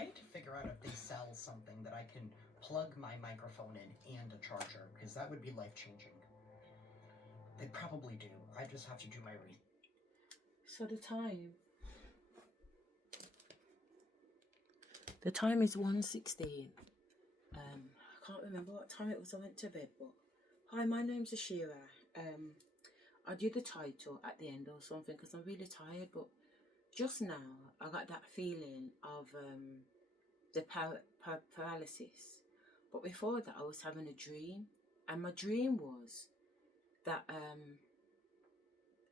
I need to figure out if they sell something that I can plug my microphone in and a charger, because that would be life-changing. They probably do. I just have to do my research. So the time is 1:16. I can't remember what time it was I went to bed, but hi, my name's Asherah. I do the title at the end or something because I'm really tired, but just now I got that feeling of the paralysis. But before that I was having a dream, and my dream was that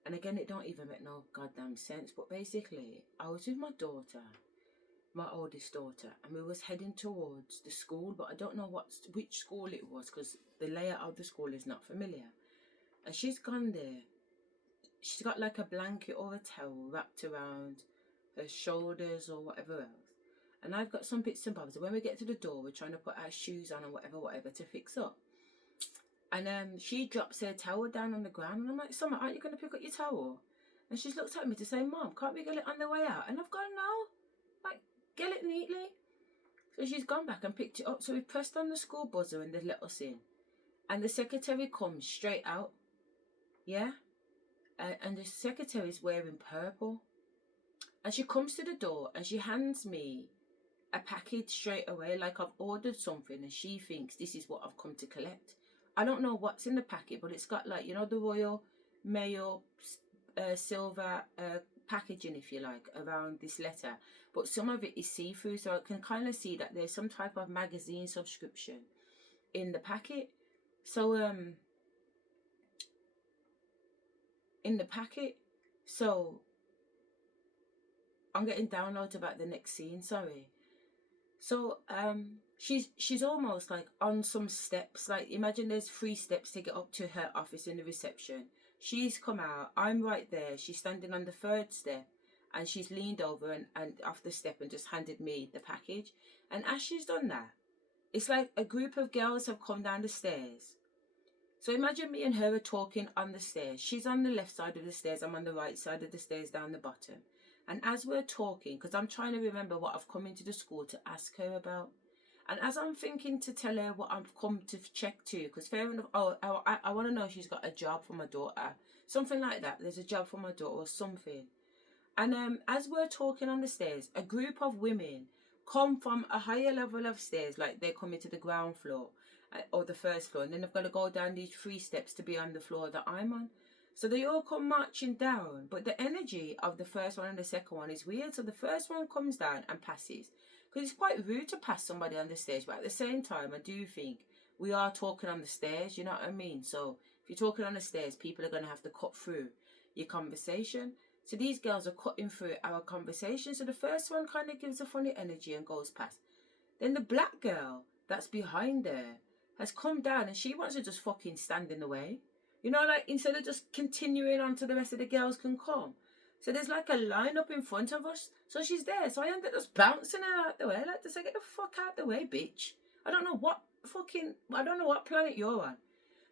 and again, it don't even make no goddamn sense, but basically I was with my daughter, my oldest daughter, and we was heading towards the school, but I don't know which school it was because the layout of the school is not familiar. And she's gone there. She's got like a blanket or a towel wrapped around her shoulders or whatever else. And I've got some bits and bobs. And when we get to the door, we're trying to put our shoes on and whatever to fix up. And she drops her towel down on the ground. And I'm like, Summer, aren't you going to pick up your towel? And she's looked at me to say, Mom, can't we get it on the way out? And I've gone, no. Like, get it neatly. So she's gone back and picked it up. So we pressed on the school buzzer and they let us in. And the secretary comes straight out. Yeah? And the secretary's wearing purple. And she comes to the door and she hands me a package straight away, like I've ordered something and she thinks this is what I've come to collect. I don't know what's in the packet, but it's got like, you know, the Royal Mail silver packaging, if you like, around this letter. But some of it is see-through, so I can kind of see that there's some type of magazine subscription in the packet. So, in the packet, so I'm getting downloads about the next scene, sorry. So she's almost like on some steps, like imagine there's 3 steps to get up to her office in the reception. She's come out, I'm right there, she's standing on the 3rd step, and she's leaned over and off the step and just handed me the package. And as she's done that, it's like a group of girls have come down the stairs. So imagine me and her are talking on the stairs. She's on the left side of the stairs, I'm on the right side of the stairs down the bottom. And as we're talking, because I'm trying to remember what I've come into the school to ask her about. And as I'm thinking to tell her what I've come to check too, because fair enough, I want to know if she's got a job for my daughter. Something like that. There's a job for my daughter or something. And as we're talking on the stairs, a group of women come from a higher level of stairs, like they're coming to the ground floor or the 1st floor. And then they've got to go down these 3 steps to be on the floor that I'm on. So they all come marching down, but the energy of the first one and the second one is weird. So the first one comes down and passes, because it's quite rude to pass somebody on the stage. But at the same time, I do think we are talking on the stairs, you know what I mean? So if you're talking on the stairs, people are going to have to cut through your conversation. So these girls are cutting through our conversation. So the first one kind of gives a funny energy and goes past. Then the black girl that's behind her has come down and she wants to just fucking stand in the way. You know, like, instead of just continuing on to the rest of the girls can come. So there's like a line up in front of us. So she's there. So I end up just bouncing her out the way. Like to say, get the fuck out the way, bitch. I don't know what planet you're on.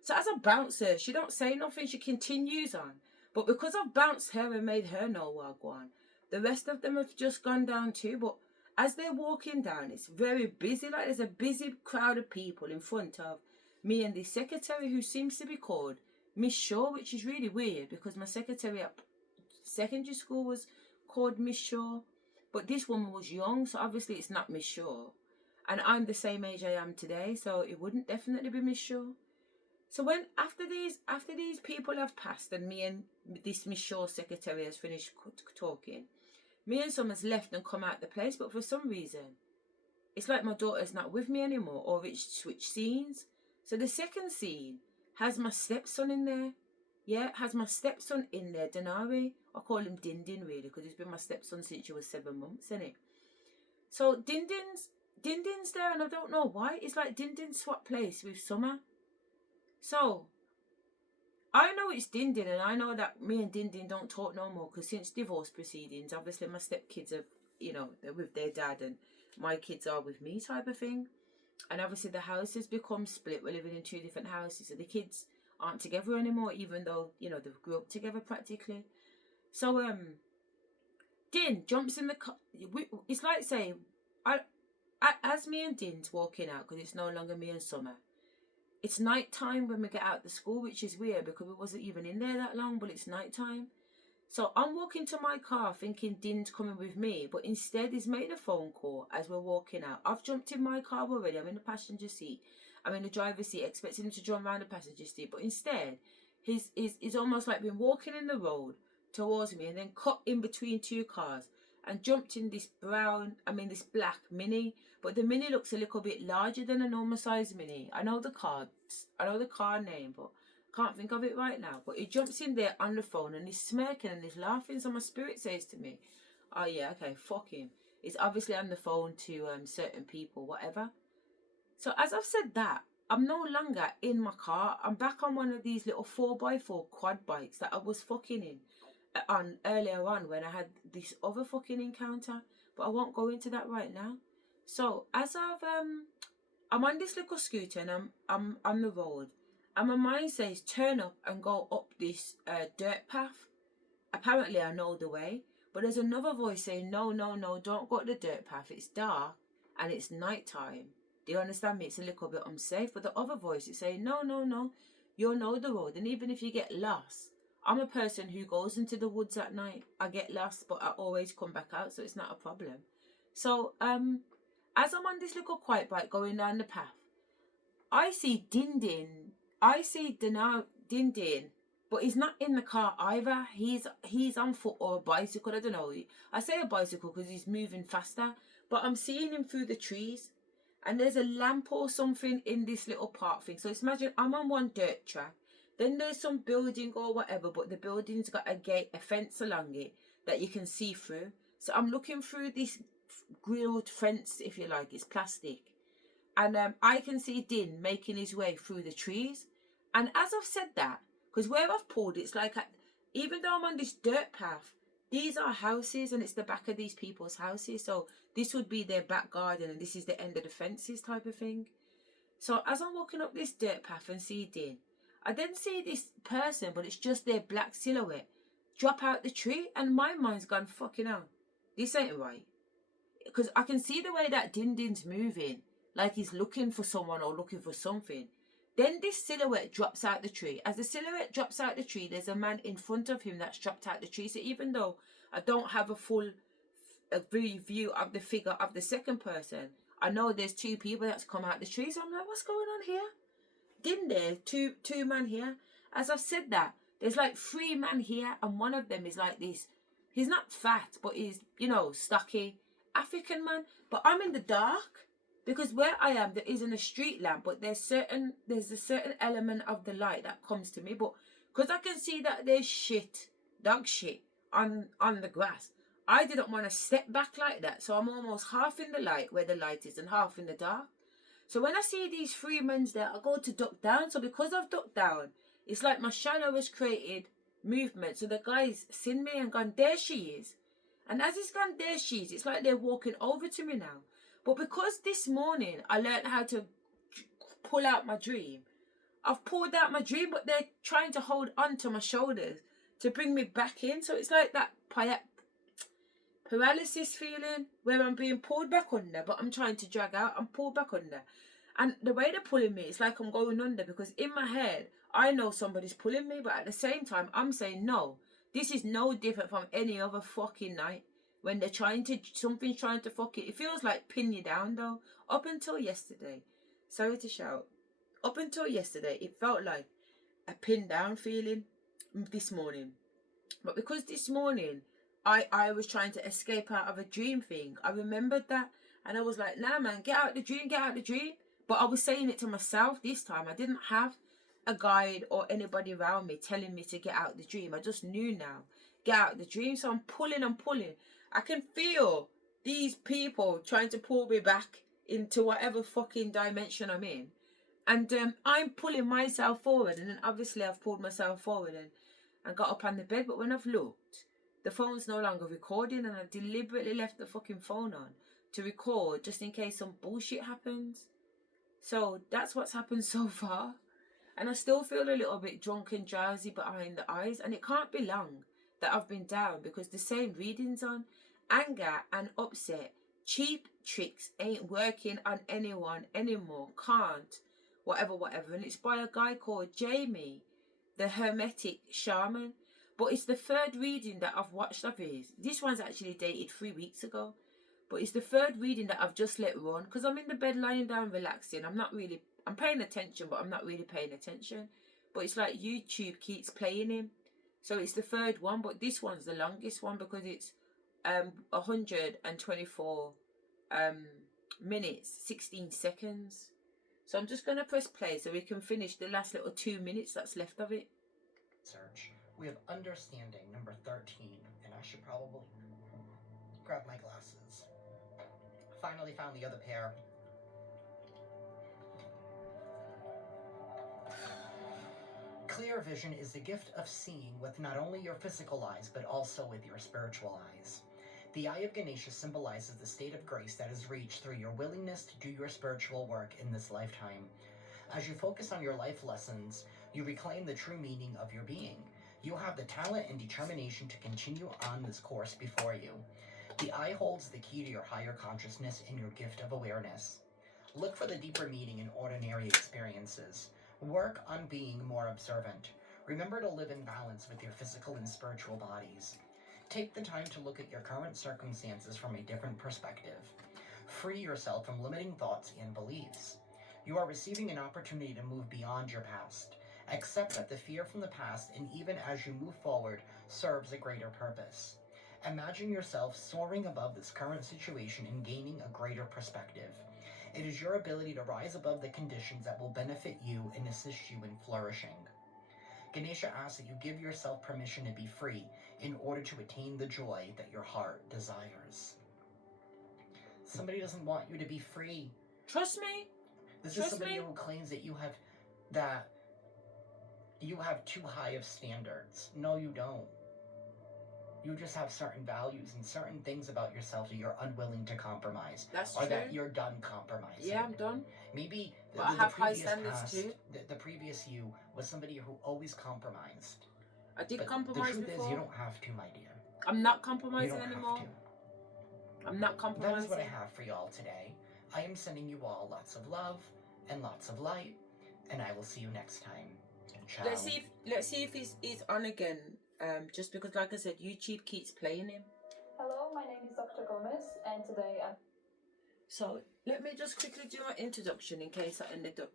So as I bounce her, she don't say nothing. She continues on. But because I've bounced her and made her know where I've gone, the rest of them have just gone down too. But as they're walking down, it's very busy. Like there's a busy crowd of people in front of me and the secretary, who seems to be called Miss Shaw, which is really weird because my secretary at secondary school was called Miss Shaw, but this woman was young, so obviously it's not Miss Shaw. And I'm the same age I am today, so it wouldn't definitely be Miss Shaw. So when after these people have passed and me and this Miss Shaw secretary has finished talking, me and Summers left and come out the place, but for some reason it's like my daughter's not with me anymore, or it's switched scenes. So the second scene has my stepson in there. Yeah, has my stepson in there, Denari. I call him Din Din really, because he's been my stepson since he was 7 months, isn't it? So Din Din's there, and I don't know why. It's like Din Din swap place with Summer. So I know it's Din Din, and I know that me and Din Din don't talk no more, because since divorce proceedings, obviously my stepkids are, you know, they're with their dad and my kids are with me type of thing. And obviously the house has become split. We're living in 2 different houses. So the kids aren't together anymore, even though, you know, they've grew up together practically. So, Din jumps in the car. It's like saying, as me and Din's walking out, because it's no longer me and Summer, it's night time when we get out the school, which is weird because we wasn't even in there that long, but it's night time. So I'm walking to my car thinking Din's coming with me, but instead he's made a phone call as we're walking out. I've jumped in my car already. I'm in the passenger seat. I'm in the driver's seat, expecting him to jump around the passenger seat. But instead, he's almost like been walking in the road towards me and then cut in between two cars and jumped in this black Mini. But the Mini looks a little bit larger than a normal size Mini. I know the car name, but can't think of it right now. But he jumps in there on the phone and he's smirking and he's laughing. So my spirit says to me, oh yeah, okay, fuck him. He's obviously on the phone to certain people, whatever. So as I've said that, I'm no longer in my car. I'm back on one of these little 4x4 quad bikes that I was fucking in on earlier on when I had this other fucking encounter. But I won't go into that right now. So as I'm on this little scooter and I'm on the road. And my mind says, turn up and go up this dirt path. Apparently, I know the way. But there's another voice saying, no, don't go up the dirt path. It's dark and it's night time. Do you understand me? It's a little bit unsafe. But the other voice is saying, no, you'll know the road. And even if you get lost, I'm a person who goes into the woods at night. I get lost, but I always come back out. So it's not a problem. So as I'm on this little quiet bike going down the path, I see Din. I see Din, but he's not in the car either. He's on foot or a bicycle. I don't know. I say a bicycle because he's moving faster, but I'm seeing him through the trees. And there's a lamp or something in this little park thing. So imagine I'm on one dirt track. Then there's some building or whatever, but the building's got a gate, a fence along it that you can see through. So I'm looking through this grilled fence, if you like. It's plastic. And I can see Din making his way through the trees. And as I've said that, because where I've pulled, it's like, even though I'm on this dirt path, these are houses and it's the back of these people's houses. So this would be their back garden and this is the end of the fences type of thing. So as I'm walking up this dirt path and see Din, I then see this person, but it's just their black silhouette, drop out the tree. And my mind's gone, fucking hell, this ain't right. Because I can see the way that Din's moving, like he's looking for someone or looking for something. Then this silhouette drops out the tree. As the silhouette drops out the tree, there's a man in front of him that's dropped out the tree. So even though I don't have a full view of the figure of the second person, I know there's two people that's come out the tree. So I'm like, what's going on here? Din there, two man here. As I've said that, there's like 3 men here, and one of them is like this. He's not fat, but he's, stocky African man. But I'm in the dark. Because where I am, there isn't a street lamp, but there's a certain element of the light that comes to me. But because I can see that there's dog shit on the grass, I didn't want to step back like that. So I'm almost half in the light where the light is and half in the dark. So when I see these 3 men there, I go to duck down. So because I've ducked down, it's like my shadow has created movement. So the guy's seen me and gone, there she is. And as it's gone, there she is, it's like they're walking over to me now. But because this morning I learned how to pull out my dream, I've pulled out my dream, but they're trying to hold on to my shoulders to bring me back in. So it's like that paralysis feeling where I'm being pulled back under, but I'm trying to drag out. I'm pulled back under. And the way they're pulling me, it's like I'm going under, because in my head, I know somebody's pulling me, but at the same time, I'm saying, no, this is no different from any other fucking night. When something's trying to fuck it. It feels like pin you down though. Up until yesterday, sorry to shout, up until yesterday, it felt like a pin down feeling this morning. But because this morning, I was trying to escape out of a dream thing, I remembered that. And I was like, nah man, get out the dream. But I was saying it to myself this time. I didn't have a guide or anybody around me telling me to get out the dream. I just knew now, get out the dream. So I'm pulling. I can feel these people trying to pull me back into whatever fucking dimension I'm in. And I'm pulling myself forward. And then obviously I've pulled myself forward and got up on the bed. But when I've looked, the phone's no longer recording. And I deliberately left the fucking phone on to record just in case some bullshit happens. So that's what's happened so far. And I still feel a little bit drunk and drowsy behind the eyes. And it can't be long that I've been down, because the same readings on. Anger and upset cheap tricks ain't working on anyone anymore. Can't. Whatever. And it's by a guy called Jamie, the Hermetic Shaman. But it's the third reading that I've watched of his. This one's actually dated 3 weeks ago. But it's the third reading that I've just let run. Because I'm in the bed lying down relaxing. I'm paying attention, but I'm not really paying attention. But it's like YouTube keeps playing him. So it's the third one. But this one's the longest one because it's 124 minutes, 16 seconds. So I'm just going to press play so we can finish the last little 2 minutes that's left of it. Search. We have understanding number 13, and I should probably grab my glasses. Finally found the other pair. Clear vision is the gift of seeing with not only your physical eyes, but also with your spiritual eyes. The eye of Ganesha symbolizes the state of grace that is reached through your willingness to do your spiritual work in this lifetime. As you focus on your life lessons, you reclaim the true meaning of your being. You have the talent and determination to continue on this course before you. The eye holds the key to your higher consciousness and your gift of awareness. Look for the deeper meaning in ordinary experiences. Work on being more observant. Remember to live in balance with your physical and spiritual bodies. Take the time to look at your current circumstances from a different perspective. Free yourself from limiting thoughts and beliefs. You are receiving an opportunity to move beyond your past. Accept that the fear from the past, and even as you move forward, serves a greater purpose. Imagine yourself soaring above this current situation and gaining a greater perspective. It is your ability to rise above the conditions that will benefit you and assist you in flourishing. Ganesha asks that you give yourself permission to be free in order to attain the joy that your heart desires. Somebody doesn't want you to be free. Trust me. This is somebody who claims that you have too high of standards. No, you don't. You just have certain values and certain things about yourself that you're unwilling to compromise. That's or true. That you're done compromising. Yeah, I'm done. Maybe I have high standards too. The previous you was somebody who always compromised. I did compromise before. The truth is, you don't have to, my dear. I'm not compromising anymore. Have to. I'm not compromising. That is what I have for y'all today. I am sending you all lots of love and lots of light, and I will see you next time. Ciao. Let's see if he's on again. Just because, like I said, YouTube keeps playing him. Hello, my name is Dr. Gomez, and today I'm... So, let me just quickly do my introduction in case I ended up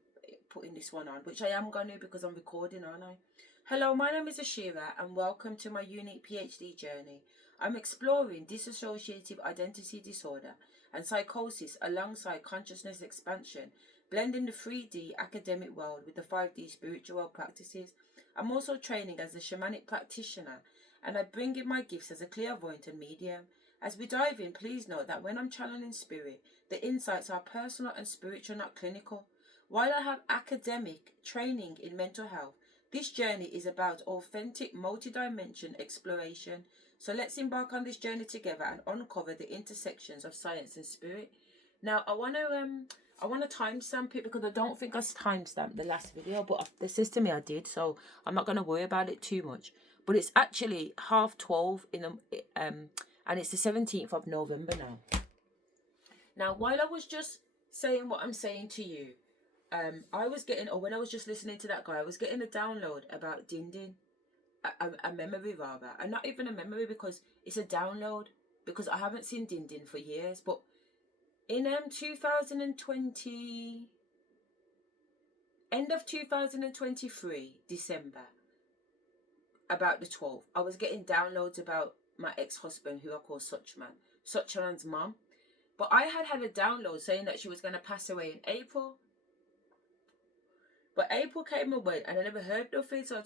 putting this one on, which I am going to because I'm recording, aren't I? Hello, my name is Asherah, and welcome to my unique PhD journey. I'm exploring dissociative identity disorder and psychosis alongside consciousness expansion, blending the 3D academic world with the 5D spiritual practices. I'm also training as a shamanic practitioner, and I bring in my gifts as a clairvoyant and medium. As we dive in, please note that when I'm channeling spirit, the insights are personal and spiritual, not clinical. While I have academic training in mental health, this journey is about authentic multi-dimension exploration. So let's embark on this journey together and uncover the intersections of science and spirit. Now, I want to timestamp it because I don't think I timestamped the last video, but it says to me I did, so I'm not going to worry about it too much. But it's actually 12:30 and it's the 17th of November now. Now, while I was just saying what I'm saying to you, when I was just listening to that guy, I was getting a download about Din Din, a memory rather, and not even a memory because it's a download because I haven't seen Din Din for years, but in 2020, end of 2023, December, about the 12th, I was getting downloads about my ex-husband, who I call Suchman's mum. But I had a download saying that she was going to pass away in April. But April came and went, and I never heard nothing, so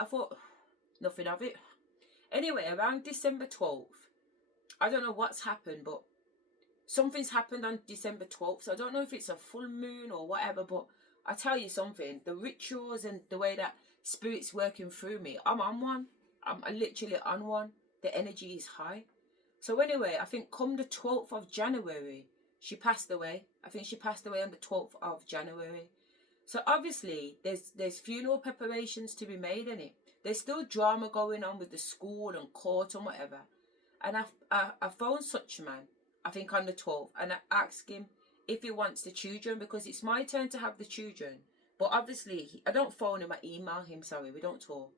I thought nothing of it. Anyway, around December 12th, I don't know what's happened, but something's happened on December 12th, so I don't know if it's a full moon or whatever, but I tell you something, the rituals and the way that spirit's working through me, I'm on one. I'm literally on one. The energy is high. So anyway, I think come the 12th of January, she passed away. I think she passed away on the 12th of January. So obviously, there's funeral preparations to be made in it. There's still drama going on with the school and court and whatever. And I phoned Suchman. I think on the 12th, and I ask him if he wants the children, because it's my turn to have the children. But obviously, I don't phone him, I email him, sorry, we don't talk.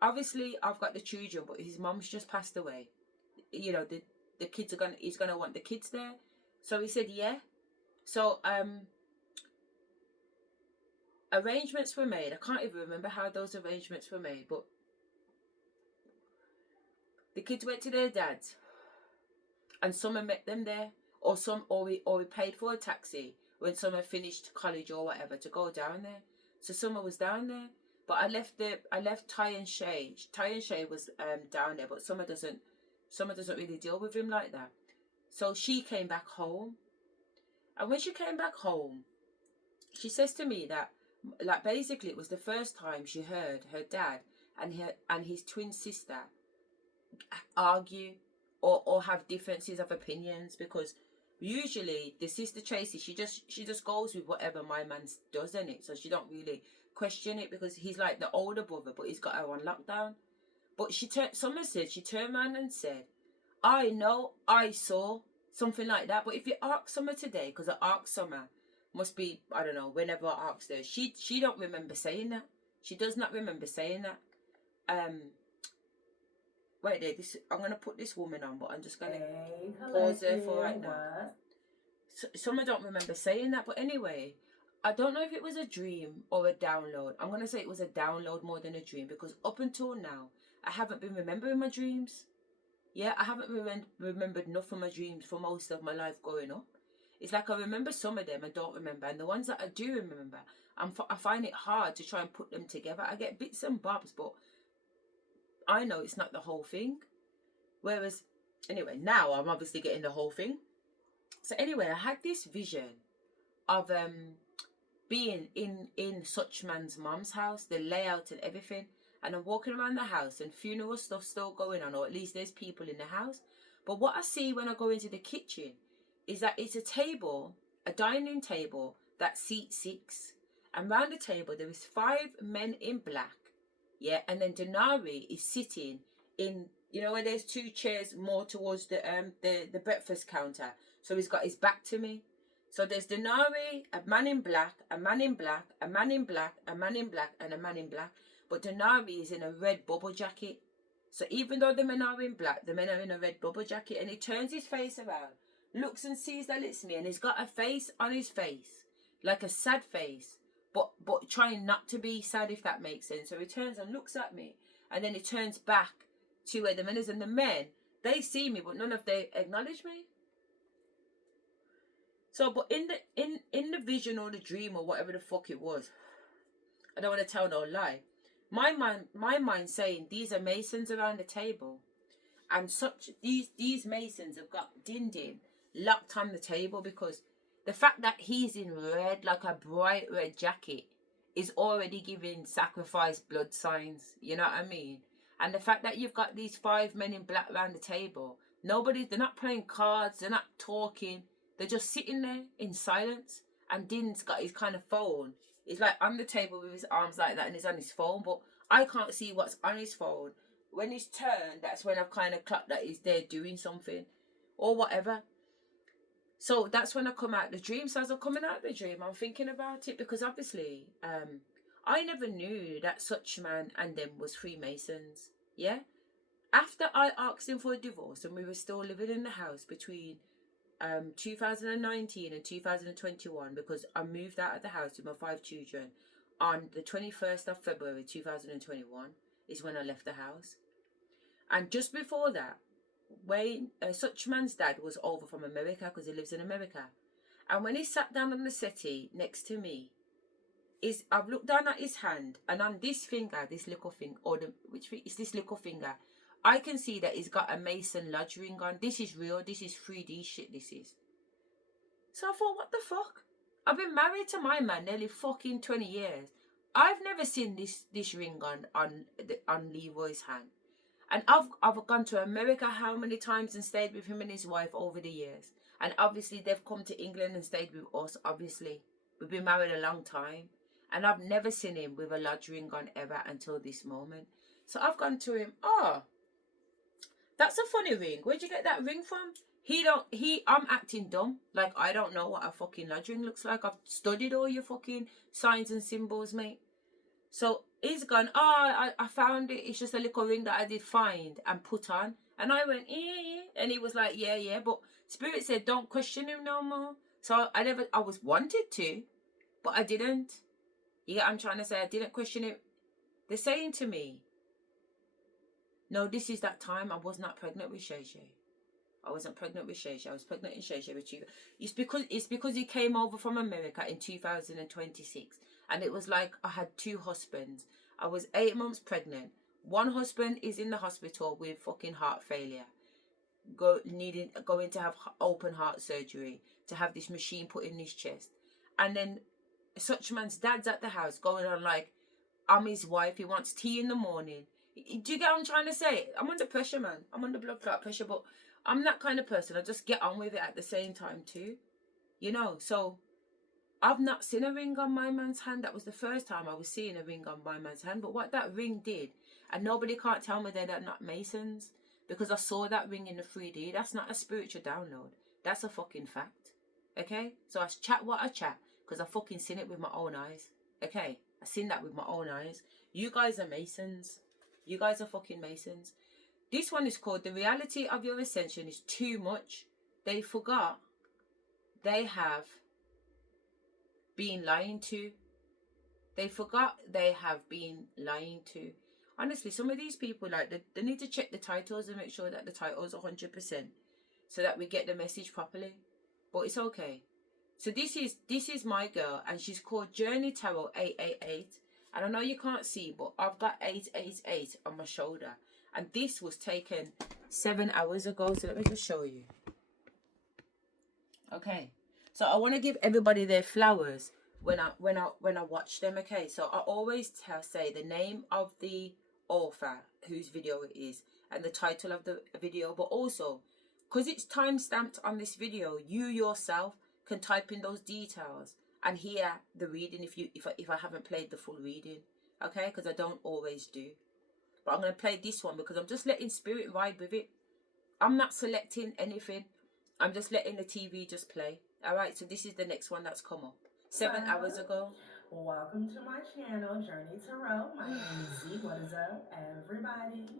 Obviously, I've got the children, but his mum's just passed away. You know, the kids are he's gonna want the kids there. So he said, yeah. So, arrangements were made. I can't even remember how those arrangements were made, but the kids went to their dad's, and Summer met them there, or we paid for a taxi when Summer finished college or whatever to go down there. So Summer was down there, but I left Ty and Shay. Ty and Shay was down there, but Summer doesn't really deal with him like that. So she came back home, and when she came back home, she says to me that, like, basically it was the first time she heard her dad and his twin sister argue or have differences of opinions, because usually the sister Tracy, she just goes with whatever my man does in it, so she don't really question it, because he's like the older brother, but he's got her on lockdown. But Summer said she turned around and said, I know I saw something like that. But if you ask Summer today, because I asked Summer, must be, I don't know, whenever I asked her, she don't remember saying that. She does not remember saying that. Wait there, I'm gonna put this woman on, but I'm just gonna pause there for right now. Summer don't remember saying that, but anyway, I don't know if it was a dream or a download. I'm gonna say it was a download more than a dream, because up until now, I haven't been remembering my dreams. Yeah, I haven't remembered enough of my dreams for most of my life growing up. It's like I remember some of them and don't remember, and the ones that I do remember, I find it hard to try and put them together. I get bits and bobs, but I know it's not the whole thing. Whereas, anyway, now I'm obviously getting the whole thing. So anyway, I had this vision of being in such man's mum's house, the layout and everything. And I'm walking around the house and funeral stuff still going on, or at least there's people in the house. But what I see when I go into the kitchen is that it's a table, a dining table that seats 6. And round the table there is 5 men in black. Yeah, and then Denari is sitting in, you know, where there's 2 chairs more towards the breakfast counter. So he's got his back to me. So there's Denari, a man in black, a man in black, a man in black, a man in black, and a man in black. But Denari is in a red bubble jacket. So even though the men are in black, the men are in a red bubble jacket. And he turns his face around, looks and sees that it's me. And he's got a face on his face, like a sad face, but trying not to be sad, if that makes sense. So he turns and looks at me. And then he turns back to where the men is. And the men, they see me, but none of them acknowledge me. So, but in the vision or the dream or whatever the fuck it was, I don't want to tell no lie. My mind saying these are masons around the table, and these masons have got Din locked on the table, because the fact that he's in red, like a bright red jacket, is already giving sacrifice blood signs. You know what I mean? And the fact that you've got these 5 men in black around the table, they're not playing cards, they're not talking, they're just sitting there in silence. And Din's got his kind of phone. He's like on the table with his arms like that, and he's on his phone, but I can't see what's on his phone. When he's turned, that's when I've kind of clocked that he's there doing something or whatever. So that's when I come out the dream. So as I'm coming out the dream, I'm thinking about it, because obviously I never knew that such man and them was Freemasons. Yeah. After I asked him for a divorce and we were still living in the house between 2019 and 2021, because I moved out of the house with my 5 children on the 21st of February 2021 is when I left the house. And just before that, Wayne, such man's dad was over from America, because he lives in America. And when he sat down on the settee next to me, I've looked down at his hand, and on this finger, this little finger, it's this little finger, I can see that he's got a Mason lodge ring on. This is real. This is 3D shit, this is. So I thought, what the fuck? I've been married to my man nearly fucking 20 years. I've never seen this ring on Leroy's hand. And I've gone to America how many times and stayed with him and his wife over the years. And obviously they've come to England and stayed with us, obviously. We've been married a long time. And I've never seen him with a lodge ring on ever until this moment. So I've gone to him, that's a funny ring. Where'd you get that ring from? I'm acting dumb. Like, I don't know what a fucking lodge ring looks like. I've studied all your fucking signs and symbols, mate. So he's gone, I found it. It's just a little ring that I did find and put on. And I went, and he was like, yeah. But Spirit said, don't question him no more. So I was wanted to, but I didn't. Yeah, I'm trying to say I didn't question it. They're saying to me, no, this is that time. I was not pregnant with Shay Shay. I wasn't pregnant with Shay Shay. I was pregnant in Shay Shay with you. It's because he came over from America in 2026. And it was like I had 2 husbands. I was 8 months pregnant. One husband is in the hospital with fucking heart failure. Going to have open heart surgery, to have this machine put in his chest. And then such man's dad's at the house going on like, I'm his wife. He wants tea in the morning. Do you get what I'm trying to say? I'm under pressure, man. I'm under blood clot pressure, but I'm that kind of person. I just get on with it at the same time too. You know, so I've not seen a ring on my man's hand. That was the first time I was seeing a ring on my man's hand. But what that ring did, and nobody can't tell me they're not Masons, because I saw that ring in the 3D. That's not a spiritual download. That's a fucking fact. Okay? So I chat what I chat, because I fucking seen it with my own eyes. Okay? I seen that with my own eyes. You guys are Masons. You guys are fucking Masons. This one is called The Reality of Your Ascension is Too Much. They forgot they have been lying to. They forgot they have been lying to. Honestly, some of these people, like, they need to check the titles and make sure that the titles are 100%, so that we get the message properly. But it's okay. So this is my girl, and she's called Journey Tarot 888. And I know you can't see, but I've got 888 on my shoulder. And this was taken 7 hours ago. So let me just show you. Okay. So I want to give everybody their flowers when I watch them. Okay. So I always say the name of the author whose video it is and the title of the video, but also because it's time stamped on this video, you yourself can type in those details and hear the reading if I haven't played the full reading. Okay, because I don't always do. But I'm going to play this one because I'm just letting spirit ride with it. I'm not selecting anything. I'm just letting the TV just play. Alright, so this is the next one that's come up 7 hours ago. Welcome to my channel, Journey Tarot. My name is Z. What is up, everybody?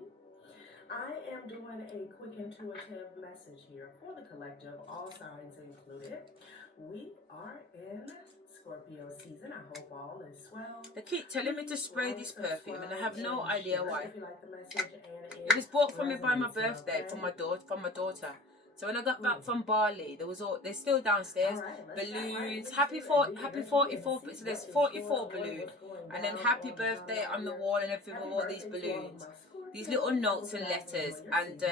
I am doing a quick intuitive message here for the collective, all signs included. We are in Scorpio season. I hope all is well. They keep telling me to spray this perfume and I have no idea why. If you like the message and it was bought for me by my birthday from my daughter. So when I got back from Bali, they're still downstairs. Balloons, happy 44. So there's 44 balloons, and then happy birthday on the wall and everything with all these balloons, these little notes and letters, and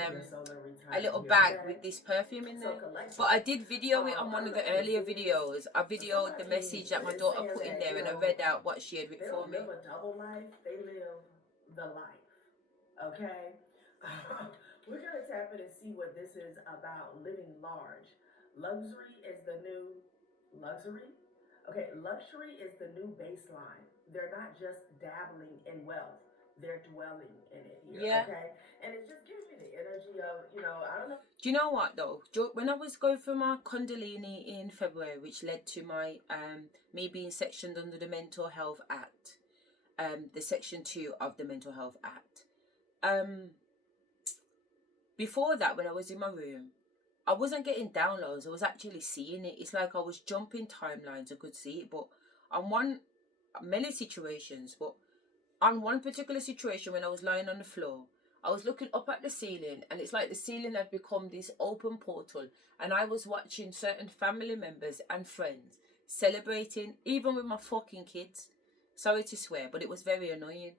a little bag with this perfume in there. But I did video it on one of the earlier videos. I videoed the message that my daughter put in there, and I read out what she had written for me. They live a double life. They live the life. Okay. We're going to tap in and see what this is about, living large. Luxury is the new luxury. Okay, luxury is the new baseline. They're not just dabbling in wealth. They're dwelling in it here, yeah. Okay? And it just gives you the energy of, I don't know. Do you know what, though? When I was going through my Kundalini in February, which led to my me being sectioned under the Mental Health Act, the Section 2 of the Mental Health Act, before that, when I was in my room, I wasn't getting downloads. I was actually seeing it. It's like I was jumping timelines. I could see it. But on many situations, but on one particular situation when I was lying on the floor, I was looking up at the ceiling, and it's like the ceiling had become this open portal, and I was watching certain family members and friends celebrating, even with my fucking kids. Sorry to swear, but it was very annoying.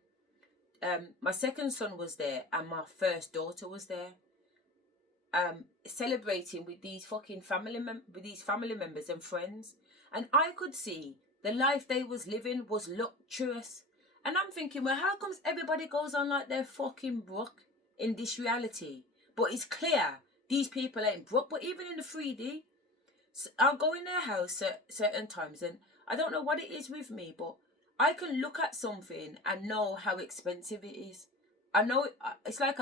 My second son was there, and my first daughter was there, celebrating with these fucking family members and friends, and I could see the life they was living was luxurious. And I'm thinking, well, how comes everybody goes on like they're fucking broke in this reality? But it's clear these people ain't broke. But even in the 3D, I'll go in their house at certain times, and I don't know what it is with me, but I can look at something and know how expensive it is. I know it's like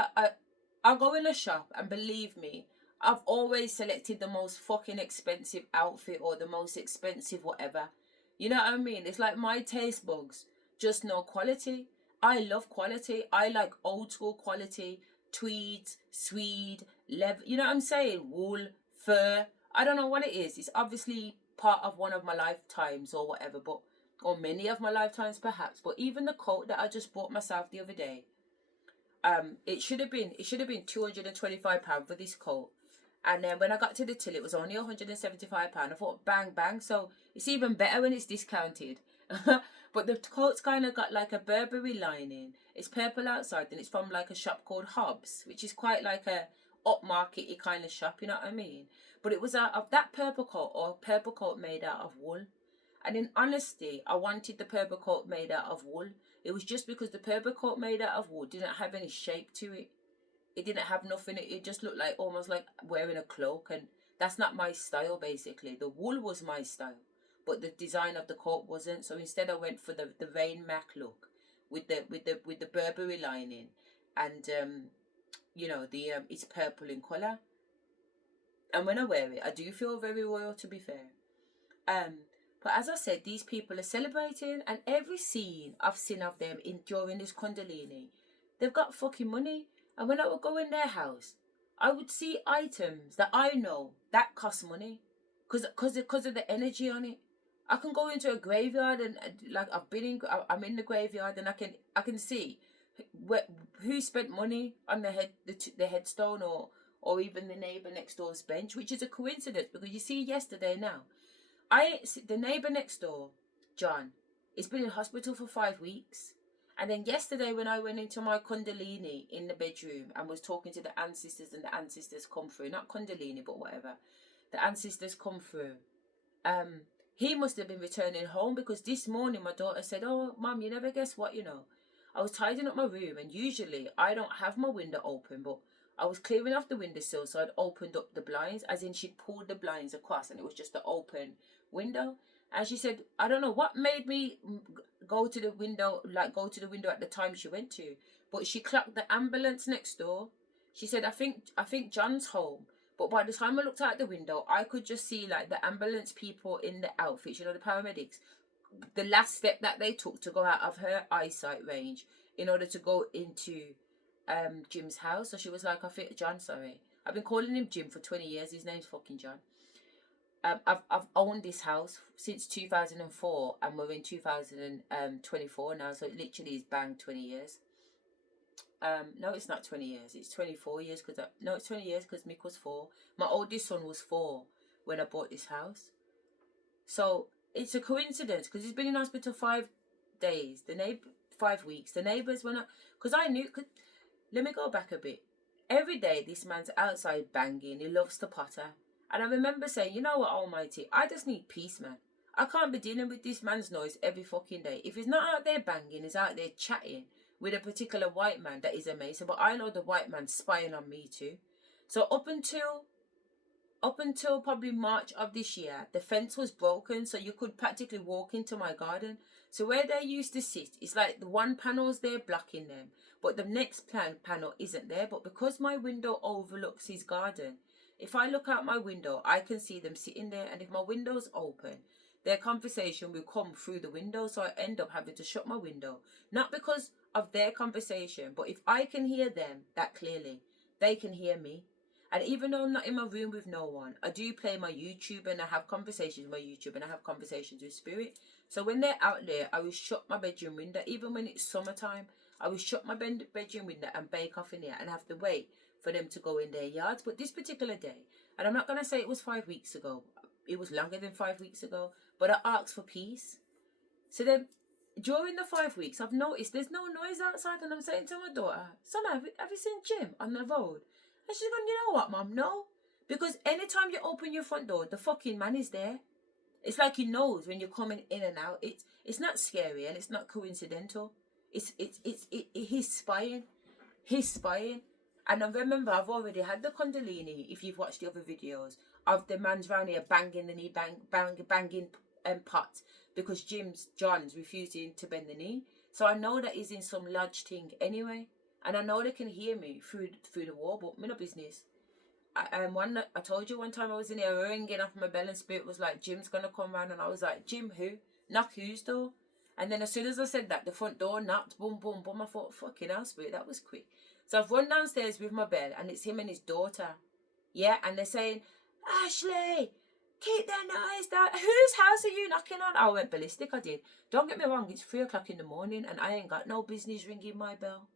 I'll go in a shop, and believe me, I've always selected the most fucking expensive outfit or the most expensive whatever. You know what I mean? It's like my taste bugs just know quality. I love quality. I like old school quality, tweeds, swede, leather. You know what I'm saying? Wool, fur. I don't know what it is. It's obviously part of one of my lifetimes or whatever, but or many of my lifetimes perhaps. But even the coat that I just bought myself the other day, it should have been £225 for this coat. And then when I got to the till, it was only £175. I thought, bang, bang. So it's even better when it's discounted. But the coat's kind of got like a Burberry lining. It's purple outside, and it's from like a shop called Hobbs, which is quite like a upmarket-y kind of shop, you know what I mean? But it was out of that purple coat, or purple coat made out of wool. And in honesty, I wanted the purple coat made out of wool. It was just because the purple coat made out of wool didn't have any shape to it. It didn't have nothing. It just looked like almost like wearing a cloak, and that's not my style. Basically, the wool was my style, but the design of the coat wasn't. So instead, I went for the Rain Mac look with the Burberry lining, and you know it's purple in colour. And when I wear it, I do feel very royal. To be fair, but as I said, these people are celebrating, and every scene I've seen of them during this Kundalini, they've got fucking money. And when I would go in their house, I would see items that I know that cost money, because of the energy on it. I can go into a graveyard and like I'm in the graveyard, and I can see who spent money on the headstone or even the neighbor next door's bench, which is a coincidence because you see yesterday now, the neighbor next door, John, has been in hospital for 5 weeks. And then yesterday when I went into my Kundalini in the bedroom and was talking to the ancestors, and the ancestors come through, not Kundalini, but whatever, the ancestors come through, he must have been returning home, because this morning my daughter said, oh, Mum, you never guess what, I was tidying up my room, and usually I don't have my window open, but I was clearing off the windowsill, so I'd opened up the blinds, as in she'd pulled the blinds across, and it was just the open window. And she said, I don't know what made me go to the window at the time she went to, but she clocked the ambulance next door. She said, I think John's home. But by the time I looked out the window, I could just see like the ambulance people in the outfits, the paramedics, the last step that they took to go out of her eyesight range in order to go into Jim's house. So she was like, I've been calling him Jim for 20 years. His name's fucking John. I've owned this house since 2004, and we're in 2024 now, so it literally is bang 20 years. No, it's not 20 years. It's 24 years it's 20 years because Mick was 4. My oldest son was 4 when I bought this house. So it's a coincidence because he's been in hospital 5 days. 5 weeks. The neighbours went up because I knew. Let me go back a bit. Every day this man's outside banging. He loves to potter. And I remember saying, you know what, Almighty, I just need peace, man. I can't be dealing with this man's noise every fucking day. If he's not out there banging, he's out there chatting with a particular white man that is amazing. But I know the white man's spying on me too. So up until probably March of this year, the fence was broken, so you could practically walk into my garden. So where they used to sit, it's like the one panel's there blocking them, but the next panel isn't there. But because my window overlooks his garden, if I look out my window, I can see them sitting there. And if my window's open, their conversation will come through the window. So I end up having to shut my window. Not because of their conversation, but if I can hear them that clearly, they can hear me. And even though I'm not in my room with no one, I do play my YouTube and I have conversations with my YouTube and I have conversations with spirit. So when they're out there, I will shut my bedroom window. Even when it's summertime, I will shut my bedroom window and bake off in there and have to wait for them to go in their yards. But this particular day, and I'm not going to say it was 5 weeks ago, it was longer than 5 weeks ago, but I asked for peace. So then during the 5 weeks, I've noticed there's no noise outside, and I'm saying to my daughter, Son, have you seen Jim on the road? And she's going, you know what, Mum? No. Because anytime you open your front door, the fucking man is there. It's like he knows when you're coming in and out. It's not scary and it's not coincidental. He's spying. He's spying. And I remember I've already had the Kundalini, if you've watched the other videos, of the man's round here banging the knee, banging pot, because John's refusing to bend the knee. So I know that he's in some lodge thing anyway. And I know they can hear me through the wall, but me no business. I told you one time I was in here ringing off my bell and Spirit was like, Jim's gonna come round, and I was like, Jim who? Knock whose door? And then as soon as I said that, the front door knocked, boom, boom, boom. I thought, fucking hell, Spirit, that was quick. So I've run downstairs with my bell, and it's him and his daughter. Yeah, and they're saying, Ashley, keep that noise down. Whose house are you knocking on? I went ballistic, I did. Don't get me wrong, it's 3 o'clock in the morning, and I ain't got no business ringing my bell.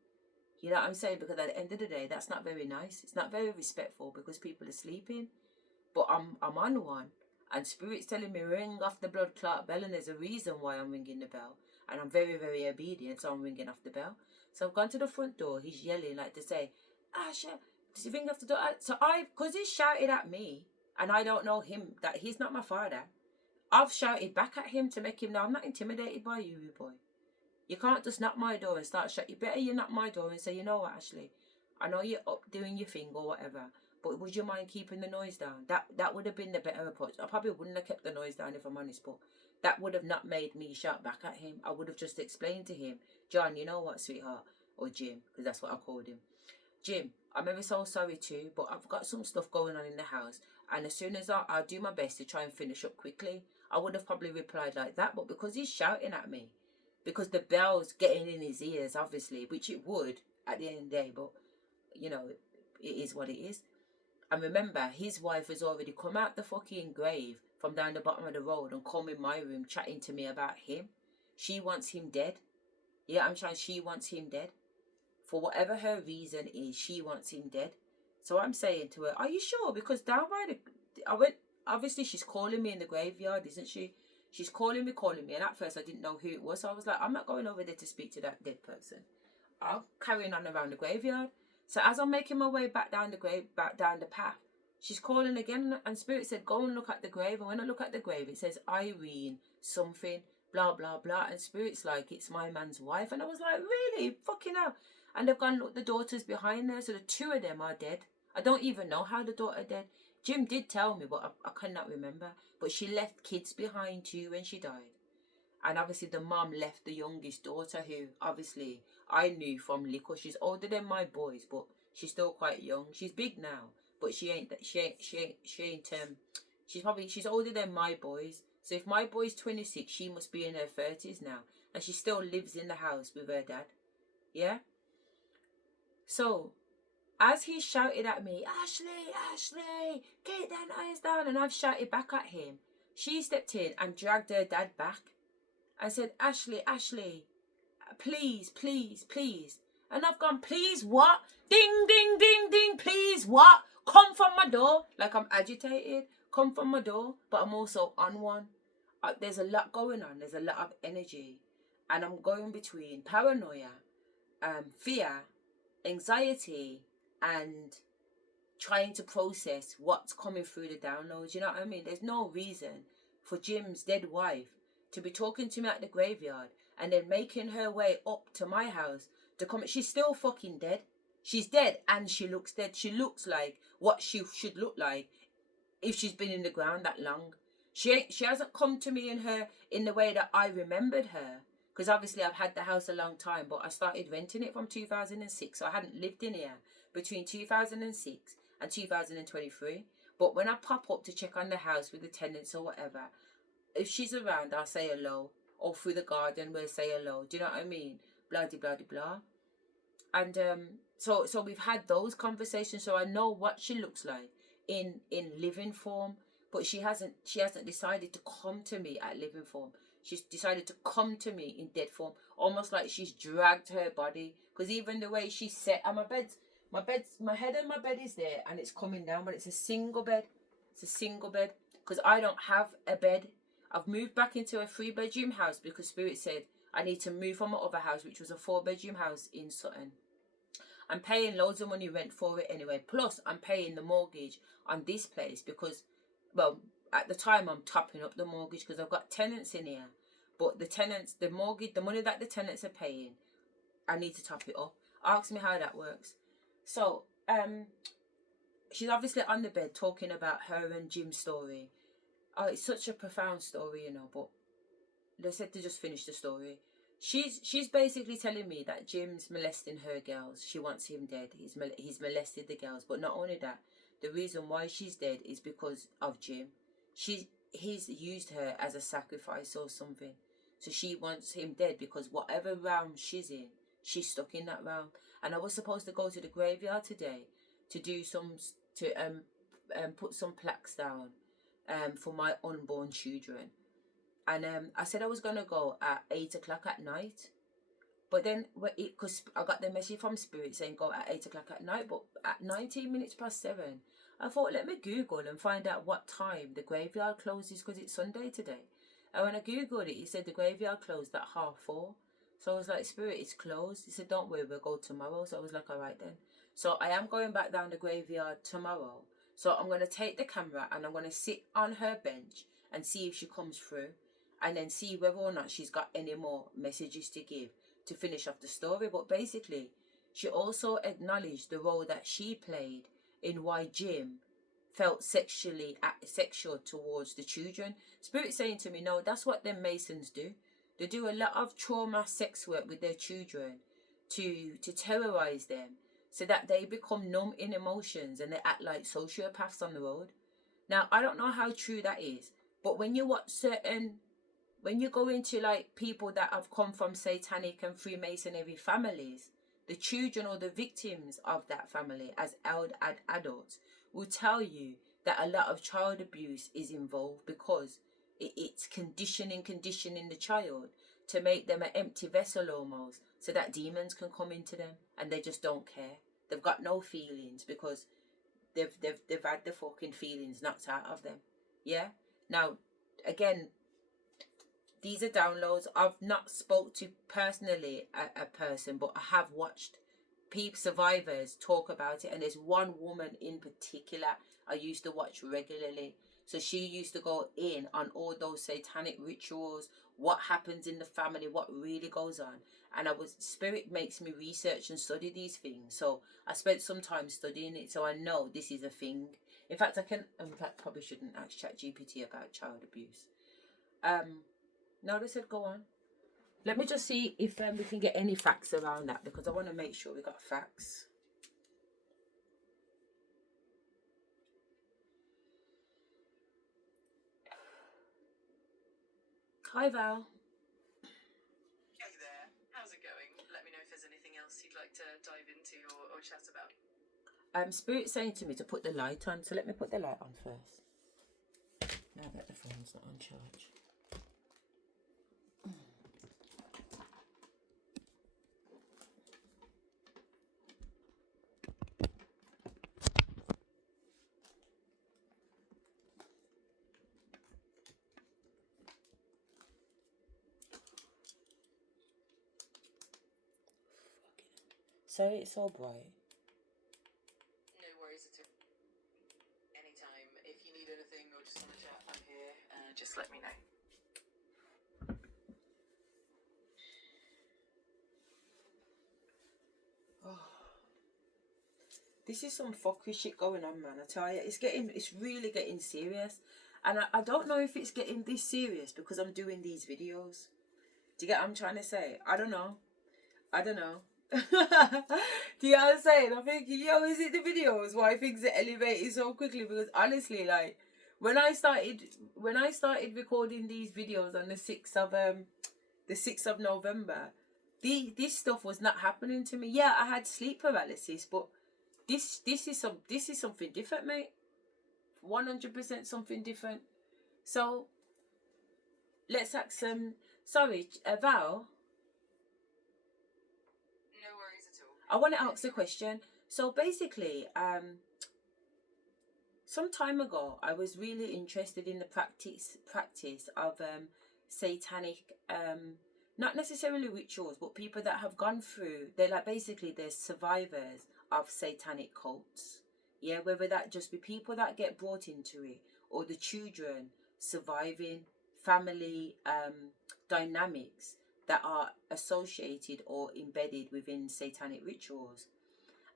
You know what I'm saying? Because at the end of the day, that's not very nice. It's not very respectful because people are sleeping. But I'm on one. And Spirit's telling me ring off the blood clot bell, and there's a reason why I'm ringing the bell. And I'm very, very obedient, so I'm ringing off the bell. So I've gone to the front door. He's yelling like to say, Asha, does he ring off the door? So because he's shouted at me, and I don't know him, that he's not my father, I've shouted back at him to make him know I'm not intimidated by you, boy. You can't just knock my door and start shut. You better you knock my door and say, you know what, Ashley, I know you're up doing your thing or whatever, but would you mind keeping the noise down? That would have been the better approach. I probably wouldn't have kept the noise down if I'm honest, but that would have not made me shout back at him. I would have just explained to him, John, you know what, sweetheart, or Jim, because that's what I called him. Jim, I'm ever so sorry too, but I've got some stuff going on in the house, and as soon as I'll do my best to try and finish up quickly. I would have probably replied like that, but because he's shouting at me, because the bell's getting in his ears, obviously, which it would at the end of the day, but, you know, it is what it is. And remember, his wife has already come out the fucking grave from down the bottom of the road and come in my room chatting to me about him. She wants him dead. Yeah, I'm trying, she wants him dead. For whatever her reason is, she wants him dead. So I'm saying to her, are you sure? Because down by obviously she's calling me in the graveyard, isn't she? She's calling me, and at first I didn't know who it was, so I was like, I'm not going over there to speak to that dead person. I'm carrying on around the graveyard. So as I'm making my way back down the path, she's calling again, and Spirit said, go and look at the grave. And when I look at the grave, it says Irene something, blah, blah, blah. And Spirit's like, it's my man's wife. And I was like, really? Fucking hell. And they've gone, look, the daughter's behind there, so the 2 of them are dead. I don't even know how the daughter dead. Jim did tell me, but I cannot remember. But she left kids behind too when she died. And obviously the mum left the youngest daughter, who obviously I knew from liquor. She's older than my boys, but she's still quite young. She's big now, but she's older than my boys. So if my boy's 26, she must be in her 30s now. And she still lives in the house with her dad. Yeah? So as he shouted at me, Ashley, get that noise down, and I've shouted back at him, she stepped in and dragged her dad back and said, Ashley, please. And I've gone, please what? Ding, ding, ding, ding, please what? Come from my door. Like I'm agitated. Come from my door, but I'm also on one. There's a lot going on. There's a lot of energy. And I'm going between paranoia, fear, anxiety, and trying to process what's coming through the downloads. You know what I mean? There's no reason for Jim's dead wife to be talking to me at the graveyard and then making her way up to my house to come. She's still fucking dead. She's dead and she looks dead. She looks like what she should look like if she's been in the ground that long. She hasn't come to me in the way that I remembered her, because obviously I've had the house a long time, but I started renting it from 2006, so I hadn't lived in here between 2006 and 2023. But when I pop up to check on the house with the tenants or whatever, if she's around, I'll say hello, or through the garden we'll say hello. Do you know what I mean? Blah de blah de blah. And so we've had those conversations, so I know what she looks like in living form. But she hasn't decided to come to me at living form. She's decided to come to me in dead form, almost like she's dragged her body. Because even the way she sat on my head and my bed is there, and it's coming down, but it's a single bed. It's a single bed because I don't have a bed. I've moved back into a 3-bedroom house because Spirit said I need to move from my other house, which was a 4-bedroom house in Sutton. I'm paying loads of money rent for it anyway. Plus, I'm paying the mortgage on this place because, well, at the time I'm topping up the mortgage because I've got tenants in here. But the mortgage, the money that the tenants are paying, I need to top it up. Ask me how that works. So, she's obviously on the bed talking about her and Jim's story. Oh, it's such a profound story, you know, but they said to just finish the story. She's basically telling me that Jim's molesting her girls. She wants him dead. He's molested the girls. But not only that, the reason why she's dead is because of Jim. He's used her as a sacrifice or something. So she wants him dead because whatever realm she's in, she's stuck in that realm. And I was supposed to go to the graveyard today to do put some plaques down for my unborn children. And I said I was going to go at 8 o'clock at night. But then, because I got the message from Spirit saying go at 8 o'clock at night, but at 19 minutes past 7, I thought, let me Google and find out what time the graveyard closes, because it's Sunday today. And when I Googled it, it said the graveyard closed at 4:30. So I was like, Spirit, it's closed. He said, don't worry, we'll go tomorrow. So I was like, all right then. So I am going back down the graveyard tomorrow. So I'm going to take the camera and I'm going to sit on her bench and see if she comes through, and then see whether or not she's got any more messages to give to finish off the story. But basically, she also acknowledged the role that she played in why Jim felt sexual towards the children. Spirit saying to me, no, that's what them Masons do. They do a lot of trauma sex work with their children to terrorize them so that they become numb in emotions and they act like sociopaths on the road. Now, I don't know how true that is, but when you watch when you go into like people that have come from satanic and Freemasonry families, the children or the victims of that family as adults will tell you that a lot of child abuse is involved, because it's conditioning the child to make them an empty vessel almost, so that demons can come into them and they just don't care. They've got no feelings because they've had the fucking feelings knocked out of them. Yeah. Now, again, these are downloads. I've not spoke to personally a person, but I have watched survivors talk about it. And there's one woman in particular I used to watch regularly. So she used to go in on all those satanic rituals, what happens in the family, what really goes on. And Spirit makes me research and study these things. So I spent some time studying it, so I know this is a thing. In fact, probably shouldn't ask ChatGPT about child abuse. No, they said go on. Let me just see if we can get any facts around that, because I want to make sure we got facts. Hi, Val. Hey there, how's it going? Let me know if there's anything else you'd like to dive into or chat about. Spirit's saying to me to put the light on, so let me put the light on first. Now that the phone's not on charge. Sorry, it's so bright. No worries at all. Anytime. If you need anything or just want to chat, I'm here. Just let me know. Oh. This is some fuckery shit going on, man. I tell you, it's really getting serious. And I don't know if it's getting this serious because I'm doing these videos. Do you get what I'm trying to say? I don't know. Do you know what I'm saying? I'm thinking, yo, is it the videos why things are elevated so quickly? Because honestly, like, when I started recording these videos on the 6th of November, this stuff was not happening to me. Yeah, I had sleep paralysis, but this is something different, mate. 100% something different. So let's ask sorry, Val. I want to ask a question. So basically, some time ago, I was really interested in the practice of satanic, not necessarily rituals, but people that have gone through. They're survivors of satanic cults. Yeah, whether that just be people that get brought into it, or the children surviving family dynamics that are associated or embedded within satanic rituals.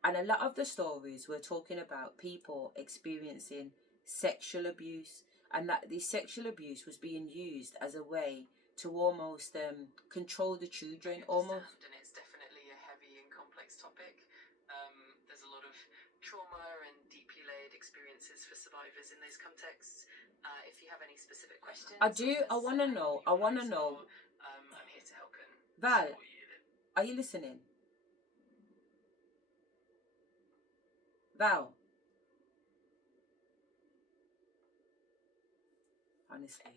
And a lot of the stories were talking about people experiencing sexual abuse, and that this sexual abuse was being used as a way to almost control the children. Almost. And it's definitely a heavy and complex topic. There's a lot of trauma and deeply layered experiences for survivors in those contexts. If you have any specific questions, I do. I want to know. I'm here to help and Val, support you. are you listening? Val. Honestly,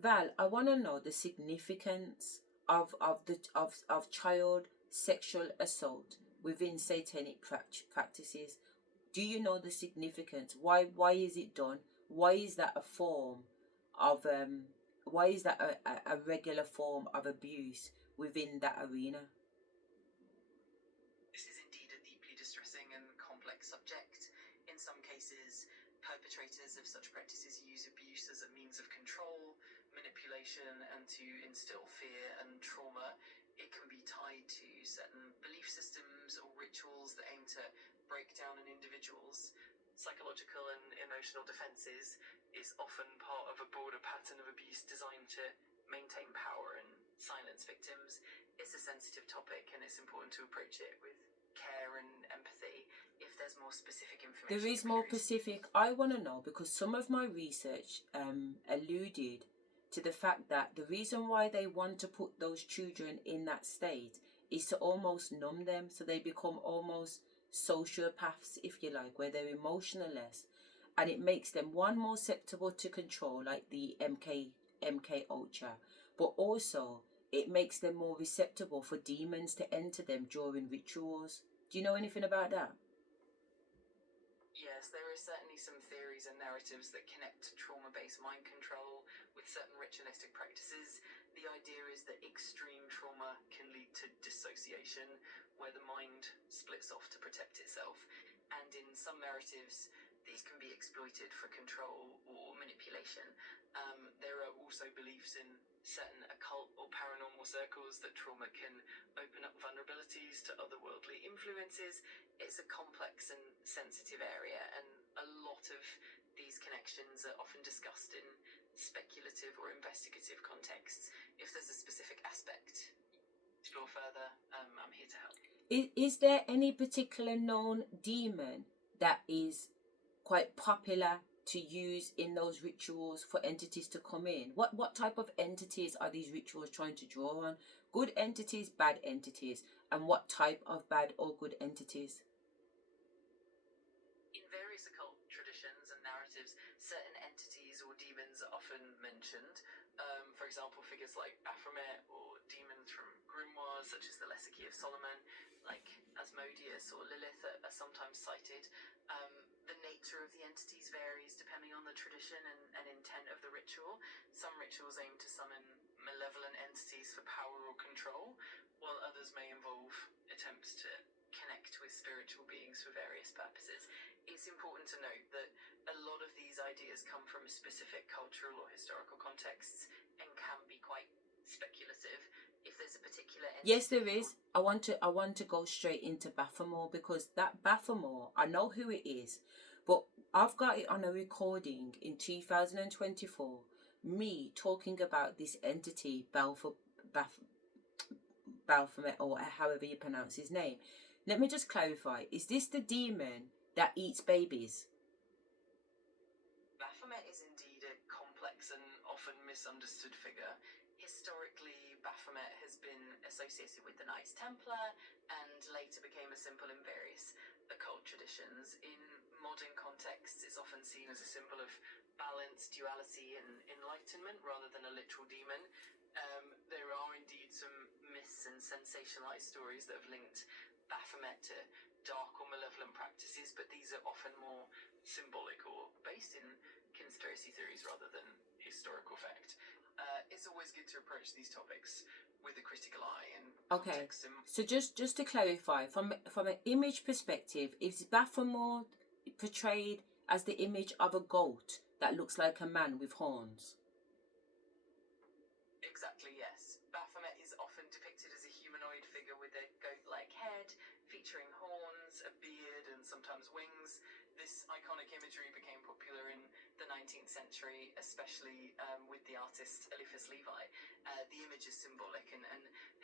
Val, I want to know the significance of child sexual assault within satanic practices. Do you know the significance? Why is it done? Why is that a form of why is that a regular form of abuse within that arena? This is indeed a deeply distressing and complex subject. In some cases, perpetrators of such practices use abuse as a means of control, manipulation, and to instill fear and trauma. It can be tied to certain belief systems or rituals that aim to break down an individual's psychological and emotional defenses. Is often part of a broader pattern of abuse designed to maintain power and silence victims. It's a sensitive topic, and it's important to approach it with care and empathy. If there's more specific information, There is more specific. I want to know, because some of my research alluded to the fact that the reason why they want to put those children in that state is to almost numb them, so they become almost sociopaths, if you like, where they're emotionless, and it makes them more susceptible to control, like the MK Ultra, but also it makes them more receptible for demons to enter them during rituals. Do you know anything about that? Yes, there are certainly some theories and narratives that connect trauma-based mind control with certain ritualistic practices. The idea is that extreme trauma can lead to dissociation, where the mind splits off to protect itself. And in some narratives, these can be exploited for control or manipulation. There are also beliefs in certain occult or paranormal circles that trauma can open up vulnerabilities to otherworldly influences. It's a complex and sensitive area, and a lot of these connections are often discussed in speculative or investigative contexts. If there's a specific aspect to explore further, I'm here to help. Is there any particular known demon that is quite popular to use in those rituals for entities to come in? What type of entities are these rituals trying to draw on? Good entities, bad entities, and what type of bad or good entities? In various occult traditions and narratives, certain entities or demons are often mentioned. For example, figures like Baphomet or demons from grimoires, such as the Lesser Key of Solomon, like Asmodeus or Lilith, are sometimes cited. The nature of the entities varies depending on the tradition and intent of the ritual. Some rituals aim to summon malevolent entities for power or control, while others may involve attempts to connect with spiritual beings for various purposes. It's important to note that a lot of these ideas come from specific cultural or historical contexts and can be quite speculative. If there's a particular entity, yes, there is. I want to go straight into Baphomet, because that Baphomet, I know who it is, but I've got it on a recording in 2024, me talking about this entity, Baphomet, or however you pronounce his name. Let me just clarify, is this the demon that eats babies? Baphomet is indeed a complex and often misunderstood figure. Historically, Baphomet has been associated with the Knights Templar and later became a symbol in various occult traditions. In modern contexts, it's often seen as a symbol of balance, duality, and enlightenment rather than a literal demon. There are indeed some myths and sensationalized stories that have linked Baphomet to dark or malevolent practices, but these are often more symbolic or based in conspiracy theories rather than historical fact. It's always good to approach these topics with a critical eye and context. Okay, so just to clarify, from an image perspective, is Baphomet portrayed as the image of a goat that looks like a man with horns? Exactly, yes. Baphomet is often depicted as a humanoid figure with a goat-like head, featuring horns, a beard, and sometimes wings. This iconic imagery became popular in the 19th century, especially with the artist Eliphas Levi. The image is symbolic and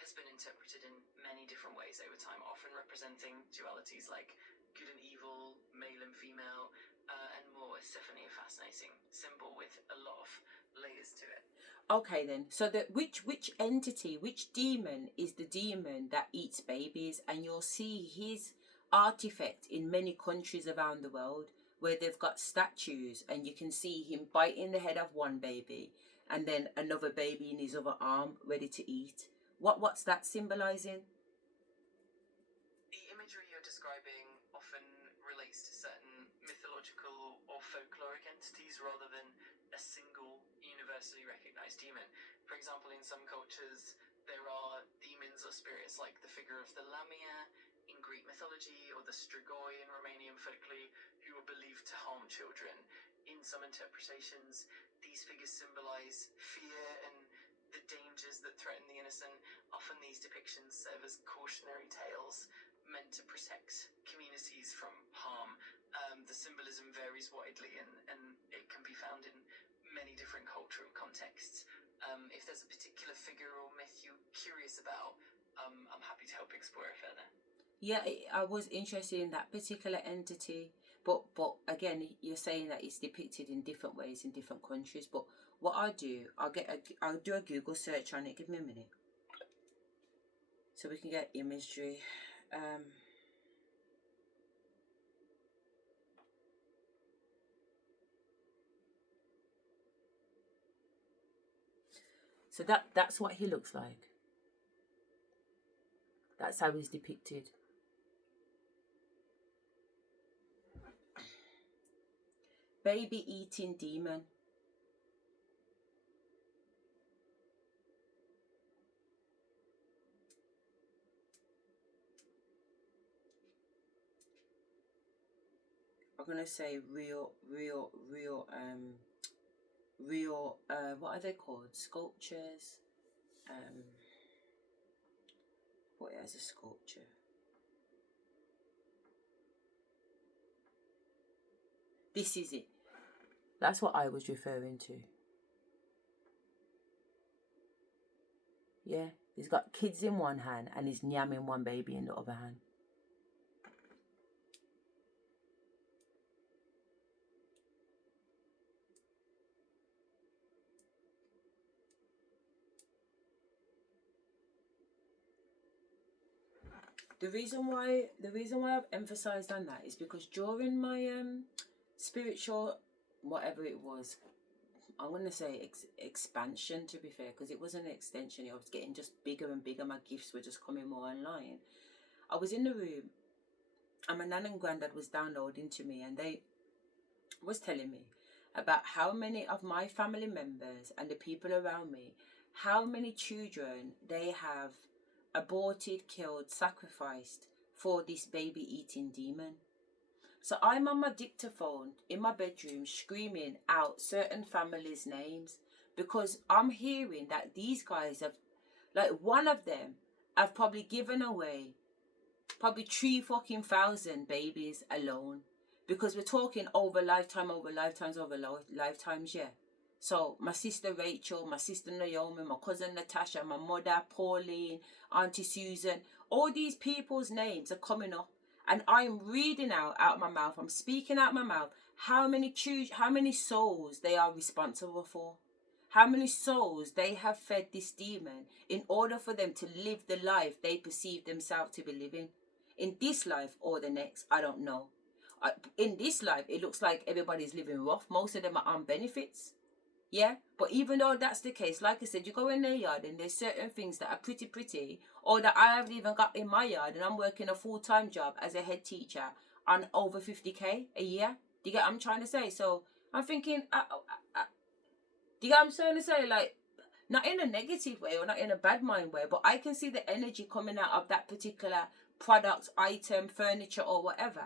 has been interpreted in many different ways over time, often representing dualities like good and evil, male and female, and more. It's definitely a fascinating symbol with a lot of layers to it. Okay then, so which entity, which demon is the demon that eats babies? And you'll see his artifact in many countries around the world where they've got statues, and you can see him biting the head of one baby and then another baby in his other arm ready to eat. What's that symbolizing? The imagery you're describing often relates to certain mythological or folkloric entities rather than a single universally recognized demon. For example, in some cultures, there are demons or spirits like the figure of the Lamia in Greek mythology or the Strigoi in Romanian folklore who are believed to harm children. In some interpretations, these figures symbolize fear and the dangers that threaten the innocent. Often these depictions serve as cautionary tales meant to protect communities from harm. The symbolism varies widely and it can be found in many different cultural contexts. If there's a particular figure or myth you're curious about, I'm happy to help explore it further. Yeah, I was interested in that particular entity, but again, you're saying that it's depicted in different ways in different countries. But what I'll do, I'll do a Google search on it. Give me a minute, so we can get imagery. So that's what he looks like. That's how he's depicted. Baby eating demon. I'm gonna say real what are they called? Sculptures. What is a sculpture? This is it. That's what I was referring to. Yeah, he's got kids in one hand and he's nyamming one baby in the other hand. The reason why I've emphasized on that is because during my spiritual, whatever it was, I'm going to say expansion, to be fair, because it wasn't an extension. I was getting just bigger and bigger. My gifts were just coming more online. I was in the room and my nan and granddad was downloading to me, and they was telling me about how many of my family members and the people around me, how many children they have aborted, killed, sacrificed for this baby eating demon. So I'm on my dictaphone in my bedroom screaming out certain families' names because I'm hearing that these guys have, like, one of them have probably given away probably 3,000 babies alone, because we're talking over lifetimes, yeah. So my sister Rachel, my sister Naomi, my cousin Natasha, my mother Pauline, Auntie Susan, all these people's names are coming up, and I'm reading out my mouth, I'm speaking out my mouth how many souls they are responsible for, how many souls they have fed this demon in order for them to live the life they perceive themselves to be living. In this life or the next, I don't know. In this life, it looks like everybody's living rough. Most of them are on benefits. Yeah, but even though that's the case, like I said, you go in their yard and there's certain things that are pretty, or that I haven't even got in my yard, and I'm working a full-time job as a head teacher on over 50k a year. Do you get what I'm trying to say? So I'm thinking, do you get what I'm trying to say? Like, not in a negative way or not in a bad mind way, but I can see the energy coming out of that particular product, item, furniture, or whatever.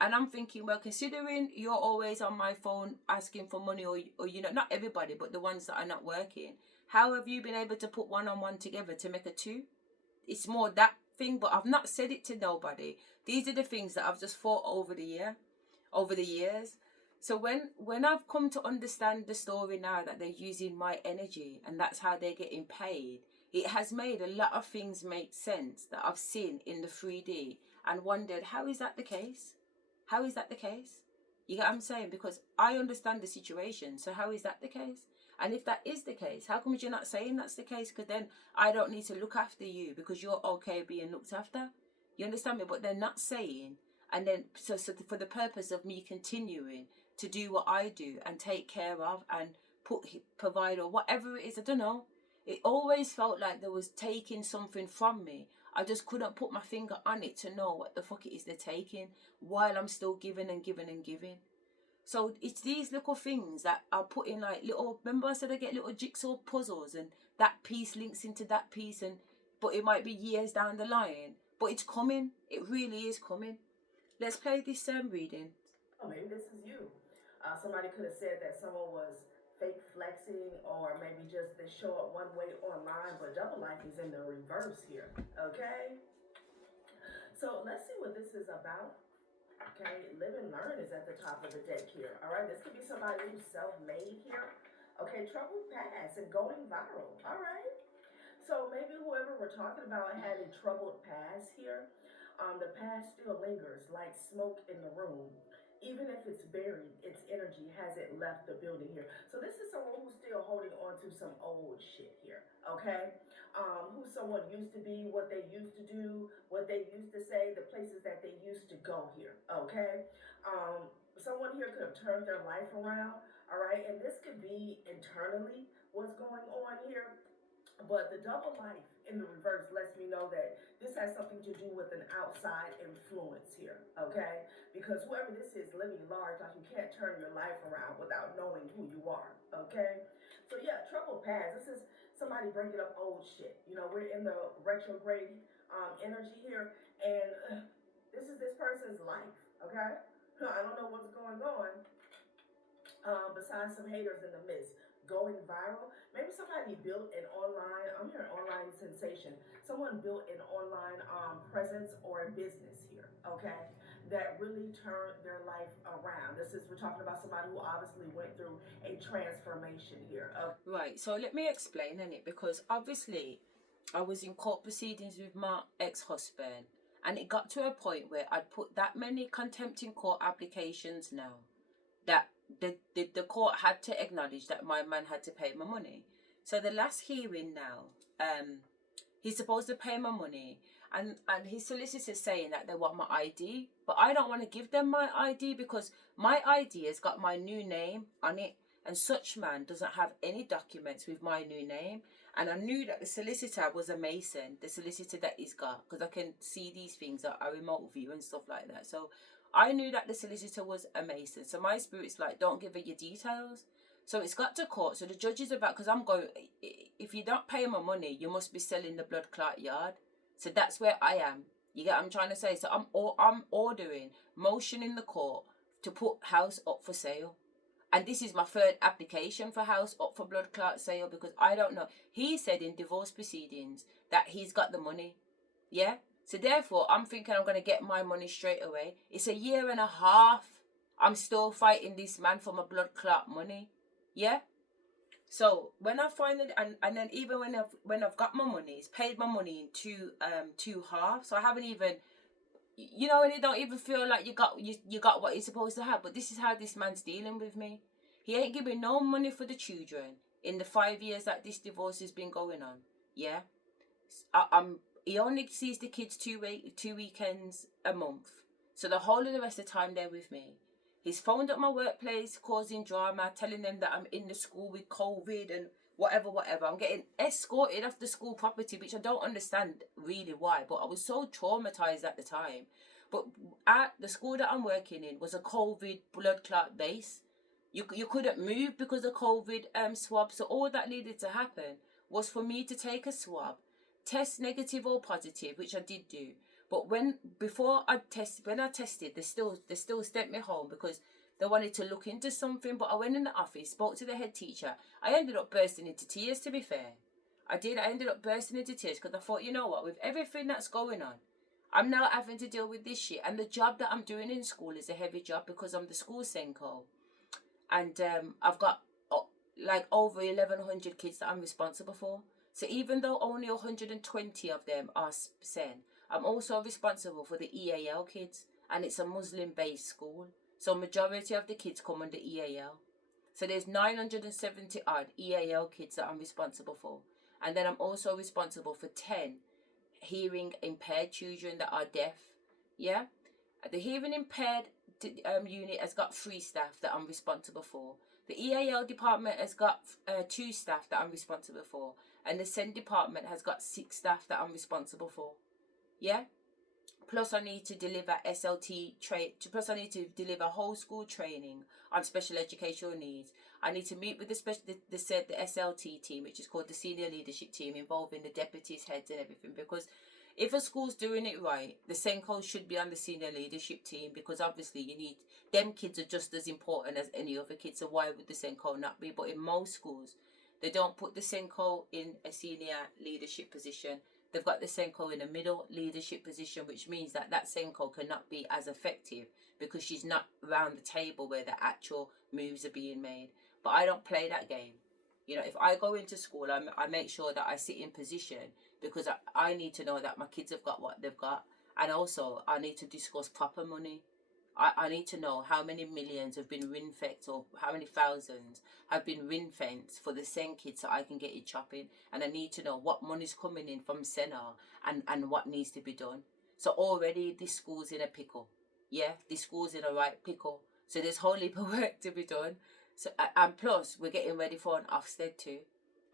And I'm thinking, well, considering you're always on my phone asking for money, or you know, not everybody, but the ones that are not working, how have you been able to put one on one together to make a two? It's more that thing, but I've not said it to nobody. These are the things that I've just thought over the years. So when I've come to understand the story now that they're using my energy and that's how they're getting paid, it has made a lot of things make sense that I've seen in the 3D and wondered, how is that the case? How is that the case? You get what I'm saying? Because I understand the situation. So how is that the case? And if that is the case, how come you're not saying that's the case? Because then I don't need to look after you because you're okay being looked after. You understand me? But they're not saying. And then, so for the purpose of me continuing to do what I do and take care of and provide or whatever it is, I don't know. It always felt like there was taking something from me. I just couldn't put my finger on it to know what the fuck it is they're taking while I'm still giving and giving and giving. So it's these little things that are put in like little, remember I said I get little jigsaw puzzles and that piece links into that piece, and but it might be years down the line. But it's coming. It really is coming. Let's play this reading. Oh, maybe this is you. Somebody could have said that someone was fake flexing, or maybe just they show up one way online, but double life is in the reverse here, okay? So let's see what this is about. Okay, live and learn is at the top of the deck here. All right, this could be somebody who's self-made here. Okay, troubled past and going viral. All right. So maybe whoever we're talking about had a troubled past here. The past still lingers like smoke in the room. Even if it's buried, its energy hasn't left the building here. So this is someone who's still holding on to some old shit here, okay? Who someone used to be, what they used to do, what they used to say, the places that they used to go here, okay? Someone here could have turned their life around, all right? And this could be internally what's going on here. But the double life in the reverse lets me know that this has something to do with an outside influence here, okay? Because whoever this is living large, like you can't turn your life around without knowing who you are, okay? So yeah, trouble past. This is somebody bringing up old shit. You know, we're in the retrograde energy here, and this is this person's life, okay? I don't know what's going on besides some haters in the midst. Going viral. Maybe somebody built an online, I'm hearing online sensation. Someone built an online presence or a business here, okay, that really turned their life around. We're talking about somebody who obviously went through a transformation here. Okay. Right, so let me explain it, because obviously I was in court proceedings with my ex-husband, and it got to a point where I'd put that many contempt in court applications now that the court had to acknowledge that my man had to pay my money. So the last hearing now, he's supposed to pay my money, and his solicitor's saying that they want my ID, but I don't want to give them my ID because my ID has got my new name on it, and such man doesn't have any documents with my new name. And I knew that the solicitor was a Mason, the solicitor that he's got, because I can see these things at a remote view and stuff like that. So I knew that the solicitor was a Mason. So my spirit's like, don't give her your details. So it's got to court. So the judge is about, because I'm going, if you don't pay my money, you must be selling the blood clot yard. So that's where I am. You get what I'm trying to say? So I'm ordering motion in the court to put house up for sale. And this is my third application for house up for blood clot sale, because I don't know. He said in divorce proceedings that he's got the money. Yeah? So therefore, I'm thinking I'm going to get my money straight away. It's 1.5 years. I'm still fighting this man for my blood clot money. Yeah? So when I find it, and then even when I've got my money, it's paid my money in two halves. So I haven't even, you know, and you don't even feel like you got what you're supposed to have. But this is how this man's dealing with me. He ain't giving no money for the children in the 5 years that this divorce has been going on. Yeah? He only sees the kids two weekends a month. So the whole of the rest of the time they're with me. He's phoned at my workplace, causing drama, telling them that I'm in the school with COVID and whatever. I'm getting escorted off the school property, which I don't understand really why, but I was so traumatized at the time. But at the school that I'm working in was a COVID blood clot base. You couldn't move because of COVID swab. So all that needed to happen was for me to take a swab, test negative or positive, which I did do. But when I tested, they still sent me home because they wanted to look into something. But I went in the office, spoke to the head teacher. I ended up bursting into tears, to be fair. I ended up bursting into tears because I thought, you know what, with everything that's going on, I'm now having to deal with this shit. And the job that I'm doing in school is a heavy job because I'm the school Senko. And I've got like over 1,100 kids that I'm responsible for. So even though only 120 of them are SEN, I'm also responsible for the EAL kids, and it's a Muslim-based school. So majority of the kids come under EAL. So there's 970 odd EAL kids that I'm responsible for. And then I'm also responsible for 10 hearing impaired children that are deaf. Yeah? The hearing impaired unit has got 3 staff that I'm responsible for. The EAL department has got 2 staff that I'm responsible for. And the SEND department has got 6 staff that I'm responsible for. Yeah? Plus I need to deliver plus I need to deliver whole school training on special educational needs. I need to meet with the SLT team, which is called the senior leadership team, involving the deputies, heads and everything, because if a school's doing it right, the SENCO should be on the senior leadership team, because obviously you need, them kids are just as important as any other kids, so why would the SENCO not be? But in most schools, they don't put the SENCO in a senior leadership position. They've got the SENCO in a middle leadership position, which means that that SENCO cannot be as effective because she's not around the table where the actual moves are being made. But I don't play that game. You know, if I go into school, I make sure that I sit in position, because I need to know that my kids have got what they've got. And also, I need to discuss proper money. I need to know how many millions have been ring-fenced, or how many thousands have been ring-fenced for the SEN kids, so I can get it chopping. And I need to know what money's coming in from SENA and what needs to be done. So already this school's in a pickle. Yeah, this school's in a right pickle. So there's whole heap of work to be done. So, and plus, we're getting ready for an Ofsted too.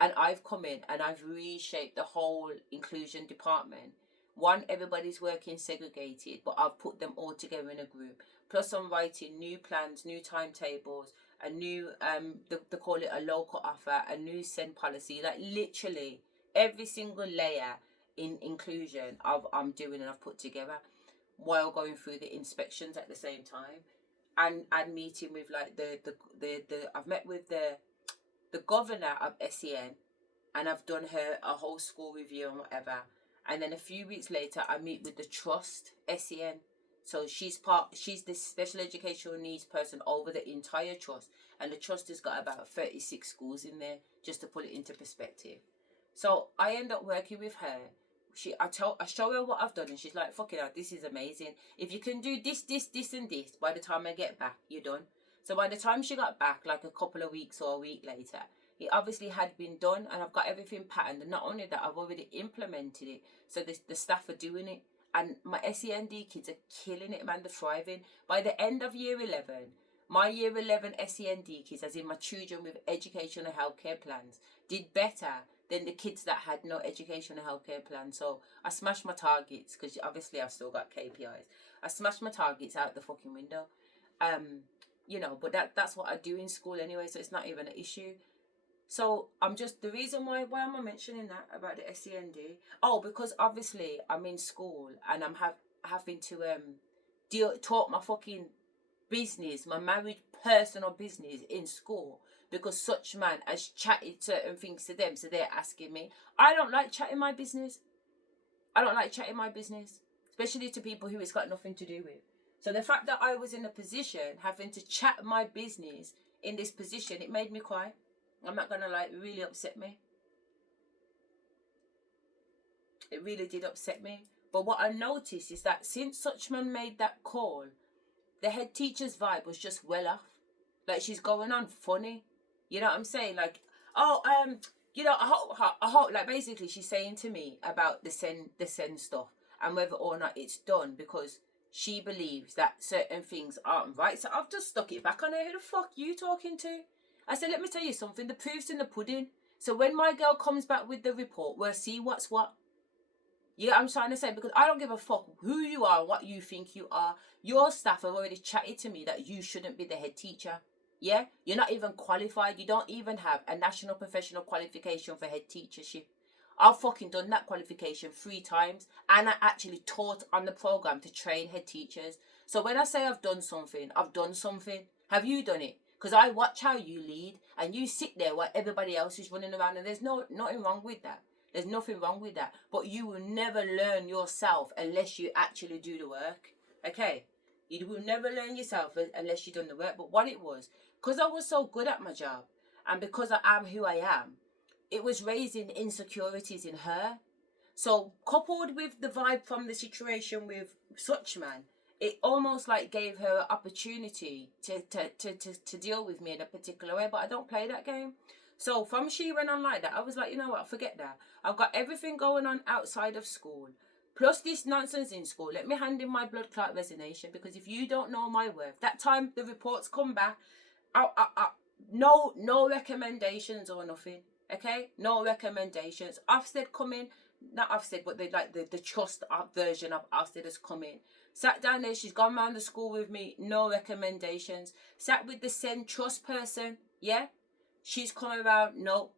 And I've come in and I've reshaped the whole inclusion department. One, everybody's working segregated, but I've put them all together in a group. Plus, I'm writing new plans, new timetables, a new, they call it a local offer, a new SEND policy. Like literally every single layer in inclusion I'm doing and I've put together, while going through the inspections at the same time, and meeting with like I've met with the governor of SEN, and I've done her a whole school review and whatever. And then a few weeks later, I meet with the trust SEN. So she's the special educational needs person over the entire trust, and the trust has got about 36 schools in there, just to put it into perspective. So I end up working with her. I show her what I've done, and she's like, "Fuck it out, this is amazing. If you can do this, and this, by the time I get back, you're done." So by the time she got back, like a couple of weeks or a week later, it obviously had been done, and I've got everything patterned. And not only that, I've already implemented it, so the staff are doing it. And my SEND kids are killing it, man. They're thriving. By the end of year 11, my year 11 SEND kids, as in my children with educational healthcare plans, did better than the kids that had no educational healthcare plan. So I smashed my targets, because obviously I've still got KPIs. I smashed my targets out the fucking window. You know, but that's what I do in school anyway, so it's not even an issue. So I'm just, the reason why am I mentioning that about the SEND? Oh, because obviously I'm in school and I'm having to talk my fucking business, my married personal business in school, because such man has chatted certain things to them, so they're asking me. I don't like chatting my business. Especially to people who it's got nothing to do with. So the fact that I was in a position having to chat my business in this position, it made me cry. I'm not gonna lie, it really upset me. It really did upset me. But what I noticed is that since Suchman made that call, the head teacher's vibe was just well off. Like, she's going on funny. You know what I'm saying? Like, you know, I hope, like, basically she's saying to me about the send stuff and whether or not it's done, because she believes that certain things aren't right. So I've just stuck it back on her. Who the fuck you talking to? I said, let me tell you something. The proof's in the pudding. So when my girl comes back with the report, we'll see what's what. Yeah, I'm trying to say, because I don't give a fuck who you are, what you think you are. Your staff have already chatted to me that you shouldn't be the head teacher. Yeah? You're not even qualified. You don't even have a national professional qualification for head teachership. I've fucking done that qualification 3 times, and I actually taught on the program to train head teachers. So when I say I've done something, I've done something. Have you done it? Because I watch how you lead, and you sit there while everybody else is running around, and there's nothing wrong with that. There's nothing wrong with that. But you will never learn yourself unless you actually do the work. Okay? You will never learn yourself unless you've done the work. But what it was, because I was so good at my job, and because I am who I am, it was raising insecurities in her. So coupled with the vibe from the situation with Suchman, it almost like gave her an opportunity to deal with me in a particular way. But I don't play that game. So from she went on like that, I was like, you know what, forget that. I've got everything going on outside of school, plus this nonsense in school. Let me hand in my blood clot resignation, because if you don't know my worth, that time the reports come back, no recommendations or nothing. Okay, no recommendations. Ofsted coming, not Ofsted, but the trust version of Ofsted has come in. Sat down there, she's gone round the school with me, no recommendations. Sat with the Send Trust person, yeah. She's come around, no.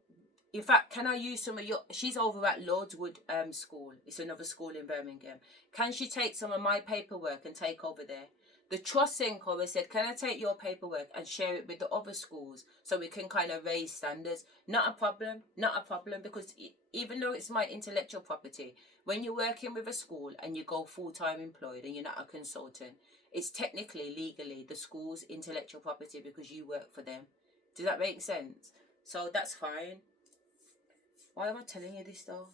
In fact, can I use some of your... She's over at Lordswood School. It's another school in Birmingham. Can she take some of my paperwork and take over there? The trust Senko said, can I take your paperwork and share it with the other schools so we can kind of raise standards? Not a problem. Not a problem, because even though it's my intellectual property, when you're working with a school and you go full-time employed and you're not a consultant, it's technically, legally, the school's intellectual property because you work for them. Does that make sense? So that's fine. Why am I telling you this though?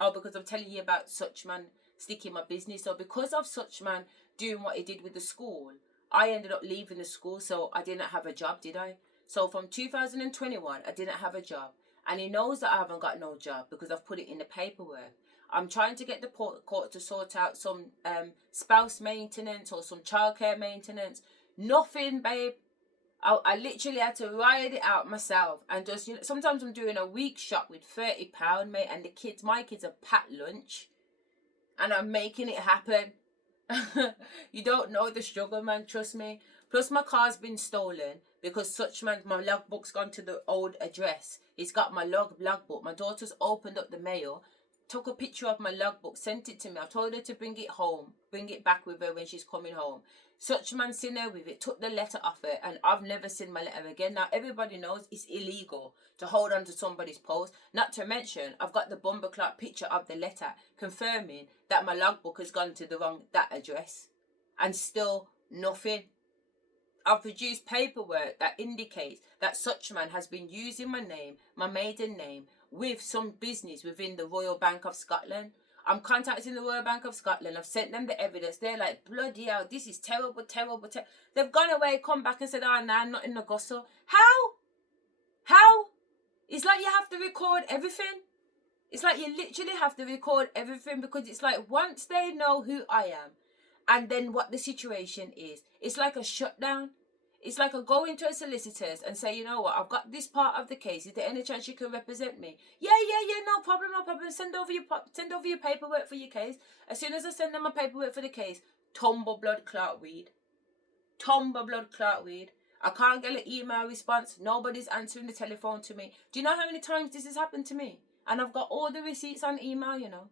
Oh, because I'm telling you about Suchman sticking my business. So because of Suchman doing what he did with the school, I ended up leaving the school, so I didn't have a job, did I? So from 2021, I didn't have a job. And he knows that I haven't got no job because I've put it in the paperwork. I'm trying to get the court to sort out some spouse maintenance or some childcare maintenance. Nothing, babe. I literally had to ride it out myself, and just, you know, sometimes I'm doing a week shop with £30, mate, and my kids are packed lunch, and I'm making it happen. You don't know the struggle, man, trust me. Plus my car's been stolen because my logbook's gone to the old address. It's got my logbook. My daughter's opened up the mail, took a picture of my logbook, sent it to me. I've told her to bring it back with her when she's coming home. Suchman's seen her with it, took the letter off her, and I've never seen my letter again. Now, everybody knows it's illegal to hold on to somebody's post. Not to mention, I've got the bumper clock picture of the letter confirming that my logbook has gone to that address. And still nothing. I've produced paperwork that indicates that Suchman has been using my name, my maiden name, with some business within the Royal Bank of Scotland. I'm contacting the Royal Bank of Scotland. I've sent them the evidence. They're like, bloody hell, this is terrible, terrible, terrible. They've gone away, come back and said, oh, nah, not in the gossip. How? It's like you have to record everything. It's like you literally have to record everything, because it's like once they know who I am and then what the situation is, it's like a shutdown. It's like I go into a solicitor's and say, you know what, I've got this part of the case. Is there any chance you can represent me? Yeah, no problem. Send over your paperwork for your case. As soon as I send them my paperwork for the case, tumble blood clot weed. I can't get an email response. Nobody's answering the telephone to me. Do you know how many times this has happened to me? And I've got all the receipts on email, you know.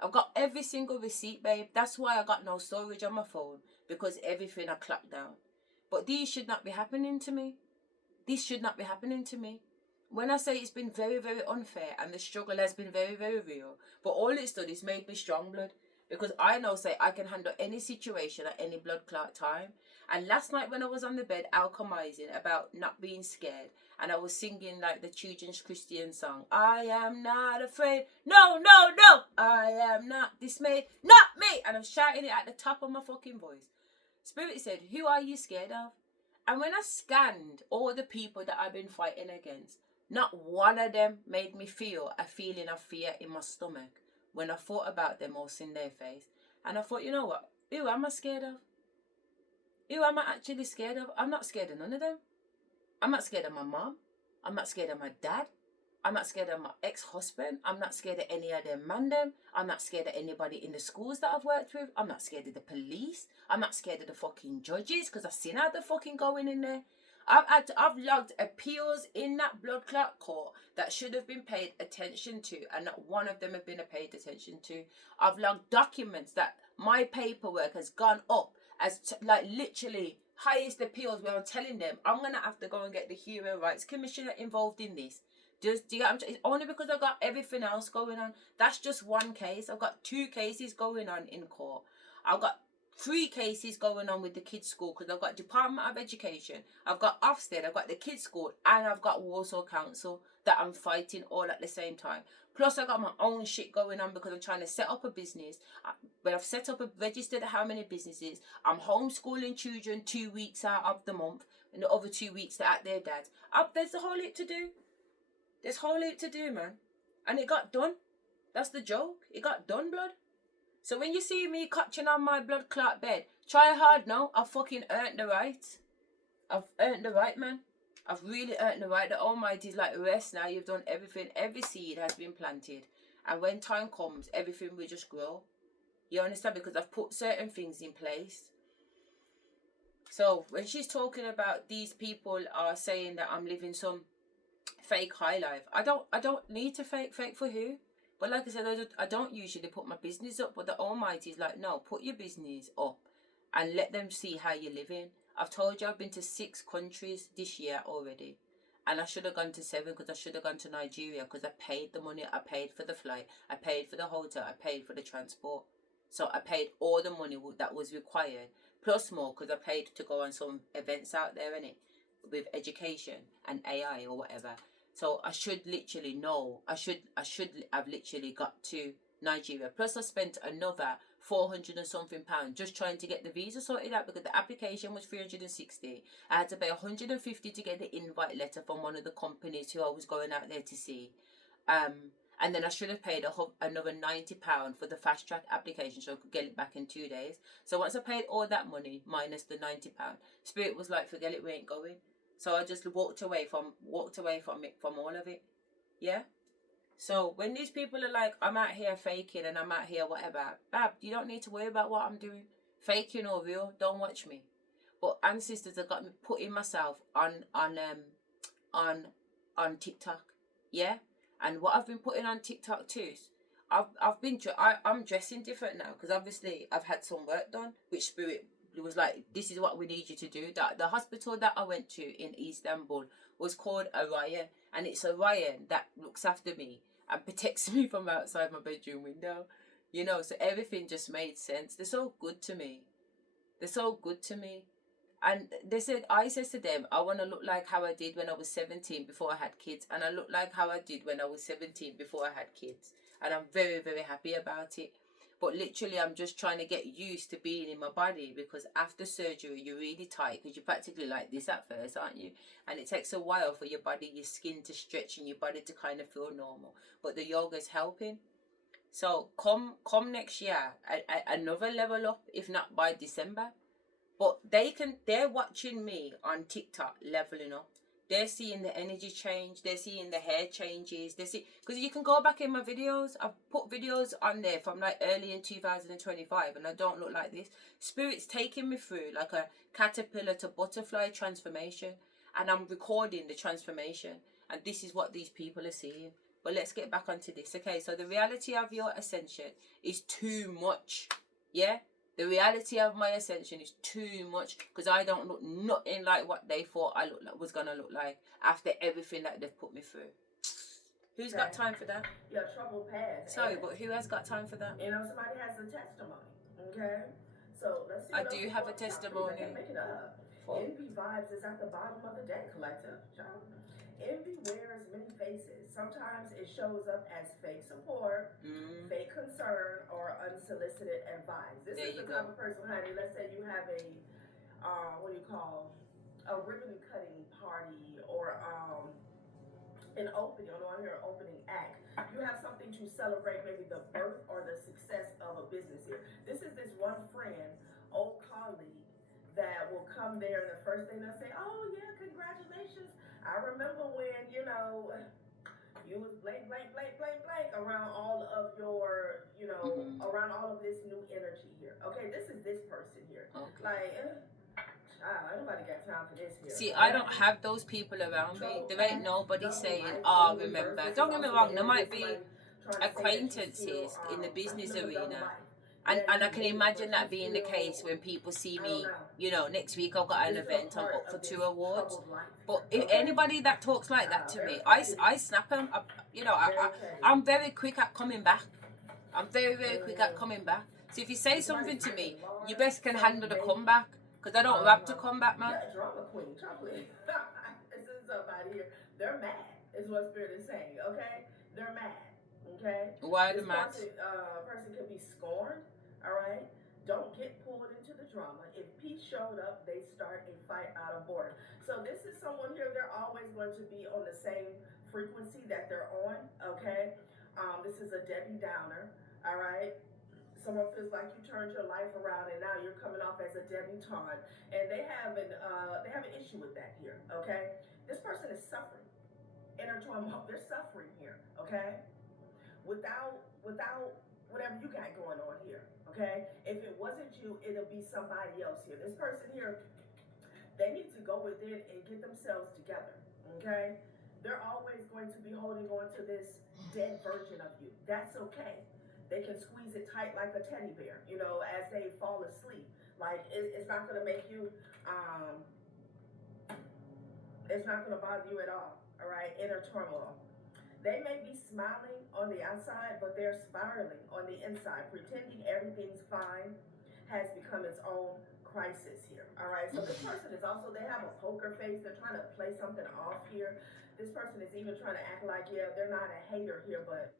I've got every single receipt, babe. That's why I got no storage on my phone, because everything I clocked down. But these should not be happening to me. When I say it's been very, very unfair and the struggle has been very, very real, but all it's done is made me strong blood, because I know, say, I can handle any situation at any blood clot time. And last night when I was on the bed alchemizing about not being scared, and I was singing like the children's Christian song, I am not afraid, no, I am not dismayed, not me, and I'm shouting it at the top of my fucking voice. Spirit said, who are you scared of? And when I scanned all the people that I've been fighting against, not one of them made me feel a feeling of fear in my stomach when I thought about them all seeing their face. And I thought, you know what? Who am I scared of? Who am I actually scared of? I'm not scared of none of them. I'm not scared of my mom. I'm not scared of my dad. I'm not scared of my ex-husband. I'm not scared of any of them man them. I'm not scared of anybody in the schools that I've worked with. I'm not scared of the police. I'm not scared of the fucking judges, because I've seen how they're fucking going in there. I've logged appeals in that blood clot court that should have been paid attention to, and not one of them have been paid attention to. I've logged documents that my paperwork has gone up as like literally highest appeals, where I'm telling them I'm gonna have to go and get the Human Rights Commissioner involved in this. Do you get? It's only because I've got everything else going on. That's just one case. I've got 2 cases going on in court. I've got 3 cases going on with the kids' school, because I've got Department of Education, I've got Ofsted, I've got the kids' school, and I've got Warsaw Council that I'm fighting all at the same time. Plus, I got my own shit going on because I'm trying to set up a business. But I've set up registered how many businesses. I'm homeschooling children 2 weeks out of the month, and the other 2 weeks they're at their dad's. There's a whole heap to do. There's a whole heap to do, man. And it got done. That's the joke. It got done, blood. So when you see me catching on my blood clot bed, try hard now. I've fucking earned the right. I've earned the right, man. I've really earned the right. The Almighty's like, rest now. You've done everything. Every seed has been planted. And when time comes, everything will just grow. You understand? Because I've put certain things in place. So when she's talking about these people are saying that I'm living some fake high life, I don't need to fake for who? But like I said, I don't usually put my business up. But the Almighty's like, no, put your business up and let them see how you're living. I've told you I've been to 6 countries this year already. And I should have gone to 7 because I should have gone to Nigeria because I paid the money. I paid for the flight. I paid for the hotel. I paid for the transport. So I paid all the money that was required. Plus more because I paid to go on some events out there, innit? With education and AI or whatever. So I should literally know. I should have literally got to Nigeria. Plus I spent another 400 and something pounds just trying to get the visa sorted out because the application was 360. I had to pay 150 to get the invite letter from one of the companies who I was going out there to see. And then I should have paid another £90 for the fast track application so I could get it back in 2 days. So once I paid all that money minus the £90, Spirit was like, forget it, we ain't going. So I just walked away from it, from all of it. Yeah? So when these people are like, I'm out here faking and I'm out here whatever, Bab, you don't need to worry about what I'm doing. Faking or real, don't watch me. But ancestors have got me putting myself on TikTok. Yeah? And what I've been putting on TikTok too, I'm dressing different now because obviously I've had some work done, which Spirit was like, this is what we need you to do. The hospital that I went to in Istanbul was called Orion, and it's Orion that looks after me and protects me from outside my bedroom window. You know, so everything just made sense. They're so good to me. And I said to them, I want to look like how I did when I was 17 before I had kids. And I look like how I did when I was 17 before I had kids. And I'm very, very happy about it. But literally, I'm just trying to get used to being in my body because after surgery, you're really tight because you're practically like this at first, aren't you? And it takes a while for your body, your skin to stretch and your body to kind of feel normal. But the yoga's helping. So come next year, another level up, if not by December. But they're watching me on TikTok leveling up. They're seeing the energy change. They're seeing the hair changes. Because you can go back in my videos. I've put videos on there from like early in 2025 and I don't look like this. Spirit's taking me through like a caterpillar to butterfly transformation. And I'm recording the transformation. And this is what these people are seeing. But let's get back onto this. Okay, so the reality of your ascension is too much. Yeah? The reality of my ascension is too much because I don't look nothing like what they thought I was going to look like after everything that they've put me through. Who's got time for that? Your trouble past. Sorry, but who has got time for that? You know, somebody has a testimony, okay? So let's see. I do have a testimony. Make it up. Envy vibes is at the bottom of the deck, collective. Envy wears many faces. Sometimes it shows up as fake support, fake concern, or unsolicited advice. This is the type of person, honey. Let's say you have a a ribbon cutting party or an opening. I know I hear an opening act. You have something to celebrate, maybe the birth or the success of a business here. This is this one friend, old colleague, that will come there and the first thing they'll say, oh yeah, congratulations. I remember when, you was blank around all of your, around all of this new energy here. Okay, this is this person here. Okay. Like, ain't nobody got time for this here. See, I don't have those people around me. There ain't nobody saying, oh, remember. Don't get me wrong, there might be acquaintances in the business arena. And I can imagine that being the case when people see me, next week I've got an event, I'm up for 2 awards. But if anybody that talks like that to me, I snap them. I'm very quick at coming back. I'm very, very quick at coming back. So if you say Somebody's something to me, working large, you best can so handle the maybe comeback. Because I don't rap to comeback, man. yeah, drama queen, chocolate. This is somebody here. They're mad, is what Spirit is saying. Okay, they're mad. Okay, Why the this mad? person could be scorned. All right, don't get pulled into the drama. If peace showed up, they start a fight out of order. So this is someone here. They're always going to be on the same frequency that they're on. Okay, this is a Debbie Downer. All right, someone feels like you turned your life around and now you're coming off as a debutante, and they have an issue with that here. Okay, this person is suffering inner turmoil. They're suffering here. Okay, without whatever you got going on here. Okay, if it wasn't you, it'll be somebody else here. This person here, they need to go within and get themselves together. Okay, they're always going to be holding on to this dead version of you. That's okay. They can squeeze it tight like a teddy bear, as they fall asleep. Like it's not going to make you, it's not going to bother you at all. All right, inner turmoil. They may be smiling on the outside, but they're spiraling on the inside. Pretending everything's fine has become its own crisis here. All right, so this person is also, they have a poker face. They're trying to play something off here. This person is even trying to act like, yeah, they're not a hater here, but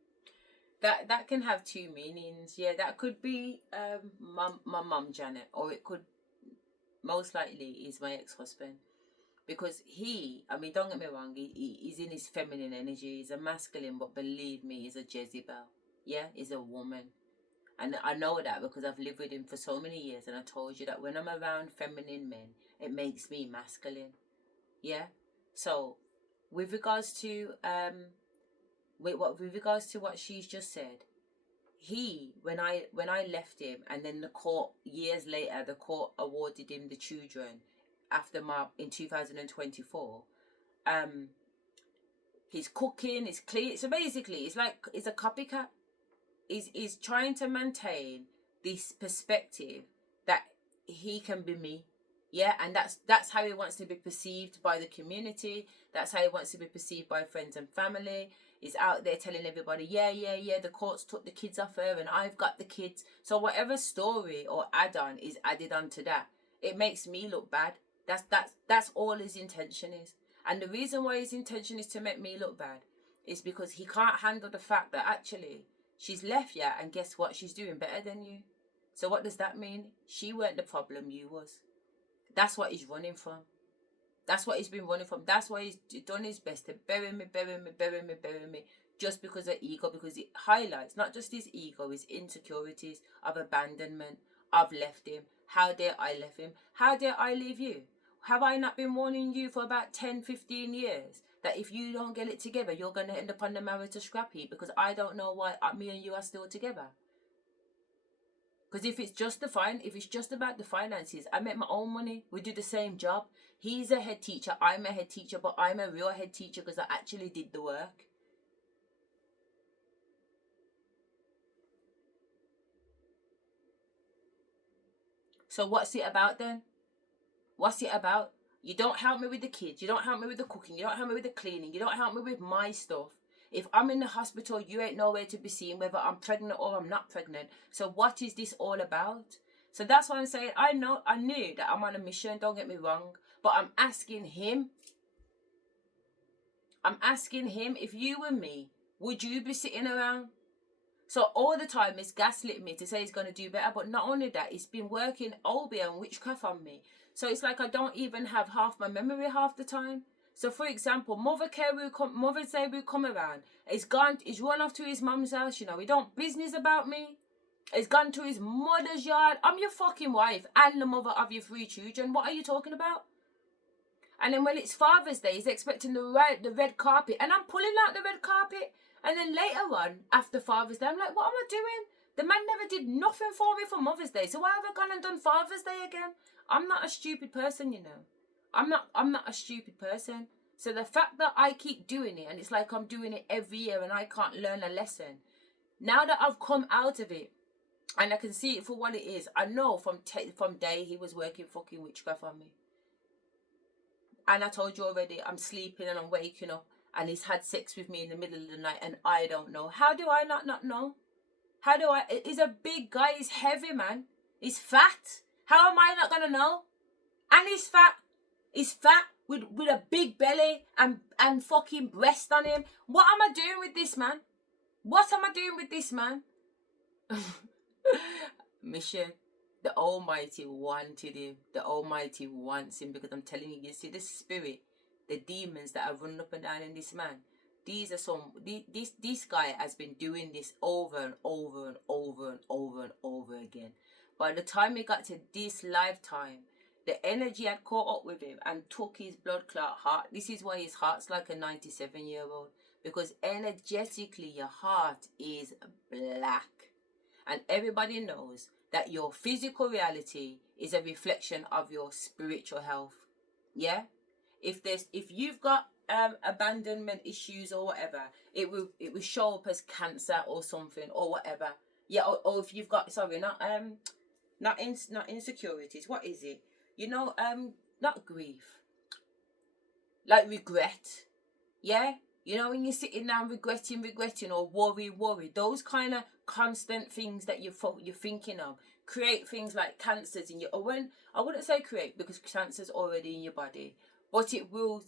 That can have two meanings. Yeah, that could be my mum Janet, or it could most likely is my ex-husband. Because I mean, don't get me wrong, he's in his feminine energy. He's a masculine, but believe me, he's a Jezebel. Yeah, he's a woman. And I know that because I've lived with him for so many years, and I told you that when I'm around feminine men, it makes me masculine. Yeah? So, with regards to what she's just said, when I left him, and then the court years later, the court awarded him the children in 2024. He's cooking, he's clean. So basically, it's like he's a copycat. He's trying to maintain this perspective that he can be me. Yeah, and that's how he wants to be perceived by the community. That's how he wants to be perceived by friends and family. He's out there telling everybody, yeah, the courts took the kids off her and I've got the kids. So whatever story or add-on is added onto that, it makes me look bad. That's all his intention is. And the reason why his intention is to make me look bad is because he can't handle the fact that actually she's left you, and guess what? She's doing better than you. So what does that mean? She weren't the problem, you was. That's what he's running from. That's what he's been running from. That's why he's done his best to bury me, just because of ego, because it highlights not just his ego, his insecurities of abandonment. I've left him. How dare I leave him? How dare I leave you? Have I not been warning you for about 10, 15 years that if you don't get it together, you're going to end up on the marital scrap heap? Because I don't know why me and you are still together. Because if it's just about the finances, I make my own money. We do the same job. He's a head teacher. I'm a head teacher, but I'm a real head teacher because I actually did the work. So what's it about then? What's it about? You don't help me with the kids. You don't help me with the cooking. You don't help me with the cleaning. You don't help me with my stuff. If I'm in the hospital, you ain't nowhere to be seen, whether I'm pregnant or I'm not pregnant. So what is this all about? So that's why I'm saying, I knew that I'm on a mission, don't get me wrong. But I'm asking him, if you were me, would you be sitting around? So all the time it's gaslit me to say he's going to do better. But not only that, it's been working obeah and witchcraft on me. So it's like I don't even have half my memory half the time. So for example, Mother's Day will come around. He's run off to his mum's house, he don't business about me. He's gone to his mother's yard. I'm your fucking wife and the mother of your 3 children. What are you talking about? And then when it's Father's Day, he's expecting the red carpet. And I'm pulling out the red carpet. And then later on, after Father's Day, I'm like, what am I doing? The man never did nothing for me for Mother's Day. So why have I gone and done Father's Day again? I'm not a stupid person, I'm not a stupid person. So the fact that I keep doing it, and it's like I'm doing it every year and I can't learn a lesson. Now that I've come out of it, and I can see it for what it is, I know from day he was working fucking witchcraft on me. And I told you already, I'm sleeping and I'm waking up, and he's had sex with me in the middle of the night, and I don't know. How do I not know? How do I? He's a big guy. He's heavy, man. He's fat. How am I not gonna know? And he's fat. He's fat with a big belly and fucking breast on him. What am I doing with this man? What am I doing with this man? Mission. The Almighty wanted him. The Almighty wants him, because I'm telling you, you see the spirit, the demons that are running up and down in this man. These are some. This guy has been doing this over and over and over and over and over again. By the time he got to this lifetime, the energy had caught up with him and took his blood clot heart. This is why his heart's like a 97-year-old. Because energetically, your heart is black. And everybody knows that your physical reality is a reflection of your spiritual health. Yeah? If you've got abandonment issues or whatever, it will show up as cancer or something or whatever. Yeah, or if you've got, sorry, not insecurities. What is it? You know, not grief. Like regret. Yeah? You know, when you're sitting down regretting, or worry, those kind of constant things that you're thinking of create things like cancers in your. Or when I wouldn't say create, because cancer's already in your body, but it will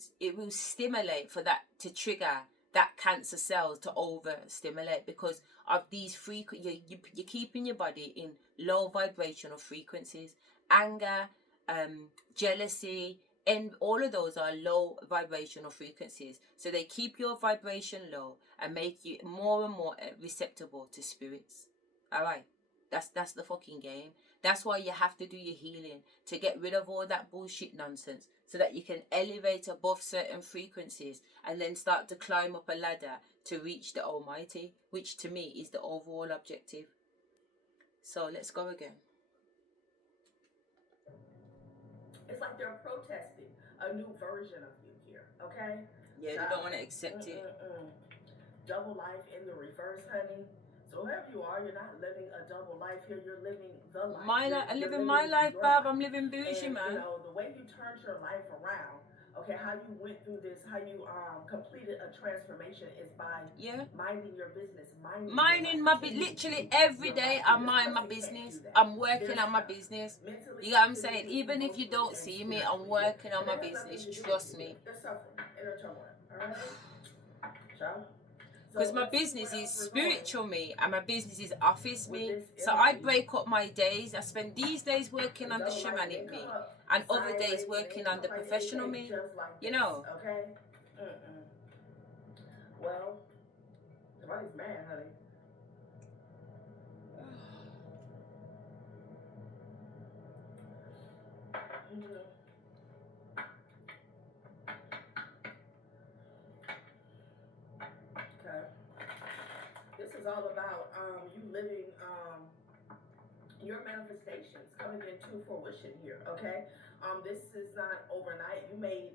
stimulate for that to trigger that cancer cells to overstimulate, because of these you're keeping your body in low vibrational frequencies. Anger, jealousy, and all of those are low vibrational frequencies. So they keep your vibration low and make you more and more receptible to spirits. All right, that's the fucking game. That's why you have to do your healing, to get rid of all that bullshit nonsense, so that you can elevate above certain frequencies and then start to climb up a ladder to reach the Almighty, which to me is the overall objective. So let's go again. It's like they're protesting a new version of you here, okay? Yeah, they don't want to accept it. Double life in the reverse, honey. So whoever you are, you're not living a double life here. You're living the life. I'm living my life, Bob. I'm living bougie, and, man. You know, the way you turned your life around, okay, how you went through this, how you completed a transformation is by minding your business, minding my business. Literally every day I mind my business. I'm working on my business. You know what I'm saying? Even if you don't see me, I'm working on my business. Trust me. They're suffering, inner turmoil. All right, child. Because my business is spiritual me, and my business is office me. So I break up my days. I spend these days working on the shamanic me, and other days working on the professional me. You know. Okay. Well, somebody's mad, honey. Okay. This is all about you living your manifestations coming into fruition here, okay? This is not overnight. You made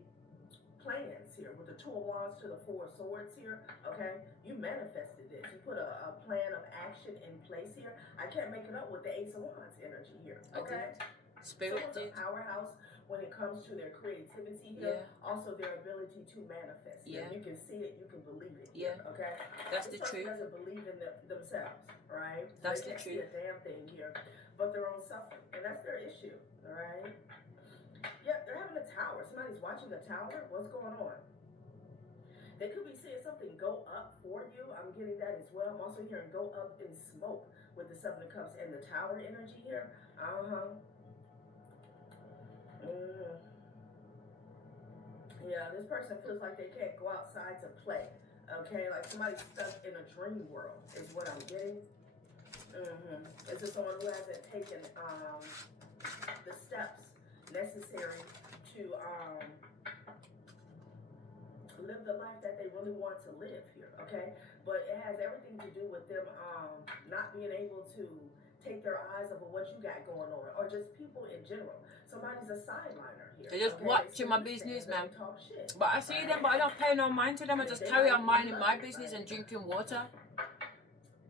plans here with the Two of Wands to the Four of Swords here, okay? You manifested this. You put a plan of action in place here. I can't make it up with the Ace of Wands energy here, okay? Spirit did. A powerhouse when it comes to their creativity here, also their ability to manifest. Yeah. You can see it, you can believe it. Yeah. Here, okay? That's the truth. Doesn't believe in themselves, right? That's the truth. They can't see a damn thing here, but they're on suffering, and that's their issue, all right? Yeah, they're having a tower. Somebody's watching the tower. What's going on? They could be seeing something go up for you. I'm getting that as well. I'm also hearing go up in smoke with the Seven of Cups and the tower energy here. Yeah, this person feels like they can't go outside to play. Okay, like somebody's stuck in a dream world is what I'm getting. This is someone who hasn't taken the steps necessary to live the life that they really want to live here, okay? But it has everything to do with them not being able to take their eyes off of what you got going on, or just people in general. Somebody's a sideliner here. They're just watching my business, man. But I see them, but I don't pay no mind to them. I just carry on minding my business and drinking water.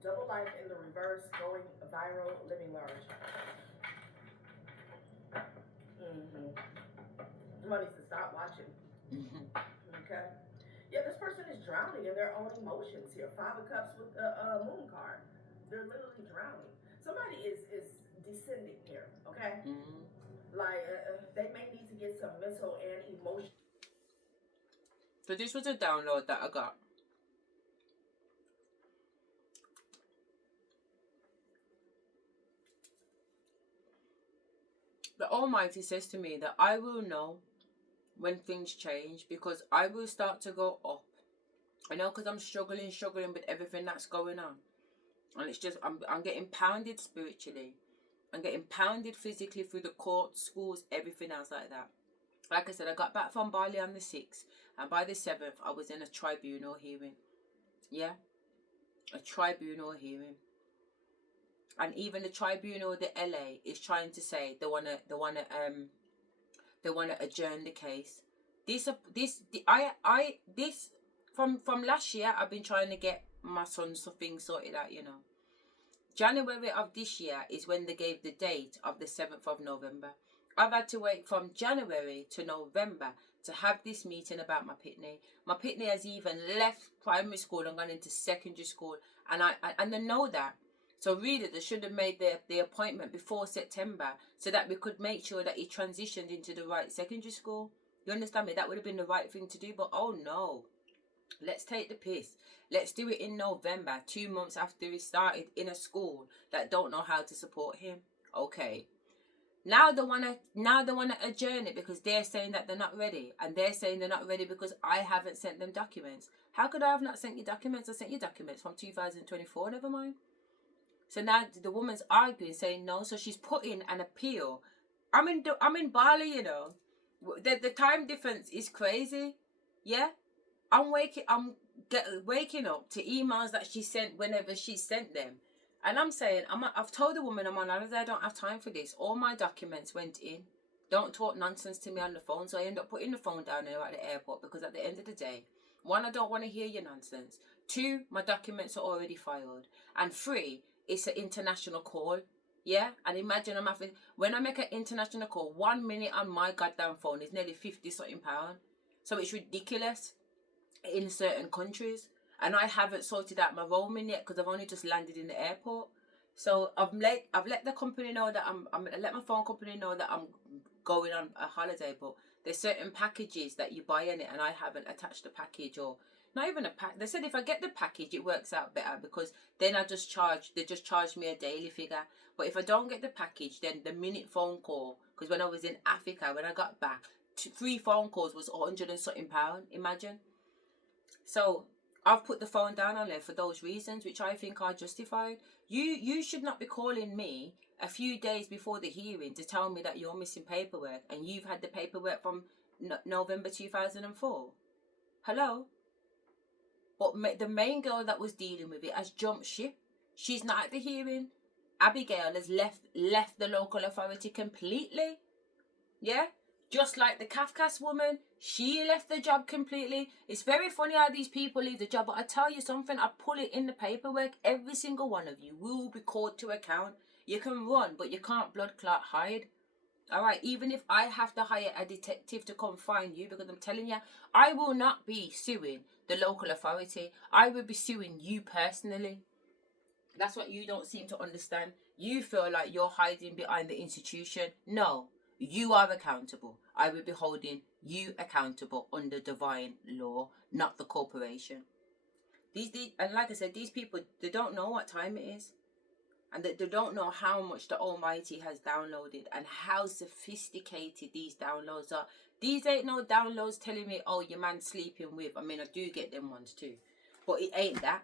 Double life in the reverse, going viral, living large. Somebody needs to stop watching. Okay? Yeah, this person is drowning in their own emotions here. Five of Cups with the Moon card. They're literally drowning. Somebody is descending here, okay? Like, they may need to get some mental and emotional. So this was a download that I got. The Almighty says to me that I will know when things change, because I will start to go up. I know, because I'm struggling with everything that's going on. And it's just, I'm getting pounded spiritually. I'm getting pounded physically through the court, schools, everything else like that. Like I said, I got back from Bali on the 6th. And by the 7th, I was in a tribunal hearing. Yeah? A tribunal hearing. And even the tribunal of the LA is trying to say they wanna adjourn the case. From last year, I've been trying to get my son's thing sorted out, you know. January of this year is when they gave the date of the 7th of November. I've had to wait from January to November to have this meeting about my pitney. My pitney has even left primary school and gone into secondary school, and they know that. So really, they should have made the appointment before September so that we could make sure that he transitioned into the right secondary school. You understand me? That would have been the right thing to do, but oh no. Let's take the piss. Let's do it in November, 2 months after he started in a school that don't know how to support him. Okay. Now they wanna adjourn it because they're saying that they're not ready, and they're saying they're not ready because I haven't sent them documents. How could I have not sent you documents? I sent you documents from 2024. Never mind. So now the woman's arguing, saying no. So she's put in an appeal. I'm in Bali, you know. The time difference is crazy. Yeah. I'm waking up to emails that she sent whenever she sent them. And I'm saying, I've told the woman I'm on holiday, I don't have time for this. All my documents went in. Don't talk nonsense to me on the phone. So I end up putting the phone down here at the airport, because at the end of the day, 1, I don't want to hear your nonsense. 2, my documents are already filed. And 3, it's an international call. Yeah? And imagine when I make an international call, 1 minute on my goddamn phone is nearly 50 something pounds. So it's ridiculous in certain countries, and I haven't sorted out my roaming yet because I've only just landed in the airport. So I've let the company know that I let my phone company know that I'm going on a holiday, but there's certain packages that you buy in it, and I haven't attached the package, or not even a pack. They said if I get the package, it works out better, because then they just charge me a daily figure. But if I don't get the package, then the minute phone call, because when I was in Africa, when I got back, 3 phone calls was £100 and something. Imagine. So I've put the phone down on there for those reasons, which I think are justified. You should not be calling me a few days before the hearing to tell me that you're missing paperwork, and you've had the paperwork from November 2004. Hello? But the main girl that was dealing with it has jumped ship. She's not at the hearing. Abigail has left the local authority completely. Yeah? Just like the Kafkas woman, she left the job completely. It's very funny how these people leave the job, but I tell you something, I pull it in the paperwork. Every single one of you will be called to account. You can run, but you can't blood clot hide. Alright, even if I have to hire a detective to come find you, because I'm telling you, I will not be suing the local authority. I will be suing you personally. That's what you don't seem to understand. You feel like you're hiding behind the institution. No. You are accountable. I will be holding you accountable under divine law, not the corporation. And like I said, these people, they don't know what time it is. And they don't know how much the Almighty has downloaded and how sophisticated these downloads are. These ain't no downloads telling me, oh, your man's sleeping with. I mean, I do get them ones too. But it ain't that.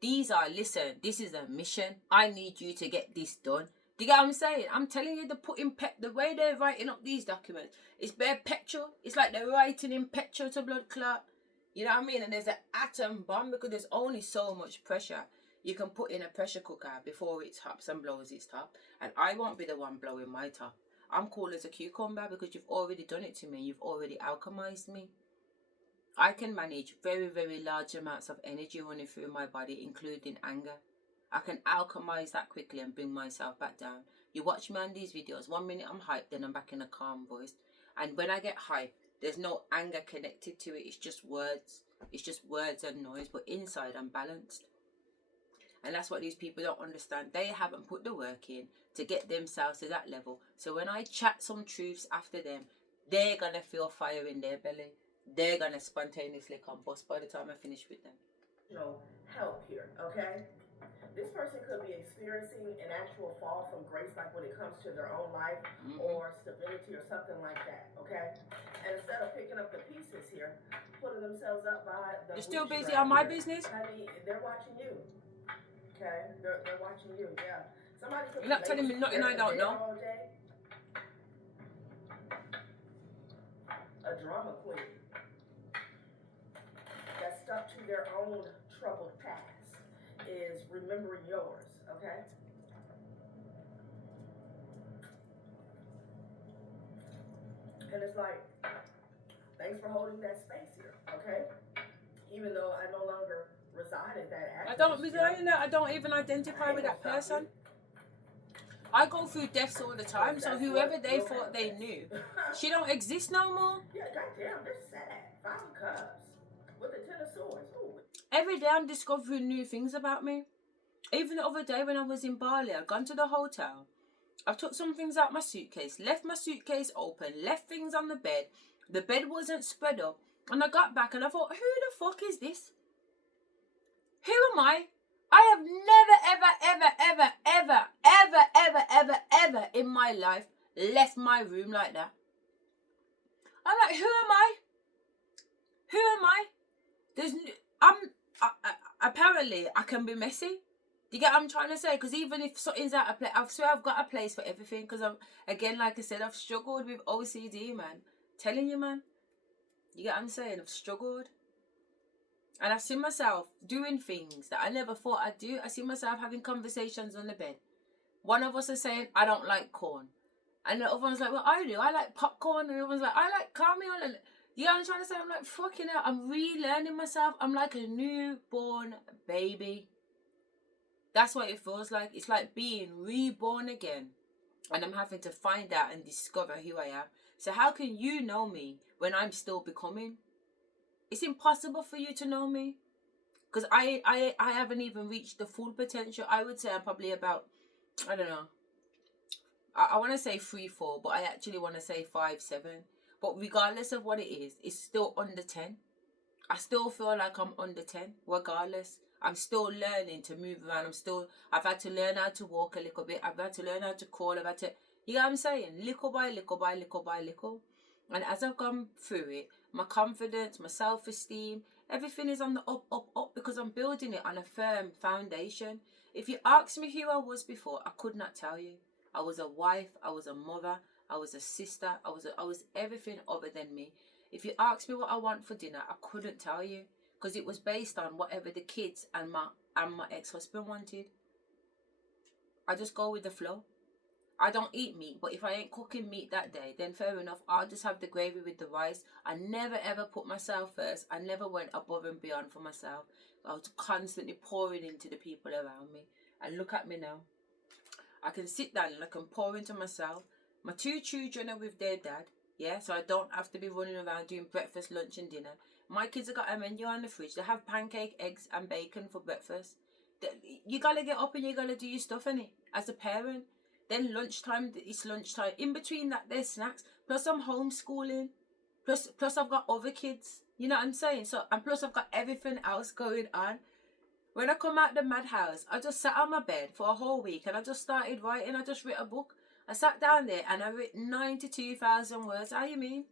These are, listen, this is a mission. I need you to get this done. Do you get what I'm saying? I'm telling you, the way they're writing up these documents, it's bare petrol. It's like they're writing in petrol to blood clot. You know what I mean? And there's an atom bomb, because there's only so much pressure you can put in a pressure cooker before it tops and blows its top. And I won't be the one blowing my top. I'm cool as a cucumber, because you've already done it to me. You've already alchemized me. I can manage very, very large amounts of energy running through my body, including anger. I can alchemize that quickly and bring myself back down. You watch me on these videos, 1 minute I'm hyped, then I'm back in a calm voice. And when I get hyped, there's no anger connected to it. It's just words. It's just words and noise. But inside, I'm balanced. And that's what these people don't understand. They haven't put the work in to get themselves to that level. So when I chat some truths after them, they're going to feel fire in their belly. They're going to spontaneously combust by the time I finish with them. Help here, okay? This person could be experiencing an actual fall from grace, like when it comes to their own life or stability or something like that, okay? And instead of picking up the pieces here, putting themselves up by the You're still busy bootstrap on my here, business? honey, they're watching you, okay? They're watching you, yeah. Somebody could You're not telling me nothing I don't know. all day. A drama queen that's stuck to their own troubled past is remembering yours, okay? And it's like, thanks for holding that space here, okay? Even though I no longer reside in that address. I don't reside in that. I don't even identify with that person. I go through deaths all the time, so whoever they thought they knew, she don't exist no more. Yeah, goddamn, they're sad. 5 of Cups with the 10 of Swords. Ooh. Every day I'm discovering new things about me. Even the other day when I was in Bali, I'd gone to the hotel. I took some things out my suitcase, left my suitcase open, left things on the bed. The bed wasn't spread up. And I got back and I thought, who the fuck is this? Who am I? I have never, ever in my life left my room like that. I'm like, who am I? Who am I? Apparently I can be messy. Do you get what I'm trying to say? Because even if something's out of place, I swear I've got a place for everything. Because again, like I said, I've struggled with OCD, man. Telling you, man. You get what I'm saying? I've struggled. And I've seen myself doing things that I never thought I'd do. I see myself having conversations on the bed. One of us is saying, I don't like corn. And the other one's like, well, I do. I like popcorn. And the other one's like, I like caramel. And you know what I'm trying to say? I'm like, fucking hell. I'm relearning myself. I'm like a newborn baby. That's what it feels like. It's like being reborn again. And I'm having to find out and discover who I am. So how can you know me when I'm still becoming? It's impossible for you to know me. Because I haven't even reached the full potential. I would say I'm probably about, I don't know. I want to say 3-4, but I actually want to say 5-7. But regardless of what it is, it's still under 10. I still feel like I'm under 10, regardless. I'm still learning to move around. I've had to learn how to walk a little bit. I've had to learn how to crawl. I've had to, you know what I'm saying? Little by little by little by little. And as I've gone through it, my confidence, my self-esteem, everything is on the up, because I'm building it on a firm foundation. If you asked me who I was before, I could not tell you. I was a wife, I was a mother, I was a sister, I was everything other than me. If you asked me what I want for dinner, I couldn't tell you, because it was based on whatever the kids and my ex-husband wanted. I just go with the flow. I don't eat meat, but if I ain't cooking meat that day, then fair enough, I'll just have the gravy with the rice. I never ever put myself first. I never went above and beyond for myself. I was constantly pouring into the people around me. And look at me now. I can sit down and I can pour into myself. My 2 children are with their dad, yeah, so I don't have to be running around doing breakfast, lunch and dinner. My kids have got a menu on the fridge. They have pancake, eggs and bacon for breakfast. You gotta get up and you gotta do your stuff, innit? As a parent. Then lunchtime, it's lunchtime. In between that, there's snacks. Plus I'm homeschooling. Plus I've got other kids. You know what I'm saying? So, and plus I've got everything else going on. When I come out the madhouse, I just sat on my bed for a whole week and I just started writing. I just wrote a book. I sat down there and I wrote 92,000 words. How you mean?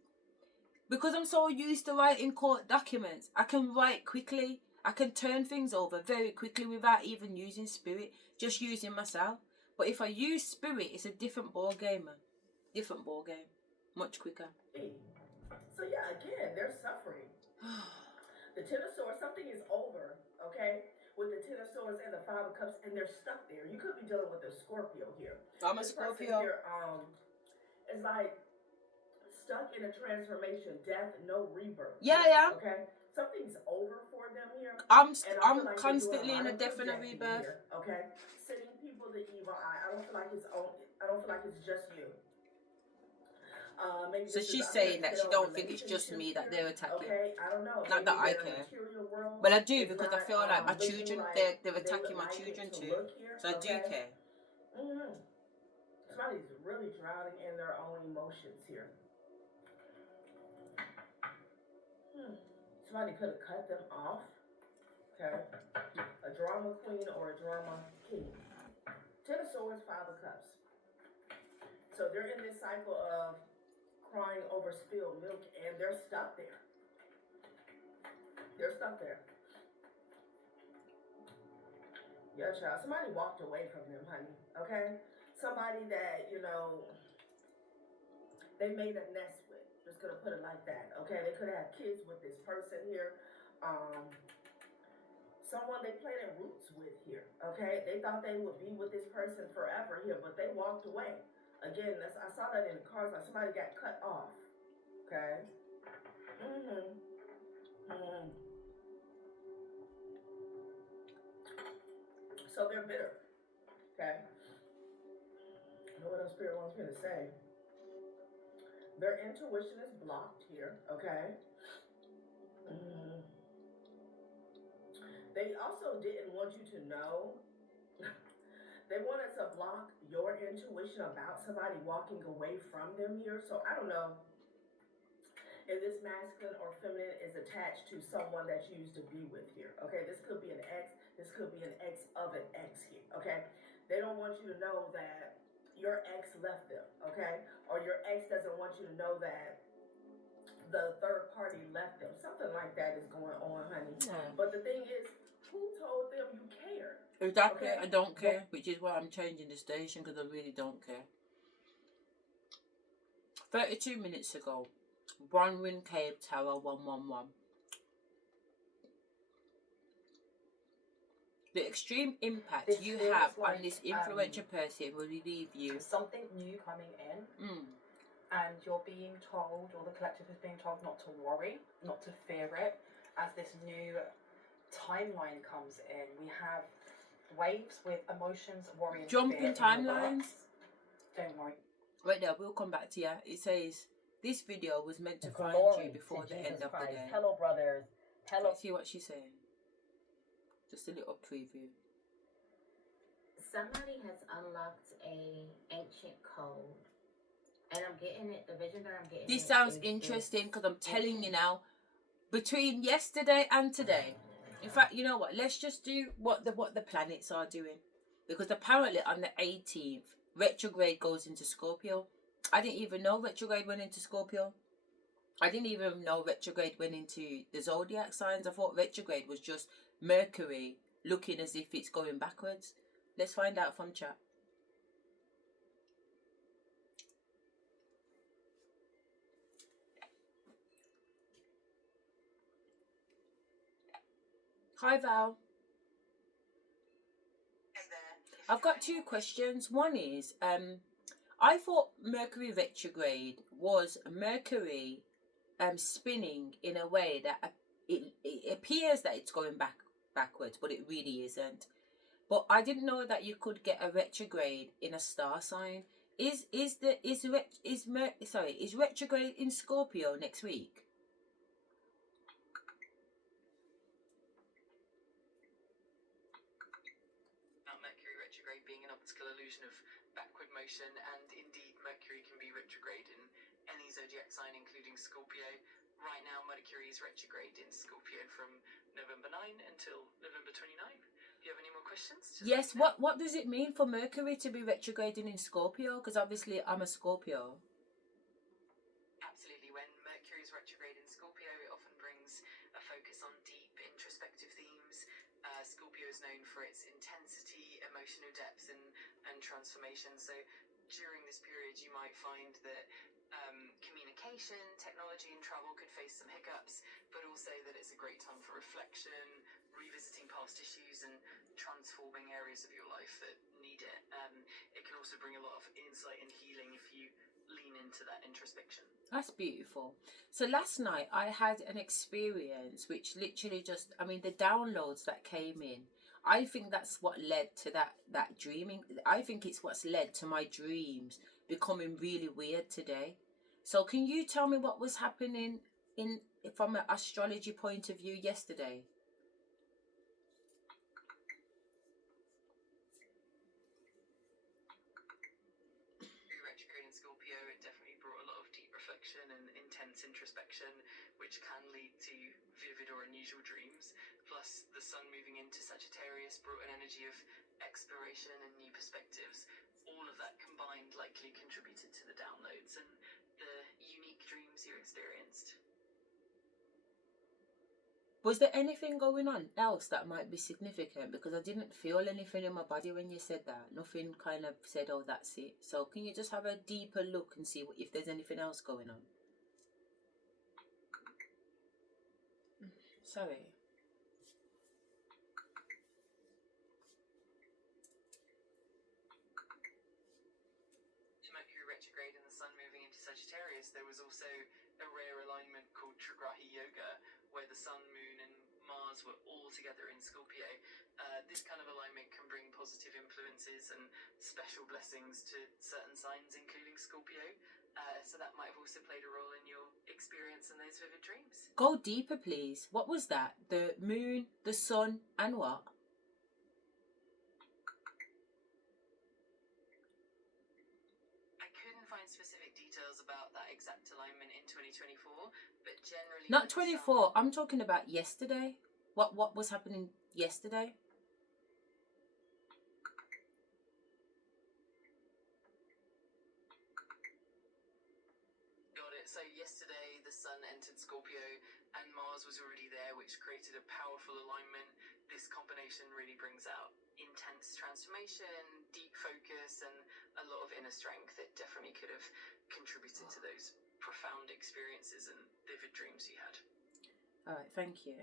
Because I'm so used to writing court documents, I can write quickly. I can turn things over very quickly without even using spirit, just using myself. But if I use spirit, it's a different ball game, man. Different ball game. Much quicker. So yeah, again, they're suffering. The 10 of Swords, something is over, okay? With the 10 of Swords and the 5 of Cups, and they're stuck there. You could be dealing with a Scorpio here. I'm a This person Scorpio. Here, it's like stuck in a transformation, death, no rebirth. Yeah. Okay? Something's over for them here. I'm like constantly in a death and a rebirth. Here, okay? Sending people the evil eye. I don't feel like it's just you. Maybe So this is she's a saying that she failed don't think it's just me relationship that here. they're attacking. Okay, I don't know. Not Maybe that I their care. material world Well, I do is because I not feel like my looking children, like they're they would attacking my like children it to too. look here. So I do Okay. care. Mm-hmm. Somebody's really drowning in their own emotions here. Somebody could have cut them off. Okay. A drama queen or a drama king. Ten of Swords, Five of Cups. So they're in this cycle of crying over spilled milk, and they're stuck there. They're stuck there. Yeah, child. Somebody walked away from them, honey. Okay? Somebody that, you know, they made a nest with. Just gonna put it like that. Okay? They could have kids with this person here. Someone they planted roots with here. Okay? They thought they would be with this person forever here, but they walked away. Again, I saw that in the cards, like somebody got cut off. Okay? So they're bitter. Okay? I know what else Spirit wants me to say. Their intuition is blocked here. Okay? They also didn't want you to know. They wanted to block your intuition about somebody walking away from them here. So I don't know if this masculine or feminine is attached to someone that you used to be with here. Okay, this could be an ex. This could be an ex of an ex here. Okay, they don't want you to know that your ex left them. Okay, or your ex doesn't want you to know that the third party left them. Something like that is going on, honey. But the thing is, who told them you cared? Exactly, okay? I don't care, which is why I'm changing the station, because I really don't care. 32 minutes ago, One Ring Cave Tower 111. The extreme impact This you feels have like, on this influential person will leave you. Something new coming in, and you're being told, or the collective is being told, not to worry, not to fear it, as this new timeline comes in. We have waves with emotions, worry, and jumping fear timelines. Don't worry. Right there, we'll come back to you. It says this video was meant to find you before the end of the day. Hello, brothers. Hello. Let's see what she's saying. Just a little preview. Somebody has unlocked a ancient code, and I'm getting it. The vision that I'm getting. This sounds interesting because I'm telling you now, between yesterday and today. In fact, you know what? Let's just do what the planets are doing, because apparently on the 18th, retrograde goes into Scorpio. I didn't even know retrograde went into Scorpio. I didn't even know retrograde went into the zodiac signs. I thought retrograde was just Mercury looking as if it's going backwards. Let's find out from chat. Hi Val. Hey there. I've got two questions. One is, I thought Mercury retrograde was Mercury spinning in a way that it appears that it's going backwards, but it really isn't. But I didn't know that you could get a retrograde in a star sign. Is retrograde in Scorpio next week? Mercury retrograde being an optical illusion of backward motion, and indeed Mercury can be retrograde in any zodiac sign, including Scorpio. Right now, Mercury is retrograde in Scorpio from November 9 until November 29. Do you have any more questions? Yes. What does it mean for Mercury to be retrograding in Scorpio? Because obviously I'm a Scorpio. Absolutely. When Mercury is retrograde in Scorpio, it often brings a focus on deep introspective themes. Scorpio is known for its intensity, emotional depth, and transformation. So during this period, you might find that communication, technology, and travel could face some hiccups, but also that it's a great time for reflection, revisiting past issues, and transforming areas of your life that need it. It can also bring a lot of insight and healing if you lean into that introspection. That's beautiful. So last night I had an experience which literally just, I mean, the downloads that came in, I think that's what led to that dreaming. I think it's what's led to my dreams becoming really weird today. So can you tell me what was happening from an astrology point of view yesterday? Retrograde in Scorpio, it definitely brought a lot of deep reflection and intense introspection, which can lead to vivid or unusual dreams. Plus, the sun moving into Sagittarius brought an energy of exploration and new perspectives. All of that combined likely contributed to the downloads and the unique dreams you experienced. Was there anything going on else that might be significant? Because I didn't feel anything in my body when you said that. Nothing kind of said, oh, that's it. So can you just have a deeper look and see if there's anything else going on? Sorry. Mercury retrograde and the sun moving into Sagittarius, there was also a rare alignment called Trigrahi Yoga, where the sun, moon, and Mars were all together in Scorpio. This kind of alignment can bring positive influences and special blessings to certain signs, including Scorpio. So that might have also played a role in your experience and those vivid dreams. Go deeper, please. What was that? The moon, the sun, and what? I couldn't find specific details about that exact alignment in 2024, but generally... Not 24. I'm talking about yesterday. What was happening yesterday? So yesterday the sun entered Scorpio and Mars was already there, which created a powerful alignment. This combination really brings out intense transformation, deep focus, and a lot of inner strength. It definitely could have contributed to those profound experiences and vivid dreams you had. All right, thank you.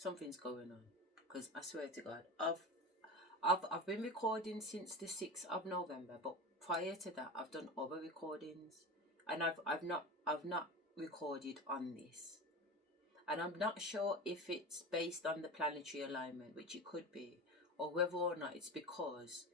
Something's going on, because I swear to God, I've been recording since the 6th of November, but prior to that I've done other recordings. And I've not recorded on this, and I'm not sure if it's based on the planetary alignment, which it could be, or whether or not it's because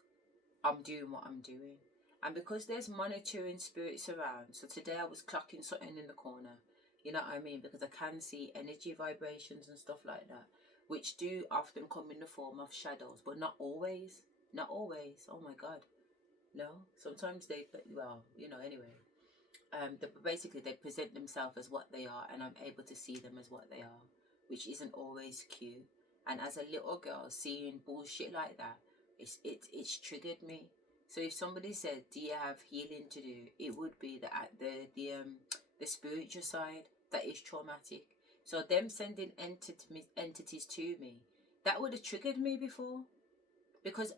I'm doing what I'm doing, and because there's monitoring spirits around. So today I was clocking something in the corner, you know what I mean, because I can see energy vibrations and stuff like that, which do often come in the form of shadows, but not always. Oh my God, no. Sometimes they, well, you know, anyway. Basically they present themselves as what they are, and I'm able to see them as what they are, which isn't always cute. And as a little girl, seeing bullshit like that, it's triggered me. So if somebody said, do you have healing to do, it would be the spiritual side that is traumatic. So them sending entities to me, that would have triggered me before, because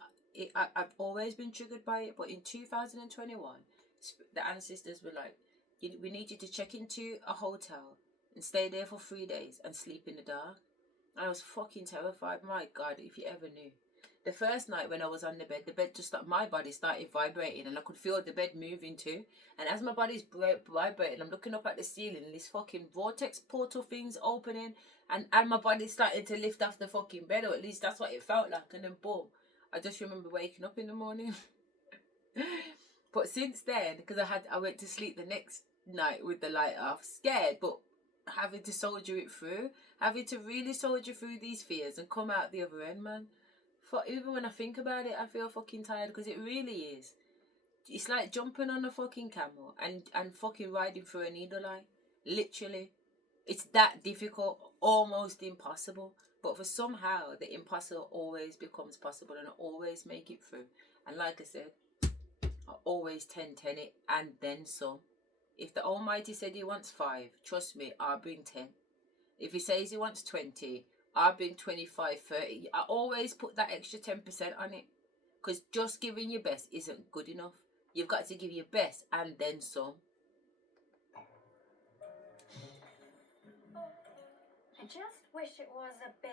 I've always been triggered by it. But in 2021, the ancestors were like, we need you to check into a hotel and stay there for 3 days and sleep in the dark. I was fucking terrified. My God, if you ever knew. The first night when I was on the bed just started, my body started vibrating, and I could feel the bed moving too. And as my body's vibrating, I'm looking up at the ceiling, and this fucking vortex portal thing's opening, and my body started to lift off the fucking bed, or at least that's what it felt like. And then boom, I just remember waking up in the morning. But since then, because I went to sleep the next night with the light off, scared, but having to soldier it through, having to really soldier through these fears and come out the other end, man. Even when I think about it, I feel fucking tired, because it really is. It's like jumping on a fucking camel and fucking riding through a needle eye. Literally. It's that difficult, almost impossible. But for somehow, the impossible always becomes possible, and I always make it through. And like I said, I always 10 it and then some. If the Almighty said he wants 5, trust me, I'll bring 10. If he says he wants 20, I'll bring 25, 30. I always put that extra 10% on it, because just giving your best isn't good enough. You've got to give your best and then some. I just wish it was a bit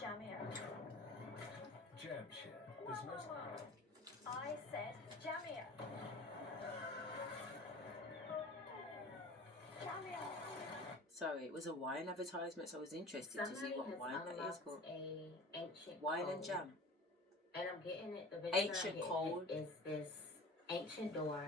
jammier. Jam shit. I said jammier. Jammier. Sorry, it was a wine advertisement, so I was interested to see what wine that is. But Ancient wine cold. and jam. And I'm getting it. The vision Ancient I'm getting cold. is this ancient door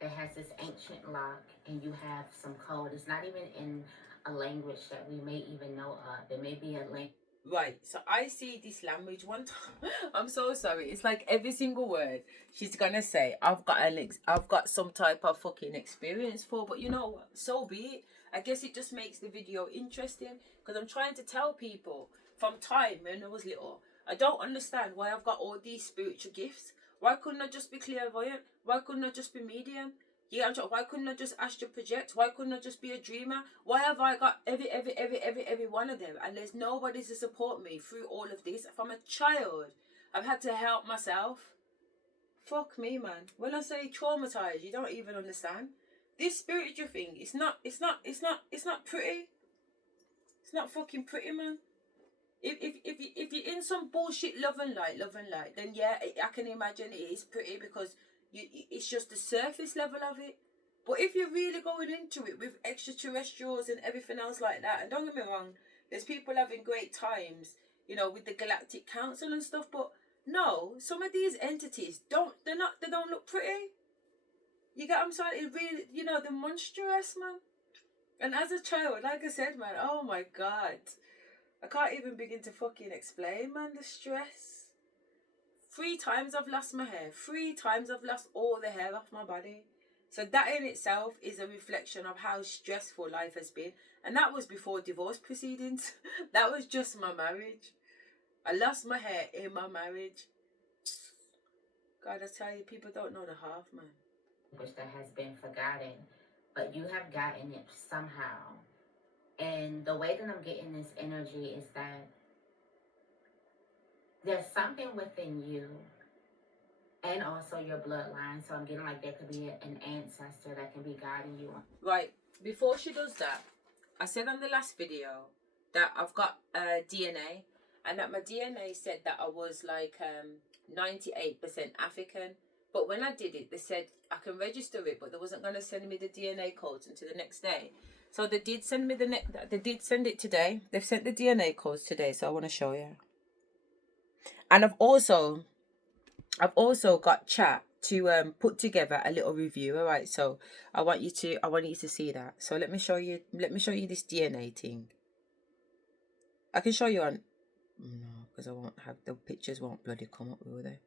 that has this ancient lock, and you have some code. It's not even in a language that we may even know of. It may be a language. Right, so I see this language one time. I'm so sorry. It's like every single word she's gonna say, I've got some type of fucking experience for. But you know what? So be it. I guess it just makes the video interesting because I'm trying to tell people from time when I was little. I don't understand why I've got all these spiritual gifts. Why couldn't I just be clairvoyant? Why couldn't I just be medium? Yeah, why couldn't I just astral project? Why couldn't I just be a dreamer? Why have I got every one of them? And there's nobody to support me through all of this. From a child, I've had to help myself. Fuck me, man. When I say traumatized, you don't even understand. This spiritual thing, it's not pretty. It's not fucking pretty, man. If you're in some bullshit love and light, then yeah, I can imagine it is pretty because it's just the surface level of it. But if you're really going into it with extraterrestrials and everything else like that, and don't get me wrong, there's people having great times, you know, with the Galactic Council and stuff. But no, some of these entities they don't look pretty. You get what I'm saying? It really, you know, they're monstrous, man. And as a child, like I said, man, oh my God. I can't even begin to fucking explain, man, the stress. 3 times I've lost my hair. 3 times I've lost all the hair off my body. So that in itself is a reflection of how stressful life has been. And that was before divorce proceedings. That was just my marriage. I lost my hair in my marriage. God, I tell you, people don't know the half, man. Which that has been forgotten, but you have gotten it somehow. And the way that I'm getting this energy is that there's something within you and also your bloodline. So I'm getting like there could be an ancestor that can be guiding you. Right, before she does that, I said on the last video that I've got DNA, and that my DNA said that I was like 98% African. But when I did it, they said I can register it, but they wasn't going to send me the DNA codes until the next day. So they did send me they did send it today. They've sent the DNA codes today, so I want to show you. And I've also got chat to put together a little review. All right, so I want you to see that. So let me show you this DNA thing. I can show you on no, because I won't have the pictures won't bloody come up, will they?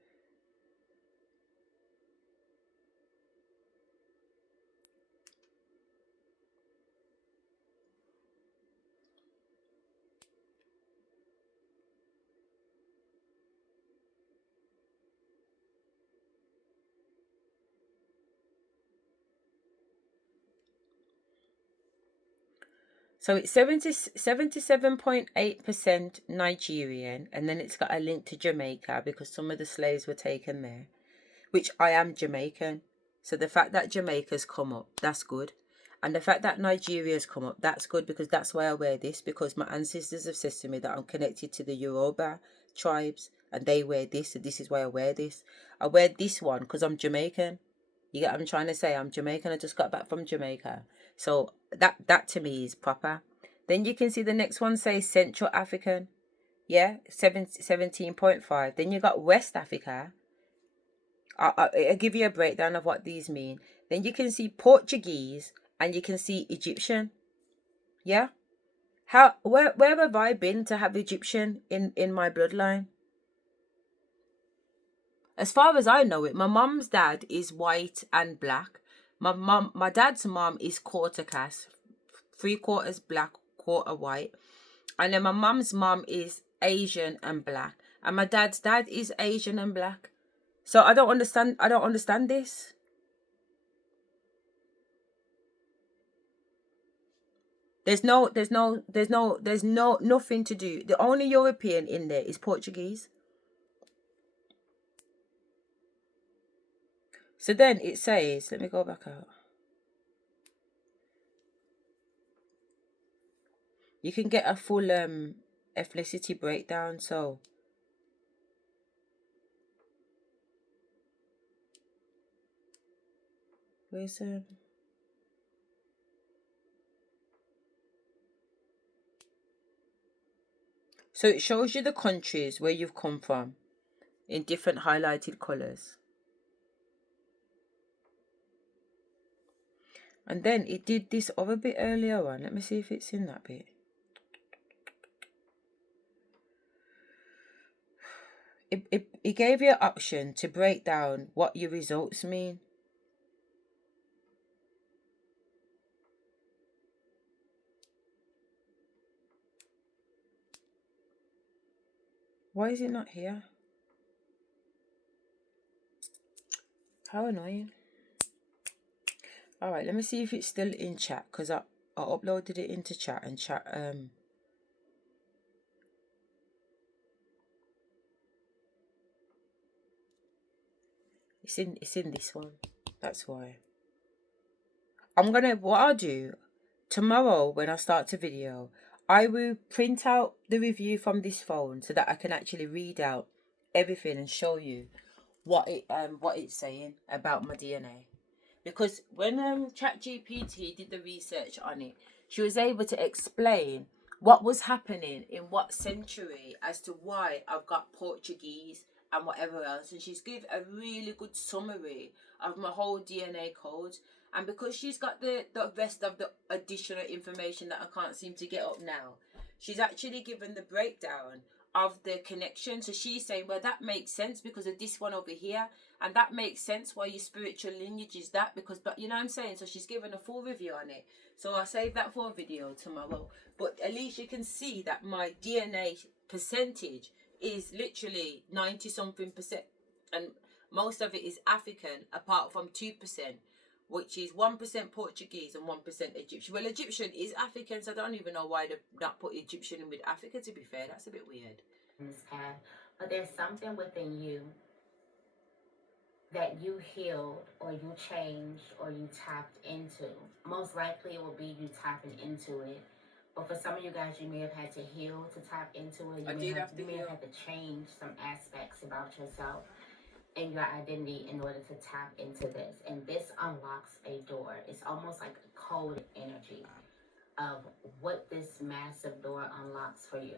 So it's 77.8% Nigerian, and then it's got a link to Jamaica because some of the slaves were taken there, which I am Jamaican. So the fact that Jamaica's come up, that's good. And the fact that Nigeria's come up, that's good because that's why I wear this, because my ancestors have said to me that I'm connected to the Yoruba tribes and they wear this, and this is why I wear this. I wear this one because I'm Jamaican. You get what I'm trying to say? I'm Jamaican. I just got back from Jamaica. So that to me is proper. Then you can see the next one says Central African. Yeah, 17.5. Then you got West Africa. I'll give you a breakdown of what these mean. Then you can see Portuguese and you can see Egyptian. Yeah? Where have I been to have Egyptian in my bloodline? As far as I know it, my mum's dad is white and black. My dad's mum is quarter caste, 3/4 black, 1/4 white. And then my mum's mum is Asian and black. And my dad's dad is Asian and black. So I don't understand this. There's nothing to do. The only European in there is Portuguese. So then it says, let me go back out. You can get a full ethnicity breakdown. So where's so it shows you the countries where you've come from in different highlighted colours. And then it did this other bit earlier on. Let me see if it's in that bit. It gave you an option to break down what your results mean. Why is it not here? How annoying. Alright, let me see if it's still in chat, because I uploaded it into chat, and chat it's in this one. That's why. What I'll do tomorrow when I start the video, I will print out the review from this phone so that I can actually read out everything and show you what it's saying about my DNA. Because when ChatGPT did the research on it, she was able to explain what was happening in what century as to why I've got Portuguese and whatever else. And she's given a really good summary of my whole DNA code. And because she's got the rest of the additional information that I can't seem to get up now, she's actually given the breakdown of the connection. So she's saying, well, that makes sense because of this one over here, and that makes sense why your spiritual lineage is that, because, but you know what I'm saying? So she's given a full review on it. So I'll save that for a video tomorrow. But at least you can see that my DNA percentage is literally 90 something percent, and most of it is African, apart from 2%, which is 1% Portuguese and 1% Egyptian. Well, Egyptian is African, so I don't even know why they not put Egyptian in with Africa, to be fair. That's a bit weird. But there's something within you that you healed or you changed or you tapped into. Most likely it will be you tapping into it. But for some of you guys, you may have had to heal to tap into it. You may have had to change some aspects about yourself and your identity in order to tap into this. And this unlocks a door. It's almost like a code energy of what this massive door unlocks for you.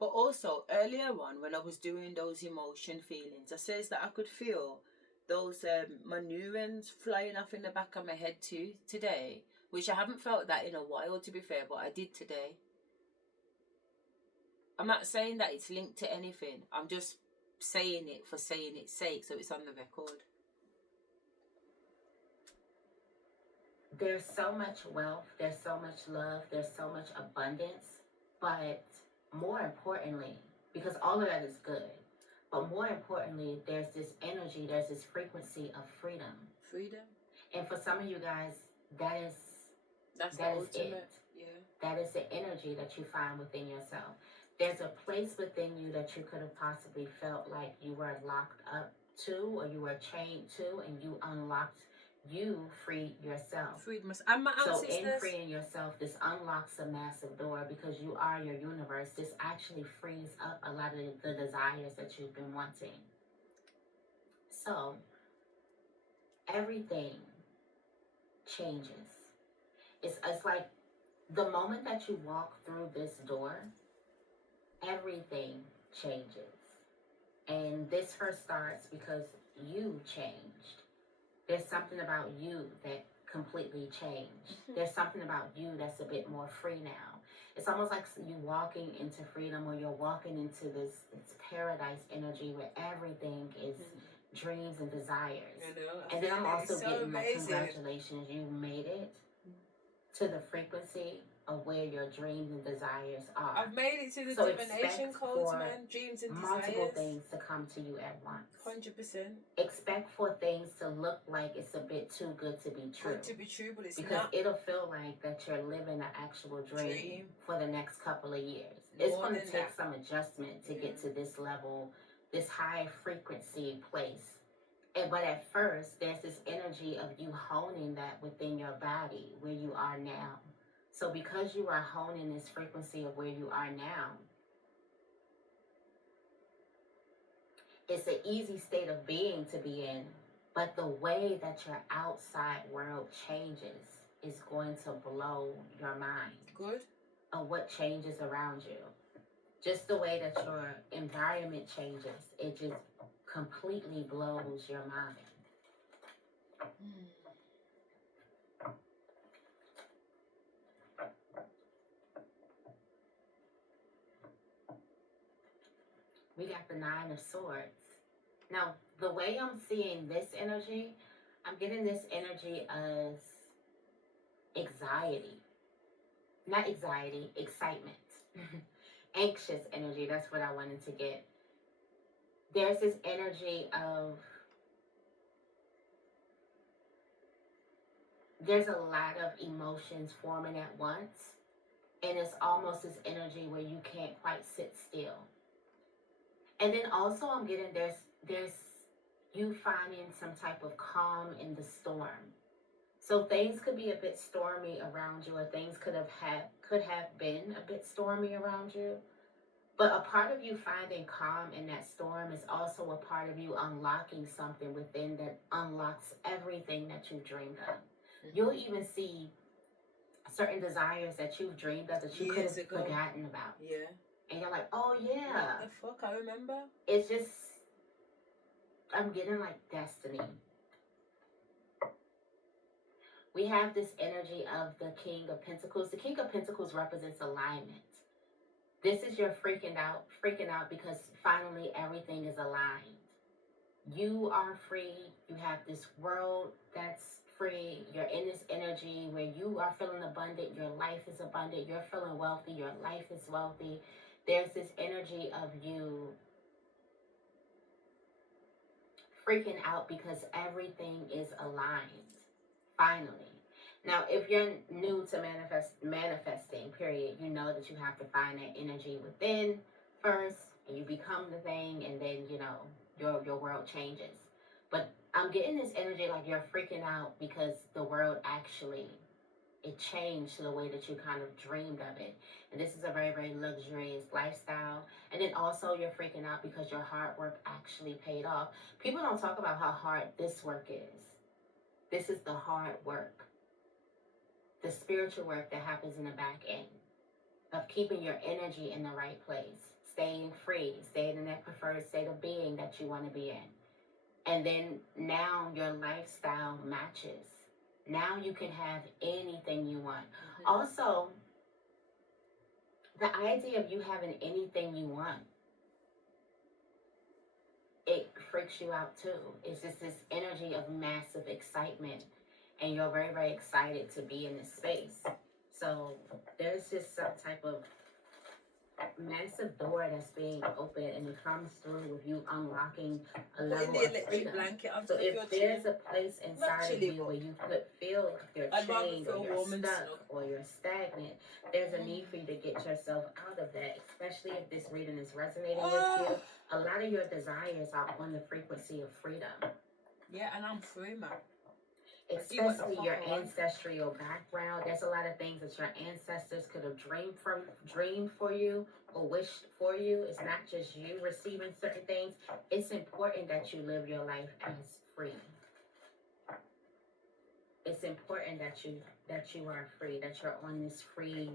But also, earlier on, when I was doing those emotion feelings, I says that I could feel those my neurons flying off in the back of my head too today, which I haven't felt that in a while, to be fair, but I did today. I'm not saying that it's linked to anything. I'm just saying it for saying its sake, so it's on the record. There's so much wealth, there's so much love, there's so much abundance, but more importantly, because all of that is good, but more importantly, there's this energy, there's this frequency of freedom. Freedom? And for some of you guys, that is it. Yeah. That is the energy that you find within yourself. There's a place within you that you could have possibly felt like you were locked up to, or you were chained to, and you unlocked. You freed yourself. And my so ancestors. In freeing yourself, this unlocks a massive door because you are your universe. This actually frees up a lot of the desires that you've been wanting. So everything changes. It's like the moment that you walk through this door, everything changes. And this first starts because you changed. There's something about you that completely changed. There's something about you that's a bit more free now. It's almost like you walking into freedom, or you're walking into this paradise energy where everything is dreams and desires. And then I'm also getting like, congratulations, you made it to the frequency of where your dreams and desires are. I've made it to the divination codes, man. Dreams and multiple desires. things to come to you at once. 100%. Expect for things to look like it's a bit too good to be true. Good to be true, but it's because not. It'll feel like that you're living an actual dream for the next couple of years. It's going to take some adjustment to get to this level, this high frequency place. But at first, there's this energy of you honing that within your body where you are now. So because you are honing this frequency of where you are now, it's an easy state of being to be in, but the way that your outside world changes is going to blow your mind. Good. Of what changes around you. Just the way that your environment changes, it just completely blows your mind. we got the Nine of Swords. Now, the way I'm seeing this energy, I'm getting this energy as anxiety. Not anxiety, excitement. Anxious energy, that's what I wanted to get. There's this energy of, there's a lot of emotions forming at once. And it's almost this energy where you can't quite sit still. And then also I'm getting there's you finding some type of calm in the storm. So things could be a bit stormy around you, or things could have been a bit stormy around you. But a part of you finding calm in that storm is also a part of you unlocking something within that unlocks everything that you've dreamed of. You'll even see certain desires that you've dreamed of that you could have forgotten about. Yeah. And you're like, oh yeah. What the fuck? I remember. It's just, I'm getting like destiny. We have this energy of the King of Pentacles. The King of Pentacles represents alignment. This is your freaking out because finally everything is aligned. You are free. You have this world that's free. You're in this energy where you are feeling abundant. Your life is abundant. You're feeling wealthy. Your life is wealthy. There's this energy of you freaking out because everything is aligned. Finally. Now, if you're new to manifesting, period, you know that you have to find that energy within first, and you become the thing, and then, you know, your world changes. But I'm getting this energy like you're freaking out because the world actually, it changed to the way that you kind of dreamed of it. And this is a very, very luxurious lifestyle. And then also you're freaking out because your hard work actually paid off. People don't talk about how hard this work is. This is the hard work. The spiritual work that happens in the back end of keeping your energy in the right place, staying free, staying in that preferred state of being that you want to be in. And then now your lifestyle matches. Now you can have anything you want. Also, the idea of you having anything you want, it freaks you out too. It's just this energy of massive excitement. And you're very, very excited to be in this space. So there's just some type of massive door that's being opened, and it comes through with you unlocking a level of freedom. So if there's a place inside of you where you could feel like you're chained or you're stuck or you're stagnant, there's a need for you to get yourself out of that, especially if this reading is resonating with you. A lot of your desires are on the frequency of freedom. Yeah, and I'm free, man. Especially your ancestral background. There's a lot of things that your ancestors could have dreamed for you or wished for you. It's not just you receiving certain things. It's important that you live your life as free. It's important that you are free, that you're on this free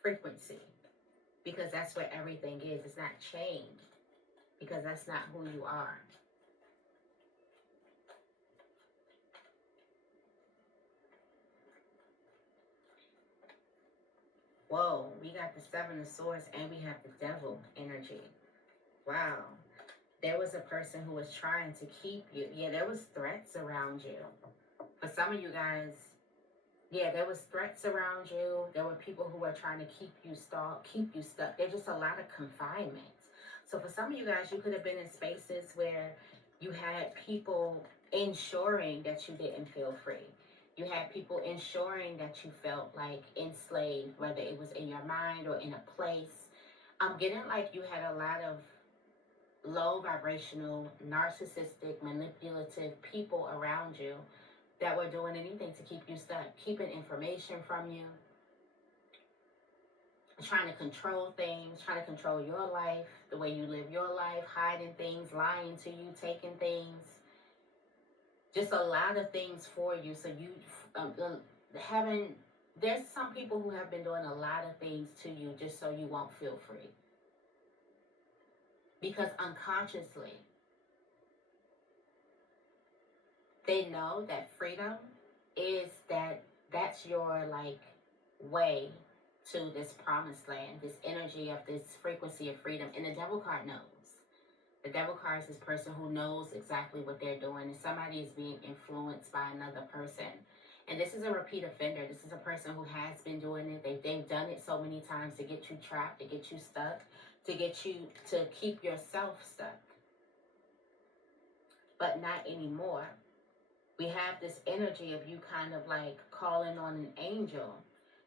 frequency, because that's where everything is. It's not chained, because that's not who you are. Whoa, we got the Seven of Swords and we have the Devil energy. Wow. There was a person who was trying to keep you. Yeah, there was threats around you. For some of you guys, yeah, there was threats around you. There were people who were trying to keep you stuck. There's just a lot of confinement. So for some of you guys, you could have been in spaces where you had people ensuring that you didn't feel free. You had people ensuring that you felt like enslaved, whether it was in your mind or in a place. I'm getting like you had a lot of low vibrational, narcissistic, manipulative people around you that were doing anything to keep you stuck, keeping information from you, trying to control things, trying to control your life, the way you live your life, hiding things, lying to you, taking things. Just a lot of things for you. So you there's some people who have been doing a lot of things to you just so you won't feel free. Because unconsciously, they know that freedom is that's your like way to this promised land, this energy of this frequency of freedom. And the devil card knows. The devil card is this person who knows exactly what they're doing, and somebody is being influenced by another person. And this is a repeat offender. This is a person who has been doing it. They've done it so many times to get you trapped, to get you stuck, to get you to keep yourself stuck. But not anymore. We have this energy of you kind of like calling on an angel.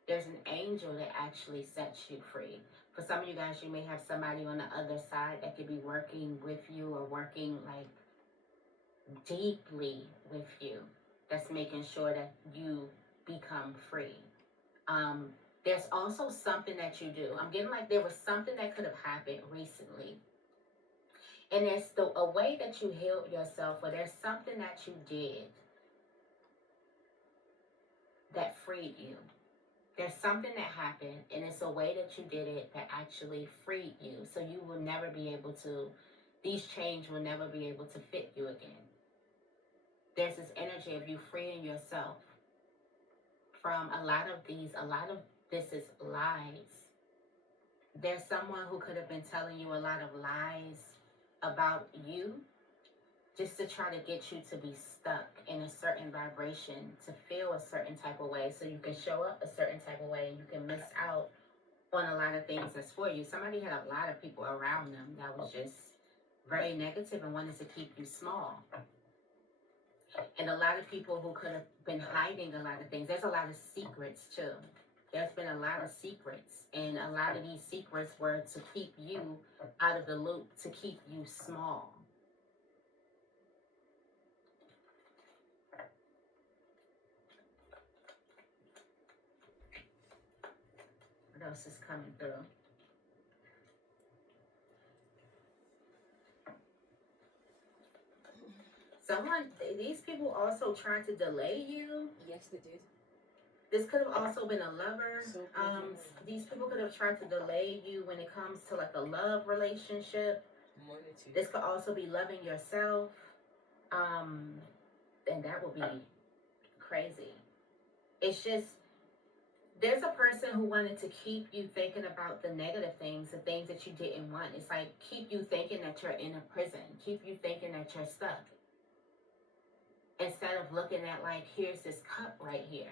There's an angel that actually sets you free. For some of you guys, you may have somebody on the other side that could be working with you or working like deeply with you. That's making sure that you become free. There's also something that you do. I'm getting like there was something that could have happened recently. And there's a way that you healed yourself, or there's something that you did that freed you. There's something that happened, and it's a way that you did it that actually freed you. So you will never be able to, these chains will never be able to fit you again. There's this energy of you freeing yourself from a lot of this is lies. There's someone who could have been telling you a lot of lies about you just to try to get you to be stuck in a certain vibration, to feel a certain type of way, so you can show up a certain type of way and you can miss out on a lot of things that's for you. Somebody had a lot of people around them that was just very negative and wanted to keep you small. And a lot of people who could have been hiding a lot of things. There's a lot of secrets too. There's been a lot of secrets, and a lot of these secrets were to keep you out of the loop, to keep you small. What else is coming through? These people also tried to delay you. Yes, they did. This could have also been a lover. So These people could have tried to delay you when it comes to like a love relationship. Money too. This could also be loving yourself. And that would be crazy. It's just, there's a person who wanted to keep you thinking about the negative things, the things that you didn't want. It's like keep you thinking that you're in a prison, keep you thinking that you're stuck. Instead of looking at like, here's this cup right here.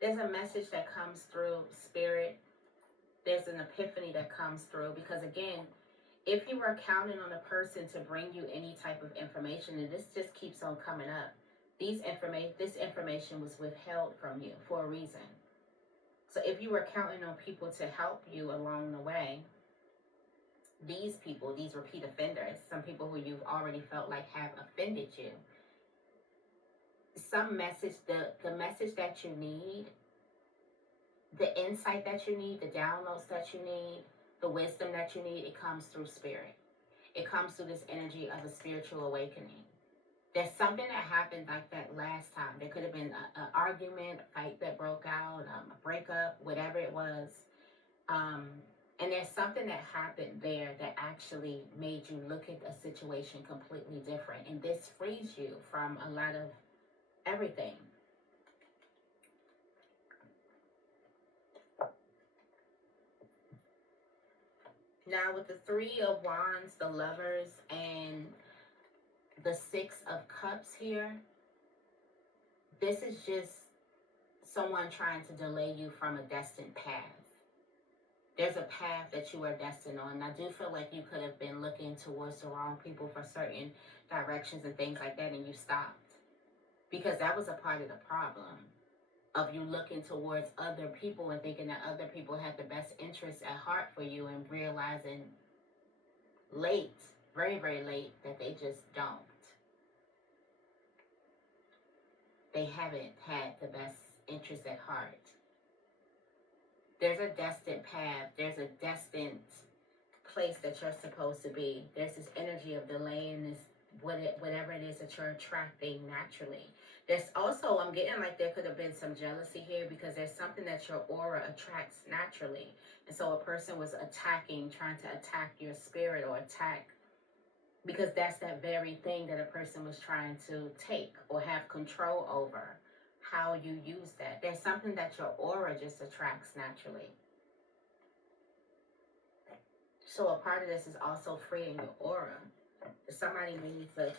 There's a message that comes through spirit. There's an epiphany that comes through, because again, if you were counting on a person to bring you any type of information, and this just keeps on coming up, this information was withheld from you for a reason. So if you were counting on people to help you along the way, these people, these repeat offenders, some people who you've already felt like have offended you, some message, the message that you need, the insight that you need, the downloads that you need, the wisdom that you need, it comes through spirit. It comes through this energy of a spiritual awakening. There's something that happened like that last time. There could have been an argument, a fight that broke out, a breakup, whatever it was. And there's something that happened there that actually made you look at a situation completely different. And this frees you from a lot of everything. Now with the Three of Wands, the Lovers, and the Six of Cups here, this is just someone trying to delay you from a destined path. There's a path that you are destined on. I do feel like you could have been looking towards the wrong people for certain directions and things like that, and you stopped. Because that was a part of the problem of you looking towards other people and thinking that other people had the best interests at heart for you, and realizing late, very, very late, that they just don't. They haven't had the best interests at heart. There's a destined path. There's a destined place that you're supposed to be. There's this energy of delaying this, whatever it is that you're attracting naturally. There's also, I'm getting like there could have been some jealousy here because there's something that your aura attracts naturally. And so a person was attacking, trying to attack your spirit or attack, because that's that very thing that a person was trying to take or have control over, how you use that. There's something that your aura just attracts naturally. So a part of this is also freeing your aura. Somebody may need to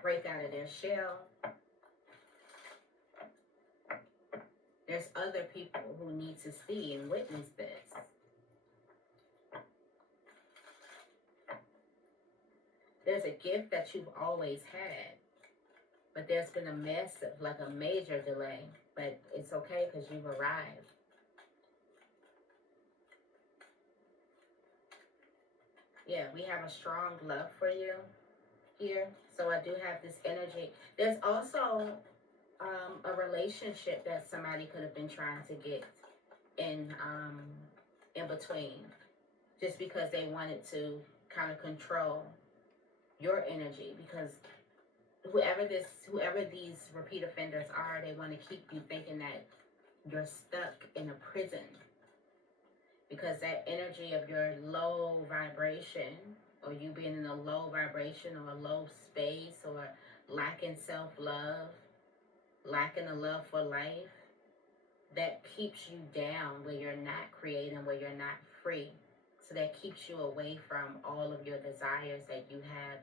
break out of their shell. There's other people who need to see and witness this. There's a gift that you've always had, but there's been a massive, like a major delay, but it's okay because you've arrived. Yeah, we have a strong love for you here. So I do have this energy. There's also a relationship that somebody could have been trying to get in between, just because they wanted to kind of control your energy, because whoever these repeat offenders are, they want to keep you thinking that you're stuck in a prison, because that energy of your low vibration, or you being in a low vibration or a low space, or lacking self-love, lacking a love for life, that keeps you down, where you're not creating, where you're not free. So that keeps you away from all of your desires that you have,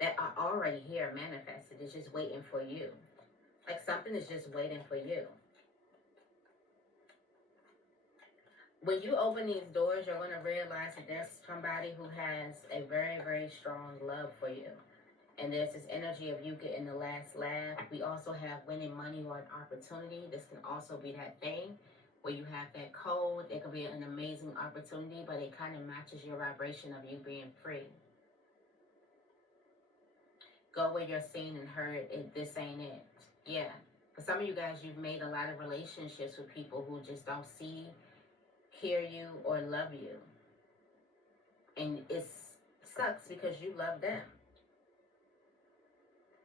that are already here manifested. It's just waiting for you. Like something is just waiting for you. When you open these doors, you're going to realize that there's somebody who has a very, very strong love for you. And there's this energy of you getting the last laugh. We also have winning money or an opportunity. This can also be that thing where you have that code. It could be an amazing opportunity, but it kind of matches your vibration of you being free. Go where you're seen and heard. This ain't it. Yeah. For some of you guys, you've made a lot of relationships with people who just don't see, hear you, or love you. And it sucks because you love them.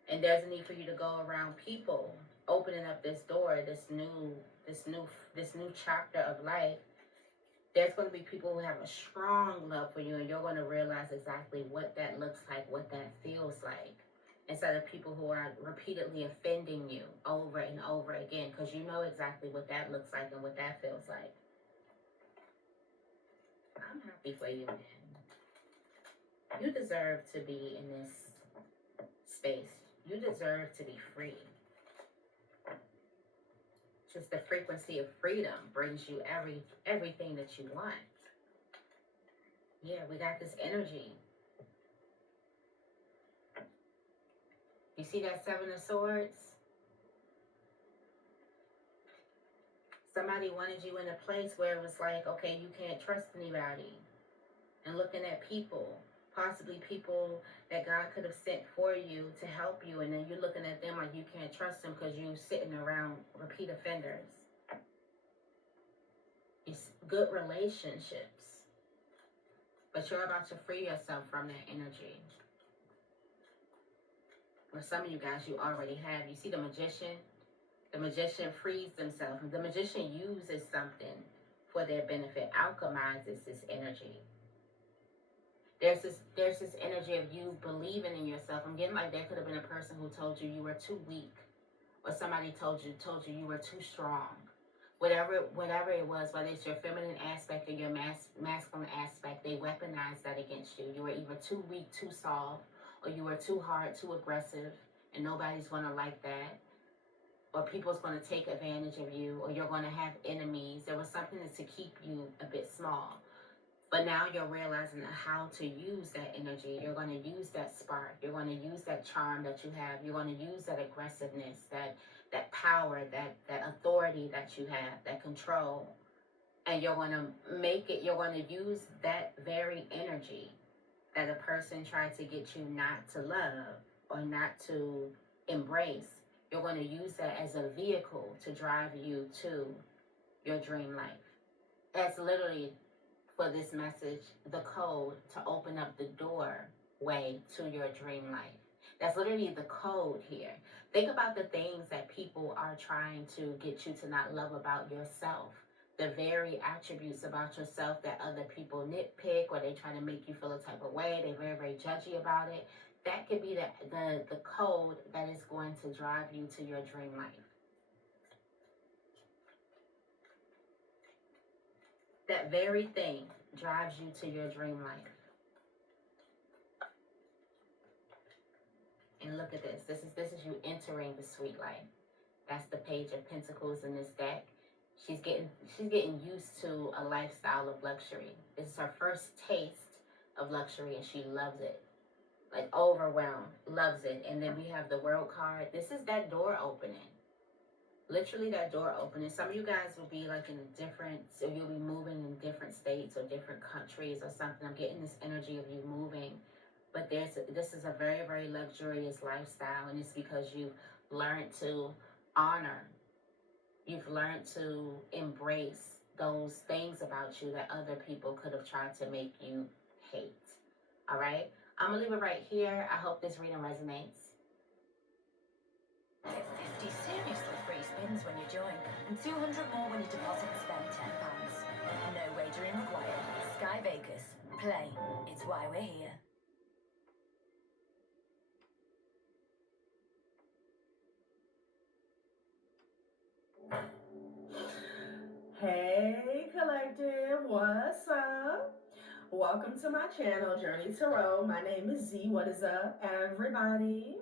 And there's a need for you to go around people, opening up this door, this new chapter of life. There's going to be people who have a strong love for you, and you're going to realize exactly what that looks like, what that feels like, instead of people who are repeatedly offending you over and over again, because you know exactly what that looks like and what that feels like. I'm happy for you, man. You deserve to be in this space. You deserve to be free. Just the frequency of freedom brings you everything that you want. Yeah, we got this energy. You see that Seven of Swords? Somebody wanted you in a place where it was like, okay, you can't trust anybody. And looking at people, possibly people that God could have sent for you to help you, and then you're looking at them like you can't trust them because you're sitting around repeat offenders. It's good relationships, but you're about to free yourself from that energy. For some of you guys, you already have. You see the magician? The magician frees themselves. The magician uses something for their benefit, alchemizes this energy. There's this energy of you believing in yourself. I'm getting like there could have been a person who told you were too weak, or somebody told you you were too strong. Whatever it was, whether it's your feminine aspect or your masculine aspect, they weaponized that against you. You were either too weak, too soft, or you were too hard, too aggressive, and nobody's going to like that. Or people's going to take advantage of you, or you're going to have enemies. There was something to keep you a bit small. But now you're realizing how to use that energy. You're going to use that spark. You're going to use that charm that you have. You're going to use that aggressiveness, that power, that authority that you have, that control. And you're going to you're going to use that very energy that a person tried to get you not to love or not to embrace. You're going to use that as a vehicle to drive you to your dream life. That's literally, for this message, the code to open up the doorway to your dream life. That's literally the code here. Think about the things that people are trying to get you to not love about yourself. The very attributes about yourself that other people nitpick, or they try to make you feel a type of way. They're very, very judgy about it. That could be the code that is going to drive you to your dream life. That very thing drives you to your dream life. And look at this. This is you entering the sweet life. That's the Page of Pentacles in this deck. She's getting used to a lifestyle of luxury. This is her first taste of luxury, and she loves it. Like overwhelmed, loves it. And then we have the World card. This is that door opening. Literally that door opening. Some of you guys will be like in different, so you'll be moving in different states or different countries or something. I'm getting this energy of you moving. But this is a very, very luxurious lifestyle, and it's because you've learned to honor. You've learned to embrace those things about you that other people could have tried to make you hate. All right? I'm going to leave it right here. I hope this reading resonates. Get 50 seriously free spins when you join, and 200 more when you deposit and spend £10. No wagering required. Sky Vegas. Play. It's why we're here. Hey collective, what's up? Welcome to my channel, Journey Tarot. My name is Z. What is up, everybody?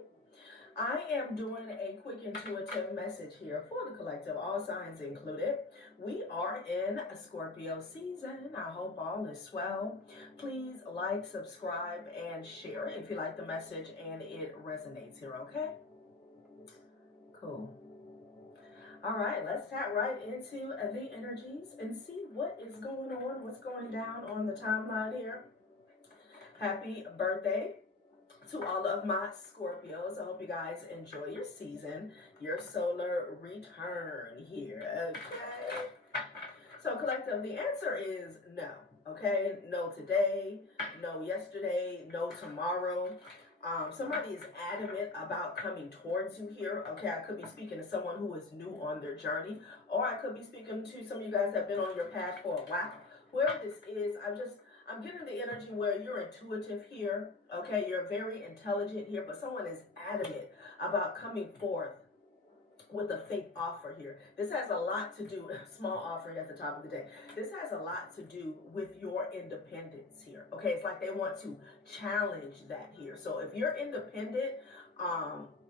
I am doing a quick intuitive message here for the collective, all signs included. We are in a Scorpio season. I hope all is well. Please like, subscribe, and share if you like the message and it resonates here, okay? Cool. All right, let's tap right into the energies and see what is going on, what's going down on the timeline here. Happy birthday to all of my Scorpios. I hope you guys enjoy your season, your solar return here, okay? So collective, the answer is no, okay? No today, no yesterday, no tomorrow. Somebody is adamant about coming towards you here. Okay, I could be speaking to someone who is new on their journey, or I could be speaking to some of you guys that have been on your path for a while. Whoever this is, I'm getting the energy where you're intuitive here. Okay, you're very intelligent here, but someone is adamant about coming forth with a fake offer here. This has a lot to do, small offering at the top of the day. This has a lot to do with your independence here. Okay, it's like they want to challenge that here. So if you're independent,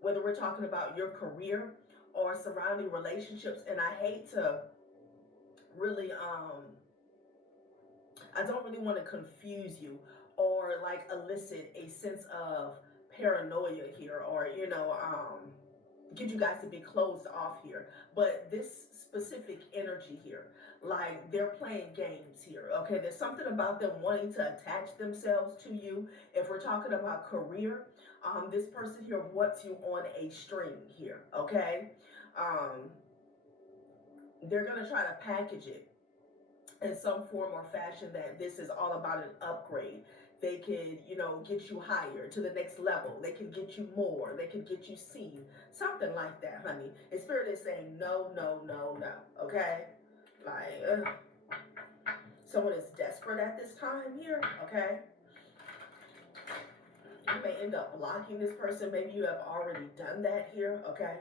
whether we're talking about your career or surrounding relationships, and I hate to really, I don't really want to confuse you or like elicit a sense of paranoia here, or, you know, get you guys to be closed off here. But this specific energy here, like they're playing games here, okay? There's something about them wanting to attach themselves to you. If we're talking about career, this person here wants you on a string here, okay? They're gonna try to package it in some form or fashion that this is all about an upgrade. They could, you know, get you higher to the next level. They can get you more. They can get you seen. Something like that, honey. And Spirit is saying no, no, no, no. Okay? Like, someone is desperate at this time here. Okay? You may end up blocking this person. Maybe you have already done that here. Okay?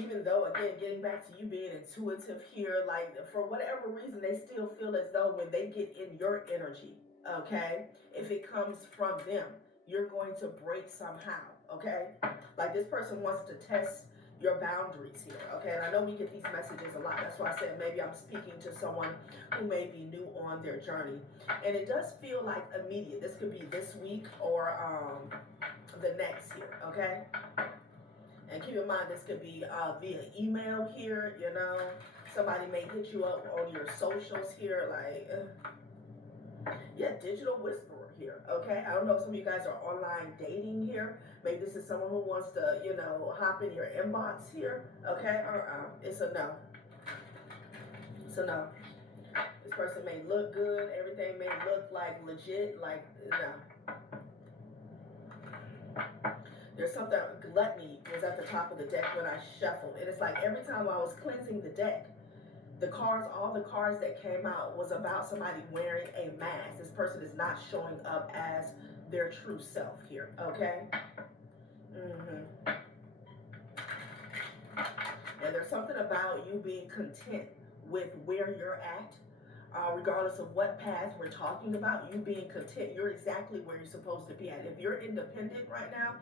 Even though, again, getting back to you being intuitive here, like for whatever reason, they still feel as though when they get in your energy, okay, if it comes from them, you're going to break somehow, okay? Like this person wants to test your boundaries here, okay? And I know we get these messages a lot. That's why I said maybe I'm speaking to someone who may be new on their journey. And it does feel like immediate. This could be this week or the next here, okay? And keep in mind, this could be via email here, you know. Somebody may hit you up on your socials here, like, yeah, digital whisperer here, okay? I don't know if some of you guys are online dating here. Maybe this is someone who wants to, you know, hop in your inbox here, okay? It's a no. It's a no. This person may look good. Everything may look like legit, like, no. There's something, gluttony was at the top of the deck when I shuffled. And it's like every time I was cleansing the deck, the cards, all the cards that came out was about somebody wearing a mask. This person is not showing up as their true self here, okay? And there's something about you being content with where you're at, regardless of what path we're talking about. You being content, you're exactly where you're supposed to be at. If you're independent right now,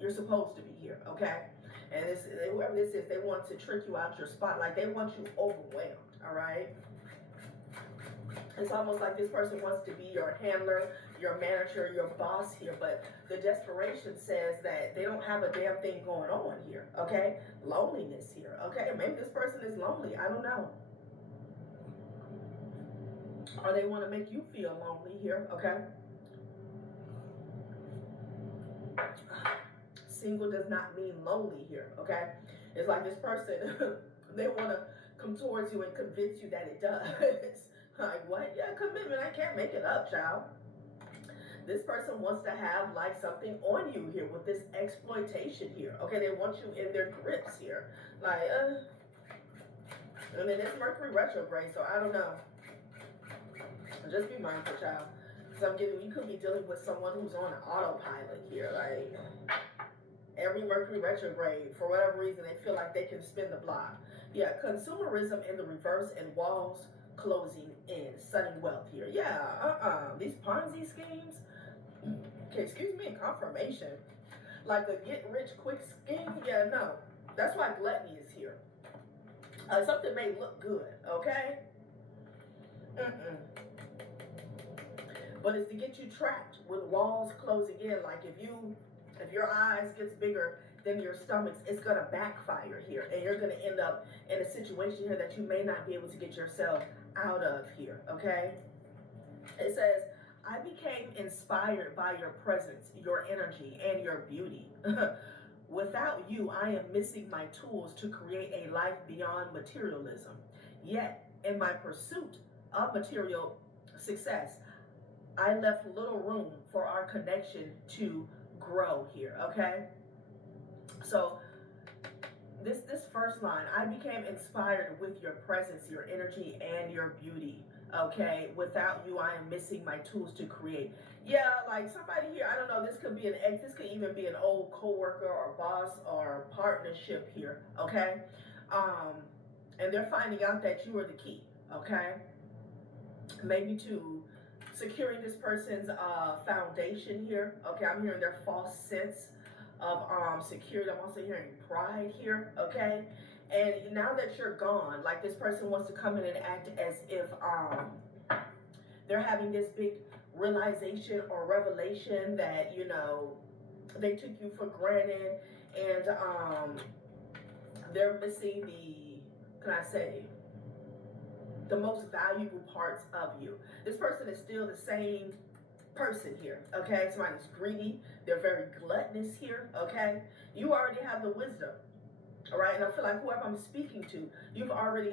you're supposed to be here, okay? And whoever this is, they want to trick you out your spot. Like, they want you overwhelmed, all right? It's almost like this person wants to be your handler, your manager, your boss here, but the desperation says that they don't have a damn thing going on here, okay? Loneliness here, okay? Maybe this person is lonely, I don't know. Or they want to make you feel lonely here, okay? Single does not mean lonely here, okay? It's like this person, they want to come towards you and convince you that it does. Like, what? Yeah, commitment. I can't make it up, child. This person wants to have like something on you here with this exploitation here. Okay, they want you in their grips here. Like, I mean, it's Mercury retrograde, so I don't know. Just be mindful, child. Because I'm getting, you could be dealing with someone who's on an autopilot here. Like, every Mercury retrograde, for whatever reason, they feel like they can spin the block. Yeah, consumerism in the reverse and walls closing in, sudden wealth here. Yeah, these Ponzi schemes, okay, excuse me, confirmation, like a get rich quick scheme. Yeah, no, that's why gluttony is here. Something may look good, okay, but it's to get you trapped with walls closing in. Like, if your eyes gets bigger than your stomachs, it's gonna backfire here, and you're gonna end up in a situation here that you may not be able to get yourself out of here, okay? It says, I became inspired by your presence, your energy, and your beauty. Without you, I am missing my tools to create a life beyond materialism. Yet, in my pursuit of material success, I left little room for our connection to grow here, okay? So, this first line, I became inspired with your presence, your energy, and your beauty, okay? Without you, I am missing my tools to create. Yeah, like somebody here, I don't know, this could be an ex, this could even be an old coworker or boss or partnership here, okay? And they're finding out that you are the key, okay? Maybe to securing this person's foundation here, okay? I'm hearing their false sense of security. I'm also hearing pride here, okay? And now that you're gone, like, this person wants to come in and act as if they're having this big realization or revelation that, you know, they took you for granted, and they're missing the most valuable parts of you. This person is still the same person here, okay? Somebody's greedy, they're very gluttonous here, okay? You already have the wisdom, all right? And I feel like whoever I'm speaking to, you've already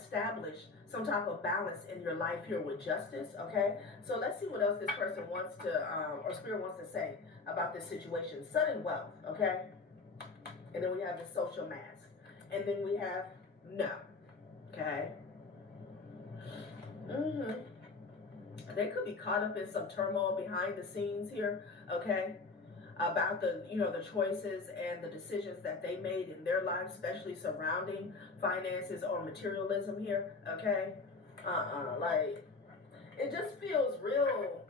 established some type of balance in your life here with justice, okay? So let's see what else this person wants to, or Spirit wants to say about this situation. Sudden wealth, okay? And then we have the social mask. And then we have no, okay? They could be caught up in some turmoil behind the scenes here, okay? About the choices and the decisions that they made in their life, especially surrounding finances or materialism here, okay? Like, it just feels real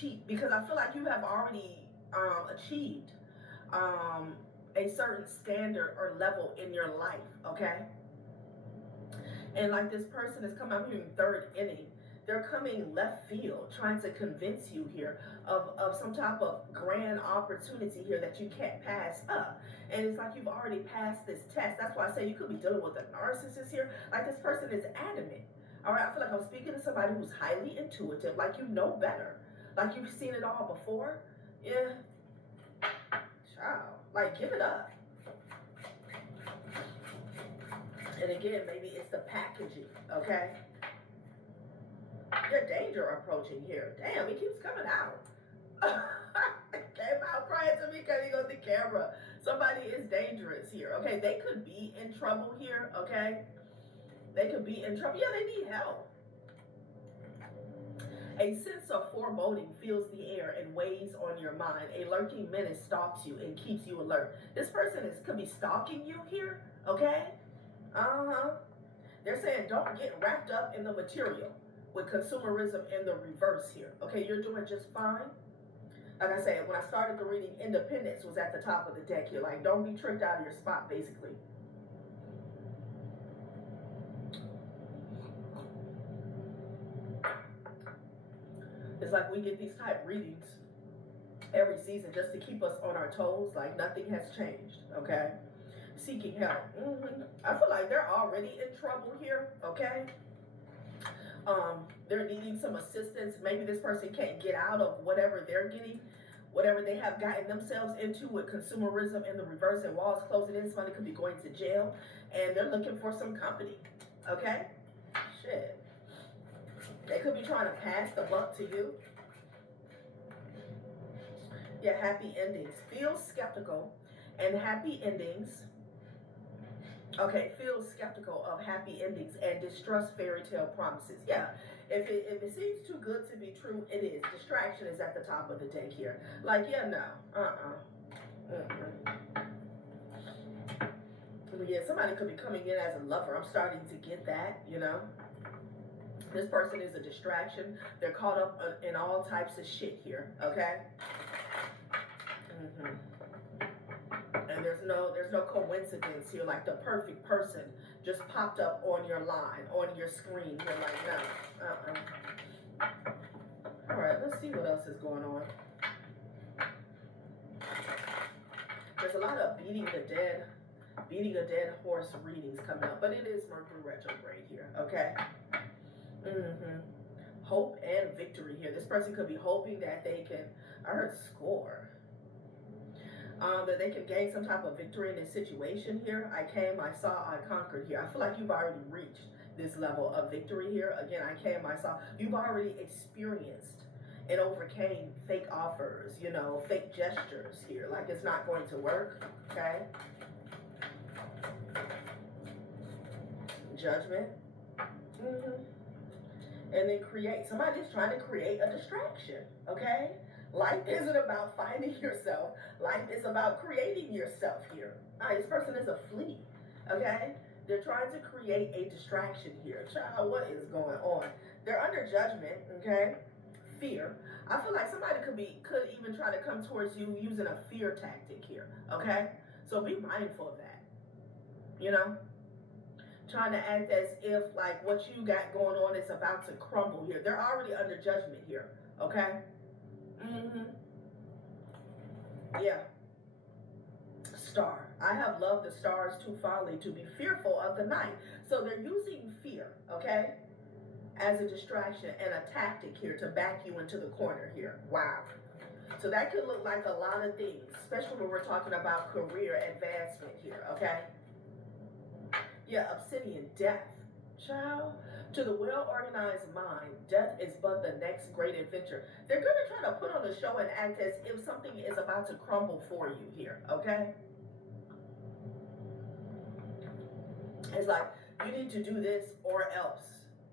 cheap, because I feel like you have already achieved a certain standard or level in your life, okay? And like, this person is coming, I'm hearing third inning. They're coming left field, trying to convince you here of some type of grand opportunity here that you can't pass up. And it's like you've already passed this test. That's why I say you could be dealing with a narcissist here. Like, this person is adamant. All right, I feel like I'm speaking to somebody who's highly intuitive, like you know better. Like, you've seen it all before. Yeah. Child, like, give it up. And again, maybe it's the packaging, okay? Your danger approaching here. Damn, it keeps coming out. Okay. came out crying to me because he got the camera. Somebody is dangerous here, okay? They could be in trouble here, okay? They could be in trouble. Yeah, they need help. A sense of foreboding fills the air and weighs on your mind. A lurking menace stalks you and keeps you alert. This person could be stalking you here, okay? They're saying don't get wrapped up in the material with consumerism in the reverse here. Okay, you're doing just fine. Like I said, when I started the reading, independence was at the top of the deck here. Like, don't be tricked out of your spot, basically. It's like we get these type readings every season just to keep us on our toes, like nothing has changed, okay? Seeking help. I feel like they're already in trouble here, okay? They're needing some assistance. Maybe this person can't get out of whatever they're getting, whatever they have gotten themselves into with consumerism in the reverse and walls closing in. Somebody could be going to jail and they're looking for some company, okay? Shit. They could be trying to pass the buck to you. Yeah, happy endings. Feel skeptical and happy endings. Okay, feel skeptical of happy endings and distrust fairy tale promises. Yeah, if it seems too good to be true, it is. Distraction is at the top of the deck here. Like, yeah, no. Yeah, somebody could be coming in as a lover. I'm starting to get that, you know. This person is a distraction. They're caught up in all types of shit here, okay? And there's no coincidence here, like the perfect person just popped up on your line, on your screen. You're like, no, All right, let's see what else is going on. There's a lot of beating a dead horse readings coming up, but it is Mercury retrograde here, okay? Hope and victory here. This person could be hoping that they can, I heard score. That they can gain some type of victory in this situation here. I came, I saw, I conquered here. I feel like you've already reached this level of victory here. Again, I came, I saw. You've already experienced and overcame fake offers, you know, fake gestures here. Like it's not going to work, okay? Judgment. And then create. Somebody's trying to create a distraction, okay? Life isn't about finding yourself. Life is about creating yourself here. This person is a flea, okay? They're trying to create a distraction here. Child, what is going on? They're under judgment, okay? Fear. I feel like somebody could even try to come towards you using a fear tactic here, okay? So be mindful of that, you know? Trying to act as if like what you got going on is about to crumble here. They're already under judgment here, okay? Yeah. Star. I have loved the stars too fondly to be fearful of the night. So they're using fear, okay, as a distraction and a tactic here to back you into the corner here. Wow. So that could look like a lot of things, especially when we're talking about career advancement here, okay? Yeah, obsidian, death. Child, to the well-organized mind, death is but the next great adventure. They're going to try to put on a show and act as if something is about to crumble for you here, okay? It's like, you need to do this or else,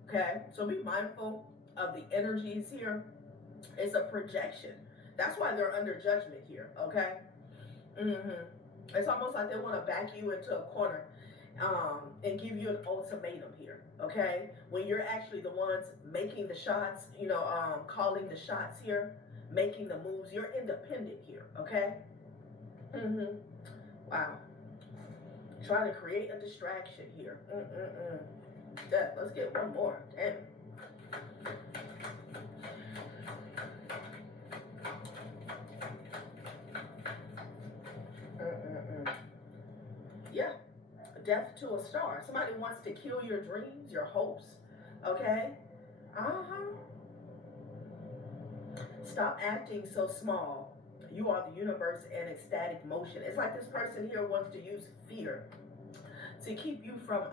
okay? So be mindful of the energies here. It's a projection. That's why they're under judgment here, okay? It's almost like they want to back you into a corner and give you an ultimatum here, okay? When you're actually the ones making the shots, you know, calling the shots here, making the moves, you're independent here, okay? Wow. Trying to create a distraction here. Yeah, let's get one more. Damn. Yeah. Death to a star. Somebody wants to kill your dreams, your hopes. Okay? Stop acting so small. You are the universe in ecstatic motion. It's like this person here wants to use fear to keep you from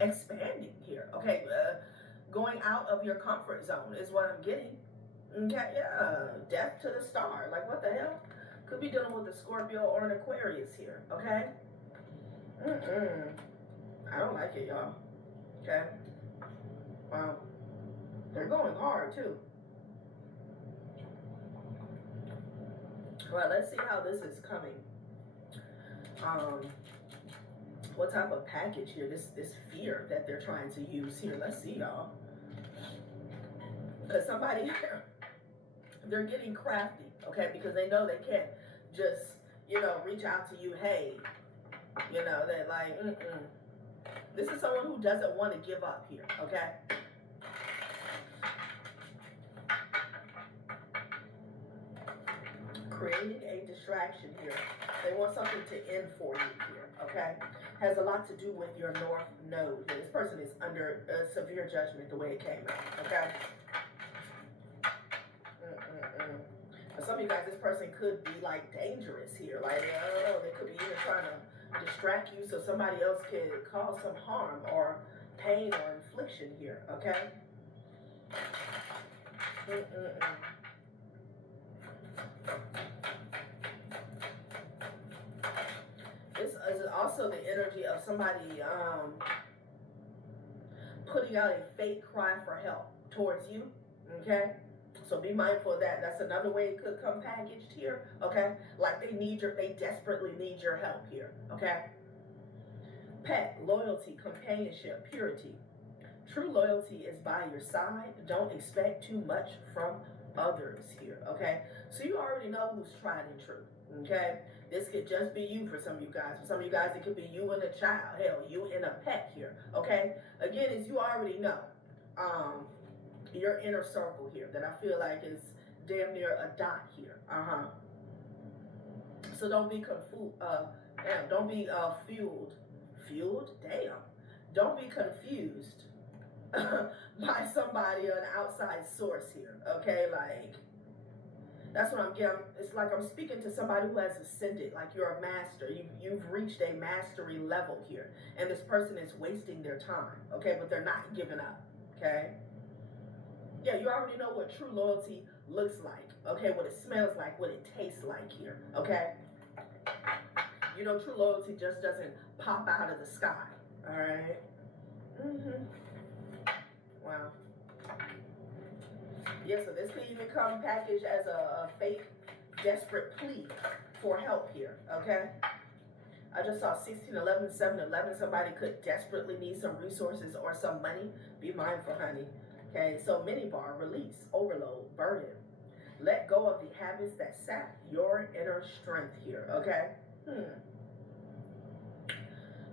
expanding here. Okay? Going out of your comfort zone is what I'm getting. Okay, yeah, death to the star. Like, what the hell? Could be dealing with a Scorpio or an Aquarius here, okay? I don't like it, y'all. Okay? Wow. They're going hard, too. Well, let's see how this is coming. What type of package here? This fear that they're trying to use here. Let's see, y'all. Because somebody, they're getting crafty, okay? Because they know they can't just, reach out to you, hey, they're like, This is someone who doesn't want to give up here, okay? Creating a distraction here. They want something to end for you here, okay? Has a lot to do with your north node. This person is under severe judgment the way it came out, okay? For some of you guys, this person could be like dangerous here. Like, I don't know, they could be even trying to distract you so somebody else can cause some harm or pain or infliction here, okay? This is also the energy of somebody putting out a fake cry for help towards you, okay? So be mindful of that. That's another way it could come packaged here, okay? Like they desperately need your help here, okay? Pet, loyalty, companionship, purity. True loyalty is by your side. Don't expect too much from others here, okay? So you already know who's tried and true, okay? This could just be you for some of you guys. For some of you guys, it could be you and a child. Hell, you and a pet here, okay? Again, as you already know, your inner circle here that I feel like is damn near a dot here. So don't be don't be fueled. Damn. Don't be confused by somebody, an outside source here. Okay, like that's what I'm getting. It's like I'm speaking to somebody who has ascended, like you're a master. You've reached a mastery level here, and this person is wasting their time. Okay, but they're not giving up. Okay. Yeah, you already know what true loyalty looks like, okay? What it smells like, what it tastes like here, okay? You know, true loyalty just doesn't pop out of the sky, all right? Wow. Yeah, so this could even come packaged as a fake, desperate plea for help here, okay? I just saw 1611, 711. Somebody could desperately need some resources or some money. Be mindful, honey. Okay, so minibar, release, overload, burden. Let go of the habits that sap your inner strength here, okay?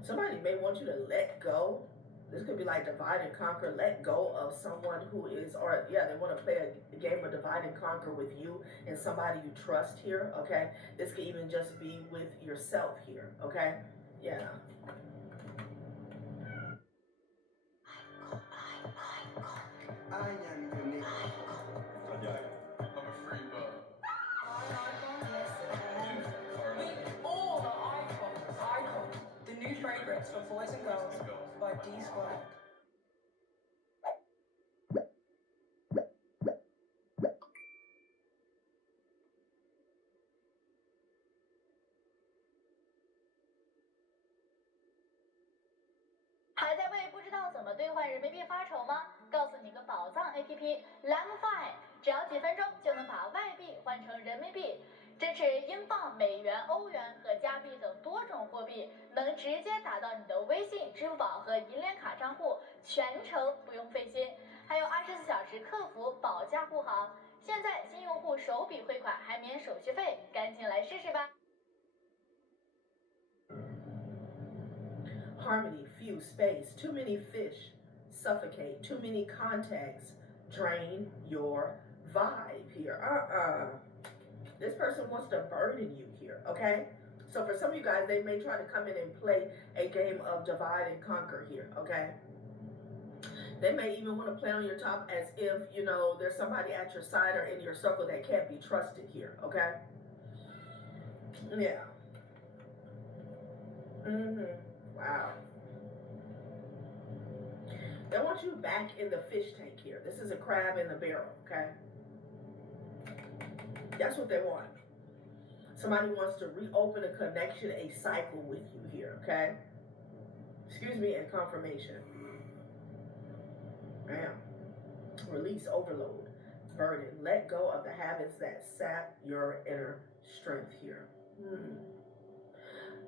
Somebody may want you to let go. This could be like divide and conquer. Let go of someone who is, or yeah, they want to play a game of divide and conquer with you and somebody you trust here, okay? This could even just be with yourself here, okay? Yeah. I am unique. I'm a free bird. All are icons. Icon. The new fragrance for boys and girls by D Squared. 还在为不知道怎么兑换人民币发愁吗？告诉你个宝藏 APP Lamify， 只要几分钟就能把外币换成人民币，支持英镑、美元、欧元和加币等多种货币，能直接打到你的微信、支付宝和银联卡账户，全程不用费心，还有24小时客服保驾护航。现在新用户首笔汇款还免手续费，赶紧来试试吧。 Harmony, few space, too many fish, suffocate, too many contacts, drain your vibe here. This person wants to burden you here, okay? So for some of you guys, they may try to come in and play a game of divide and conquer here, okay? They may even want to play on your top as if, you know, there's somebody at your side or in your circle that can't be trusted here, okay? Yeah. Wow. They want you back in the fish tank here. This is a crab in the barrel, okay? That's what they want. Somebody wants to reopen a connection, a cycle with you here, okay? Excuse me, and confirmation. Bam. Release overload, burden. Let go of the habits that sap your inner strength here.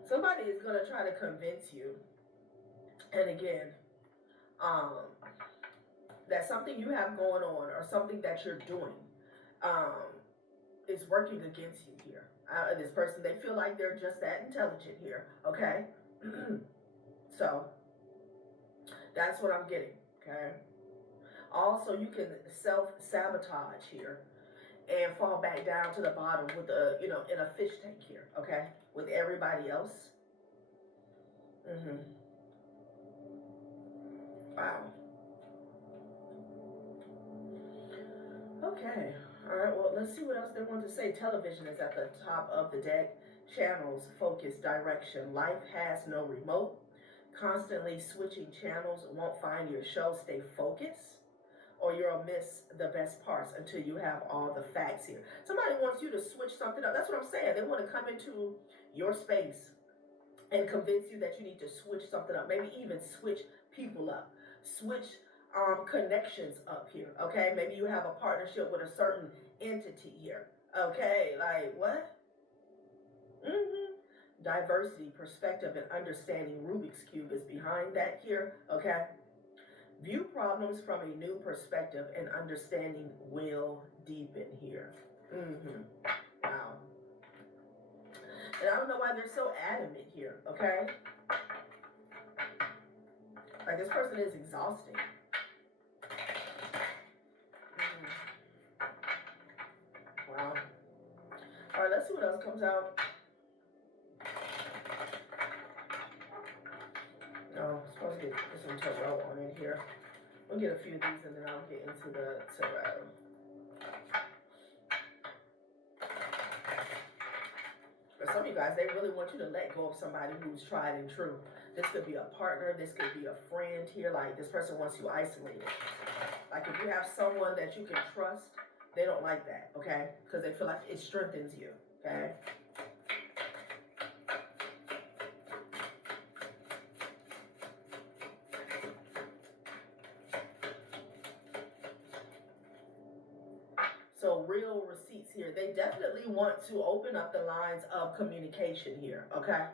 Somebody is going to try to convince you, and again, that something you have going on or something that you're doing is working against you here. This person, they feel like they're just that intelligent here, okay? So, that's what I'm getting, okay? Also, you can self-sabotage here and fall back down to the bottom with a, in a fish tank here, okay? With everybody else. Wow. Okay. All right, well, let's see what else they want to say. Television is at the top of the deck. Channels, focus, direction. Life has no remote. Constantly switching channels won't find your show. Stay focused, or you'll miss the best parts until you have all the facts here. Somebody wants you to switch something up. That's what I'm saying. They want to come into your space and convince you that you need to switch something up. Maybe even switch people up. Switch connections up here, okay? Maybe you have a partnership with a certain entity here, okay? Like, what? Diversity, perspective, and understanding. Rubik's Cube is behind that here, okay? View problems from a new perspective and understanding will deepen here. Wow. And I don't know why they're so adamant here, okay? Like, this person is exhausting. Wow. All right, let's see what else comes out. Oh, I'm supposed to get some tarot on in here. We'll get a few of these and then I'll get into the tarot. For some of you guys, they really want you to let go of somebody who's tried and true. This could be a partner. This could be a friend here. Like, this person wants you isolated. Like, if you have someone that you can trust, they don't like that, okay? Because they feel like it strengthens you, okay? So real receipts here. They definitely want to open up the lines of communication here, okay?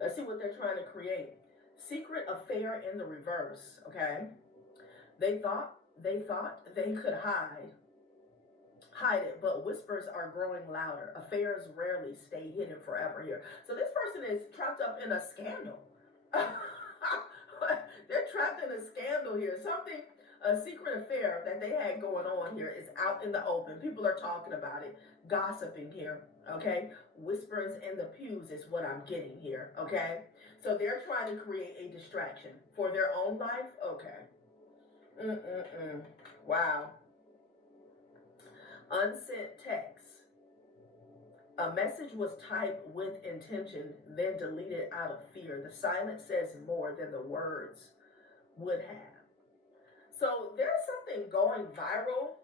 Let's see what they're trying to create. Secret affair in the reverse, okay? They thought they could hide it, but whispers are growing louder. Affairs rarely stay hidden forever here. So this person is trapped up in a scandal. They're trapped in a scandal here. A secret affair that they had going on here is out in the open. People are talking about it, gossiping here, okay? Whispers in the pews is what I'm getting here, okay? So they're trying to create a distraction for their own life, okay? Wow. Unsent text. A message was typed with intention, then deleted out of fear. The silence says more than the words would have. So there's something going viral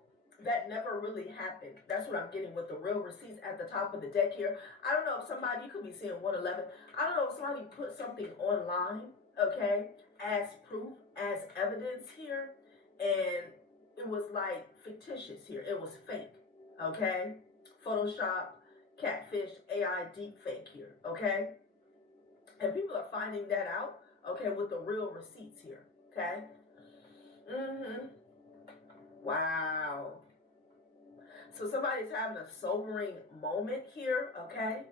that never really happened. That's what I'm getting with the real receipts at the top of the deck here. I don't know if somebody, you could be seeing 111. I don't know if somebody put something online, okay, as proof, as evidence here, and it was like fictitious here. It was fake, okay? Photoshop, catfish, AI deepfake here, okay? And people are finding that out, okay, with the real receipts here, okay? Wow. So somebody's having a sobering moment here, okay?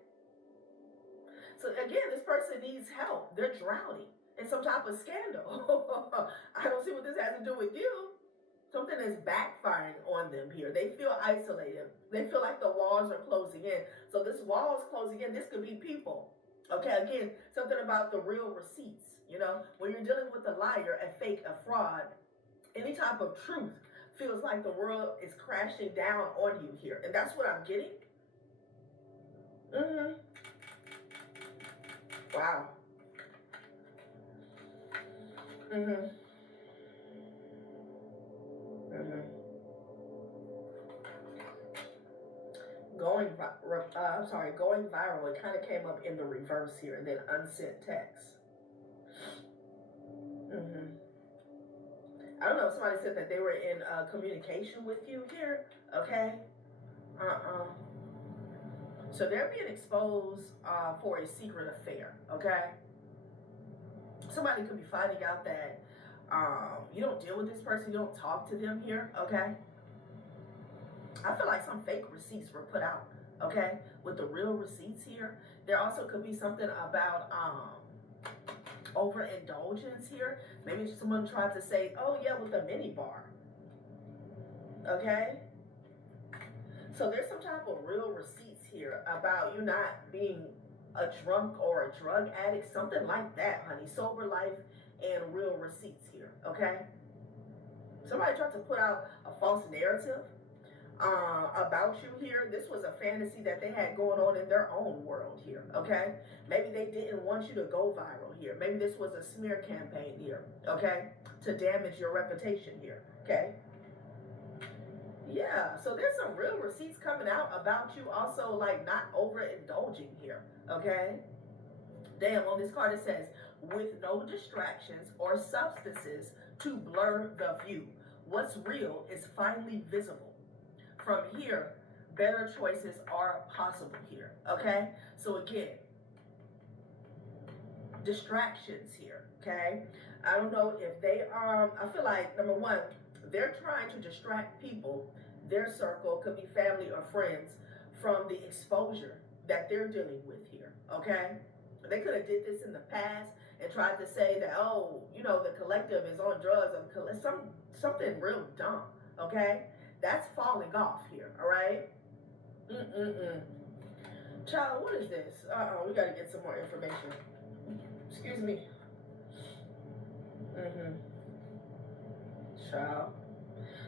So again, this person needs help. They're drowning in some type of scandal. I don't see what this has to do with you. Something is backfiring on them here. They feel isolated. They feel like the walls are closing in. So this wall is closing in. This could be people. Okay, again, something about the real receipts. You know, when you're dealing with a liar, a fake, a fraud, any type of truth feels like the world is crashing down on you here. And that's what I'm getting. Wow. going viral. It kind of came up in the reverse here, and then unsent text. I don't know. Somebody said that they were in communication with you here. Okay. So they're being exposed for a secret affair. Okay. Somebody could be finding out that you don't deal with this person. You don't talk to them here. Okay. I feel like some fake receipts were put out. Okay. With the real receipts here. There also could be something about overindulgence here. Maybe someone tried to say, oh yeah, with the mini bar. Okay. So there's some type of real receipts here about you not being a drunk or a drug addict, something like that, honey. Sober life and real receipts here. Okay. Somebody tried to put out a false narrative about you here. This was a fantasy that they had going on in their own world here. Okay. Maybe they didn't want you to go viral here. Maybe this was a smear campaign here. Okay. To damage your reputation here. Okay. Yeah. So there's some real receipts coming out about you also, like not overindulging here. Okay. Damn, on this card it says, with no distractions or substances to blur the view. What's real is finally visible. From here, better choices are possible here. Okay. So again, distractions here. Okay. I don't know if they are, I feel like, number one, they're trying to distract people, their circle, could be family or friends, from the exposure that they're dealing with here. Okay. They could have did this in the past and tried to say that, oh, you know, the collective is on drugs, or something real dumb. Okay. That's falling off here. All right. Child, what is this? We got to get some more information. Excuse me. Child.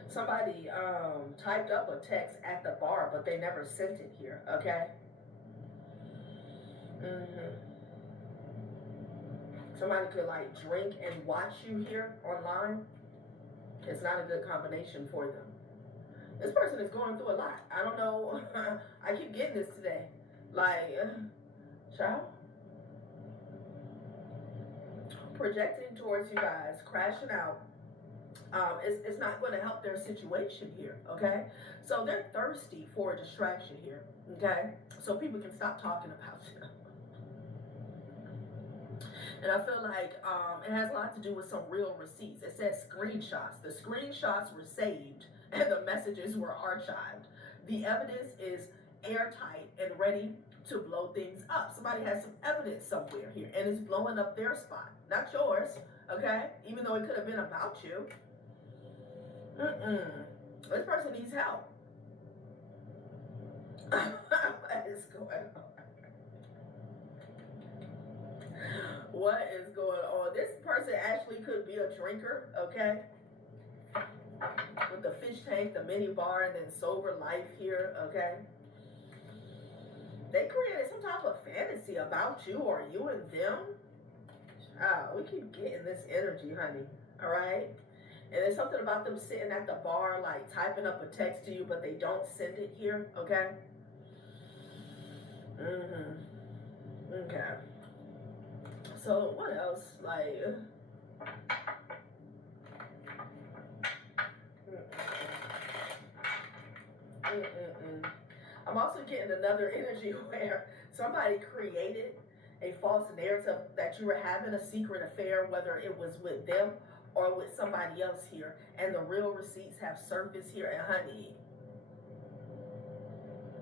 Somebody typed up a text at the bar, but they never sent it here. Okay. Somebody could like drink and watch you here online. It's not a good combination for them. This person is going through a lot. I don't know. I keep getting this today. Like, child. Projecting towards you guys, crashing out. It's not going to help their situation here. Okay. So they're thirsty for a distraction here. Okay. So people can stop talking about you. And I feel like it has a lot to do with some real receipts. It says screenshots. The screenshots were saved and the messages were archived. The evidence is airtight and ready to blow things up. Somebody has some evidence somewhere here and it's blowing up their spot, not yours. Okay, even though it could have been about you. This person needs help. What is going on? What is going on? This person actually could be a drinker, okay? With the fish tank, the mini bar, and then sober life here, okay? They created some type of fantasy about you or you and them. We keep getting this energy, honey, all right? And there's something about them sitting at the bar, like typing up a text to you, but they don't send it here, okay? Okay. So what else? Like, I'm also getting another energy where somebody created a false narrative that you were having a secret affair, whether it was with them or with somebody else here, and the real receipts have surfaced here. And honey,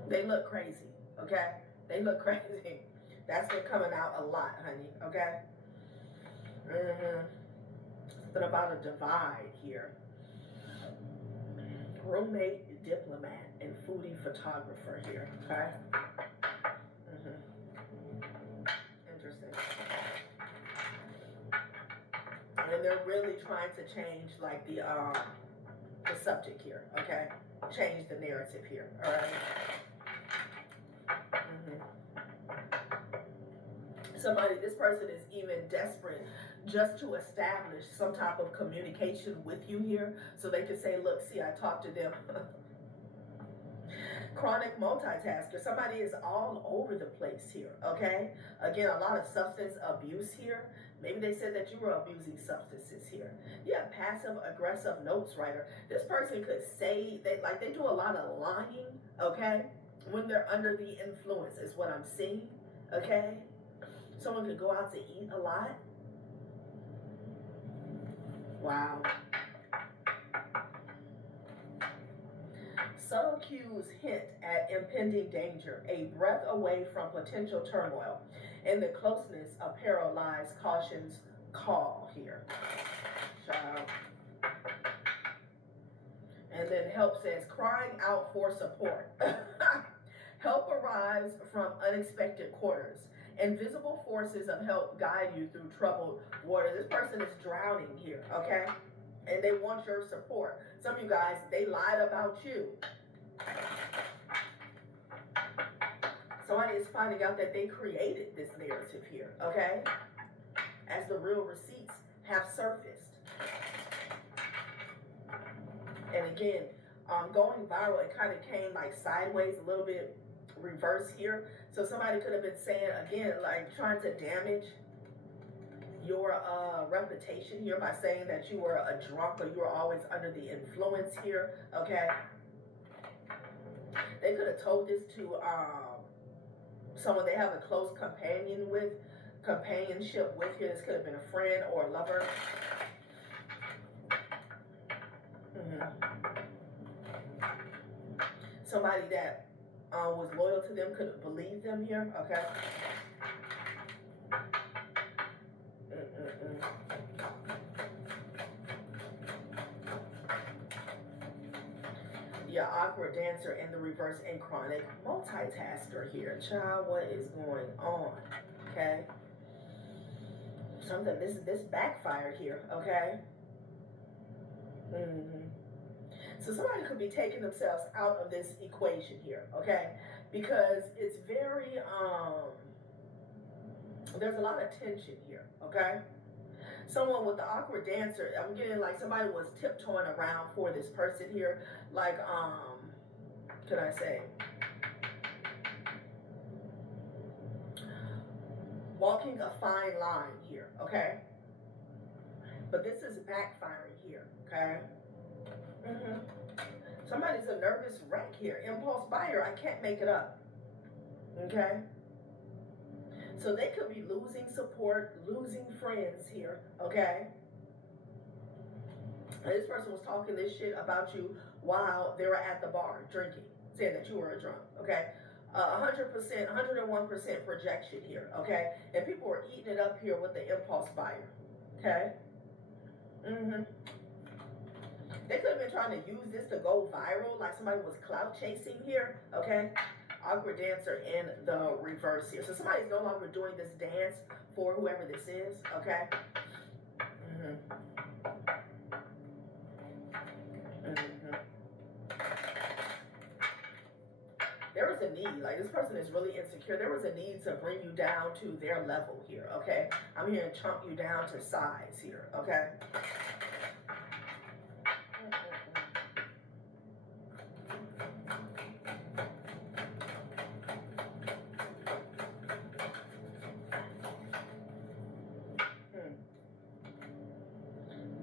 they look crazy. Okay, they look crazy. That's been coming out a lot, honey, okay? Something about a divide here. Roommate, diplomat, and foodie photographer here, okay? Interesting. And they're really trying to change, like, the subject here, okay? Change the narrative here, all right? Somebody, this person is even desperate just to establish some type of communication with you here so they can say, look, see, I talked to them. Chronic multitasker. Somebody is all over the place here, okay? Again, a lot of substance abuse here. Maybe they said that you were abusing substances here. Yeah, passive aggressive notes writer. This person could say, they do a lot of lying, okay? When they're under the influence is what I'm seeing, okay? Someone could go out to eat a lot. Wow. Subtle cues hint at impending danger, a breath away from potential turmoil. In the closeness of paralyzed caution's call here. Child. And then help says, crying out for support. Help arrives from unexpected quarters. Invisible forces of help guide you through troubled water. This person is drowning here, okay? And they want your support. Some of you guys, they lied about you. Somebody is finding out that they created this narrative here, okay? As the real receipts have surfaced. And again, going viral, it kind of came like sideways, a little bit reverse here. So somebody could have been saying, again, like trying to damage your reputation here by saying that you were a drunk or you were always under the influence here, okay? They could have told this to someone they have a close companionship with here. This could have been a friend or a lover. Somebody that was loyal to them could have believed them here, okay? Yeah, awkward dancer in the reverse and chronic multitasker here. Child, what is going on? Okay. Something, this backfired here, okay? So somebody could be taking themselves out of this equation here, okay? Because it's very, there's a lot of tension here, okay? Someone with the awkward dancer, I'm getting like somebody was tiptoeing around for this person here. Like, can I say? Walking a fine line here, okay? But this is backfiring here, okay? Somebody's a nervous wreck here. Impulse buyer, I can't make it up, okay? So they could be losing support, losing friends here, okay? And this person was talking this shit about you while they were at the bar drinking, saying that you were a drunk, okay? 100%, 101% projection here, okay? And people were eating it up here with the impulse buyer, okay? They could have been trying to use this to go viral, like somebody was clout chasing here, okay? Awkward dancer in the reverse here. So somebody's no longer doing this dance for whoever this is, okay? There was a need, like this person is really insecure. There was a need to bring you down to their level here, okay? I'm here to chunk you down to size here, okay?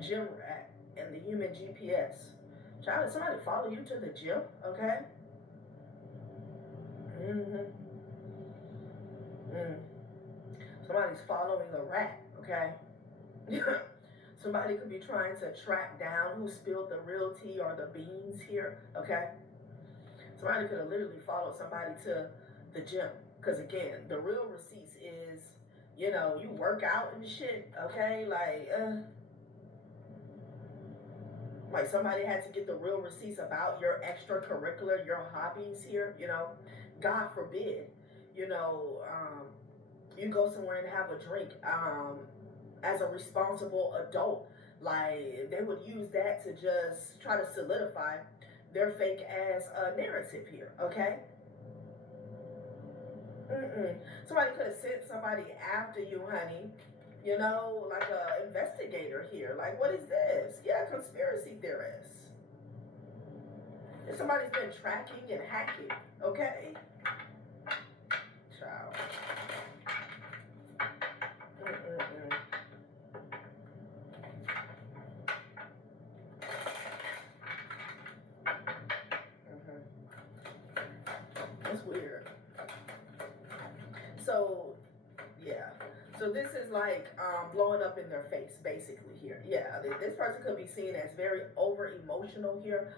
Gym rat and the human GPS. Child, did somebody follow you to the gym? Okay. Somebody's following a rat. Okay. Somebody could be trying to track down who spilled the real tea or the beans here. Okay. Somebody could have literally followed somebody to the gym. Because again, the real receipts is, you know, you work out and shit. Okay. Like somebody had to get the real receipts about your extracurricular, your hobbies here, you know. God forbid, you know, you go somewhere and have a drink as a responsible adult. Like they would use that to just try to solidify their fake ass narrative here, okay? Somebody could have sent somebody after you, honey. You know, like a investigator here. Like, what is this? Yeah, conspiracy theorists. If somebody's been tracking and hacking, okay? Child. That's weird. So, yeah. So this is like blowing up in their face, basically here. Yeah, this person could be seen as very over emotional here.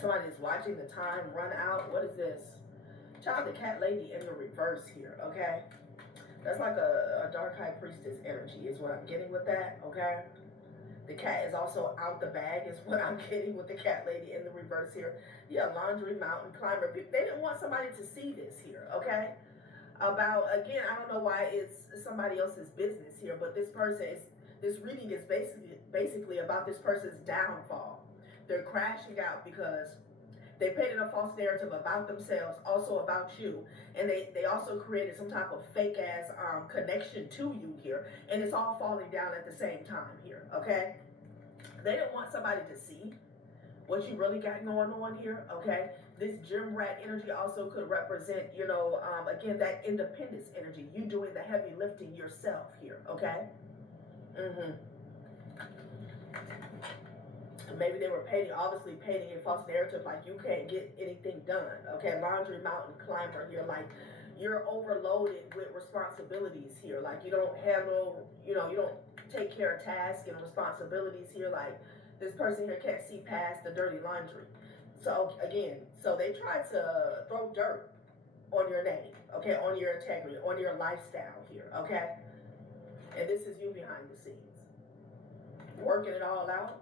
Somebody's watching the time run out. What is this? Child, the cat lady in the reverse here, okay? That's like a dark high priestess energy is what I'm getting with that, okay? The cat is also out the bag is what I'm getting with the cat lady in the reverse here. Yeah, laundry mountain climber. They didn't want somebody to see this here, okay? About, again, I don't know why it's somebody else's business here, but this reading is basically about this person's downfall. They're crashing out because they painted a false narrative about themselves, also about you. And they also created some type of fake ass connection to you here. And it's all falling down at the same time here, okay? They didn't want somebody to see what you really got going on here, okay? This gym rat energy also could represent, you know, again, that independence energy. You doing the heavy lifting yourself here, okay? Maybe they were obviously painting a false narrative like you can't get anything done, okay? Laundry mountain climber here, like you're overloaded with responsibilities here. Like you don't handle, you don't take care of tasks and responsibilities here. Like this person here can't see past the dirty laundry. So again, so they tried to throw dirt on your name, okay? On your integrity, on your lifestyle here, okay? And this is you behind the scenes. Working it all out.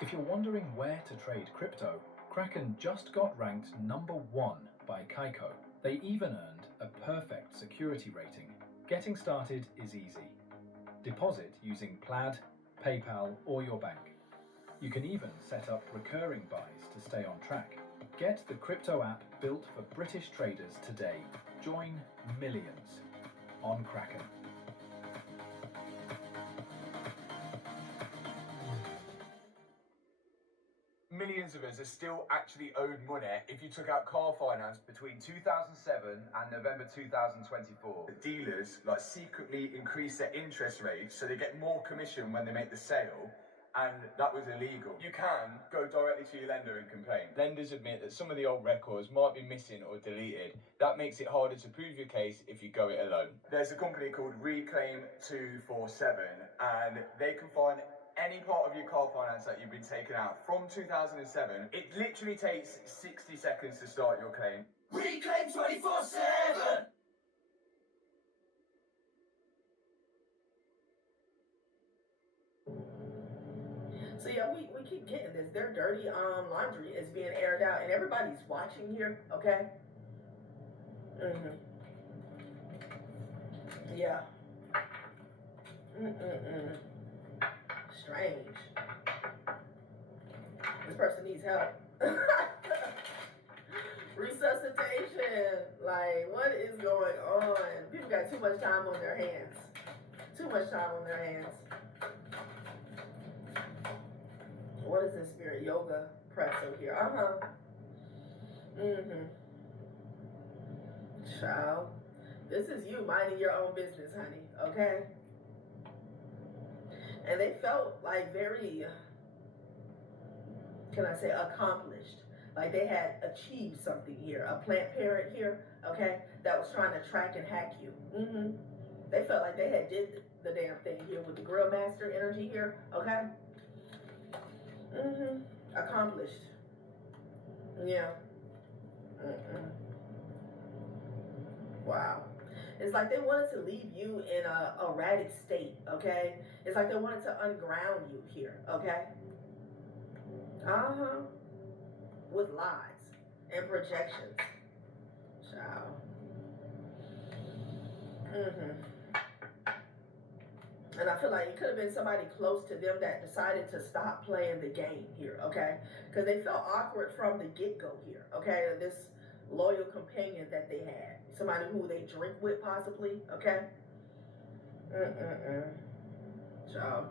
If you're wondering where to trade crypto, Kraken just got ranked #1 by Kaiko. They even earned a perfect security rating. Getting started is easy. Deposit using Plaid, PayPal, or your bank. You can even set up recurring buys to stay on track. Get the crypto app built for British traders today. Join millions on Kraken. Millions of us are still actually owed money if you took out car finance between 2007 and November 2024. The dealers secretly increase their interest rates so they get more commission when they make the sale, and that was illegal. You can go directly to your lender and complain. Lenders admit that some of the old records might be missing or deleted. That makes it harder to prove your case if you go it alone. There's a company called Reclaim 247, and they can find any part of your car finance that you've been taken out from 2007. It literally takes 60 seconds to start your claim. Reclaim 24/7! So yeah, we keep getting this. Their dirty laundry is being aired out and everybody's watching here, okay? Yeah. Strange. This person needs help. Resuscitation. Like, what is going on? People got too much time on their hands. Too much time on their hands. What is this spirit? Yoga pretzel here. Child. This is you minding your own business, honey. Okay? And they felt like very, can I say, accomplished. Like they had achieved something here. A plant parent here, okay, that was trying to track and hack you. They felt like they had did the damn thing here with the grill master energy here, okay? Accomplished. Yeah. Wow. It's like they wanted to leave you in a erratic state, okay? It's like they wanted to unground you here, okay? With lies and projections. Child. And I feel like it could have been somebody close to them that decided to stop playing the game here, okay? Because they felt awkward from the get-go here, okay? This loyal companion that they had. Somebody who they drink with, possibly, okay? Child.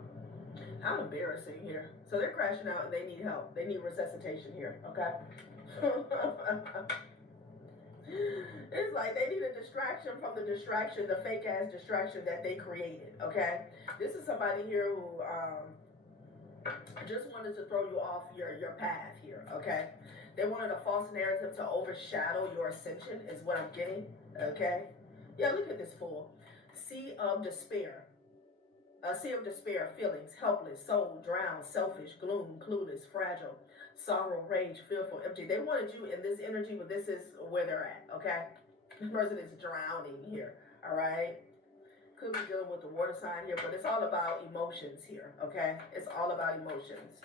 How embarrassing here. So they're crashing out and they need help. They need resuscitation here, okay? It's like they need a distraction from the distraction, the fake ass distraction that they created, okay? This is somebody here who just wanted to throw you off your path here, okay? They wanted a false narrative to overshadow your ascension, is what I'm getting, okay? Yeah, look at this fool. Sea of despair. A sea of despair, feelings, helpless, soul, drowned, selfish, gloom, clueless, fragile, sorrow, rage, fearful, empty. They wanted you in this energy, but this is where they're at, okay? This person is drowning here, all right? Could be dealing with the water sign here, but it's all about emotions here, okay? It's all about emotions.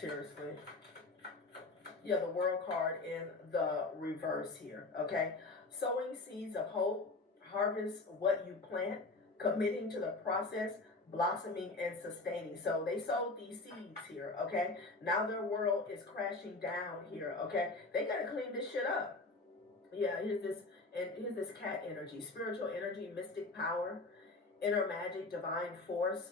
Seriously. Yeah, the world card in the reverse here, okay? Sowing seeds of hope, harvest what you plant, committing to the process, blossoming and sustaining. So they sowed these seeds here, okay? Now their world is crashing down here, okay? They gotta clean this shit up. Yeah, here's this cat energy, spiritual energy, mystic power, inner magic, divine force,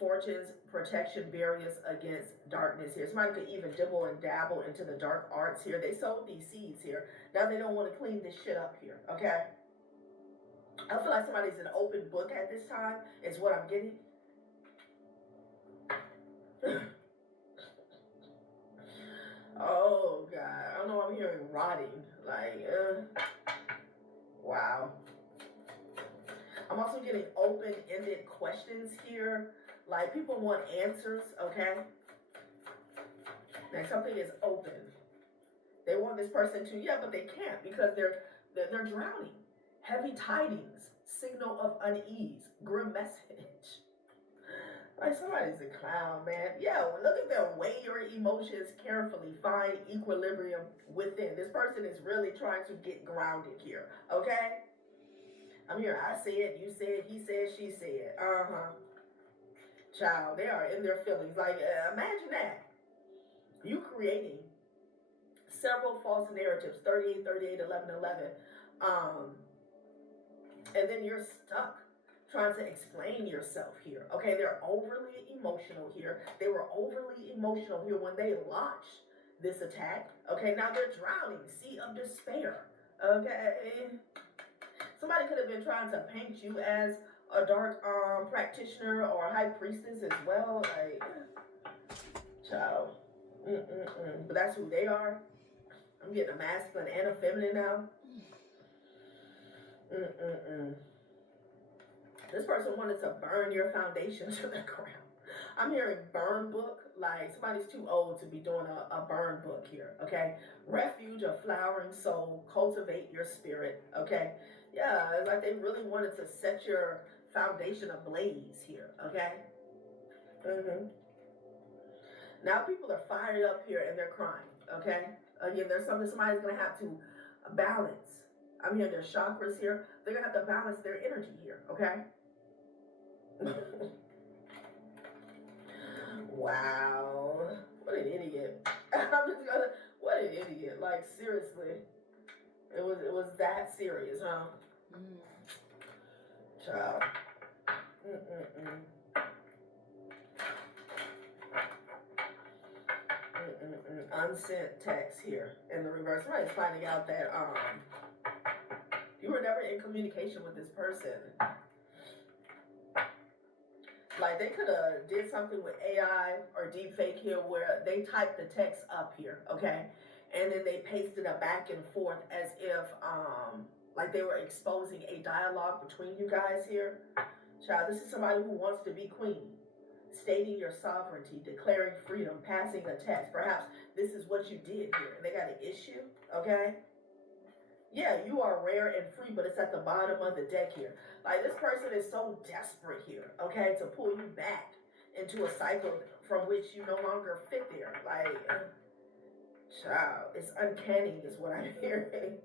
fortunes, protection, barriers against darkness here. Somebody could even dibble and dabble into the dark arts here. They sowed these seeds here. Now they don't want to clean this shit up here, okay? I feel like somebody's an open book at this time, is what I'm getting. Oh, God. I don't know what I'm hearing. Rotting. Like, wow. I'm also getting open-ended questions here. Like, people want answers, okay? Like, something is open. They want this person to, yeah, but they can't because they're drowning. Heavy tidings, signal of unease, grim message. Like, somebody's a clown, man. Yeah, well, look at them. Weigh your emotions carefully. Find equilibrium within. This person is really trying to get grounded here, okay? I'm here. I said, you said, he said, she said. Child, they are in their feelings. Like, imagine that. You creating several false narratives, 38, 38, 11, 11. And then you're stuck trying to explain yourself here. Okay, they're overly emotional here. They were overly emotional here when they launched this attack. Okay, now they're drowning. Sea of despair. Okay. Somebody could have been trying to paint you as a dark practitioner or a high priestess as well. Like, child. But that's who they are. I'm getting a masculine and a feminine now. This person wanted to burn your foundation to the ground. I'm hearing burn book, like somebody's too old to be doing a burn book here, okay? Refuge, a flowering soul, cultivate your spirit, okay? Yeah, it's like they really wanted to set your foundation ablaze here, okay? Now people are fired up here and they're crying, okay? Again, there's something somebody's gonna have to balance. I'm hearing their chakras here. They're gonna have to balance their energy here, okay? Wow. What an idiot. What an idiot. Like, seriously. It was that serious, huh? Child. Unsent text here in the reverse. Somebody's finding out that you were never in communication with this person. Like, they could have did something with AI or deepfake here where they typed the text up here, okay? And then they pasted it back and forth as if, like they were exposing a dialogue between you guys here. Child, this is somebody who wants to be queen. Stating your sovereignty, declaring freedom, passing a text. Perhaps this is what you did here. They got an issue, okay? Yeah, you are rare and free, but it's at the bottom of the deck here. Like, this person is so desperate here, okay, to pull you back into a cycle from which you no longer fit there. Like, child, it's uncanny is what I'm hearing.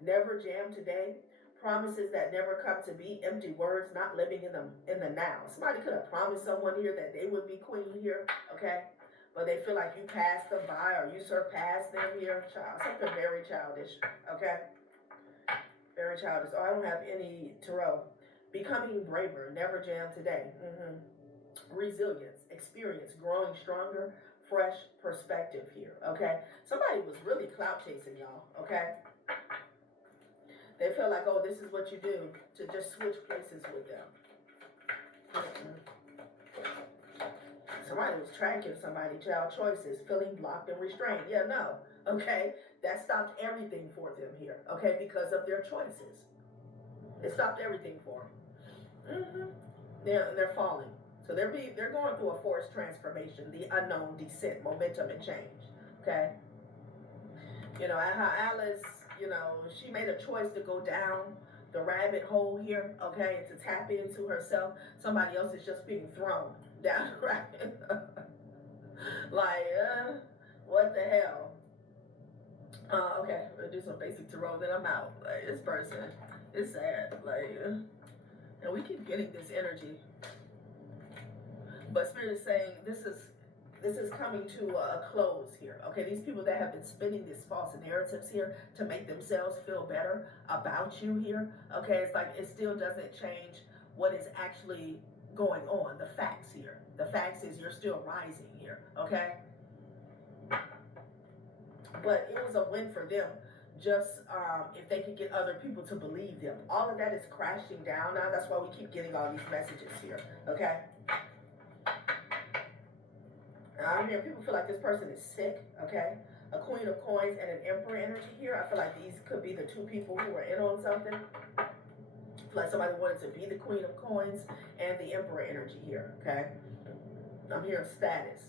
Never jam today. promises that never come to be, empty words, not living in the now. Somebody could have promised someone here that they would be queen here, okay? But they feel like you passed them by or you surpassed them here. Child, something very childish, okay? Very childish. Oh, I don't have any tarot. Becoming braver, never jam today. Resilience, experience, growing stronger, fresh perspective here, okay? Somebody was really clout chasing y'all, okay? They feel like, oh, this is what you do to just switch places with them. Somebody was tracking somebody, child choices, feeling blocked and restrained. Yeah, no, okay? That stopped everything for them here, okay? Because of their choices. It stopped everything for them. They're falling. So they're going through a forced transformation, the unknown descent, momentum, and change, okay? You know, how Alice, you know, she made a choice to go down the rabbit hole here, okay, and to tap into herself. Somebody else is just being thrown down the rabbit. Like, what the hell? Okay, we'll do some basic tarot, then I'm out. Like, this person is sad. Like, and we keep getting this energy. But Spirit is saying this is coming to a close here. Okay, these people that have been spinning these false narratives here to make themselves feel better about you here. Okay, it's like it still doesn't change what is actually going on. The facts here. The facts is you're still rising here. Okay. But it was a win for them. Just if they could get other people to believe them. All of that is crashing down now. That's why we keep getting all these messages here. Okay. I'm hearing people feel like this person is sick, okay? A Queen of Coins and an Emperor energy here. I feel like these could be the two people who were in on something. I feel like somebody wanted to be the Queen of Coins and the Emperor energy here, okay? I'm hearing status.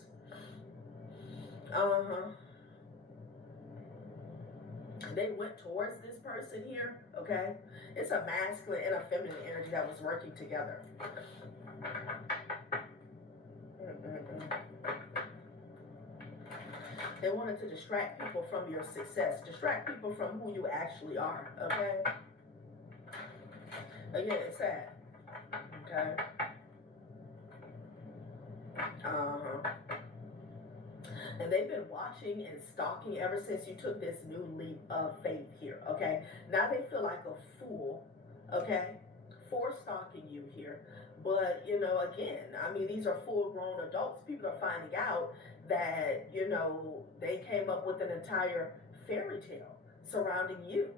They went towards this person here, okay? It's a masculine and a feminine energy that was working together. They wanted to distract people from your success, distract people from who you actually are, okay? Again, it's sad, okay? And they've been watching and stalking ever since you took this new leap of faith here, okay? Now they feel like a fool, okay, for stalking you here. But, you know, again, I mean, these are full-grown adults. People are finding out that, you know, they came up with an entire fairy tale surrounding you.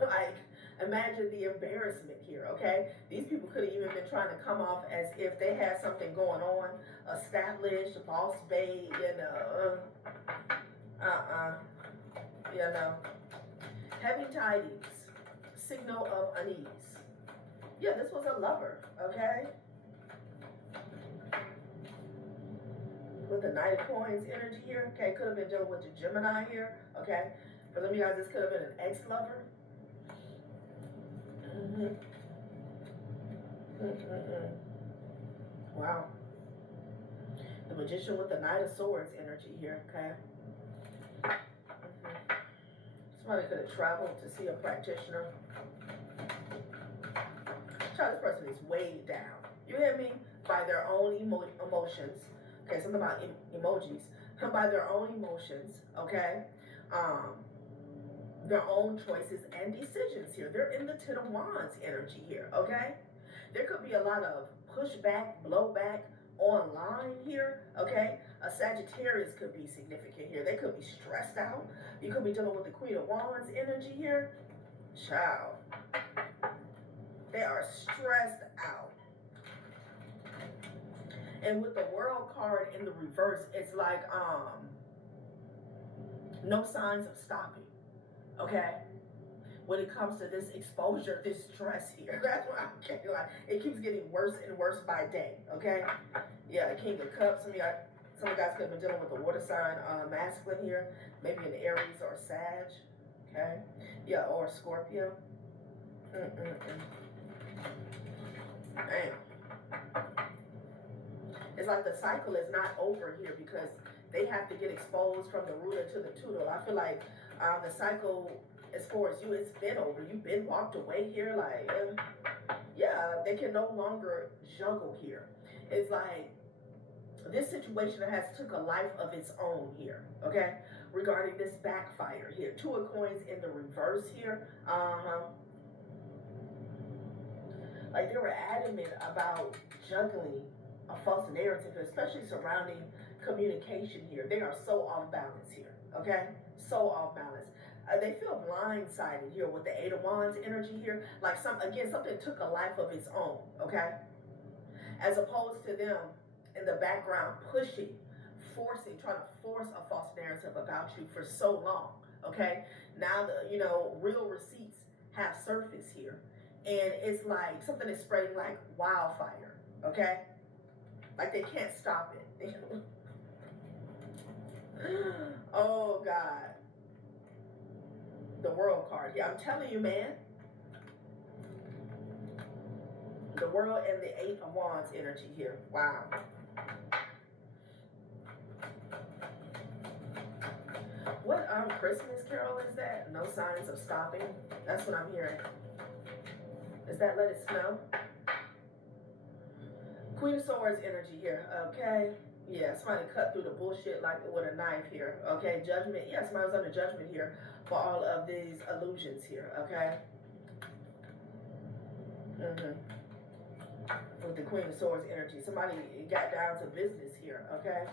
Like, imagine the embarrassment here, okay? These people could have even been trying to come off as if they had something going on, established, boss babe, you know, you know. Heavy tidings, signal of unease. Yeah, this was a lover, okay? With the Knight of Coins energy here, okay? Could have been dealing with the Gemini here, okay? For some of you guys, this could have been an ex-lover. Wow. The Magician with the Knight of Swords energy here, okay? Somebody could have traveled to see a practitioner. Child, this person is weighed down. You hear me? By their own emotions. Okay, something about emojis. By their own emotions, okay? Their own choices and decisions here. They're in the Ten of Wands energy here, okay? There could be a lot of pushback, blowback online here, okay? A Sagittarius could be significant here. They could be stressed out. You could be dealing with the Queen of Wands energy here. Child. They are stressed out. And with the World card in the reverse, it's like no signs of stopping. Okay? When it comes to this exposure, this stress here. That's what I'm getting. Like, it keeps getting worse and worse by day. Okay? Yeah, the King of Cups. Some of you guys could have been dealing with the water sign masculine here. Maybe an Aries or Sag. Okay? Yeah, or Scorpio. Damn. It's like the cycle is not over here because they have to get exposed from the ruler to the tutor. I feel like the cycle as far as you, it's been over. You've been walked away here. Like, yeah, they can no longer juggle here. It's like this situation has took a life of its own here, okay? Regarding this backfire here. 2 of coins in the reverse here. Like they were adamant about juggling a false narrative, especially surrounding communication here. They are so off balance here, okay? So off balance. They feel blindsided here with the 8 of Wands energy here. Like something took a life of its own, okay? As opposed to them in the background pushing, forcing, trying to force a false narrative about you for so long, okay? Now the, real receipts have surfaced here. And it's like something is spreading like wildfire, okay? Like they can't stop it. Oh, God. The World card. Yeah, I'm telling you, man. The World and the 8 of Wands energy here. Wow. What Christmas carol is that? No signs of stopping. That's what I'm hearing. Is that Let It Snow? Queen of Swords energy here. Okay. Yeah, somebody cut through the bullshit like with a knife here. Okay, judgment. Yeah, somebody was under judgment here for all of these illusions here. Okay. With the Queen of Swords energy, somebody got down to business here. Okay.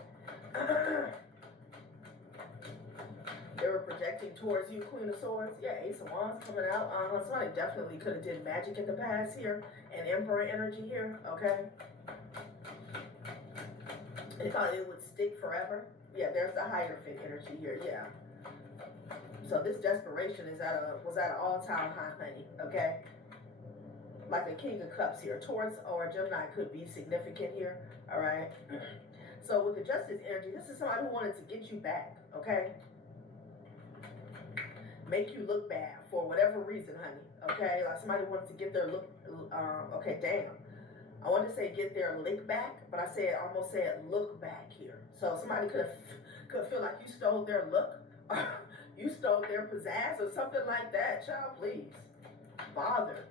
They were projecting towards you, Queen of Swords. Yeah, Ace of Wands coming out. Somebody definitely could have did magic in the past here, and Emperor energy here. Okay. They thought it would stick forever. Yeah, there's the Hierophant energy here. Yeah. So this desperation was at an all-time high, honey. Okay. Like the King of Cups here. Taurus or Gemini could be significant here. All right. So with the Justice energy, this is somebody who wanted to get you back. Okay. Make you look bad for whatever reason, honey. Okay. Like somebody wanted to get their look. Okay. Damn. I wanted to say get their lick back, but I almost said look back here. So somebody could feel like you stole their look, or you stole their pizzazz, or something like that. Child, please. Bothered.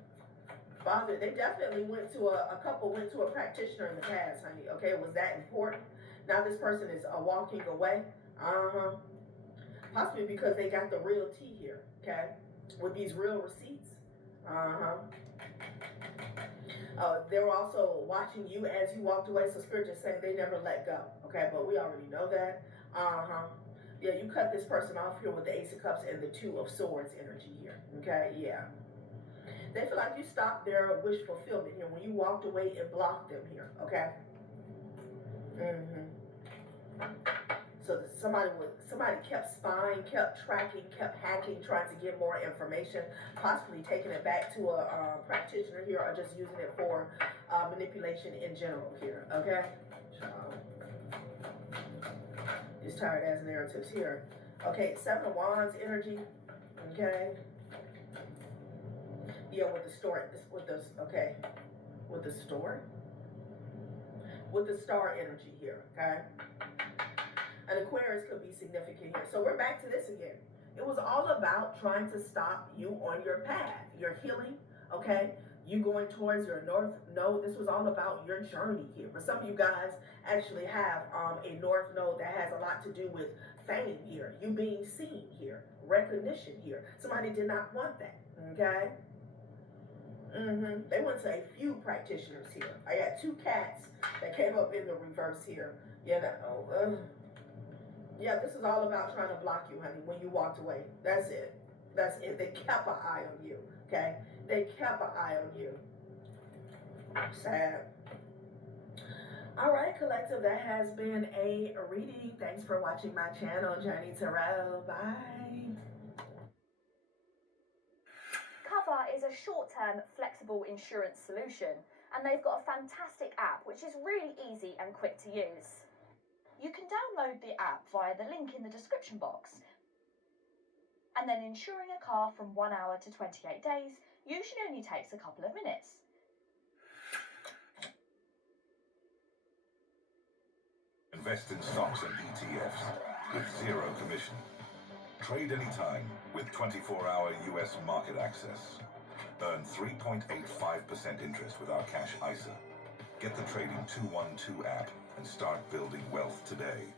They definitely went to a couple went to a practitioner in the past, honey. Okay, it was that important. Now this person is walking away. Possibly because they got the real tea here. Okay, with these real receipts. They were also watching you as you walked away. So Spirit just saying they never let go. Okay, but we already know that. Yeah, you cut this person off here with the Ace of Cups and the 2 of Swords energy here. Okay, yeah. They feel like you stopped their wish fulfillment here when you walked away and blocked them here. Okay. So somebody kept spying, kept tracking, kept hacking, trying to get more information, possibly taking it back to a practitioner here, or just using it for manipulation in general here. Okay. These tired ass narratives here. Okay, 7 of Wands energy. Okay. Yeah, with the store, with the star energy here. Okay. And Aquarius could be significant here. So we're back to this again. It was all about trying to stop you on your path, your healing, okay? You going towards your north node. This was all about your journey here. For some of you guys actually have a north node that has a lot to do with fame here, you being seen here, recognition here. Somebody did not want that, okay? They went to a few practitioners here. I got 2 cats that came up in the reverse here. Yeah, this is all about trying to block you, honey, when you walked away. That's it. They kept an eye on you, okay? They kept an eye on you. Sad. All right, collective, that has been a reading. Thanks for watching my channel, Journey Tarot. Bye. Cover is a short-term, flexible insurance solution, and they've got a fantastic app which is really easy and quick to use. You can download the app via the link in the description box. And then insuring a car from 1 hour to 28 days usually only takes a couple of minutes. Invest in stocks and ETFs with 0 commission. Trade anytime with 24-hour US market access. Earn 3.85% interest with our cash ISA. Get the Trading 212 app and start building wealth today.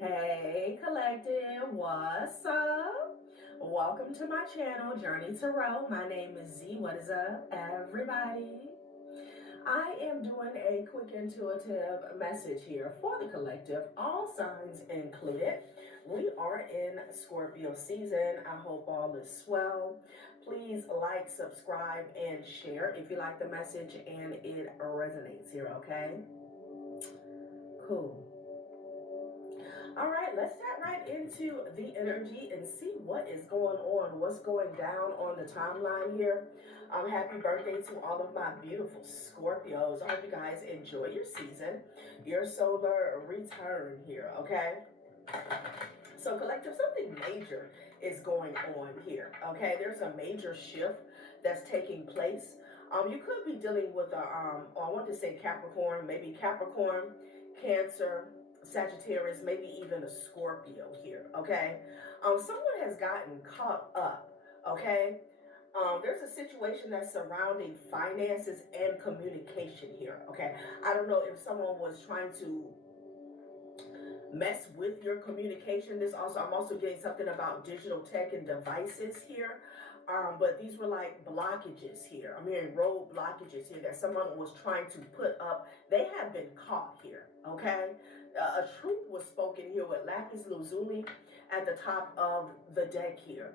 Hey collective, what's up? Welcome to my channel, Journey to Row. My name is Z. What is up, everybody? I am doing a quick intuitive message here for the collective, all signs included. We are in Scorpio season. I hope all is well. Please like, subscribe, and share if you like the message and it resonates here, okay? Cool. All right, let's get right into the energy and see what is going on, what's going down on the timeline here. Happy birthday to all of my beautiful Scorpios. I hope you guys enjoy your season, your solar return here, okay? So collective, something major is going on here, okay? There's a major shift that's taking place. You could be dealing with a, I want to say Capricorn, maybe Capricorn, Cancer, Sagittarius, maybe even a Scorpio here, okay? Someone has gotten caught up, okay? There's a situation that's surrounding finances and communication here, okay? I don't know if someone was trying to mess with your communication. I'm also getting something about digital tech and devices here. But these were like blockages here. I'm hearing road blockages here that someone was trying to put up. They have been caught here, okay? A truth was spoken here with lapis lazuli at the top of the deck here.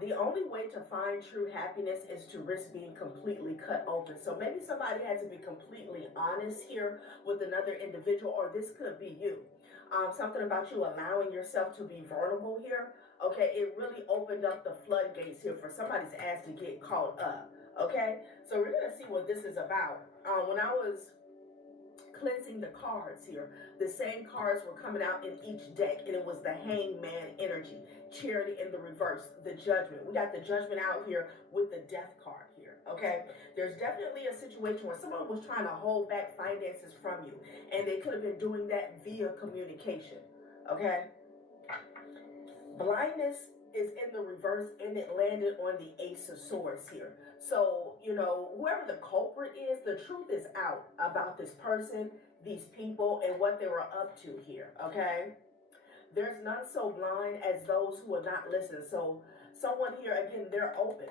The only way to find true happiness is to risk being completely cut open. So maybe somebody had to be completely honest here with another individual, or this could be you. Something about you allowing yourself to be vulnerable here. Okay, it really opened up the floodgates here for somebody's ass to get caught up. Okay, so we're gonna see what this is about. When I was cleansing the cards here, the same cards were coming out in each deck, and it was the Hangman energy, Charity in the reverse, the Judgment. We got the Judgment out here with the Death card here, okay? There's definitely a situation where someone was trying to hold back finances from you, and they could have been doing that via communication, okay? Blindness is in the reverse, and it landed on the Ace of Swords here. So, you know, whoever the culprit is, the truth is out about this person, these people, and what they were up to here, okay? There's none so blind as those who will not listen. So someone here, again, they're open.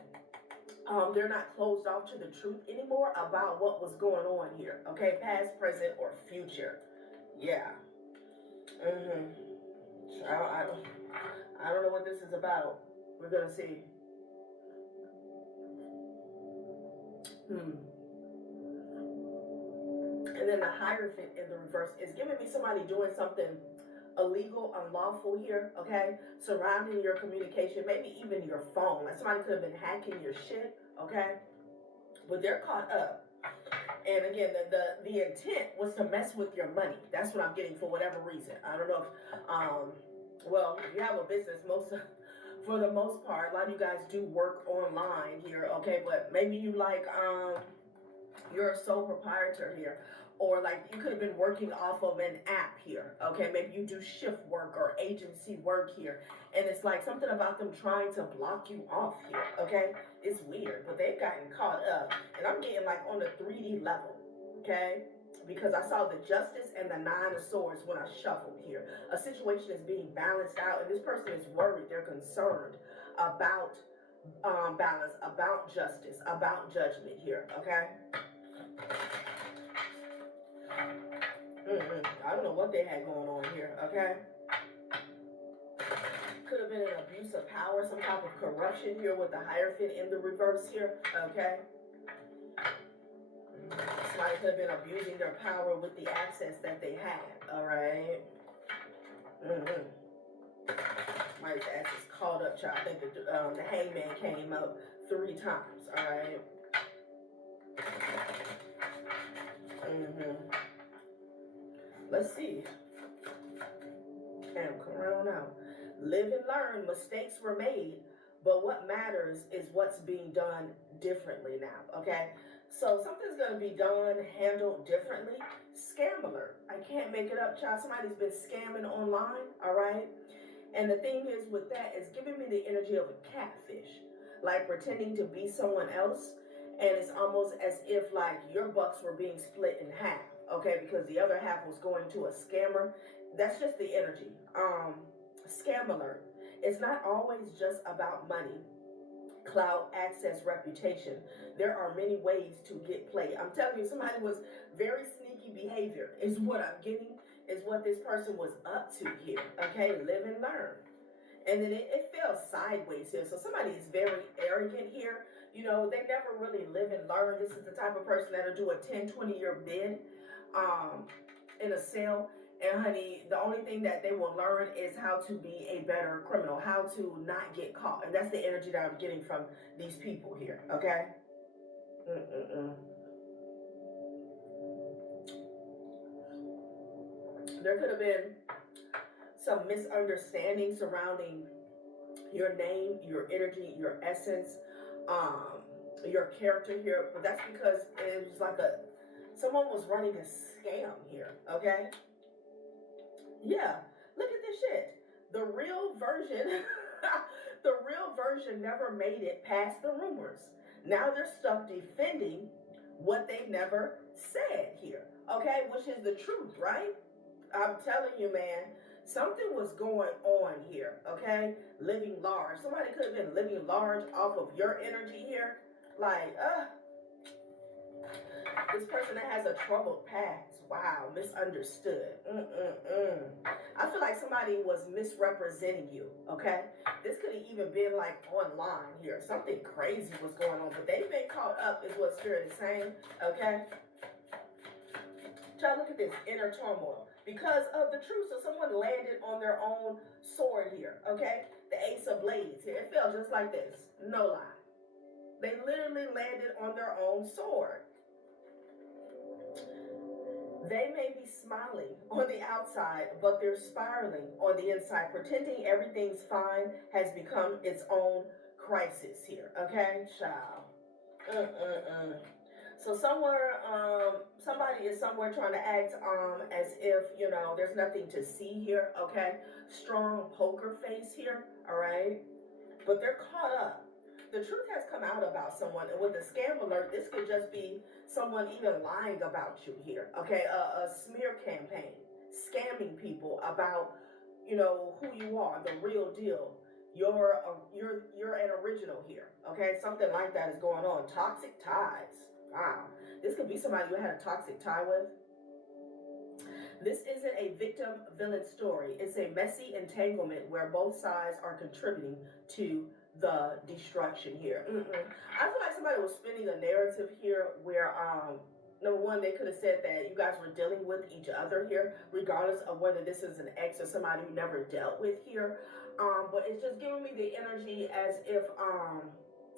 They're not closed off to the truth anymore about what was going on here, okay? Past, present, or future. Yeah. I don't know what this is about. We're going to see. And then the Hierophant in the reverse is giving me somebody doing something illegal, unlawful here, okay? Surrounding your communication, maybe even your phone. Like somebody could have been hacking your shit, okay? But they're caught up. And again, the intent was to mess with your money. That's what I'm getting for whatever reason. I don't know if, well, if you have a business, for the most part, a lot of you guys do work online here, okay? But maybe you like, you're a sole proprietor here. Or like you could have been working off of an app here, okay? Maybe you do shift work or agency work here. And it's like something about them trying to block you off here, okay? It's weird, but they've gotten caught up. And I'm getting like on the 3D level, okay? Because I saw the Justice and the Nine of Swords when I shuffled here. A situation is being balanced out, and this person is worried. They're concerned about balance, about justice, about judgment here, okay? I don't know what they had going on here, okay? Could have been an abuse of power, some type of corruption here with the Hierophant in the reverse here, okay? Somebody could have been abusing their power with the access that they had, all right? Somebody's ass is caught up, child. I think the Hangman came up 3 times, all right? Let's see. And come around now. Live and learn. Mistakes were made, but what matters is what's being done differently now, okay? So something's going to be done, handled differently. Scam alert. I can't make it up, child. Somebody's been scamming online, all right? And the thing is with that is giving me the energy of a catfish, like pretending to be someone else. And it's almost as if like your bucks were being split in half, okay? Because the other half was going to a scammer. That's just the energy. Scam alert. It's not always just about money, clout, access, reputation. There are many ways to get played. I'm telling you, somebody was very sneaky behavior is what I'm getting, is what this person was up to here. Okay, live and learn. And then it fell sideways here. So somebody is very arrogant here. You know, they never really live and learn. This is the type of person that'll do a 10, 20-year bid in a sale. And honey, the only thing that they will learn is how to be a better criminal, how to not get caught. And that's the energy that I'm getting from these people here, okay? There could have been some misunderstanding surrounding your name, your energy, your essence, your character here. But that's because it was like someone was running a scam here, okay? Yeah, look at this shit. The real version, the real version never made it past the rumors. Now they're stuck defending what they never said here, okay? Which is the truth, right? I'm telling you, man, something was going on here, okay? Living large. Somebody could have been living large off of your energy here. Like, this person that has a troubled past. Wow, misunderstood. I feel like somebody was misrepresenting you, okay? This could have even been like online here. Something crazy was going on, but they've been caught up is what Spirit is saying, okay? Try to look at this inner turmoil. Because of the truth, so someone landed on their own sword here, okay? The Ace of Blades here. It felt just like this. No lie. They literally landed on their own sword. They may be smiling on the outside, but they're spiraling on the inside. Pretending everything's fine has become its own crisis here, okay, child? So somewhere, somebody is somewhere trying to act as if, you know, there's nothing to see here, okay? Strong poker face here, all right? But they're caught up. The truth has come out about someone, and with the scam alert, this could just be someone even lying about you here, okay? A smear campaign, scamming people about, you know, who you are, the real deal. You're an original here, okay? Something like that is going on. Toxic ties. Wow. This could be somebody you had a toxic tie with. This isn't a victim-villain story. It's a messy entanglement where both sides are contributing to the destruction here. I feel like somebody was spinning a narrative here where, number one, they could have said that you guys were dealing with each other here, regardless of whether this is an ex or somebody you never dealt with here. But it's just giving me the energy as if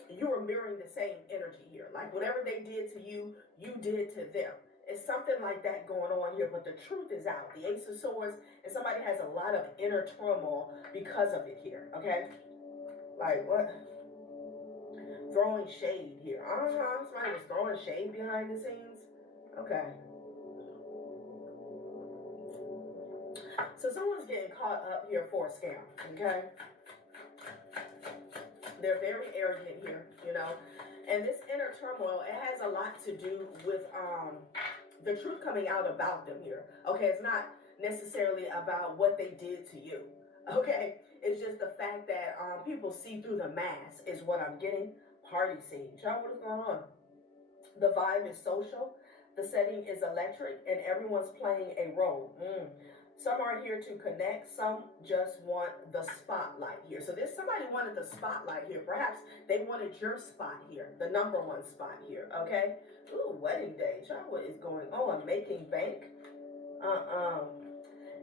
you were mirroring the same energy here. Like whatever they did to you, you did to them. It's something like that going on here, but the truth is out. The Ace of Swords, and somebody has a lot of inner turmoil because of it here, okay? Like what? Throwing shade here. Somebody was throwing shade behind the scenes. Okay. So someone's getting caught up here for a scam, okay? They're very arrogant here, you know? And this inner turmoil, it has a lot to do with the truth coming out about them here. Okay, it's not necessarily about what they did to you, okay? It's just the fact that people see through the mask is what I'm getting. Party scene. Y'all, what is going on? The vibe is social. The setting is electric, and everyone's playing a role. Some are here to connect. Some just want the spotlight here. So there's somebody wanted the spotlight here. Perhaps they wanted your spot here, the number one spot here, okay? Ooh, wedding day. Y'all, what is going on? Making bank.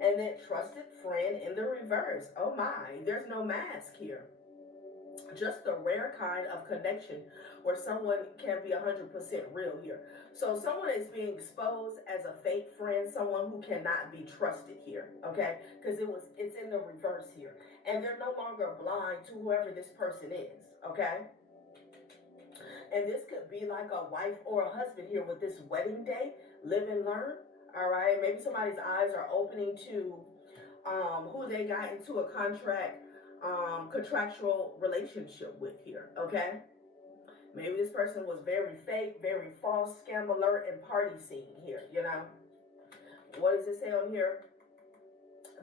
And then trusted friend in the reverse. Oh my, there's no mask here. Just the rare kind of connection where someone can be 100% real here. So someone is being exposed as a fake friend, someone who cannot be trusted here, okay? Because it's in the reverse here. And they're no longer blind to whoever this person is, okay? And this could be like a wife or a husband here with this wedding day, live and learn. All right, maybe somebody's eyes are opening to who they got into a contractual relationship with here, okay? Maybe this person was very fake, very false, scam alert, and party scene here, you know? What does it say on here?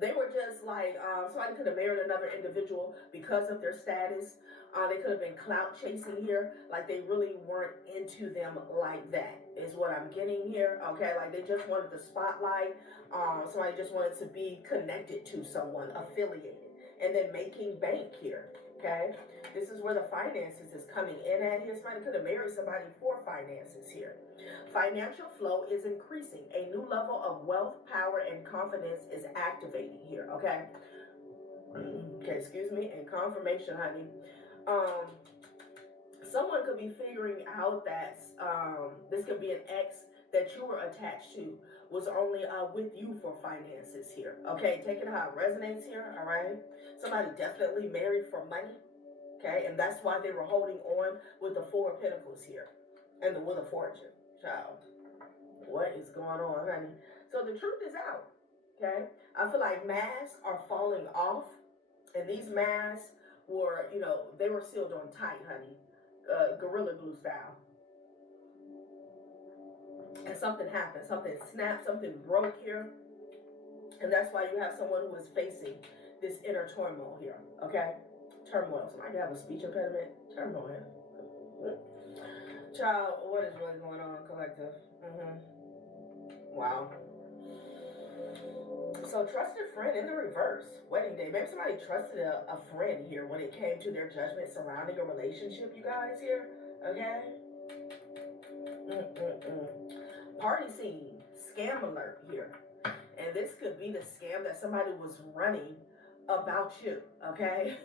They were just like, somebody could have married another individual because of their status. They could have been clout chasing here. Like they really weren't into them like that is what I'm getting here. Okay, like they just wanted the spotlight. Somebody just wanted to be connected to someone, affiliated, and then making bank here. Okay, this is where the finances is coming in at here. Somebody could have married somebody for finances here. Financial flow is increasing. A new level of wealth, power, and confidence is activating here, okay? Okay, excuse me, and confirmation, honey. Someone could be figuring out that this could be an ex that you were attached to was only with you for finances here, okay? Take it how it resonates here, all right? Somebody definitely married for money, okay? And that's why they were holding on with the Four of Pentacles here and the Wheel of Fortune. Child, what is going on, honey? So the truth is out, okay? I feel like masks are falling off, and these masks were, you know, they were sealed on tight, honey, Gorilla Glue style. And something happened, something snapped, something broke here, and that's why you have someone who is facing this inner turmoil here, okay? Turmoil. Somebody have a speech impediment. Turmoil. Child, what is really going on, collective? Wow. So trusted friend in the reverse. Wedding day. Maybe somebody trusted a friend here when it came to their judgment surrounding a relationship, you guys here. Okay? Party scene. Scam alert here. And this could be the scam that somebody was running about you. Okay?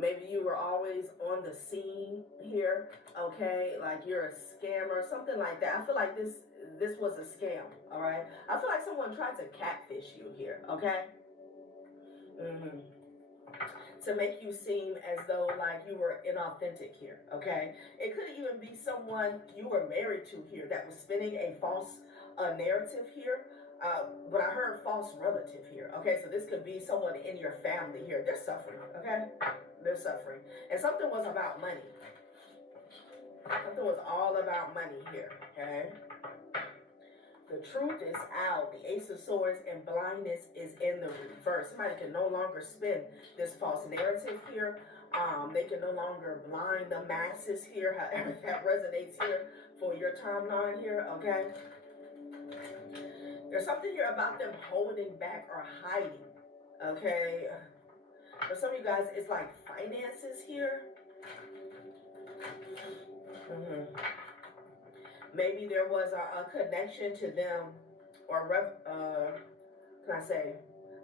Maybe you were always on the scene here, okay? Like you're a scammer, something like that. I feel like this was a scam, all right? I feel like someone tried to catfish you here, okay? To make you seem as though like you were inauthentic here, okay? It could even be someone you were married to here that was spinning a false narrative here. But I heard false relative here, okay? So this could be someone in your family here. They're suffering, okay? They're suffering. And something was about money. Something was all about money here, okay? The truth is out. The Ace of Swords and blindness is in the reverse. Somebody can no longer spin this false narrative here. They can no longer blind the masses here, however that resonates here for your timeline here, okay? There's something here about them holding back or hiding, okay? For some of you guys, it's like finances here. Maybe there was a connection to them, or can I say,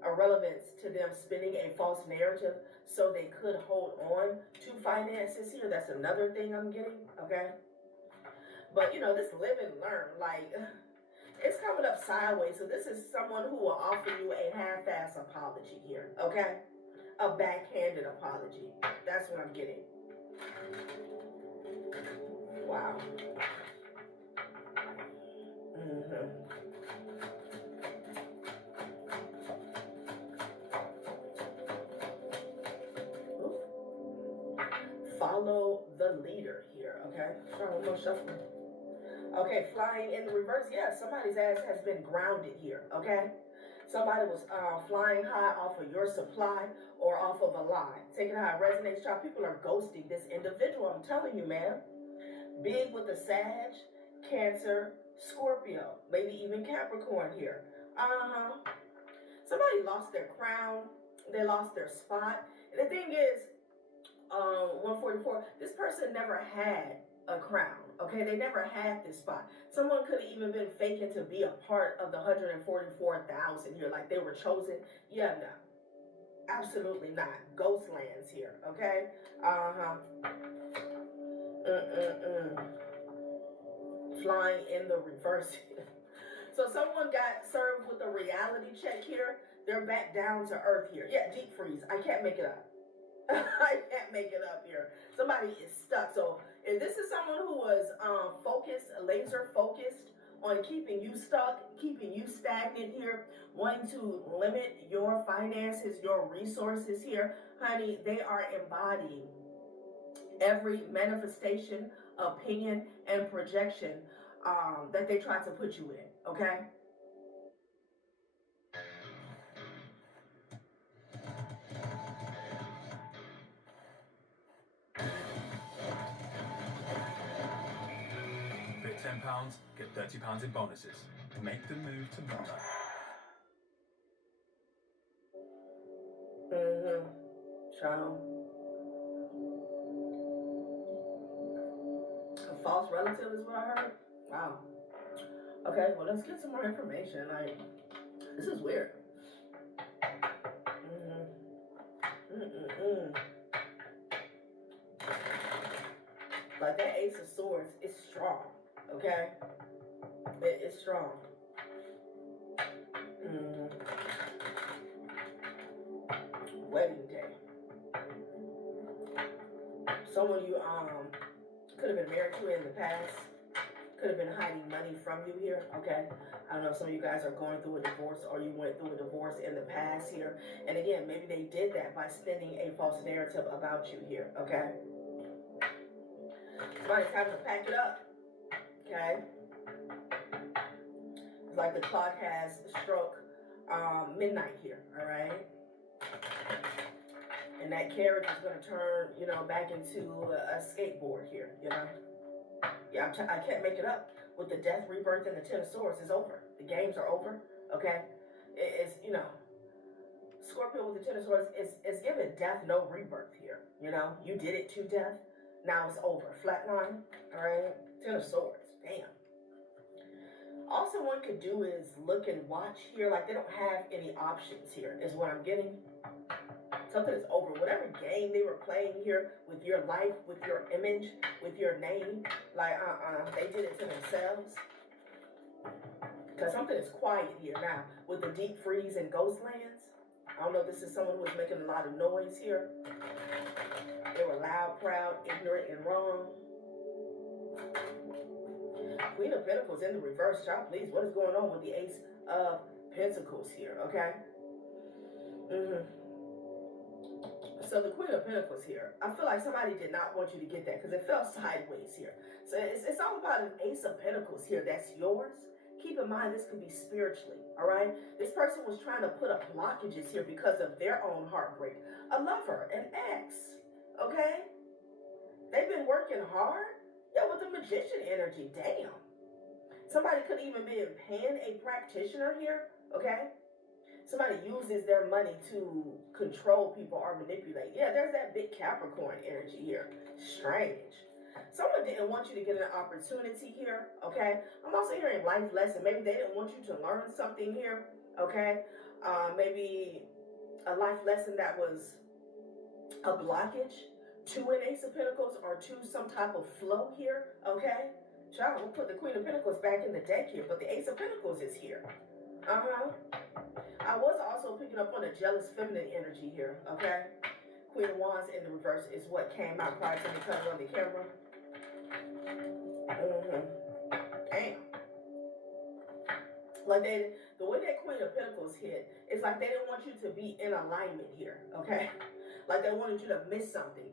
a relevance to them spinning a false narrative so they could hold on to finances here. That's another thing I'm getting, okay? But, you know, this live and learn, like, it's coming up sideways. So this is someone who will offer you a half-ass apology here, okay? A backhanded apology. That's what I'm getting. Wow. Follow the leader here, okay? Try one more shuffle. Okay, flying in the reverse. Yeah, somebody's ass has been grounded here, okay? Somebody was flying high off of your supply or off of a lie. Take it how it resonates, y'all. People are ghosting this individual. I'm telling you, man. Big with the Sag, Cancer, Scorpio, maybe even Capricorn here. Somebody lost their crown. They lost their spot. And the thing is, 144, this person never had a crown, okay? They never had this spot. Someone could have even been faking to be a part of the 144,000 here, like they were chosen. Yeah, no. Absolutely not. Ghost lands here, okay? Flying in the reverse. So someone got served with a reality check here. They're back down to earth here. Yeah, deep freeze. I can't make it up. I can't make it up here. Somebody is stuck. So If this is someone who was focused, laser focused on keeping you stuck, keeping you stagnant here, wanting to limit your finances, your resources here, honey, they are embodying every manifestation, opinion, and projection that they try to put you in, okay? Bet £10, get £30 in bonuses. Make the move to Mona. Child. A false relative is what I heard? Wow. Okay, well, let's get some more information. Like, this is weird. Like, that Ace of Swords is strong, okay? It is strong. Wedding day. Someone you could have been married to in the past, could have been hiding money from you here, okay? I don't know if some of you guys are going through a divorce or you went through a divorce in the past here. And again, maybe they did that by spinning a false narrative about you here, okay? Somebody's having to pack it up, okay? It's like the clock has struck midnight here, all right? And that carriage is going to turn, you know, back into a skateboard here, you know? Yeah, I can't make it up. With the death, rebirth, and the Ten of Swords, it's over. The games are over, okay? It's, you know, Scorpio with the Ten of Swords is giving death no rebirth here, you know? You did it to death. Now it's over. Flatline, all right? Ten of Swords, damn. All someone could do is look and watch here. Like, they don't have any options here, is what I'm getting. Something is over. Whatever game they were playing here with your life, with your image, with your name, like, they did it to themselves. Because something is quiet here now with the deep freeze and ghost lands. I don't know if this is someone who was making a lot of noise here. They were loud, proud, ignorant, and wrong. Queen of Pentacles in the reverse. Child, please, what is going on with the Ace of Pentacles here, okay? So the Queen of Pentacles here, I feel like somebody did not want you to get that because it fell sideways here. So it's all about an Ace of Pentacles here that's yours. Keep in mind, this could be spiritually, all right? This person was trying to put up blockages here because of their own heartbreak. A lover, an ex, okay? They've been working hard. Yeah, with the Magician energy, damn. Somebody could even be paying a practitioner here, okay? Somebody uses their money to control people or manipulate. Yeah, there's that big Capricorn energy here. Strange. Someone didn't want you to get an opportunity here, okay? I'm also hearing life lesson. Maybe they didn't want you to learn something here, okay? Maybe a life lesson that was a blockage to an Ace of Pentacles or to some type of flow here, okay? Child, we'll put the Queen of Pentacles back in the deck here, but the Ace of Pentacles is here. I was also picking up on a jealous feminine energy here, okay? Queen of Wands in the reverse is what came out prior to me coming on the camera. Damn. Like the way that Queen of Pentacles hit, it's like they didn't want you to be in alignment here, okay? Like they wanted you to miss something.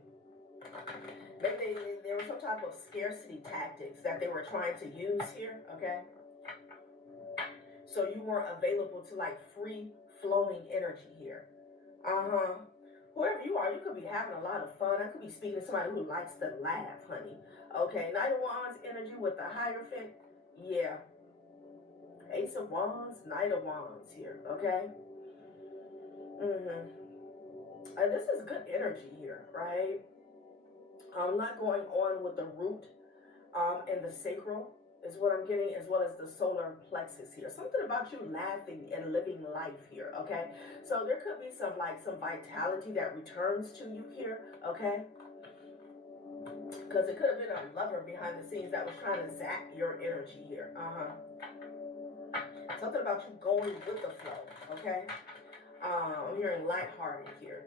Maybe there was some type of scarcity tactics that they were trying to use here, okay? So you weren't available to like free flowing energy here. Whoever you are, you could be having a lot of fun. I could be speaking to somebody who likes to laugh, honey. Okay, Knight of Wands energy with the Hierophant. Yeah. Ace of Wands, Knight of Wands here, okay? This is good energy here, right? I'm not going on with the root and the sacral is what I'm getting, as well as the solar plexus here. Something about you laughing and living life here, okay? So there could be some vitality that returns to you here, okay? Because it could have been a lover behind the scenes that was trying to zap your energy here. Something about you going with the flow, okay? I'm hearing lighthearted here.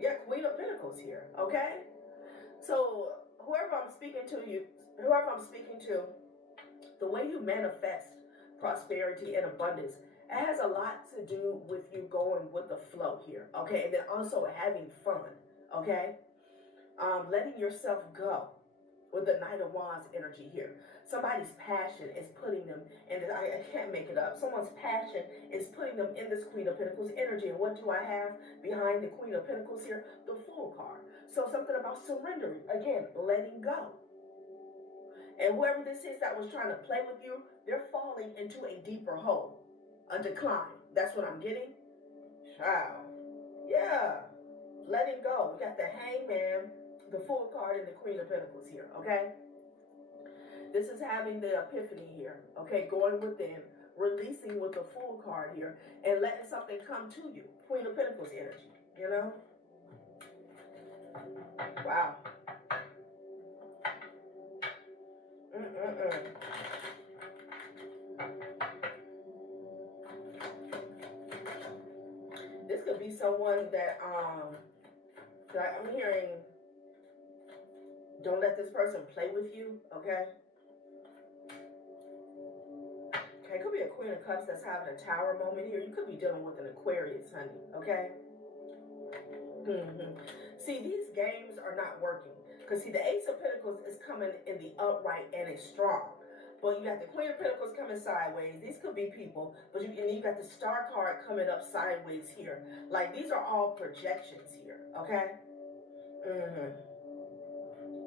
Yeah, Queen of Pentacles here, okay? So whoever I'm speaking to, the way you manifest prosperity and abundance, it has a lot to do with you going with the flow here, okay? And then also having fun, okay? Letting yourself go with the Knight of Wands energy here. Somebody's passion is putting them in, I can't make it up. Someone's passion is putting them in this Queen of Pentacles energy. And what do I have behind the Queen of Pentacles here? The Fool card. So something about surrendering. Again, letting go. And whoever this is that was trying to play with you, they're falling into a deeper hole, a decline. That's what I'm getting. Child. Yeah. Letting go. We got the Hangman, the Fool card, and the Queen of Pentacles here, okay? This is having the epiphany here, okay? Going within, releasing with the Fool card here, and letting something come to you. Queen of Pentacles energy, you know? Wow. This could be someone that I'm hearing, don't let this person play with you, okay? Okay, it could be a Queen of Cups that's having a tower moment here. You could be dealing with an Aquarius, honey, okay? See, these games are not working. Because, see, the Ace of Pentacles is coming in the upright and it's strong. But you got the Queen of Pentacles coming sideways. These could be people. But you got the Star card coming up sideways here. Like, these are all projections here, okay?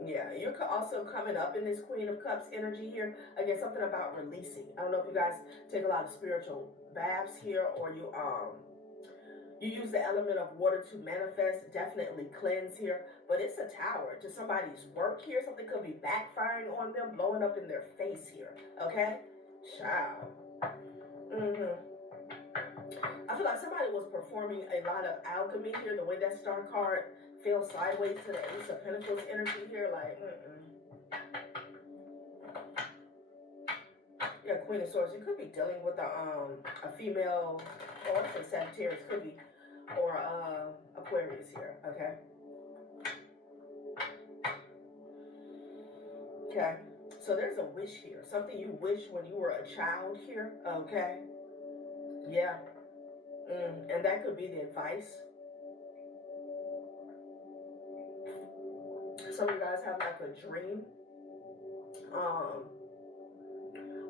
Yeah, you're also coming up in this Queen of Cups energy here. Again, something about releasing. I don't know if you guys take a lot of spiritual baths here, or you use the element of water to manifest, definitely cleanse here. But it's a tower to somebody's work here. Something could be backfiring on them, blowing up in their face here, okay? Child. I feel like somebody was performing a lot of alchemy here, the way that Star card fell sideways to the Ace of Pentacles energy here, like, Yeah, Queen of Swords. You could be dealing with a female, or a Sagittarius, could be, or Aquarius here, okay? Okay, so there's a wish here. Something you wish when you were a child here, okay? Yeah. And that could be the advice. Some of you guys have like a dream,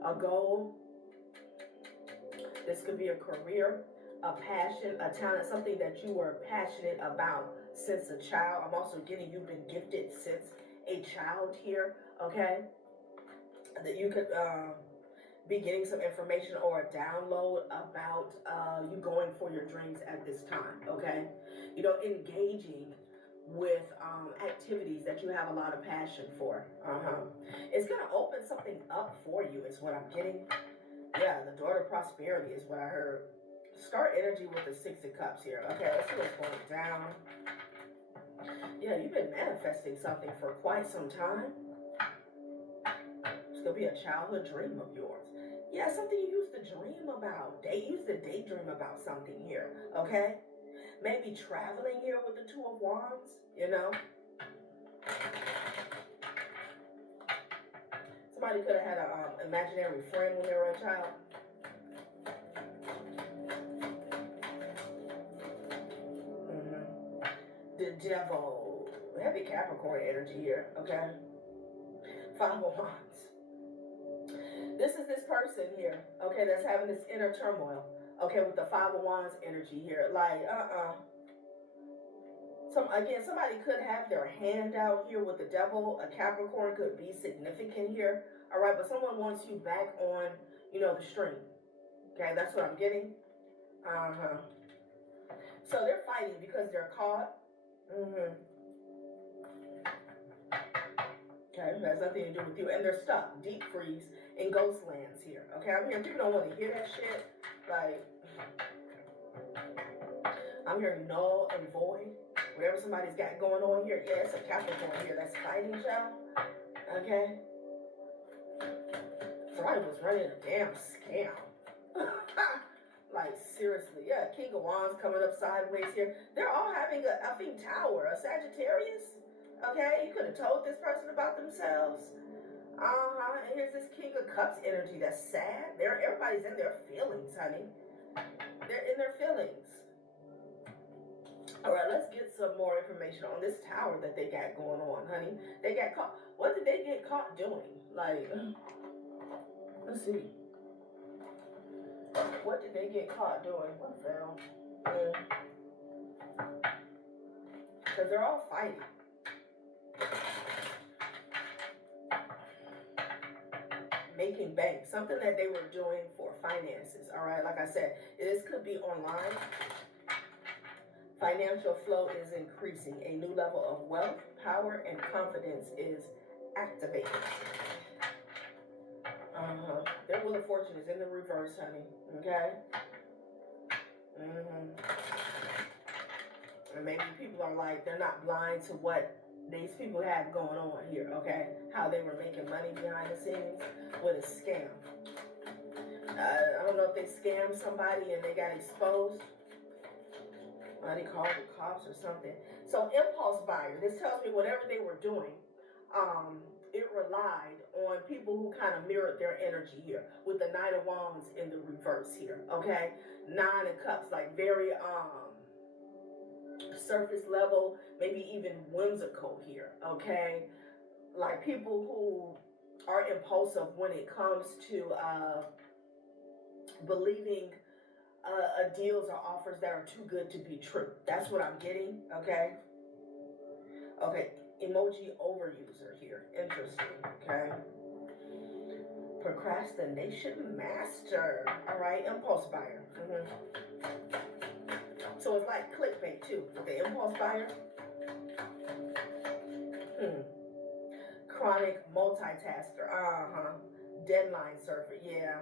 a goal. This could be a career, a passion, a talent, something that you were passionate about since a child. I'm also getting you've been gifted since a child here, okay? That you could be getting some information or a download about you going for your dreams at this time, okay? You know, engaging with activities that you have a lot of passion for. It's going to open something up for you is what I'm getting. Yeah, the door to prosperity is what I heard. Start energy with the Six of Cups here. Okay, let's see what's going down. Yeah, you've been manifesting something for quite some time. It's going to be a childhood dream of yours. Yeah, something you used to dream about. You used to daydream about something here, okay? Maybe traveling here with the Two of Wands, you know? Somebody could have had an imaginary friend when they were a child. The Devil. Heavy Capricorn energy here, okay? Five of Wands. This is this person here, okay, that's having this inner turmoil, okay, with the Five of Wands energy here. Like, somebody could have their hand out here with the Devil. A Capricorn could be significant here, all right, but someone wants you back on, you know, the stream. Okay, that's what I'm getting. So they're fighting because they're caught. Okay, it has nothing to do with you. And they're stuck, deep freeze in ghost lands here. Okay, I'm hearing people don't want to hear that shit. Like, I'm hearing null and void. Whatever somebody's got going on here. Yeah, it's a Capricorn here that's fighting, y'all. Okay? Somebody was running a damn scam. Like, seriously. Yeah, King King of Wands coming up sideways here. They're all having a effing tower, a Sagittarius. Okay, you could have told this person about themselves. And here's this King of Cups energy that's sad. Everybody's in their feelings, honey. They're in their feelings. All right, let's get some more information on this tower that they got going on, honey. They got caught. What did they get caught doing? Like, let's see. What did they get caught doing? What fell? Because they're all fighting. Making bank, something that they were doing for finances. All right, like I said, this could be online. Financial flow is increasing. A new level of wealth, power, and confidence is activated. Their Wheel of Fortune is in the reverse, honey. Okay? And maybe people are like, they're not blind to what these people have going on here, okay? How they were making money behind the scenes with a scam. I don't know if they scammed somebody and they got exposed. They called the cops or something. So impulse buyer, this tells me whatever they were doing, it relied on people who kind of mirrored their energy here with the Knight of Wands in the reverse here, okay? Nine of Cups, like very surface level, maybe even whimsical here, okay? Like people who are impulsive when it comes to believing deals or offers that are too good to be true. That's what I'm getting, okay? Okay, emoji overuser here. Interesting, okay? Procrastination master. All right, impulse buyer. So it's like clickbait too, with the impulse buyer. Chronic multitasker. Deadline surfer, yeah.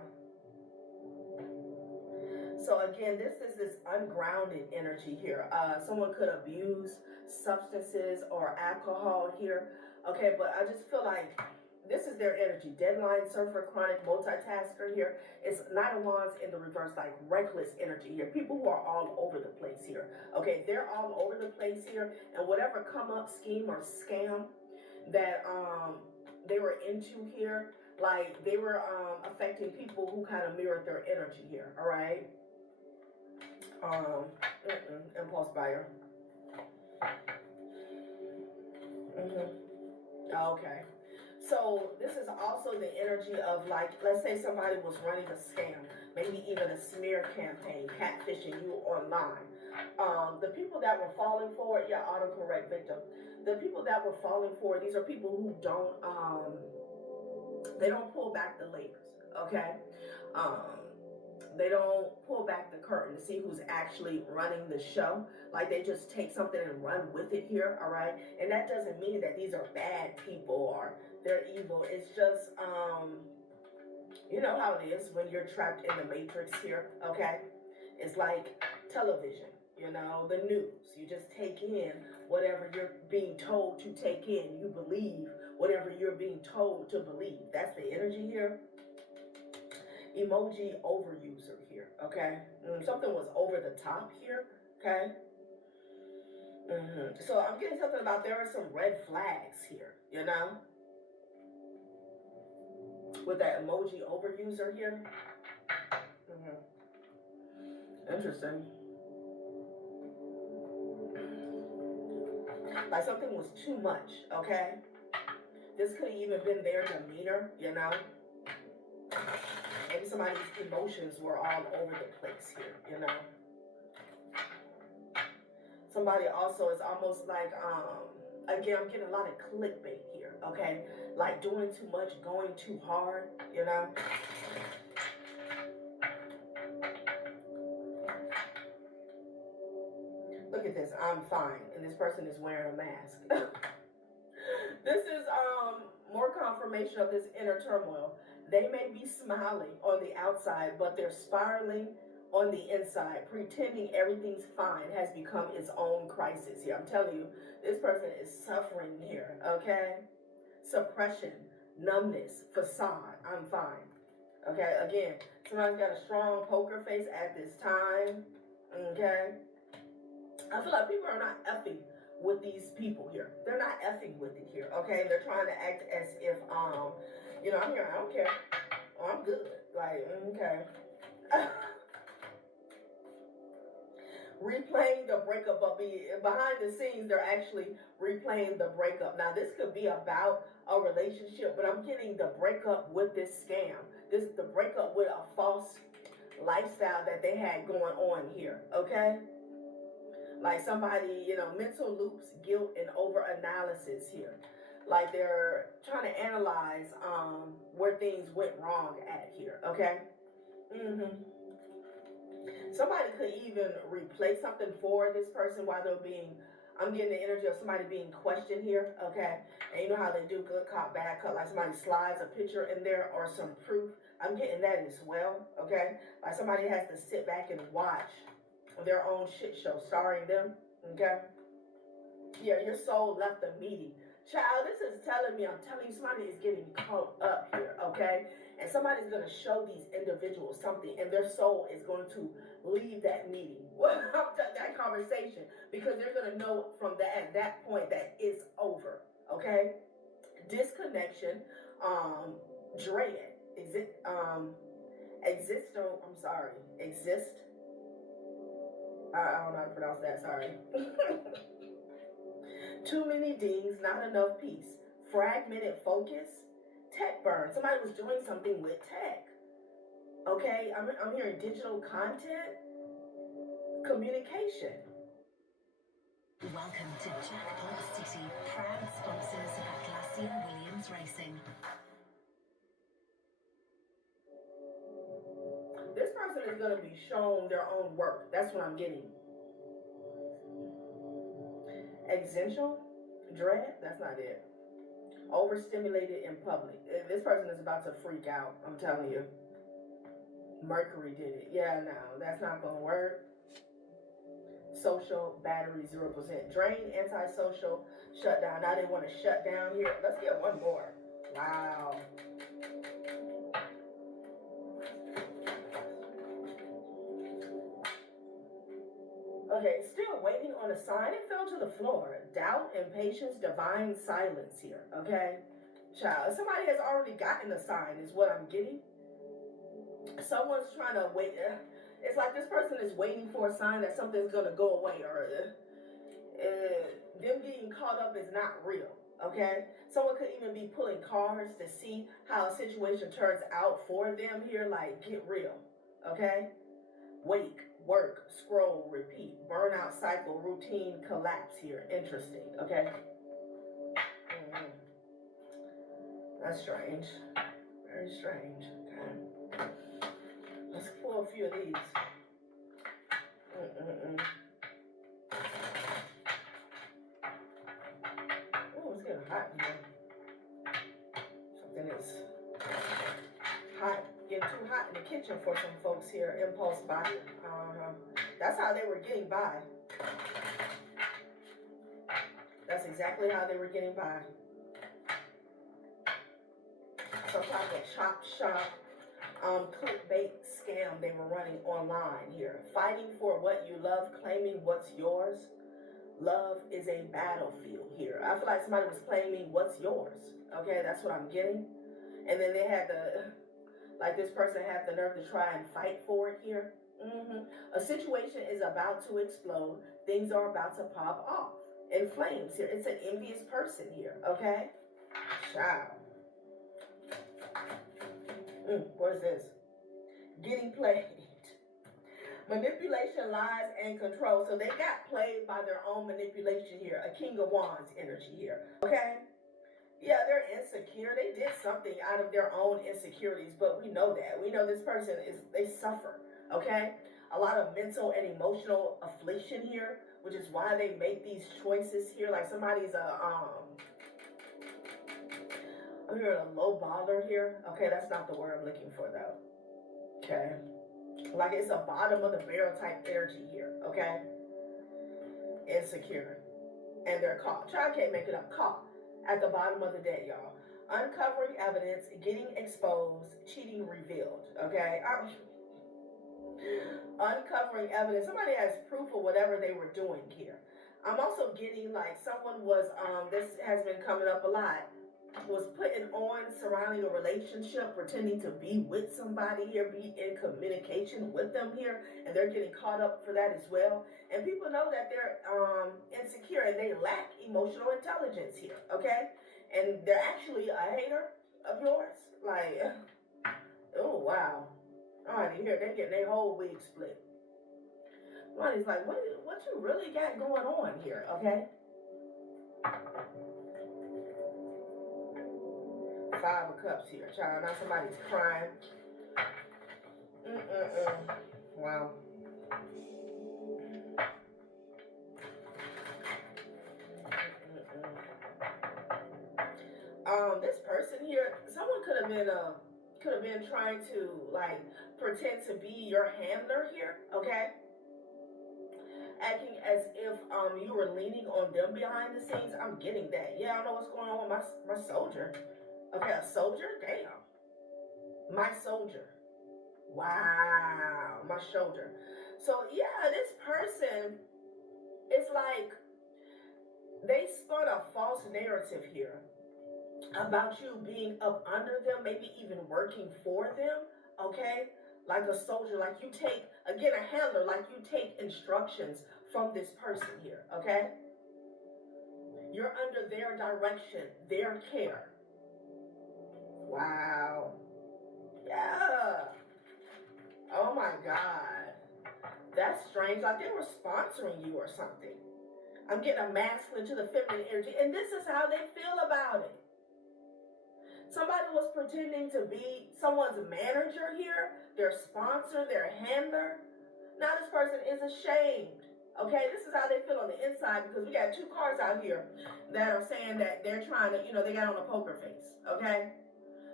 So again, this is this ungrounded energy here. Someone could abuse substances or alcohol here. Okay, but I just feel like this is their energy. Deadline surfer, chronic multitasker here. It's Knight of Wands in the reverse, like reckless energy here. People who are all over the place here. Okay, they're all over the place here. And whatever come up scheme or scam that they were into here, like they were affecting people who kind of mirrored their energy here. All right. Impulse buyer. Okay. So this is also the energy of, like, let's say somebody was running a scam, maybe even a smear campaign, catfishing you online. The people that were falling for it, yeah, autocorrect victim. The people that were falling for it, these are people who don't, they don't pull back the layers, okay? They don't pull back the curtain to see who's actually running the show. Like they just take something and run with it here, all right? And that doesn't mean that these are bad people or they're evil. It's just, you know how it is when you're trapped in the matrix here, okay? It's like television, you know, the news. You just take in whatever you're being told to take in. You believe whatever you're being told to believe. That's the energy here. Emoji overuser here, okay? Something was over the top here, okay? So I'm getting something about there are some red flags here, you know? With that emoji overuser here. Interesting. Like something was too much, okay? This could have even been their demeanor, you know? Maybe somebody's emotions were all over the place here, you know? Somebody also is almost like, again, I'm getting a lot of clickbait here, okay? Like doing too much, going too hard, you know? Look at this, I'm fine, and this person is wearing a mask. This is more confirmation of this inner turmoil. They may be smiling on the outside, but they're spiraling on the inside. Pretending everything's fine has become its own crisis here. I'm telling you, this person is suffering here, okay? Suppression, numbness, facade, I'm fine. Okay, again, somebody's got a strong poker face at this time. Okay? I feel like people are not effing with these people here. They're not effing with it here, okay? They're trying to act as if, you know, I'm here, I don't care. Oh, I'm good. Like, okay. Replaying the breakup, but behind the scenes, they're actually replaying the breakup. Now, this could be about a relationship, but I'm getting the breakup with this scam. This the breakup with a false lifestyle that they had going on here, okay? Like somebody, you know, mental loops, guilt, and over-analysis here. Like they're trying to analyze where things went wrong at here, okay? Somebody could even replay something for this person while they're being, I'm getting the energy of somebody being questioned here, okay? And you know how they do good cop, bad cop, like somebody slides a picture in there or some proof. I'm getting that as well, okay? Like somebody has to sit back and watch their own shit show starring them, okay? Yeah, your soul left the meeting. Child, this is telling me, I'm telling you, somebody is getting caught up here, okay? And somebody's going to show these individuals something, and their soul is going to leave that meeting, that conversation, because they're going to know from that at that point that it's over, okay? Disconnection, dread, exist. I don't know how to pronounce that, sorry. Too many dings, not enough peace. Fragmented focus, tech burn. Somebody was doing something with tech. Okay, I'm hearing digital content, communication. Welcome to Jackpot City, proud sponsors of Atlassian Williams Racing. This person is going to be shown their own work. That's what I'm getting. Existential dread, that's not it. Overstimulated in public. This person is about to freak out, I'm telling you. Mercury did it. Yeah, no, that's not going to work. Social battery 0%. Drain, antisocial, shutdown. Now they want to shut down here. Let's get one more. Wow. Okay, still waiting on a sign. It fell to the floor. Doubt, impatience, divine silence here. Okay? Child, somebody has already gotten a sign is what I'm getting. Someone's trying to wait. It's like this person is waiting for a sign that something's going to go away, or them getting caught up is not real. Okay? Someone could even be pulling cards to see how a situation turns out for them here. Like, get real. Okay? Wake, work, scroll, repeat, burnout cycle, routine, collapse here. Interesting, okay? That's strange. Very strange, okay? Let's pull a few of these. Oh, it's getting hot in here. Something is hot. Getting too hot in the kitchen for some folks here. Impulse buy. That's how they were getting by. That's exactly how they were getting by. Some type of chop shop, clickbait scam they were running online here. Fighting for what you love, claiming what's yours. Love is a battlefield here. I feel like somebody was claiming what's yours. Okay, that's what I'm getting. And then they had like this person had the nerve to try and fight for it here. A situation is about to explode. Things are about to pop off in flames here. It's an envious person here, okay? Child. What is this? Getting played. Manipulation, lies, and control. So they got played by their own manipulation here. A King of Wands energy here, okay? Yeah, they're insecure. They did something out of their own insecurities, but we know that. We know this person they suffer, okay? A lot of mental and emotional affliction here, which is why they make these choices here. Like somebody's I'm hearing a low baller here. Okay, that's not the word I'm looking for though. Okay. Like it's a bottom of the barrel type energy here, okay? Insecure. And they're caught. I can't make it up. Caught at the bottom of the deck, y'all. Uncovering evidence, getting exposed, cheating revealed, okay? uncovering evidence. Somebody has proof of whatever they were doing here. I'm also getting like someone was, this has been coming up a lot, was putting on surrounding a relationship, pretending to be with somebody here, be in communication with them here, and they're getting caught up for that as well. And people know that they're insecure and they lack emotional intelligence here, okay? And they're actually a hater of yours. Like, oh wow. Alrighty, here they're getting their whole wig split. Somebody's like, what you really got going on here, okay? 5 of Cups here, child. Now somebody's crying. Wow. This person here, someone could have been trying to like pretend to be your handler here, okay? Acting as if you were leaning on them behind the scenes. I'm getting that. Yeah, I don't know what's going on with my soldier. Okay, a soldier? Damn. My soldier. Wow, my shoulder. So yeah, this person is like, they spun a false narrative here about you being up under them, maybe even working for them, okay? Like a soldier, like you take, again, a handler, like you take instructions from this person here, okay? You're under their direction, their care. Wow. Yeah. Oh my God. That's strange. Like they were sponsoring you or something. I'm getting a masculine to the feminine energy, and this is how they feel about it. Somebody was pretending to be someone's manager here, their sponsor, their handler. Now this person is ashamed. Okay, this is how they feel on the inside, because we got 2 cards out here that are saying that they're trying to, they got on a poker face. Okay?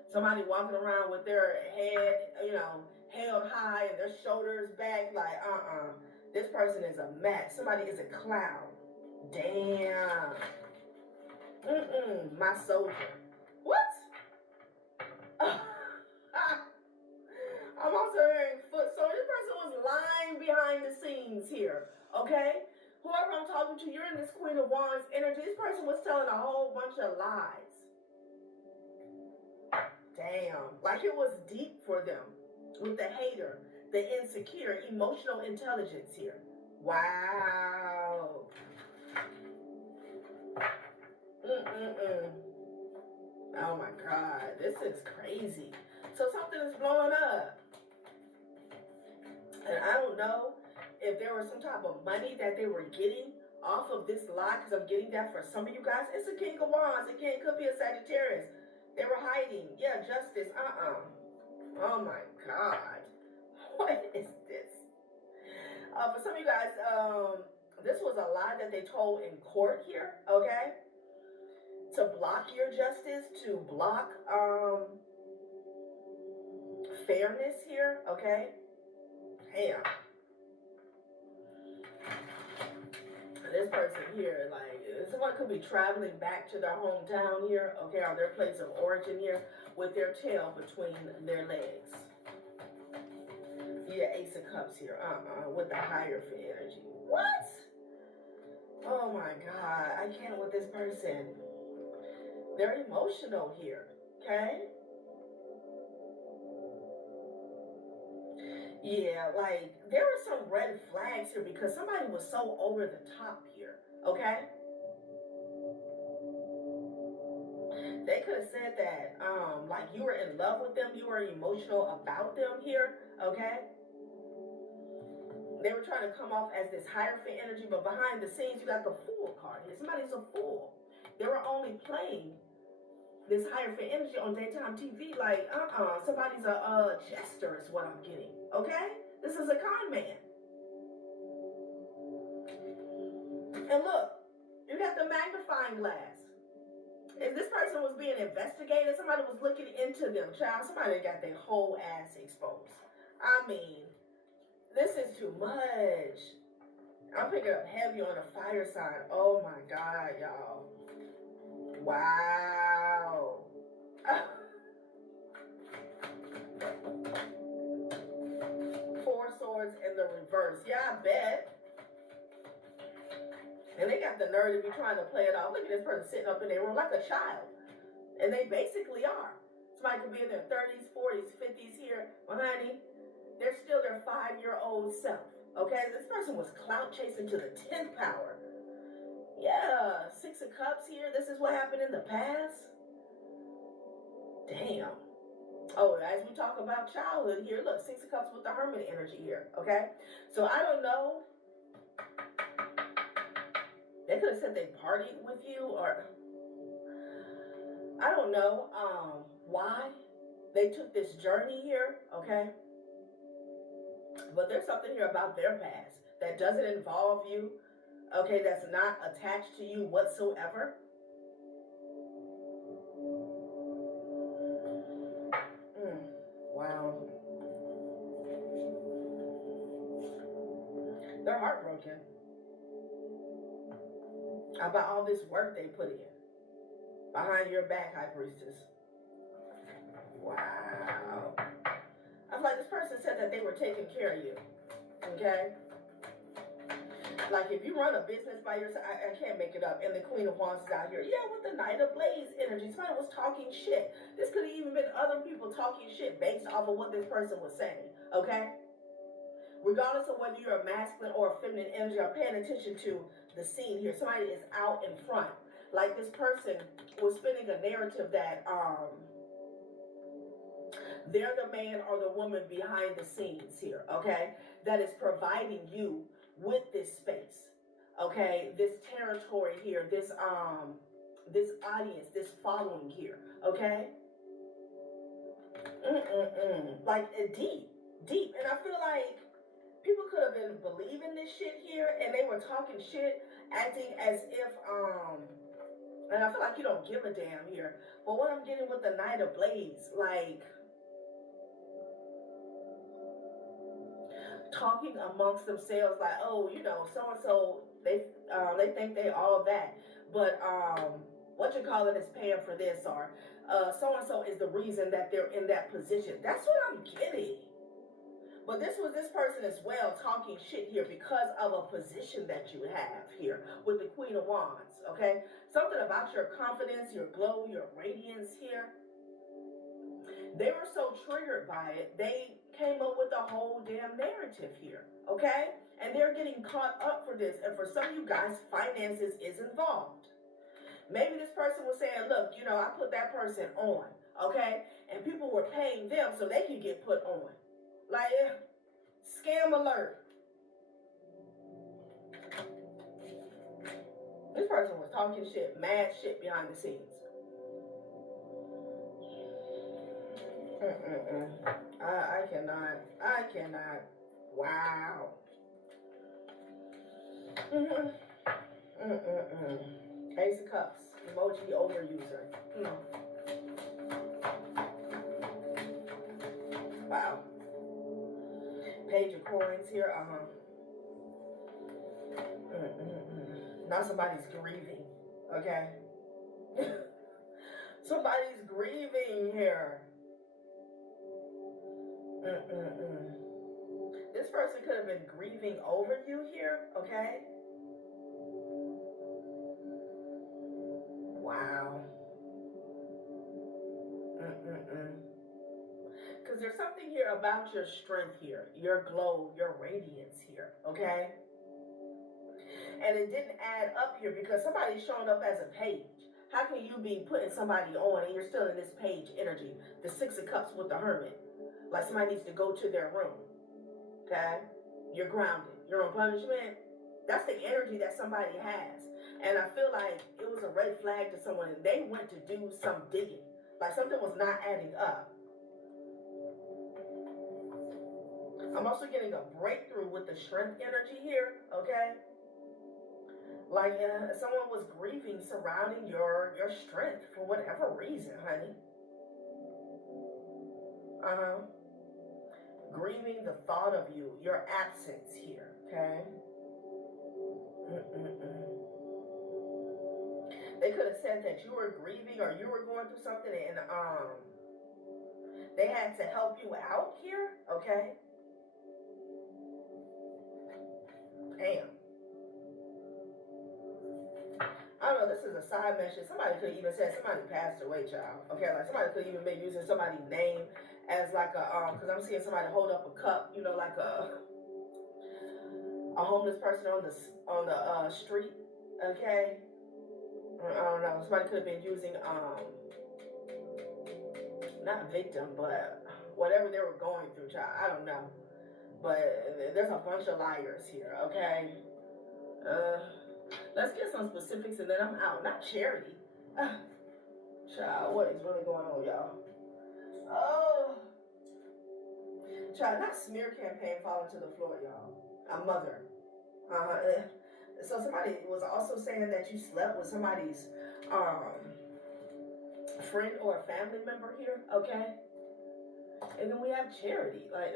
Somebody walking around with their head, held high and their shoulders back, like, this person is a mess. Somebody is a clown. Damn. My soldier. What? I'm also hearing foot. So this person was lying behind the scenes here, okay? Whoever I'm talking to, you're in this Queen of Wands energy. This person was telling a whole bunch of lies. Damn. Like it was deep for them with the hater, the insecure, emotional intelligence here. Wow. Oh my God, this is crazy. So something is blowing up. And I don't know if there was some type of money that they were getting off of this lie, because I'm getting that for some of you guys. It's a King of Wands. Again, it could be a Sagittarius. They were hiding. Yeah, justice. Oh my God. What is this? For some of you guys, this was a lie that they told in court here, okay? To block your justice, to block fairness here, okay? Damn. This person here, like, someone could be traveling back to their hometown here, okay, or their place of origin here, with their tail between their legs. Yeah, Ace of Cups here, with the Hierophant energy. What? Oh my God, I can't with this person. They're emotional here, okay? Yeah, like, there were some red flags here because somebody was so over the top here, okay? They could have said that, like, you were in love with them, you were emotional about them here, okay? They were trying to come off as this Hierophant energy, but behind the scenes, you got the Fool card here. Somebody's a fool. They were only playing this Hierophant energy on daytime TV, like, somebody's a jester is what I'm getting, okay? This is a con man. And look, you got the magnifying glass. If this person was being investigated, somebody was looking into them, child, somebody got their whole ass exposed. I mean, this is too much. I'm picking up heavy on the fire sign. Oh my God, y'all. Wow. 4 swords. Swords in the reverse. Yeah, I bet. And they got the nerve to be trying to play it off. Look at this person sitting up in their room like a child. And they basically are. Somebody could be in their 30s, 40s, 50s here. Well, honey, they're still their 5-year-old self. Okay? This person was clout chasing to the 10th power. Yeah, 6 of Cups here. This is what happened in the past. Damn. Oh, as we talk about childhood here, look, 6 of Cups with the Hermit energy here, okay? So I don't know. They could have said they partied with you, or I don't know why they took this journey here, okay? But there's something here about their past that doesn't involve you, okay, that's not attached to you whatsoever. Wow. They're heartbroken about all this work they put in behind your back, High Priestess. Wow. I feel like this person said that they were taking care of you. Okay? Like if you run a business by yourself, I can't make it up, and the Queen of Wands is out here. Yeah, with the Knight of Blades energy. Somebody was talking shit. This could have even been other people talking shit based off of what this person was saying. Okay? Regardless of whether you're a masculine or a feminine energy, I'm paying attention to the scene here. Somebody is out in front. Like this person was spinning a narrative that they're the man or the woman behind the scenes here, okay? That is providing you with this space, okay? This territory here, this audience, this following here, okay? Like deep. And I feel like people could have been believing this shit here, and they were talking shit, acting as if, and I feel like you don't give a damn here. But what I'm getting with the Knight of Blades, like, talking amongst themselves, like, oh, you know, so-and-so, they think they all that. But, what you call it is paying for this, or, so-and-so is the reason that they're in that position. That's what I'm getting. But this was this person as well talking shit here because of a position that you have here with the Queen of Wands, okay? Something about your confidence, your glow, your radiance here. They were so triggered by it, they came up with a whole damn narrative here, okay? And they're getting caught up for this. And for some of you guys, finances is involved. Maybe this person was saying, look, you know, I put that person on, okay? And people were paying them so they could get put on. Like, scam alert. This person was talking shit, mad shit behind the scenes. I cannot. Wow. Ace of Cups, emoji overuser. Wow. Page of Coins here. Now somebody's grieving. Okay. Somebody's grieving here. This person could have been grieving over you here. Okay. Wow. Because there's something here about your strength here, your glow, your radiance here, okay? And it didn't add up here because somebody's showing up as a page. How can you be putting somebody on and you're still in this page energy? The 6 of Cups with the Hermit. Like somebody needs to go to their room, okay? You're grounded. You're on punishment. That's the energy that somebody has. And I feel like it was a red flag to someone and they went to do some digging. Like something was not adding up. I'm also getting a breakthrough with the strength energy here, okay? Like someone was grieving surrounding your strength for whatever reason, honey. Grieving the thought of you, your absence here, okay? They could have said that you were grieving or you were going through something and they had to help you out here, okay? Damn. I don't know, this is a side message. Somebody could even say somebody passed away, child. Okay, like somebody could even be using somebody's name as like a because I'm seeing somebody hold up a cup, you know, like a homeless person on the street. Okay, I don't know. Somebody could have been using not victim, but whatever they were going through, child. I don't know, but there's a bunch of liars here. Okay, let's get some specifics and then I'm out. Not charity. Child, what is really going on, y'all? Oh, child, not smear campaign falling to the floor, y'all. A mother. So somebody was also saying that you slept with somebody's friend or a family member here, okay? And then we have charity. Like,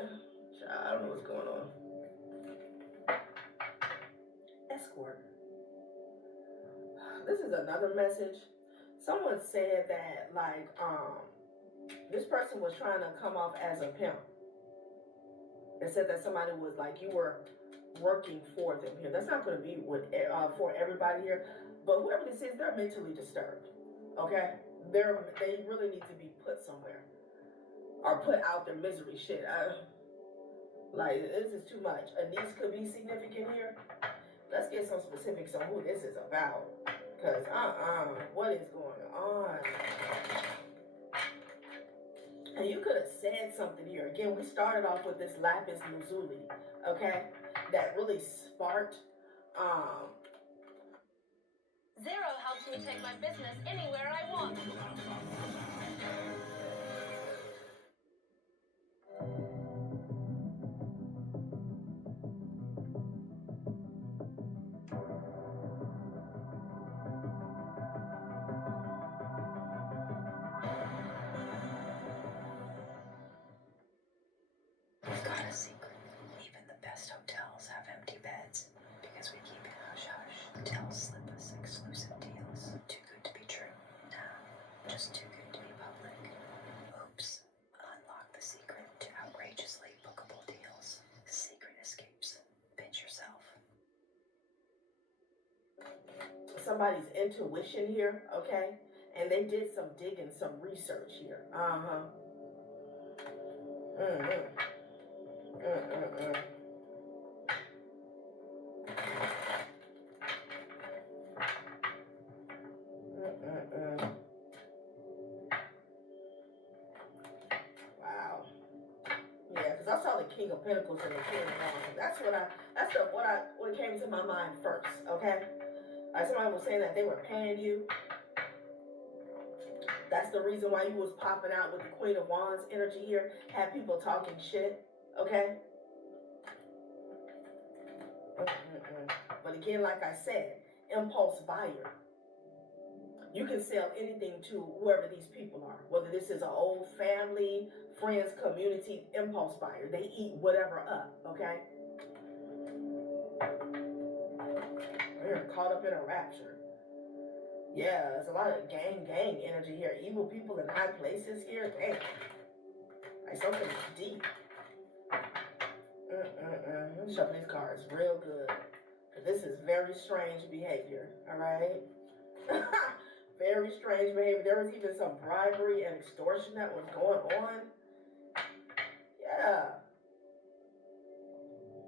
child, I don't know what's going on. Escort. This is another message. Someone said that, like, this person was trying to come off as a pimp. They said that somebody was like, you were working for them here. That's not going to be for everybody here. But whoever this is, they're mentally disturbed. Okay? They really need to be put somewhere. Or put out their misery. Shit. Like, this is too much. A niece could be significant here. Let's get some specifics on who this is about. Because, what is going on? And you could have said something here. Again, we started off with this lapis lazuli, okay? That really sparked, Zero helps me take my business anywhere I want. We've got a secret. Even the best hotels have empty beds because we keep it hush-hush. Hotels slip us exclusive deals. Too good to be true. Nah, just too good to be public. Oops. Unlock the secret to outrageously bookable deals. Secret escapes. Pinch yourself. somebody's intuition here, okay? And they did some digging, some research here. Wow. Yeah, because I saw the King of Pentacles and the King of Wands. That's what came to my mind first, okay? Like somebody was saying that they were paying you. That's the reason why you was popping out with the Queen of Wands energy here. Had people talking shit, okay? But again, like I said, impulse buyer. You can sell anything to whoever these people are. Whether this is an old family, friends, community, impulse buyer. They eat whatever up, okay? We're caught up in a rapture. Yeah, there's a lot of gang energy here. Evil people in high places here. Damn. Like something deep. Let me shuffle these cards real good. This is very strange behavior, all right? Very strange behavior. There was even some bribery and extortion that was going on. Yeah.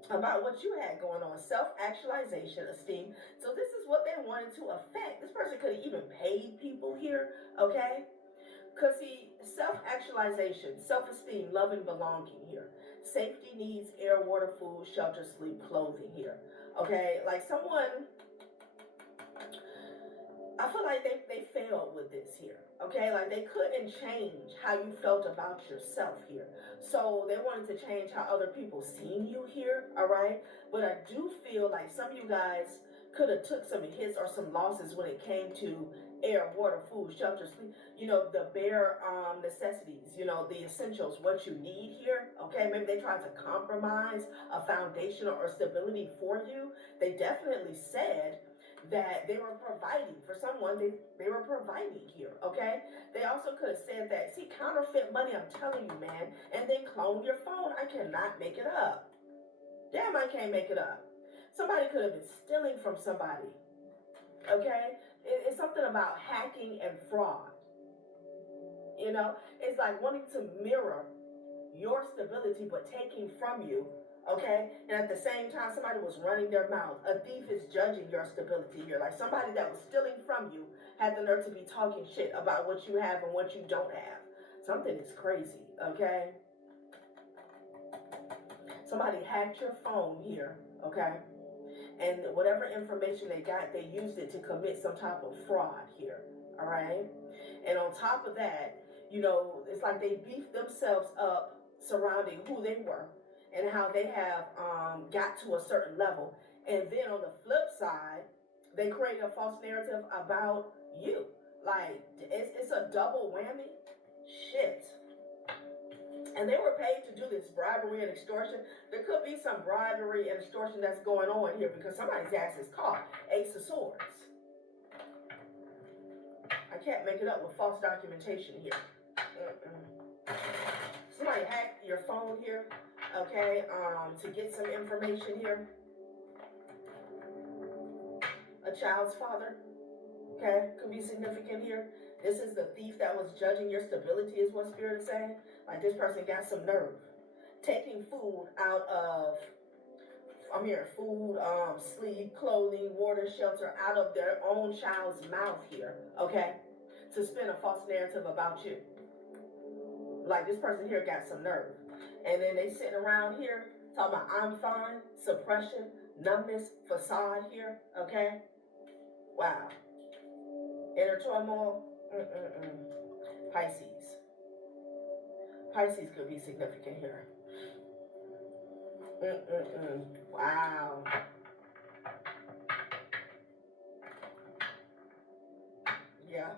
About what you had going on. Self-actualization, esteem. So this is what they wanted to affect. This person could have even paid people here, okay? Because see, self-actualization, self-esteem, love and belonging here. Safety needs, air, water, food, shelter, sleep, clothing here. Okay, like someone, I feel like they failed with this here. Okay, like they couldn't change how you felt about yourself here. So they wanted to change how other people seen you here, all right? But I do feel like some of you guys could have took some hits or some losses when it came to air, water, food, shelter, sleep, you know, the bare necessities, you know, the essentials, what you need here, okay? Maybe they tried to compromise a foundation or stability for you. They definitely said that they were providing for someone, they were providing here, okay? They also could have said that, see, counterfeit money, I'm telling you, man, and then clone your phone. I cannot make it up. Damn, I can't make it up. Somebody could have been stealing from somebody. Okay? It's something about hacking and fraud. You know, it's like wanting to mirror your stability but taking from you. Okay? And at the same time, somebody was running their mouth. A thief is judging your stability here. Like somebody that was stealing from you had the nerve to be talking shit about what you have and what you don't have. Something is crazy. Okay? Somebody hacked your phone here. Okay? And whatever information they got, they used it to commit some type of fraud here. All right? And on top of that, you know, it's like they beefed themselves up surrounding who they were and how they have got to a certain level. And then on the flip side, they create a false narrative about you. Like, it's a double whammy. Shit. And they were paid to do this bribery and extortion. There could be some bribery and extortion that's going on here because somebody's ass is caught. Ace of Swords. I can't make it up with false documentation here. Somebody hacked your phone here, okay, to get some information here. A child's father, okay, could be significant here. This is the thief that was judging your stability is what Spirit is saying. Like this person got some nerve. Taking food out of, I'm hearing food, sleep, clothing, water, shelter out of their own child's mouth here, okay? To spin a false narrative about you. Like this person here got some nerve. And then they sitting around here talking about I'm fine, suppression, numbness, facade here, okay? Wow. Inner turmoil, Pisces. Pisces could be significant here. Wow. Yeah.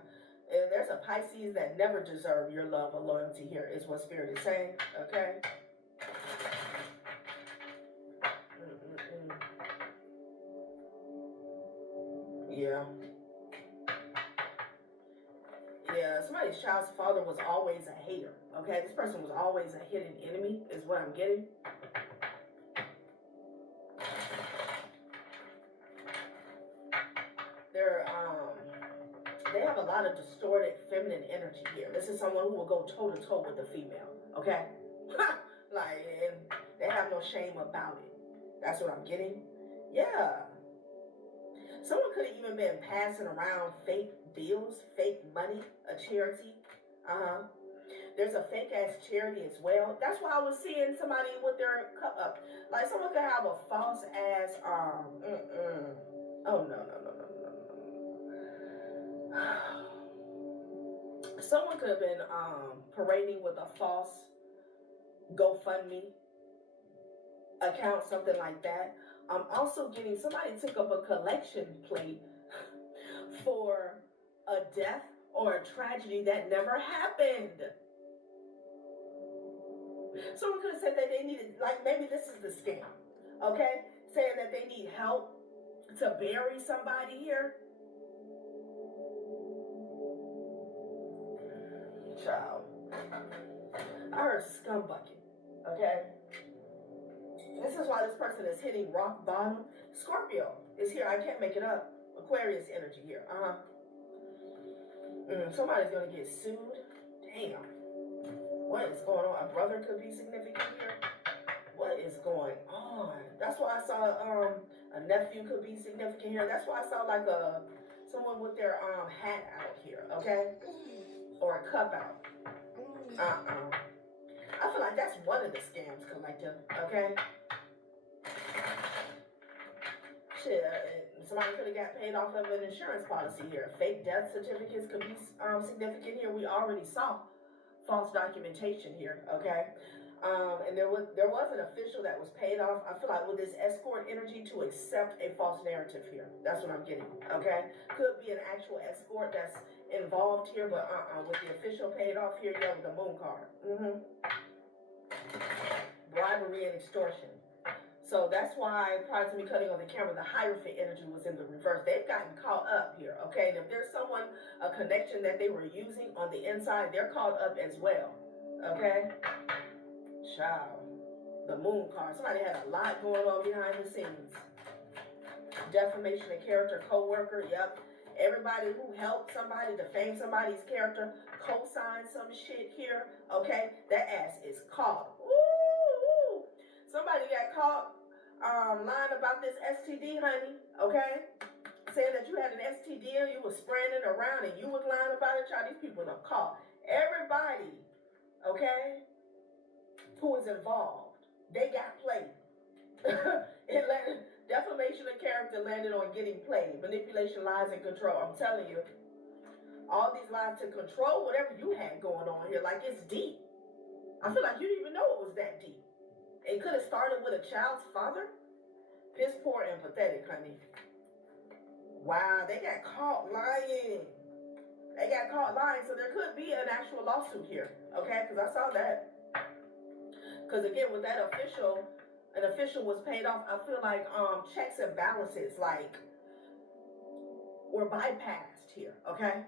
And there's a Pisces that never deserved your love or loyalty here, is what Spirit is saying. Okay? Yeah. Yeah, somebody's child's father was always a hater. Okay? This person was always a hidden enemy, is what I'm getting. They have a lot of distorted feminine energy here. This is someone who will go toe to toe with the female, okay? Like, and they have no shame about it. That's what I'm getting. Yeah. Someone could have even been passing around fake bills, fake money, a charity. There's a fake ass charity as well. That's why I was seeing somebody with their cup up. Like someone could have a false ass Oh no. Someone could have been parading with a false GoFundMe account, something like that. I'm also getting somebody took up a collection plate for a death or a tragedy that never happened. Someone could have said that they needed, like maybe this is the scam, okay? Saying that they need help to bury somebody here. Child. I heard scumbucket, okay? This is why this person is hitting rock bottom. Scorpio is here. I can't make it up. Aquarius energy here. Somebody's going to get sued. Damn. What is going on? A brother could be significant here. What is going on? That's why I saw a nephew could be significant here. That's why I saw like someone with their hat out here, okay? Or a cup out. I feel like that's one of the scams, collective, okay? Shit, somebody could have got paid off of an insurance policy here. Fake death certificates could be significant here. We already saw false documentation here, okay? And there was an official that was paid off, I feel like, with this escort energy to accept a false narrative here. That's what I'm getting, okay? Could be an actual escort that's involved here, but with the official paid off here, yeah, with the moon card. Bribery and extortion. So that's why, prior to me cutting on the camera, the Hierophant energy was in the reverse. They've gotten caught up here, okay? And if there's someone, a connection that they were using on the inside, they're caught up as well, okay? Child. The moon card. Somebody had a lot going on behind the scenes. defamation of character, co-worker, yep. Everybody who helped somebody, defame somebody's character, co-sign some shit here, okay? That ass is caught. Ooh. Somebody got caught lying about this STD, honey, okay? Saying that you had an STD and you was spraying it around and you was lying about it. Y'all, these people are caught. Everybody, okay, who was involved, they got played. Defamation of character landed on getting played. Manipulation, lies, and control. I'm telling you, all these lies to control whatever you had going on here. Like, it's deep. I feel like you didn't even know it was that deep. It could have started with a child's father. Piss poor and pathetic, honey. Wow, they got caught lying. They got caught lying, so there could be an actual lawsuit here, okay? Because I saw that. Because again, with that official, an official was paid off. I feel like checks and balances, like, were bypassed here, okay?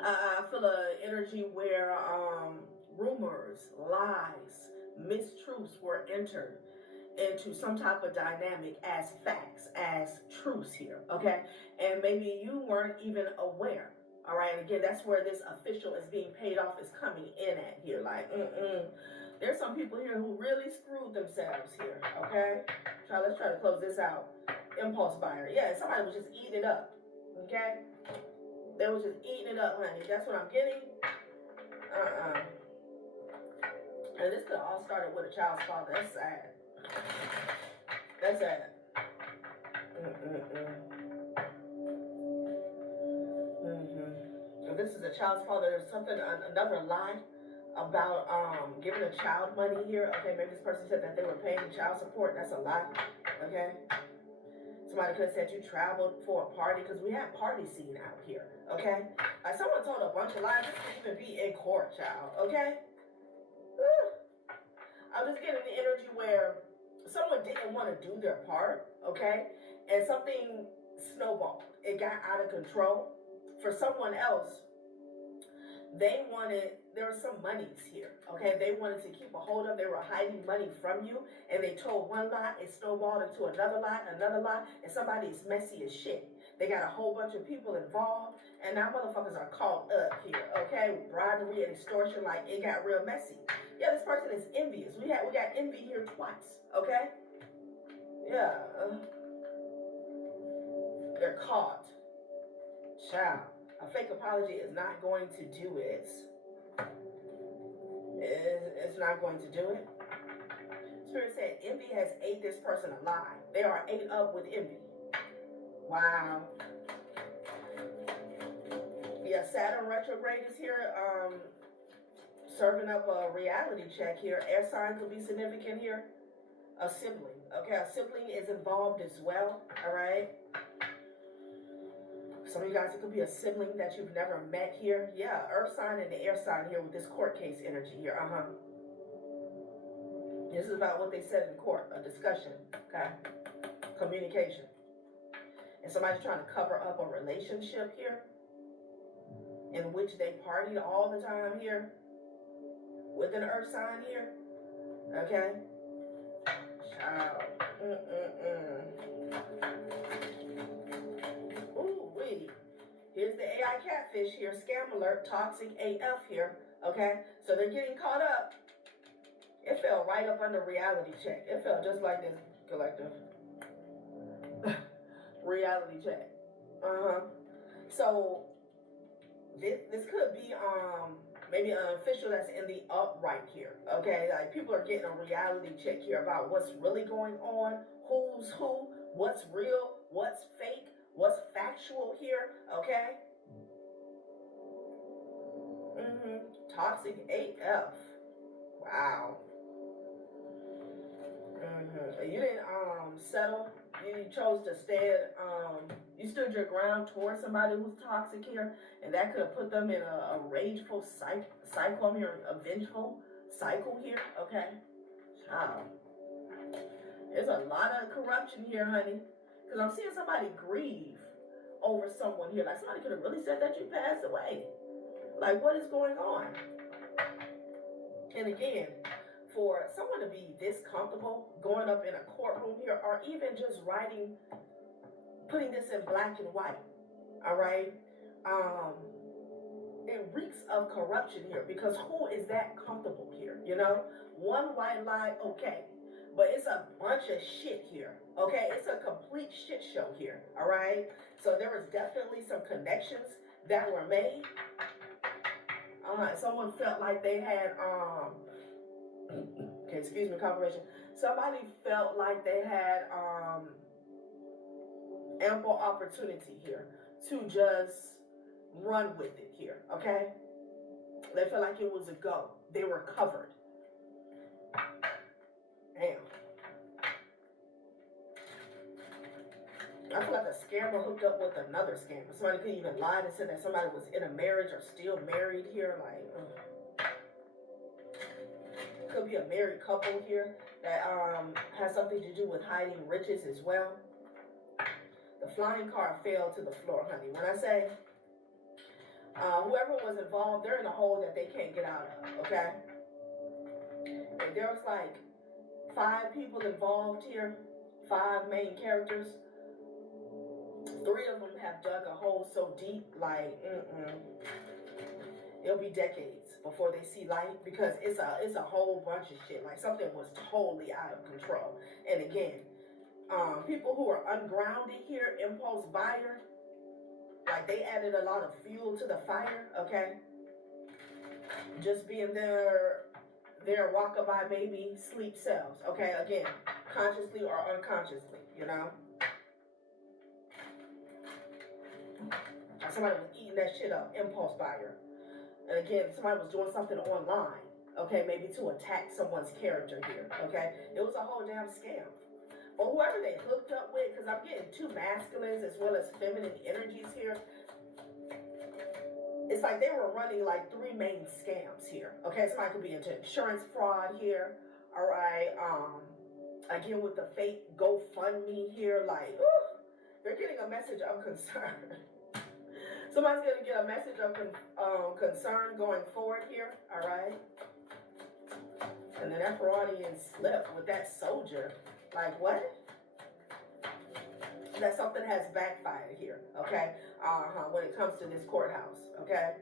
I feel an energy where rumors, lies, mistruths were entered into some type of dynamic as facts, as truths here, okay? And maybe you weren't even aware, all right? And again, that's where this official is being paid off is coming in at here. Like, there's some people here who really screwed themselves here, okay? Let's try to close this out. Impulse buyer. Yeah, somebody was just eating it up, okay? They was just eating it up, honey. That's what I'm getting. And this could have all started with a child's father. That's sad. That's sad. If this is a child's father, there's something, another lie about giving a child money here. Okay, maybe this person said that they were paying child support. That's a lie. Okay. Somebody could have said you traveled for a party, because we have party scene out here. Okay. Like, someone told a bunch of lies. This could even be in court, child. Okay. I'm just getting the energy where someone didn't want to do their part, okay? And something snowballed. It got out of control. For someone else, they wanted, there were some monies here, okay? They wanted to keep a hold of, they were hiding money from you, and they told one lie, it snowballed into another lie, and somebody is messy as shit. They got a whole bunch of people involved, and now motherfuckers are caught up here, okay? Bribery and extortion, like, it got real messy. Yeah, this person is envious. We got envy here twice, okay? Yeah. They're caught. Child. A fake apology is not going to do it. It's not going to do it. Spirit said envy has ate this person alive. They are ate up with envy. Wow. Yeah, Saturn retrograde is here, serving up a reality check here. Air sign could be significant here. A sibling, okay? A sibling is involved as well, all right? Some of you guys, it could be a sibling that you've never met here. Yeah, earth sign and the air sign here with this court case energy here, This is about what they said in court, a discussion, okay? Communication. And somebody's trying to cover up a relationship here in which they partied all the time here with an earth sign here, okay? Child. Ooh, wee. Here's the AI catfish here, scam alert, toxic AF here, okay? So they're getting caught up. It fell right up under reality check. It fell just like this, collective. Reality check. So this could be maybe an official that's in the upright here, okay? Like, people are getting a reality check here about what's really going on, who's who, what's real, what's fake, what's factual here, okay? Toxic AF. Wow. You didn't settle. You chose to stay. You stood your ground towards somebody who's toxic here, and that could have put them in a rageful cycle here, a vengeful cycle here. Okay, child. There's a lot of corruption here, honey, because I'm seeing somebody grieve over someone here. Like, somebody could have really said that you passed away. Like, what is going on? And again, for someone to be this comfortable going up in a courtroom here, or even just writing, putting this in black and white, all right? It reeks of corruption here, because who is that comfortable here, you know? One white lie, okay, but it's a bunch of shit here, okay? It's a complete shit show here, all right? So there was definitely some connections that were made. Someone felt like they had, okay, excuse me, confirmation. Somebody felt like they had ample opportunity here to just run with it here, okay? They felt like it was a go. They were covered. Damn. I feel like a scammer hooked up with another scammer. Somebody could even lie and said that somebody was in a marriage or still married here. Like, could be a married couple here that has something to do with hiding riches as well. The flying car fell to the floor, honey. When I say whoever was involved, they're in a hole that they can't get out of, okay? And there was like 5 people involved here, 5 main characters. 3 of them have dug a hole so deep, like, it'll be decades before they see light, because it's a whole bunch of shit. Like, something was totally out of control. And again, people who are ungrounded here, impulse buyer, like, they added a lot of fuel to the fire, okay? Just being their rockabye baby sleep cells, okay? Again, consciously or unconsciously, you know? Somebody was eating that shit up, impulse buyer. And again, somebody was doing something online, okay? Maybe to attack someone's character here, okay? It was a whole damn scam. Or whoever they hooked up with, because I'm getting 2 masculines as well as feminine energies here. It's like they were running like 3 main scams here, okay? Somebody could be into insurance fraud here, all right? Again, with the fake GoFundMe here, like, ooh, they're getting a message of concern. Somebody's going to get a message of concern going forward here, all right? And then that Ferrarian slipped with that soldier. Like, what? That something has backfired here, okay? When it comes to this courthouse, okay?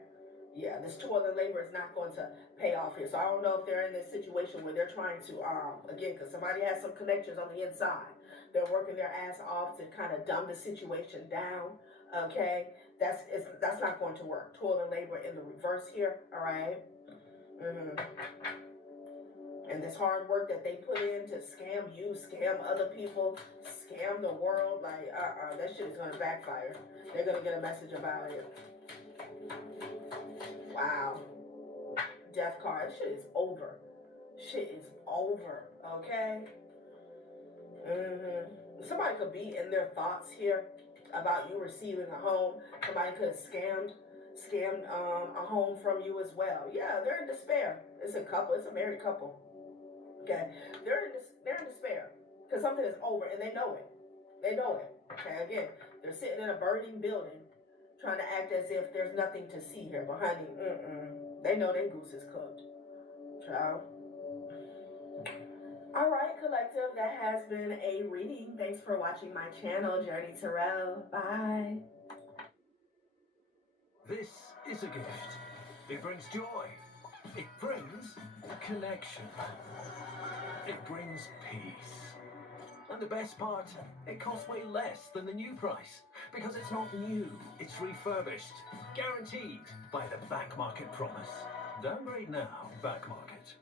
Yeah, this toil and labor is not going to pay off here. So I don't know if they're in this situation where they're trying to, again, because somebody has some connections on the inside. They're working their ass off to kind of dumb the situation down, okay? That's not going to work. Toil and labor in the reverse here, all right? And this hard work that they put in to scam you, scam other people, scam the world, like, that shit is going to backfire. They're going to get a message about it. Wow. Death card. Shit is over. Shit is over, okay? Somebody could be in their thoughts here about you receiving a home. Somebody could have scammed a home from you as well. Yeah, they're in despair. It's a couple. It's a married couple. Okay, they're in despair because something is over and they know it. They know it. Okay, again, they're sitting in a burning building trying to act as if there's nothing to see here. But honey, they know their goose is cooked. Child. All right, collective, that has been a reading. Thanks for watching my channel, Journey Terrell. Bye. This is a gift. It brings joy. It brings connection. It brings peace. And the best part, it costs way less than the new price. Because it's not new, it's refurbished. Guaranteed by the back market promise. Downgrade now, back market.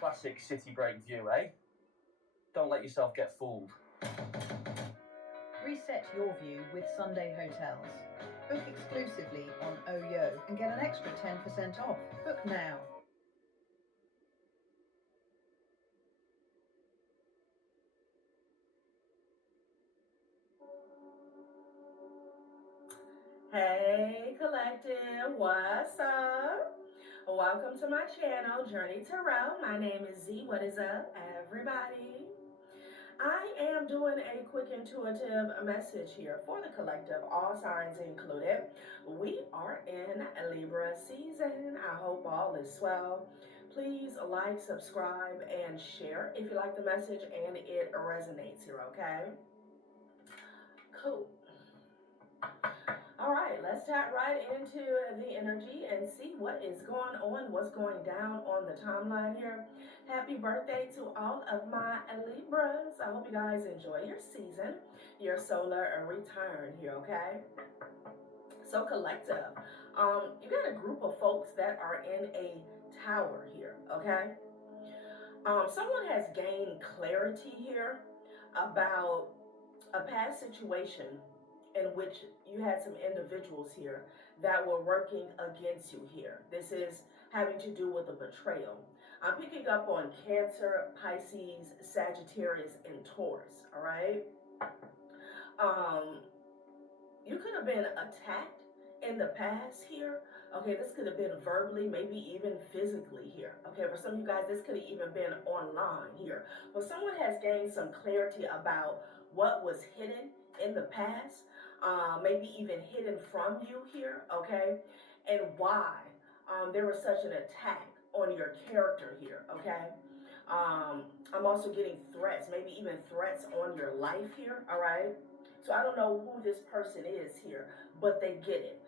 Classic city break view, eh? Don't let yourself get fooled. Reset your view with Sunday Hotels. Book exclusively on OYO and get an extra 10% off. Book now. Hey, collective, what's up? Welcome to my channel, Journey Terrell. My name is Z. What is up, everybody? I am doing a quick intuitive message here for the collective, all signs included. We are in Libra season. I hope all is well. Please like, subscribe, and share if you like the message and it resonates here, okay? Cool. All right, let's tap right into the energy and see what is going on, what's going down on the timeline here. Happy birthday to all of my Libras. I hope you guys enjoy your season, your solar return here, okay? So collective, you got a group of folks that are in a tower here, okay? Someone has gained clarity here about a past situation in which you had some individuals here that were working against you here. This is having to do with a betrayal. I'm picking up on Cancer, Pisces, Sagittarius, and Taurus, all right? You could have been attacked in the past here. Okay, this could have been verbally, maybe even physically here. Okay, for some of you guys, this could have even been online here. But someone has gained some clarity about what was hidden in the past, maybe even hidden from you here, okay? And why there was such an attack on your character here, okay? I'm also getting threats, maybe even threats on your life here, all right? So I don't know who this person is here, but they get it.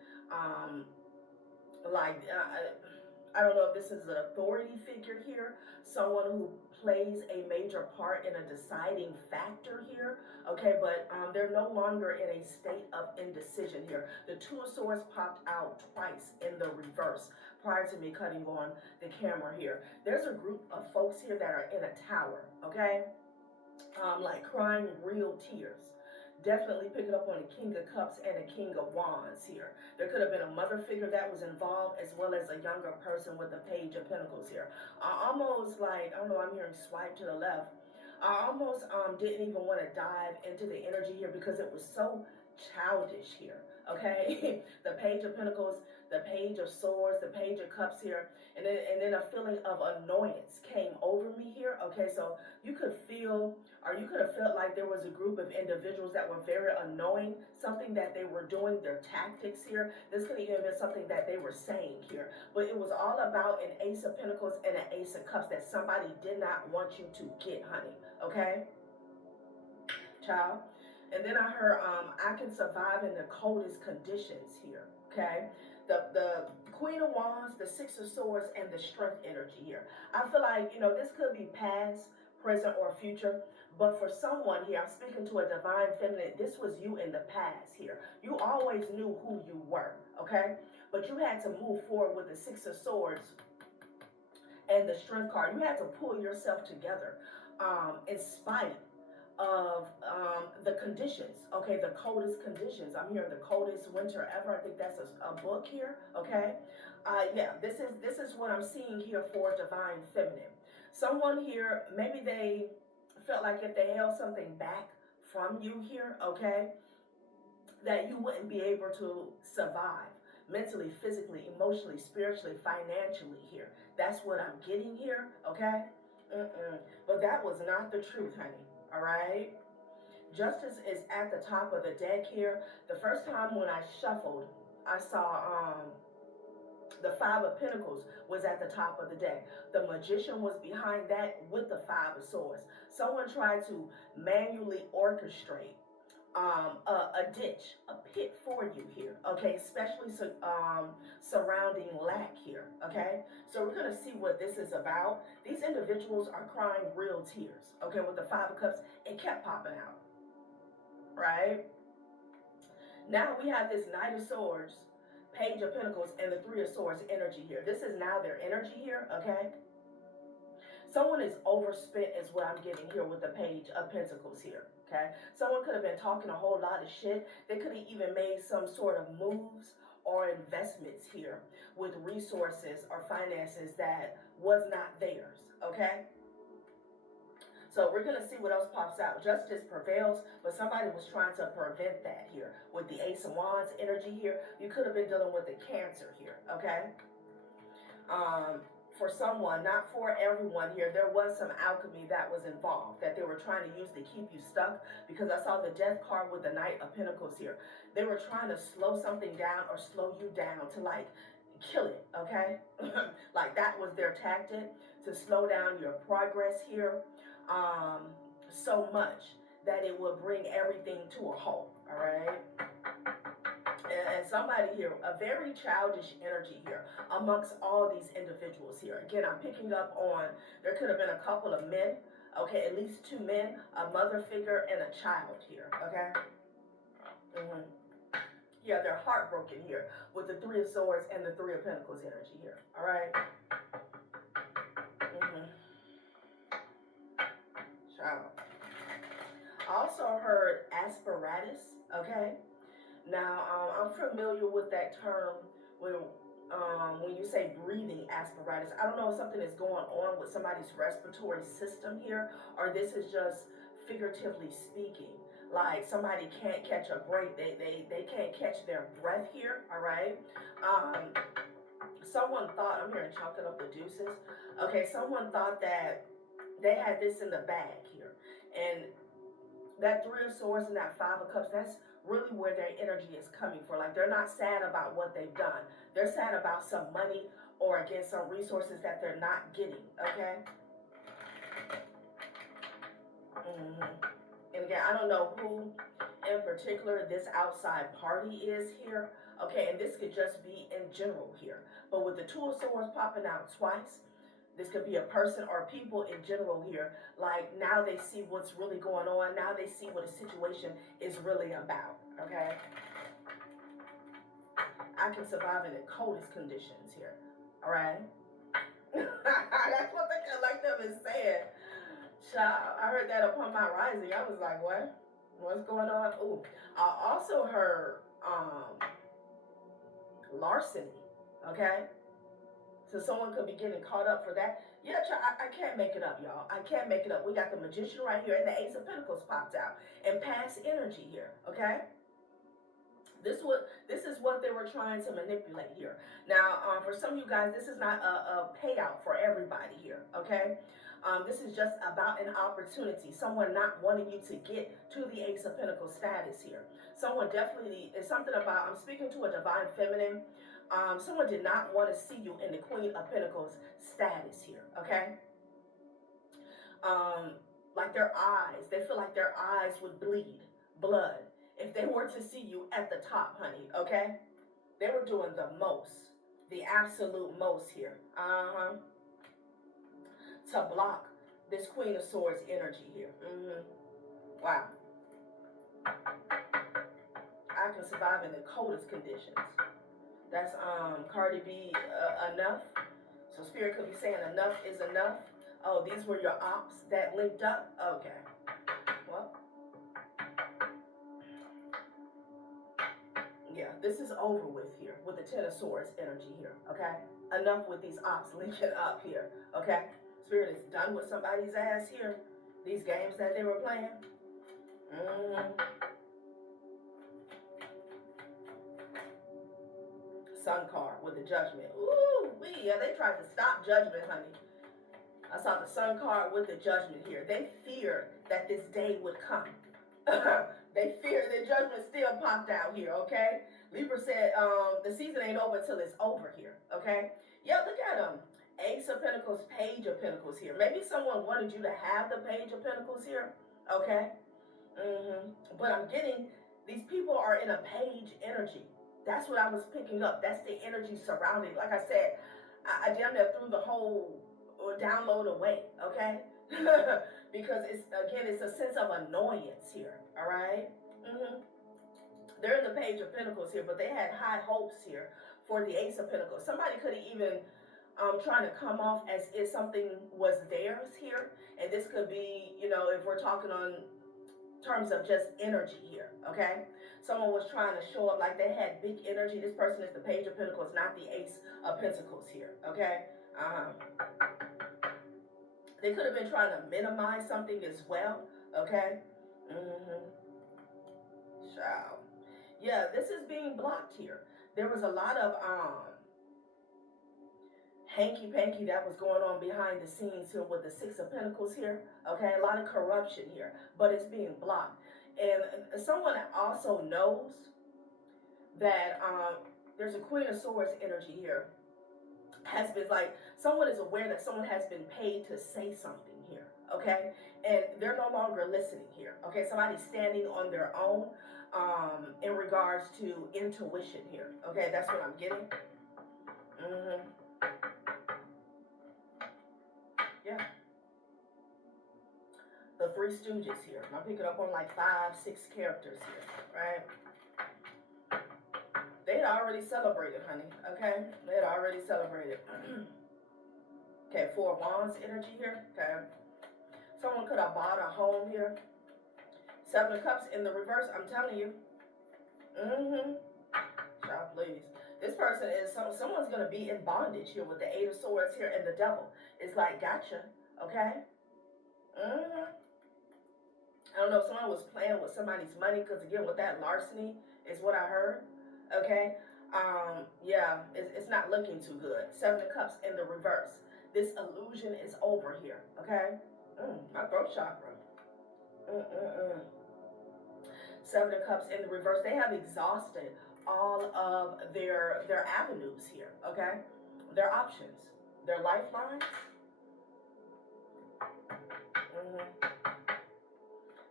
I don't know if this is an authority figure here, someone who plays a major part in a deciding factor here, okay, but they're no longer in a state of indecision here. The Two of Swords popped out twice in the reverse prior to me cutting on the camera here. There's a group of folks here that are in a tower, okay, like crying real tears. Definitely picking up on the King of Cups and the King of Wands here. There could have been a mother figure that was involved, as well as a younger person with the Page of Pentacles here. Almost like, I don't know, I'm hearing swipe to the left. I almost didn't even want to dive into the energy here because it was so childish here, okay? The Page of Pentacles, the Page of Swords, the Page of Cups here, and then a feeling of annoyance came over me here, okay? So you could feel, or you could have felt like there was a group of individuals that were very annoying, something that they were doing, their tactics here. This could have even been something that they were saying here. But it was all about an Ace of Pentacles and an Ace of Cups that somebody did not want you to get, honey, okay? Child. And then I heard, I can survive in the coldest conditions here, okay? The Queen of Wands, the Six of Swords, and the Strength energy here. I feel like, you know, this could be past, present, or future. But for someone here, I'm speaking to a divine feminine, this was you in the past here. You always knew who you were, okay? But you had to move forward with the Six of Swords and the Strength card. You had to pull yourself together in spite of the conditions, okay? The coldest conditions. I'm hearing the coldest winter ever. I think that's a book here, okay? Yeah, this is what I'm seeing here for divine feminine. Someone here, maybe they felt like if they held something back from you here, okay, that you wouldn't be able to survive mentally, physically, emotionally, spiritually, financially here. That's what I'm getting here, okay? But that was not the truth, honey, all right? Justice is at the top of the deck here. The first time when I shuffled, I saw the Five of Pentacles was at the top of the deck. The Magician was behind that with the Five of Swords. Someone tried to manually orchestrate a ditch, a pit for you here, okay? Especially surrounding lack here, okay? So we're going to see what this is about. These individuals are crying real tears, okay? With the Five of Cups, it kept popping out, right? Now we have this Knight of Swords, Page of Pentacles, and the Three of Swords energy here. This is now their energy here, okay? Someone is overspent is what I'm getting here with the Page of Pentacles here, okay? Someone could have been talking a whole lot of shit. They could have even made some sort of moves or investments here with resources or finances that was not theirs, okay? So we're going to see what else pops out. Justice prevails, but somebody was trying to prevent that here. With the Ace of Wands energy here, you could have been dealing with the Cancer here, okay? for someone, not for everyone here, there was some alchemy that was involved that they were trying to use to keep you stuck, because I saw the death card with the Knight of Pentacles here. They were trying to slow something down or slow you down to like kill it, okay? Like that was their tactic, to slow down your progress here so much that it would bring everything to a halt, all right? And somebody here, a very childish energy here amongst all these individuals here. Again, I'm picking up on, there could have been a couple of men, okay, at least 2 men, a mother figure, and a child here, okay? Yeah, they're heartbroken here with the 3 of Swords and the 3 of Pentacles energy here, all right? Child. I also heard asparagus, okay? Now, I'm familiar with that term when you say breathing apparatus. I don't know if something is going on with somebody's respiratory system here, or this is just figuratively speaking. Like somebody can't catch a break. They can't catch their breath here, all right? Someone thought, I'm hearing chalking up the deuces. Okay, someone thought that they had this in the bag here. And that 3 of Swords and that 5 of Cups, that's really where their energy is coming from. Like they're not sad about what they've done. They're sad about some money or again some resources that they're not getting, okay? And again, I don't know who in particular this outside party is here, okay? And this could just be in general here. But with the 2 of Swords popping out twice, this could be a person or people in general here. Like now they see what's really going on. Now they see what a situation is really about, okay? I can survive in the coldest conditions here, all right? That's what the collective is saying. Child, I heard that upon my rising. I was like, what? What's going on? Ooh, I also heard larceny, okay? So someone could be getting caught up for that. Yeah, I can't make it up, y'all. I can't make it up. We got the Magician right here, and the Ace of Pentacles popped out, and past energy here, okay? This is what they were trying to manipulate here. Now, for some of you guys, this is not a payout for everybody here, okay? This is just about an opportunity. Someone not wanting you to get to the Ace of Pentacles status here. Someone definitely, it's something about, I'm speaking to a divine feminine. Someone did not want to see you in the Queen of Pentacles status here, okay? Like their eyes, they feel like their eyes would bleed blood if they were to see you at the top, honey, okay? They were doing the most, the absolute most here, to block this Queen of Swords energy here. Wow. I can survive in the coldest conditions. That's Cardi B, enough. So Spirit could be saying enough is enough. Oh, these were your ops that linked up? Okay. Well, yeah, this is over with here with the 10 of Swords energy here, okay? Enough with these ops linking up here, okay? Spirit is done with somebody's ass here. These games that they were playing. Sun card with the Judgment. Ooh, yeah, they tried to stop Judgment, honey. I saw the Sun card with the Judgment here. They feared that this day would come. They feared that Judgment still popped out here, okay? Libra said the season ain't over till it's over here, okay? Yeah, look at them. Ace of Pentacles, Page of Pentacles here. Maybe someone wanted you to have the Page of Pentacles here, okay? But I'm getting, these people are in a Page energy. That's what I was picking up. That's the energy surrounding. Like I said, I damn near threw the whole download away, okay? Because it's, again, it's a sense of annoyance here, all right? They're in the Page of Pentacles here, but they had high hopes here for the Ace of Pentacles. Somebody could have even trying to come off as if something was theirs here. And this could be, you know, if we're talking on terms of just energy here, okay? Someone was trying to show up like they had big energy. This person is the Page of Pentacles, not the Ace of Pentacles here, okay? They could have been trying to minimize something as well, okay? Child. Yeah, this is being blocked here. There was a lot of hanky-panky that was going on behind the scenes here with the Six of Pentacles here, okay? A lot of corruption here, but it's being blocked. And someone also knows that there's a Queen of Swords energy here. Has been like, someone is aware that someone has been paid to say something here, okay? And they're no longer listening here, okay? Somebody's standing on their own in regards to intuition here, okay? That's what I'm getting. Yeah. The Three Stooges here. I'm picking up on like 5, 6 characters here, right? They had already celebrated, honey, okay? They had already celebrated. Okay, Four of Wands energy here, okay? Someone could have bought a home here. Seven of Cups in the reverse, I'm telling you. Child, please. This person is, someone's going to be in bondage here with the Eight of Swords here and the Devil. It's like, gotcha, okay? I don't know if someone was playing with somebody's money, because again, with that larceny is what I heard, okay? Yeah, it's not looking too good. Seven of Cups in the reverse. This illusion is over here, okay? My throat chakra. Seven of Cups in the reverse. They have exhausted all of their avenues here, okay? Their options, their lifelines.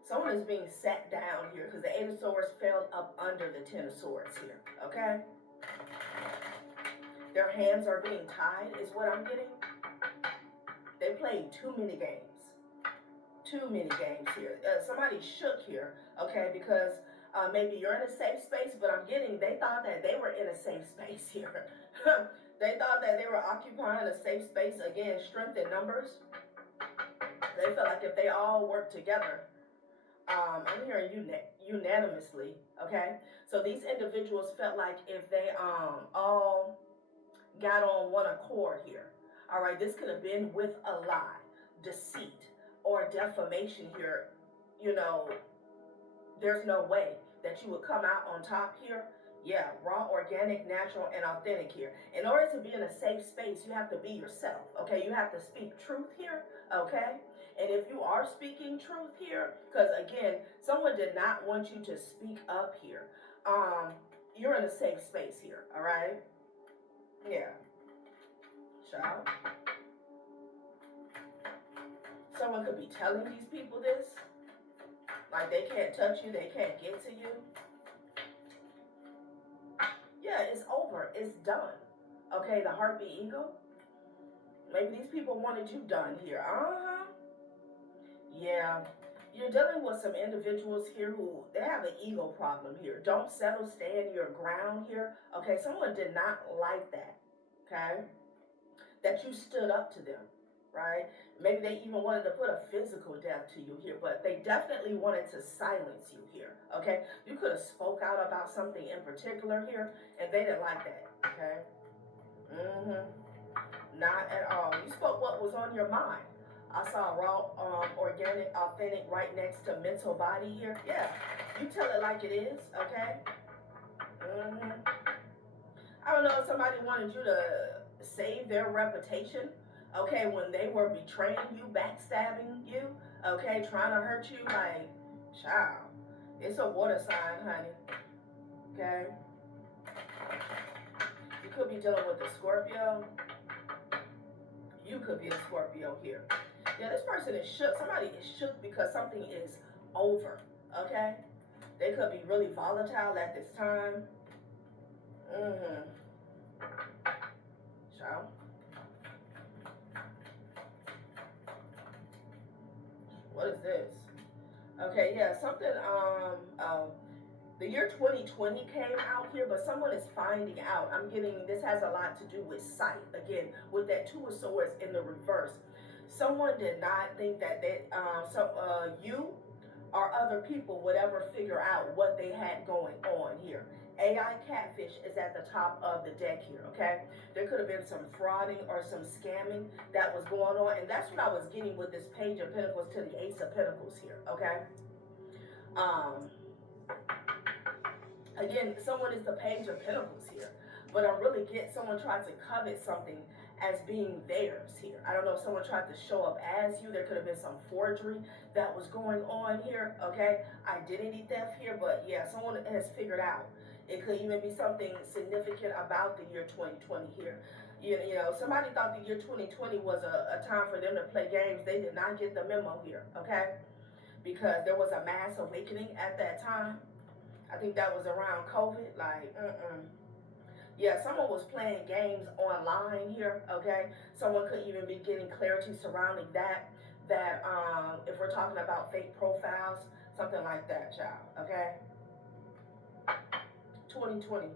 Someone is being sat down here because the Eight of Swords fell up under the Ten of Swords here, okay? Their hands are being tied is what I'm getting. They played too many games. Too many games here. Somebody shook here, okay, because maybe you're in a safe space, but I'm getting, they thought that they were in a safe space here. They thought that they were occupying a safe space. Again, strength in numbers. They felt like if they all worked together, I'm hearing unanimously, okay? So these individuals felt like if they all got on one accord here, all right, this could have been with a lie, deceit, or defamation here. You know, there's no way that you would come out on top here. Yeah, raw, organic, natural, and authentic here. In order to be in a safe space, you have to be yourself, okay? You have to speak truth here, okay? And if you are speaking truth here, because again, someone did not want you to speak up here, you're in a safe space here, all right? Yeah. Child. Someone could be telling these people this, like they can't touch you, they can't get to you. Yeah, it's over. It's done. Okay, the heartbeat ego. Maybe these people wanted you done here. Yeah. You're dealing with some individuals here who, they have an ego problem here. Don't settle, stand your ground here. Okay, someone did not like that. Okay? That you stood up to them, right? Maybe they even wanted to put a physical death to you here, but they definitely wanted to silence you here, okay? You could have spoke out about something in particular here, and they didn't like that, okay? Not at all. You spoke what was on your mind. I saw raw, organic, authentic right next to mental body here. Yeah, you tell it like it is, okay? I don't know if somebody wanted you to save their reputation, okay, when they were betraying you, backstabbing you, okay, trying to hurt you, like, child, it's a water sign, honey, okay? You could be dealing with a Scorpio. You could be a Scorpio here. Yeah, this person is shook. Somebody is shook because something is over, okay? They could be really volatile at this time. Child. What is this? Okay, yeah, something, the year 2020 came out here, but someone is finding out. I'm getting, this has a lot to do with sight. Again, with that Two of Swords in the reverse. Someone did not think that you or other people would ever figure out what they had going on here. AI catfish is at the top of the deck here, okay? There could have been some frauding or some scamming that was going on, and that's what I was getting with this Page of Pentacles to the Ace of Pentacles here, okay? Again, someone is the Page of Pentacles here, but I'm really getting someone trying to covet something as being theirs here. I don't know if someone tried to show up as you. There could have been some forgery that was going on here, okay? Identity theft here, but yeah, someone has figured out. It could even be something significant about the year 2020 here. You know, somebody thought the year 2020 was a time for them to play games. They did not get the memo here, okay? Because there was a mass awakening at that time. I think that was around COVID, like, Yeah, someone was playing games online here, okay? Someone could even be getting clarity surrounding that if we're talking about fake profiles, something like that, child, okay? 2020.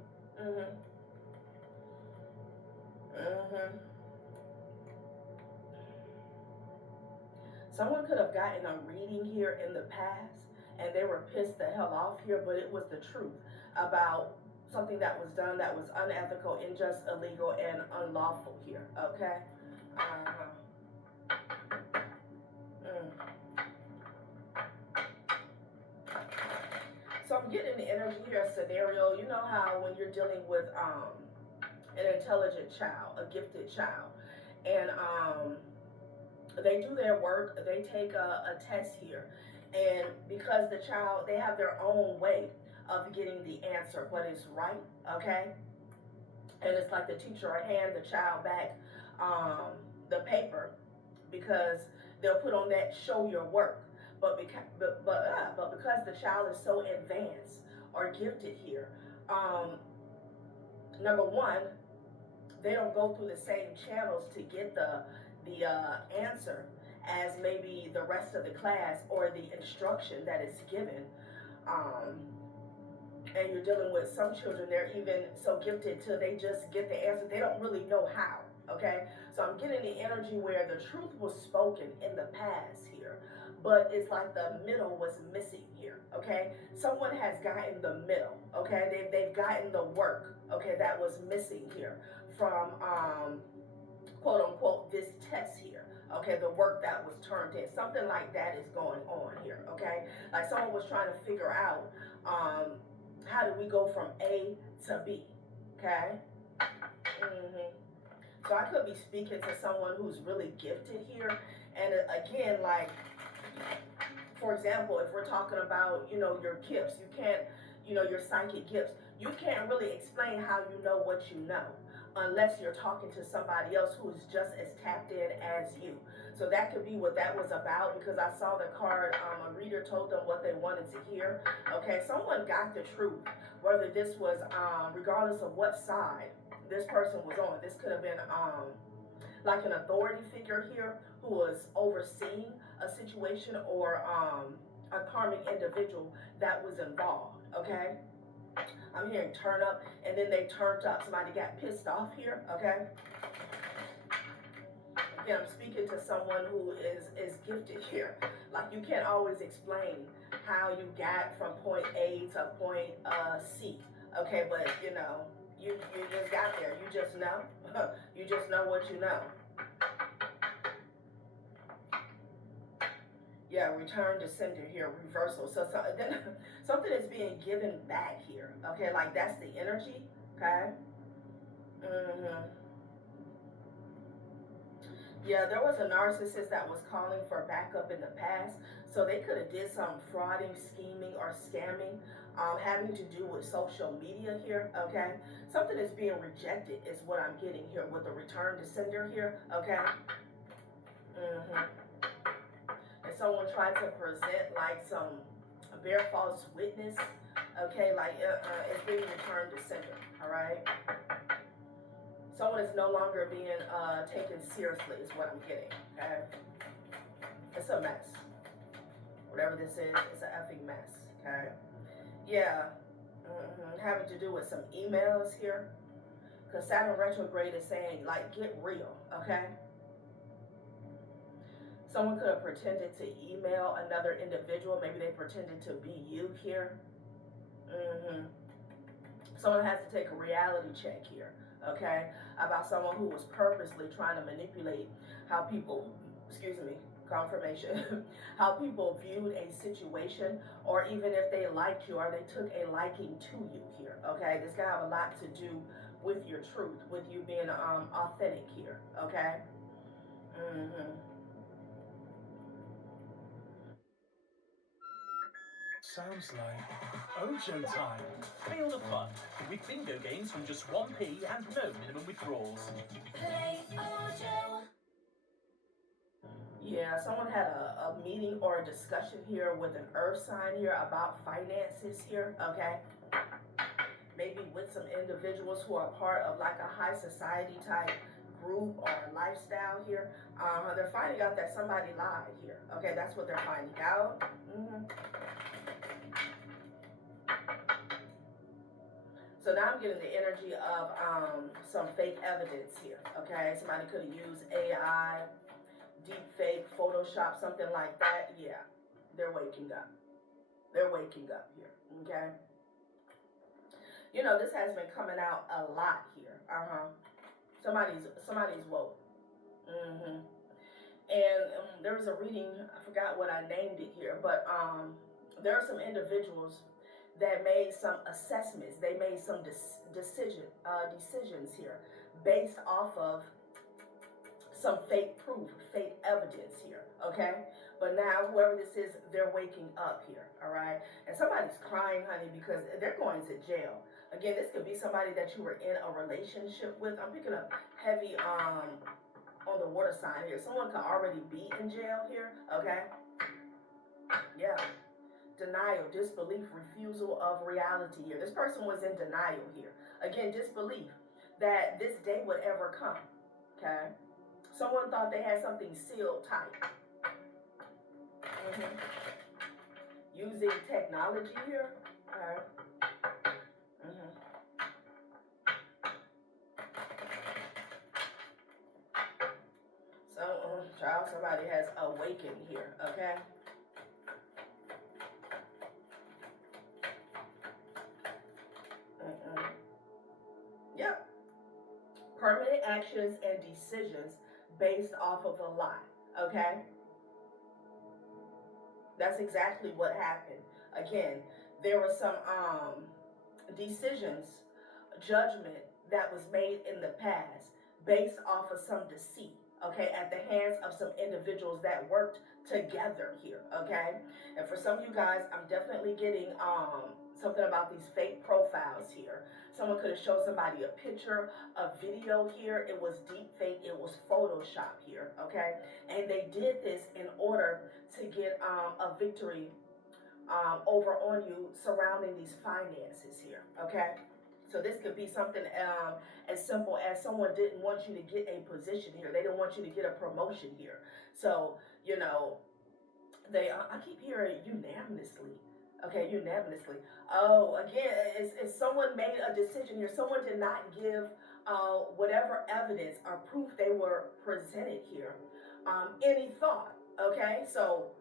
Someone could have gotten a reading here in the past and they were pissed the hell off here, but it was the truth about something that was done that was unethical, unjust, illegal, and unlawful here, okay? So I'm getting the energy here, a scenario. You know how when you're dealing with an intelligent child, a gifted child, and they do their work, they take a test here, and because the child, they have their own way of getting the answer, but it's right, okay? And it's like the teacher will hand the child back the paper because they'll put on that show your work. But because the child is so advanced or gifted here, number one, they don't go through the same channels to get the answer as maybe the rest of the class or the instruction that is given. And you're dealing with some children, they're even so gifted till they just get the answer. They don't really know how, okay? So I'm getting the energy where the truth was spoken in the past here, but it's like the middle was missing here, okay? Someone has gotten the middle, okay? They've gotten the work, okay, that was missing here from, quote unquote, this test here, okay? The work that was turned in. Something like that is going on here, okay? Like someone was trying to figure out, how do we go from A to B, okay? So I could be speaking to someone who's really gifted here. And again, like, for example, if we're talking about, you know, your gifts, you can't, you know, your psychic gifts, you can't really explain how you know what you know unless you're talking to somebody else who is just as tapped in as you. So that could be what that was about, because I saw the card, a reader told them what they wanted to hear. Okay, someone got the truth, whether this was, regardless of what side this person was on. This could have been like an authority figure here who was overseeing a situation, or a karmic individual that was involved, okay? I'm hearing turn up, and then they turned up. Somebody got pissed off here, okay? Again, I'm speaking to someone who is gifted here. Like, you can't always explain how you got from point A to point C, okay? But, you know, you just got there. You just know. You just know what you know. Yeah, return to sender here, reversal. So then something is being given back here, okay? Like, that's the energy, okay? Yeah, there was a narcissist that was calling for backup in the past. So they could have did some frauding, scheming, or scamming, having to do with social media here, okay? Something is being rejected is what I'm getting here with the return to sender here, okay? And someone tried to present like some bare false witness, okay? Like, it's being returned to sender, all right? Someone is no longer being taken seriously is what I'm getting, okay? It's a mess. Whatever this is, it's an effing mess, okay? Yeah, having to do with some emails here. Because Saturn retrograde is saying, like, get real, okay? Someone could have pretended to email another individual. Maybe they pretended to be you here. Someone has to take a reality check here, okay? About someone who was purposely trying to manipulate how people, confirmation, how people viewed a situation, or even if they liked you or they took a liking to you here, okay? This can have a lot to do with your truth, with you being authentic here, okay? Sounds like Ojo time. Feel the fun with bingo games from just 1p and no minimum withdrawals. Play Ojo. Yeah, someone had a meeting or a discussion here with an earth sign here about finances here, okay? Maybe with some individuals who are part of like a high society type group or lifestyle here. They're finding out that somebody lied here, okay? That's what they're finding out. So now I'm getting the energy of some fake evidence here, okay? Somebody could have used AI, deep fake, Photoshop, something like that. Yeah, they're waking up. They're waking up here, okay? You know, this has been coming out a lot here. Somebody's woke. And there was a reading, I forgot what I named it here, but there are some individuals that made some assessments. They made some decisions here based off of some fake proof, fake evidence here, okay? But now, whoever this is, they're waking up here, all right? And somebody's crying, honey, because they're going to jail. Again, this could be somebody that you were in a relationship with. I'm picking up heavy on the water sign here. Someone could already be in jail here, okay? Yeah. Denial, disbelief, refusal of reality here. This person was in denial here. Again, disbelief that this day would ever come, okay? Someone thought they had something sealed tight. Using technology here, okay? So, child, somebody has awakened here, okay? Yep. Permanent actions and decisions based off of a lie, okay? That's exactly what happened. Again, there were some decisions, judgment that was made in the past based off of some deceit, okay, at the hands of some individuals that worked together here, okay? And for some of you guys, I'm definitely getting something about these fake profiles here. Someone could have showed somebody a picture, a video here. It was deep fake, it was Photoshop here, okay? And they did this in order to get a victory over on you surrounding these finances here, okay? So this could be something as simple as someone didn't want you to get a position here. They didn't want you to get a promotion here. So, you know, they, I keep hearing unanimously. Okay, unanimously. Oh, again, it's someone made a decision here. Someone did not give whatever evidence or proof they were presented here any thought. Okay, so,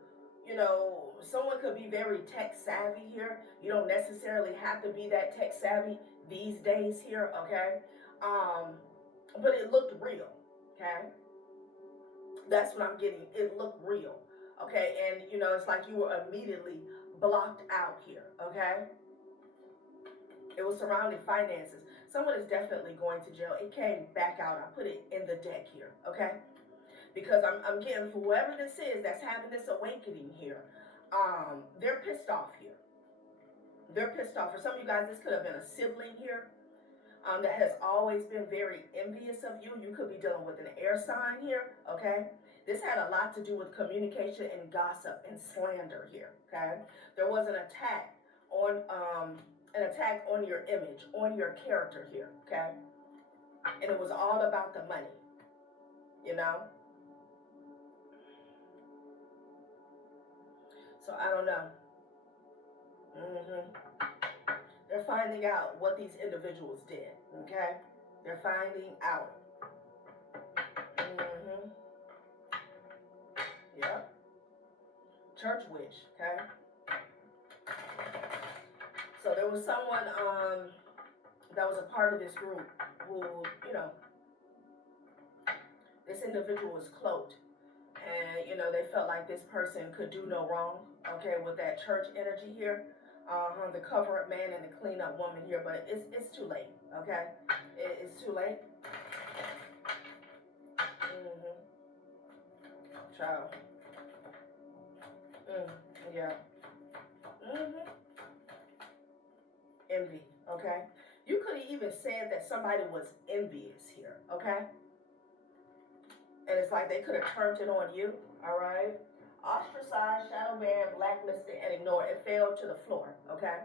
you know, someone could be very tech savvy here. You don't necessarily have to be that tech savvy these days here, okay? But it looked real, okay? That's what I'm getting. It looked real, okay? And, you know, it's like you were immediately blocked out here, okay? It was surrounding finances. Someone is definitely going to jail. It came back out. I put it in the deck here, okay? Because I'm getting, for whoever this is that's having this awakening here, they're pissed off here. They're pissed off. For some of you guys, this could have been a sibling here that has always been very envious of you. You could be dealing with an air sign here, okay? This had a lot to do with communication and gossip and slander here, okay? There was an attack on your image, on your character here, okay? And it was all about the money, you know? So I don't know. They're finding out what these individuals did, okay? They're finding out. Yep. Church witch, okay? So there was someone that was a part of this group who, you know, this individual was cloaked. And, you know, they felt like this person could do no wrong, okay, with that church energy here. The cover-up man and the clean-up woman here, but it's too late. okay? It's too late. Mm-hmm. Child. Yeah. Mm-hmm. Envy, okay? You could have even said that somebody was envious here, okay? And it's like they could have turned it on you, all right? Ostracized, shadow banned, blacklisted, and ignored. It fell to the floor, okay?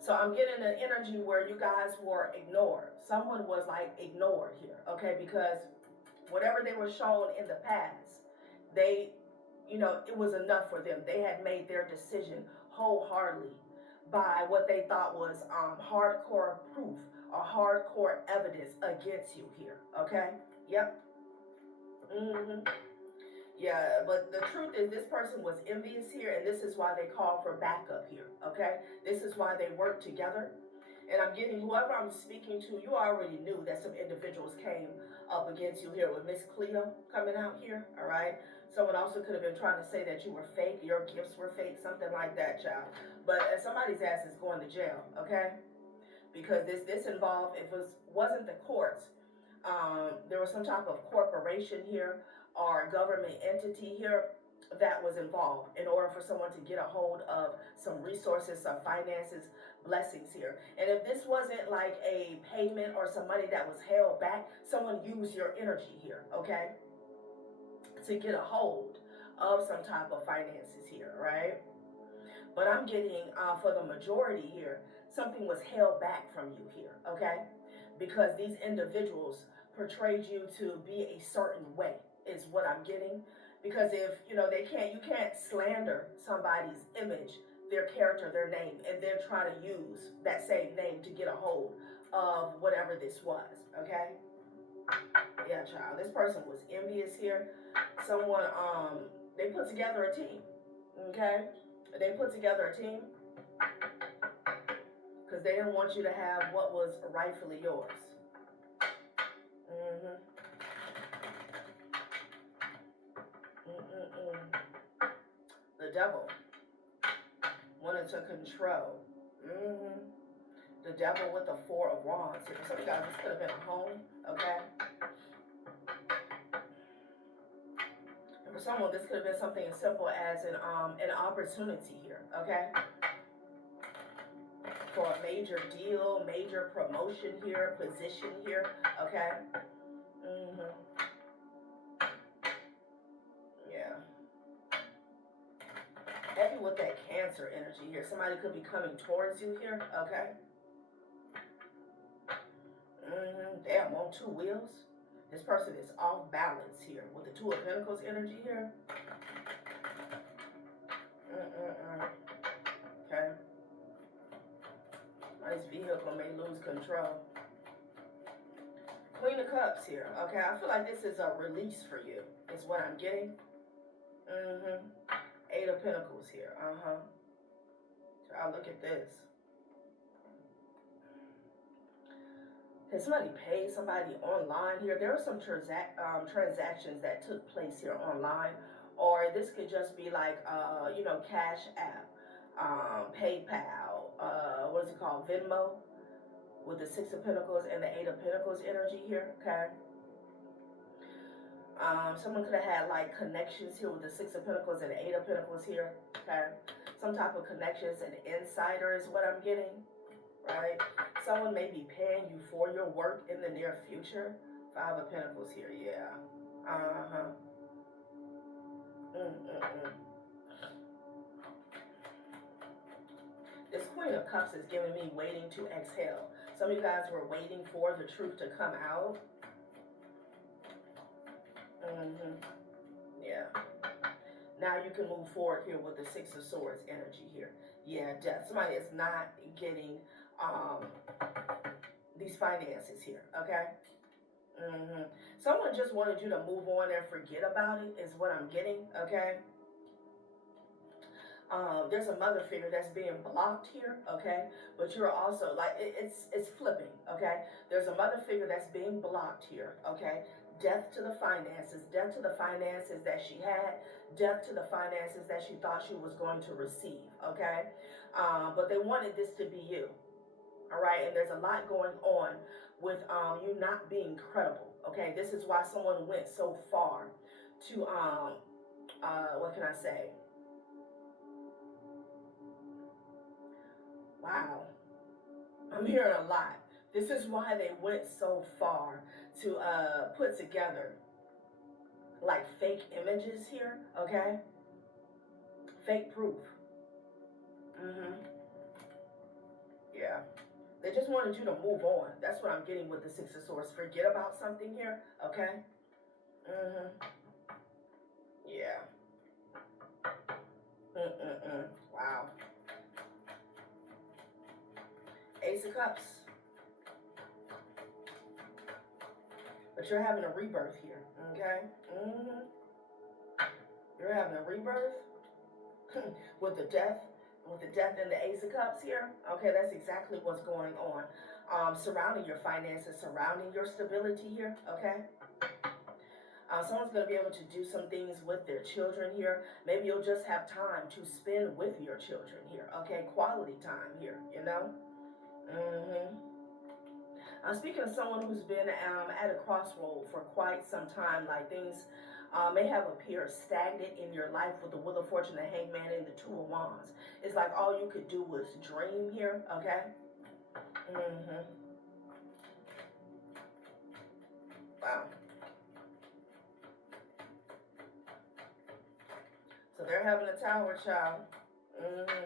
So I'm getting an energy where you guys were ignored. Someone was like ignored here, okay? Because whatever they were shown in the past, they, you know, it was enough for them. They had made their decision wholeheartedly by what they thought was hardcore proof or hardcore evidence against you here, okay? Yep. Mm-hmm. Yeah, but the truth is this person was envious here, and this is why they call for backup here, okay? This is why they work together. And I'm getting whoever I'm speaking to, you already knew that some individuals came up against you here with Miss Cleo coming out here, all right? Someone also could have been trying to say that you were fake, your gifts were fake, something like that, child. But somebody's ass is going to jail, okay? Because this involved, if it wasn't the courts, there was some type of corporation here or government entity here that was involved in order for someone to get a hold of some resources, some finances, blessings here. And if this wasn't like a payment or some money that was held back, someone used your energy here, okay, to get a hold of some type of finances here, right? But I'm getting, for the majority here, something was held back from you here, okay? Because these individuals portrayed you to be a certain way, is what I'm getting. Because if, you know, you can't slander somebody's image, their character, their name, and then try to use that same name to get a hold of whatever this was, okay? Yeah, child, this person was envious here. Someone, they put together a team, okay? They put together a team because they didn't want you to have what was rightfully yours. Mm-hmm. The devil wanted to control. Mm-hmm. The devil with the Four of Wands. Here, some of you guys, this could have been a home, okay? And for someone, this could have been something as simple as an opportunity here, okay? For a major deal, major promotion here, position here, okay? Mm-hmm. Yeah. Heavy with that Cancer energy here. Somebody could be coming towards you here, okay? Damn, on two wheels. This person is off balance here with the Two of Pentacles energy here. Okay. This vehicle may lose control. Queen of Cups here. Okay, I feel like this is a release for you, is what I'm getting. Eight of Pentacles here. Child, look at this. Did somebody pay somebody online here? There are some transactions that took place here online, or this could just be like, you know, Cash App, PayPal, what is it called, Venmo, with the Six of Pentacles and the Eight of Pentacles energy here, okay? Someone could have had like connections here with the Six of Pentacles and the Eight of Pentacles here, okay? Some type of connections, an insider is what I'm getting, right? Someone may be paying you for your work in the near future. Five of Pentacles here, yeah. This Queen of Cups is giving me waiting to exhale. Some of you guys were waiting for the truth to come out. Yeah. Now you can move forward here with the Six of Swords energy here. Yeah, death. Somebody is not getting these finances here, okay? Someone just wanted you to move on and forget about it, is what I'm getting, okay? There's a mother figure that's being blocked here, okay? But you're also, like, it's flipping, okay? There's a mother figure that's being blocked here, okay? Death to the finances that she had, death to the finances that she thought she was going to receive, okay? But they wanted this to be you, All right, and there's a lot going on with you not being credible. Okay, this is why someone went so far to what can I say? Wow, I'm hearing a lot. This is why they went so far to put together like fake images here. Okay, fake proof. Yeah. They just wanted you to move on. That's what I'm getting with the Six of Swords. Forget about something here, okay? Yeah. Wow. Ace of Cups. But you're having a rebirth here, okay? You're having a rebirth with the death. With the death and the Ace of Cups here, okay, that's exactly what's going on. Surrounding your finances, surrounding your stability here, okay? Someone's going to be able to do some things with their children here. Maybe you'll just have time to spend with your children here, okay? Quality time here, you know? I'm speaking of someone who's been at a crossroad for quite some time, like things may have appeared stagnant in your life with the Wheel of Fortune, the Hangman, and the Two of Wands. It's like all you could do was dream here, okay? Wow. So they're having a tower, child.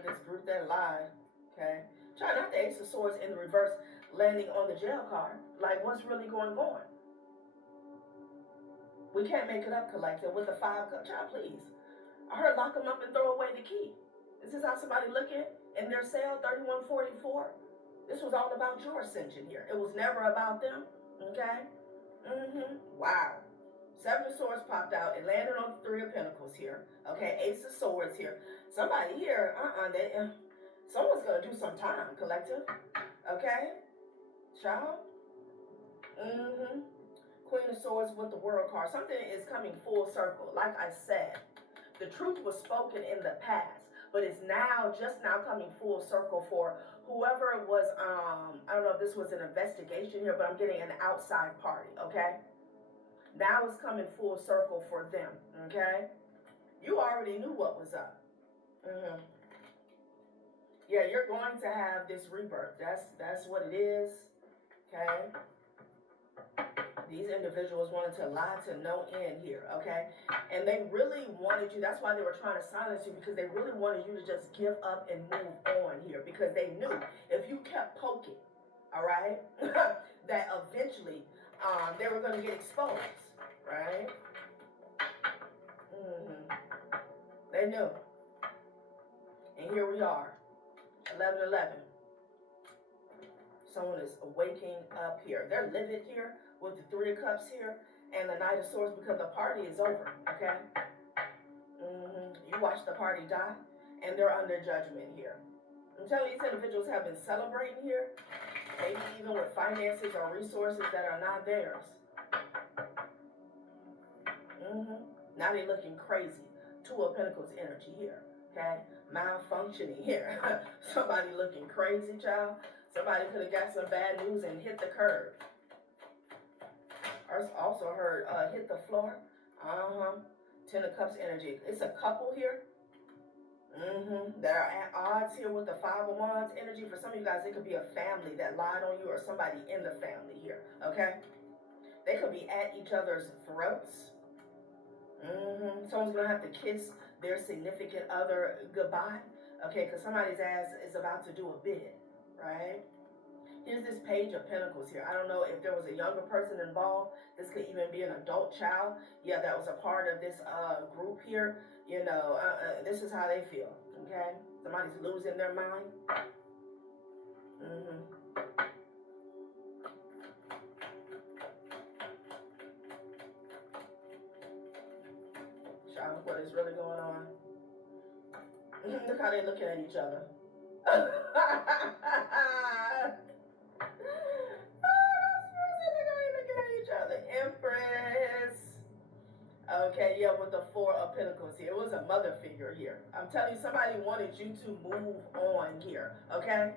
This group that lied, okay? Try not the Ace of Swords in the reverse, landing on the jail card. Like, what's really going on? We can't make it up, collective, with the 5 cup. Child, please. I heard lock them up and throw away the key. Is this how somebody looking in their cell, 3144? This was all about your ascension here. It was never about them, okay? Wow. 7 of Swords popped out. It landed on 3 of Pentacles here. Okay, Ace of Swords here. Somebody here, someone's going to do some time, collective. Okay? Child? Queen of Swords with the World card. Something is coming full circle. Like I said, the truth was spoken in the past, but it's now, just now coming full circle for whoever was, I don't know if this was an investigation here, but I'm getting an outside party, okay? Now it's coming full circle for them, okay? You already knew what was up. Yeah, you're going to have this rebirth. That's what it is, okay? These individuals wanted to lie to no end here, okay? And they really wanted you, that's why they were trying to silence you, because they really wanted you to just give up and move on here, because they knew if you kept poking, all right, that eventually they were going to get exposed, right? They knew. And here we are, 11/11. Someone is waking up here. They're livid here with the 3 of Cups here and the Knight of Swords because the party is over, okay? You watch the party die, and they're under judgment here. I'm telling you, these individuals have been celebrating here, maybe even with finances or resources that are not theirs. Now they're looking crazy. 2 of Pentacles energy here, okay? Malfunctioning here. Somebody looking crazy, child. Somebody could have got some bad news and hit the curb. I also heard hit the floor. 10 of Cups energy. It's a couple here. That are at odds here with the 5 of Wands energy. For some of you guys, it could be a family that lied on you or somebody in the family here, okay? They could be at each other's throats. Someone's going to have to kiss their significant other goodbye, okay? Because somebody's ass is about to do a bid, right? Here's this Page of Pentacles here. I don't know if there was a younger person involved. This could even be an adult child. Yeah, that was a part of this group here. You know, this is how they feel, okay? Somebody's losing their mind. Child, what is really going on? Look how they're looking at each other. Empress. Okay, yeah, with the 4 of Pentacles here. It was a mother figure here. I'm telling you, somebody wanted you to move on here, okay?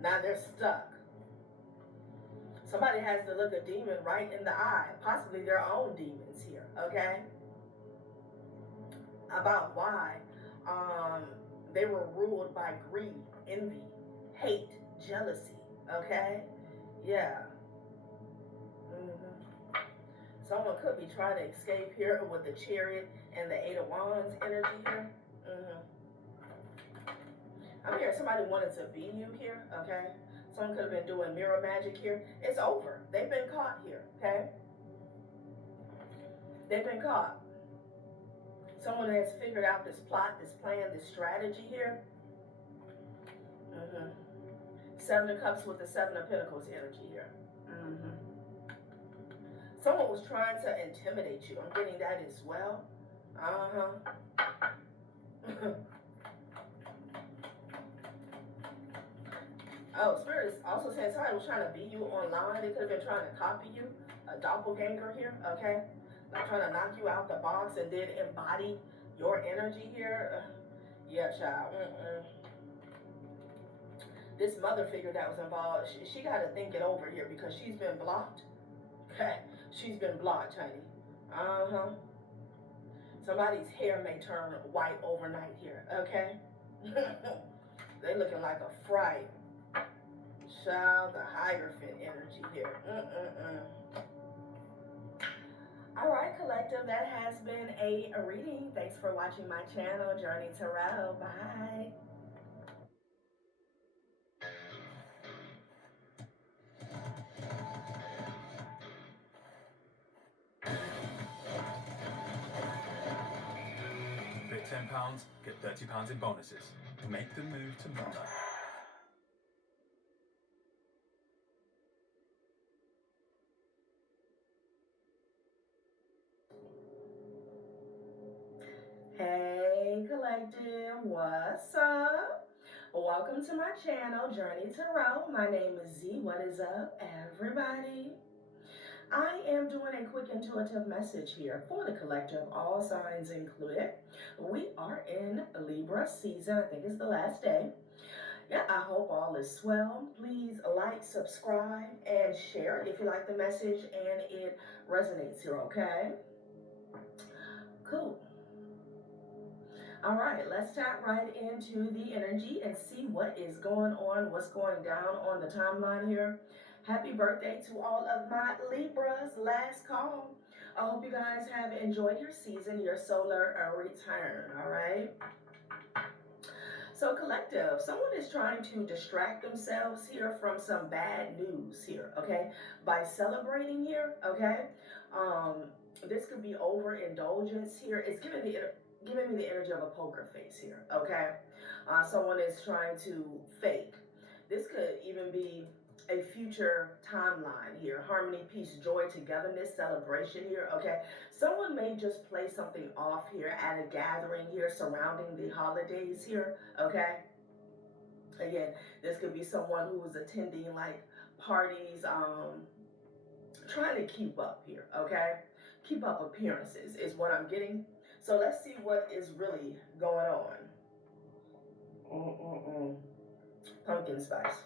Now they're stuck. Somebody has to look a demon right in the eye, possibly their own demons here, okay? About why they were ruled by greed, envy, hate, jealousy, okay? Yeah. Someone could be trying to escape here with the Chariot and the Eight of Wands energy here. I'm hearing somebody wanted to be you here, okay? Someone could have been doing mirror magic here. It's over. They've been caught here, okay? They've been caught. Someone has figured out this plot, this plan, this strategy here. Seven of Cups with the Seven of Pentacles energy here. Someone was trying to intimidate you. I'm getting that as well. Oh, Spirit is also saying somebody was trying to be you online. They could have been trying to copy you. A doppelganger here, okay? Like trying to knock you out the box and then embody your energy here. Yeah, child. This mother figure that was involved, she got to think it over here because she's been blocked. Okay? She's been blocked, honey. Somebody's hair may turn white overnight here, okay? They looking like a fright. Child, the Hierophant energy here. All right, collective, that has been a reading. Thanks for watching my channel, Journey Tarot. Bye. Bet £10, get £30 in bonuses. Make the move to Monday. Hey, collective, what's up? Welcome to my channel, Journey Tarot. My name is Z. What is up, everybody? I am doing a quick intuitive message here for the collective, all signs included. We are in Libra season. I think it's the last day. Yeah, I hope all is well. Please like, subscribe, and share if you like the message and it resonates here, okay? Cool. All right, let's tap right into the energy and see what is going on, what's going down on the timeline here. Happy birthday to all of my Libras. Last call. I hope you guys have enjoyed your season, your solar return, all right? So collective, someone is trying to distract themselves here from some bad news here, okay? By celebrating here, okay? This could be overindulgence here. It's giving me the energy of a poker face here, okay? Someone is trying to fake. This could even be a future timeline here. Harmony, peace, joy, togetherness, celebration here, okay? Someone may just play something off here at a gathering here surrounding the holidays here, okay? Again, this could be someone who is attending like parties, trying to keep up here, okay? Keep up appearances is what I'm getting. So let's see what is really going on. Pumpkin spice.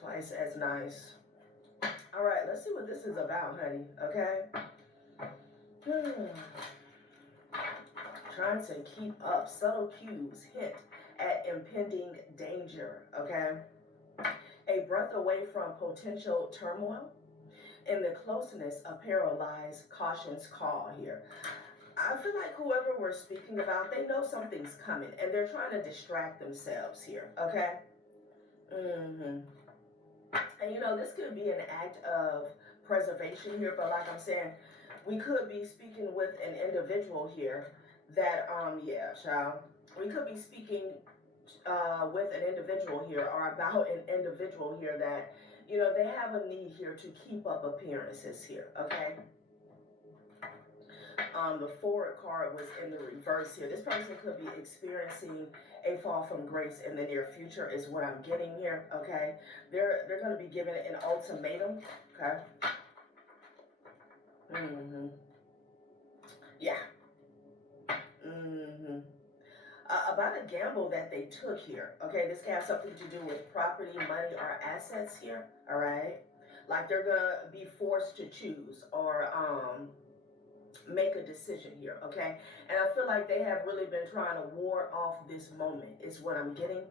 Twice as nice. All right, let's see what this is about, honey, okay? Trying to keep up. Subtle cues hint at impending danger, okay? A breath away from potential turmoil. In the closeness, a paralyzed caution's call here. I feel like whoever we're speaking about, they know something's coming and they're trying to distract themselves here, okay? And you know, this could be an act of preservation here, but like I'm saying, we could be speaking with an individual here that, yeah, child. We could be speaking with an individual here or about an individual here that, you know, they have a need here to keep up appearances here, okay? The forward card was in the reverse here. This person could be experiencing a fall from grace in the near future is what I'm getting here, okay? They're going to be given an ultimatum, okay? Yeah. about a gamble that they took here. Okay, this can have something to do with property, money, or assets here. All right, like they're gonna be forced to choose or make a decision here. Okay, and I feel like they have really been trying to ward off this moment. Is what I'm getting.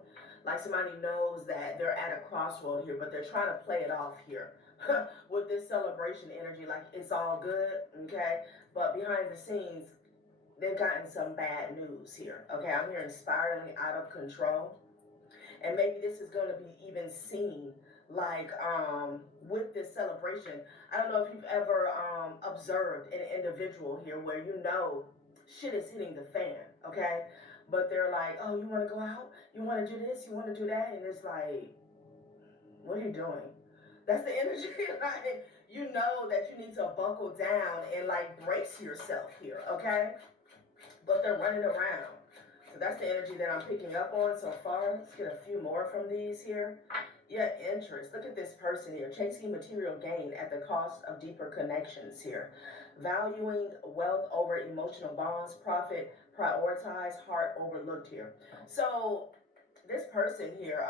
Like somebody knows that they're at a crossroad here, but they're trying to play it off here with this celebration energy, like it's all good. Okay, but behind the scenes, they've gotten some bad news here. Okay, I'm hearing spiraling out of control. And maybe this is going to be even seen like with this celebration. I don't know if you've ever observed an individual here where you know shit is hitting the fan, okay? But they're like, oh, you want to go out? You want to do this? You want to do that? And it's like, what are you doing? That's the energy. Like, you know that you need to buckle down and like brace yourself here, okay? But they're running around. So that's the energy that I'm picking up on so far. Let's get a few more from these here. Yeah, interest. Look at this person here. Chasing material gain at the cost of deeper connections here. Valuing wealth over emotional bonds. Profit prioritized, heart overlooked here. So this person here,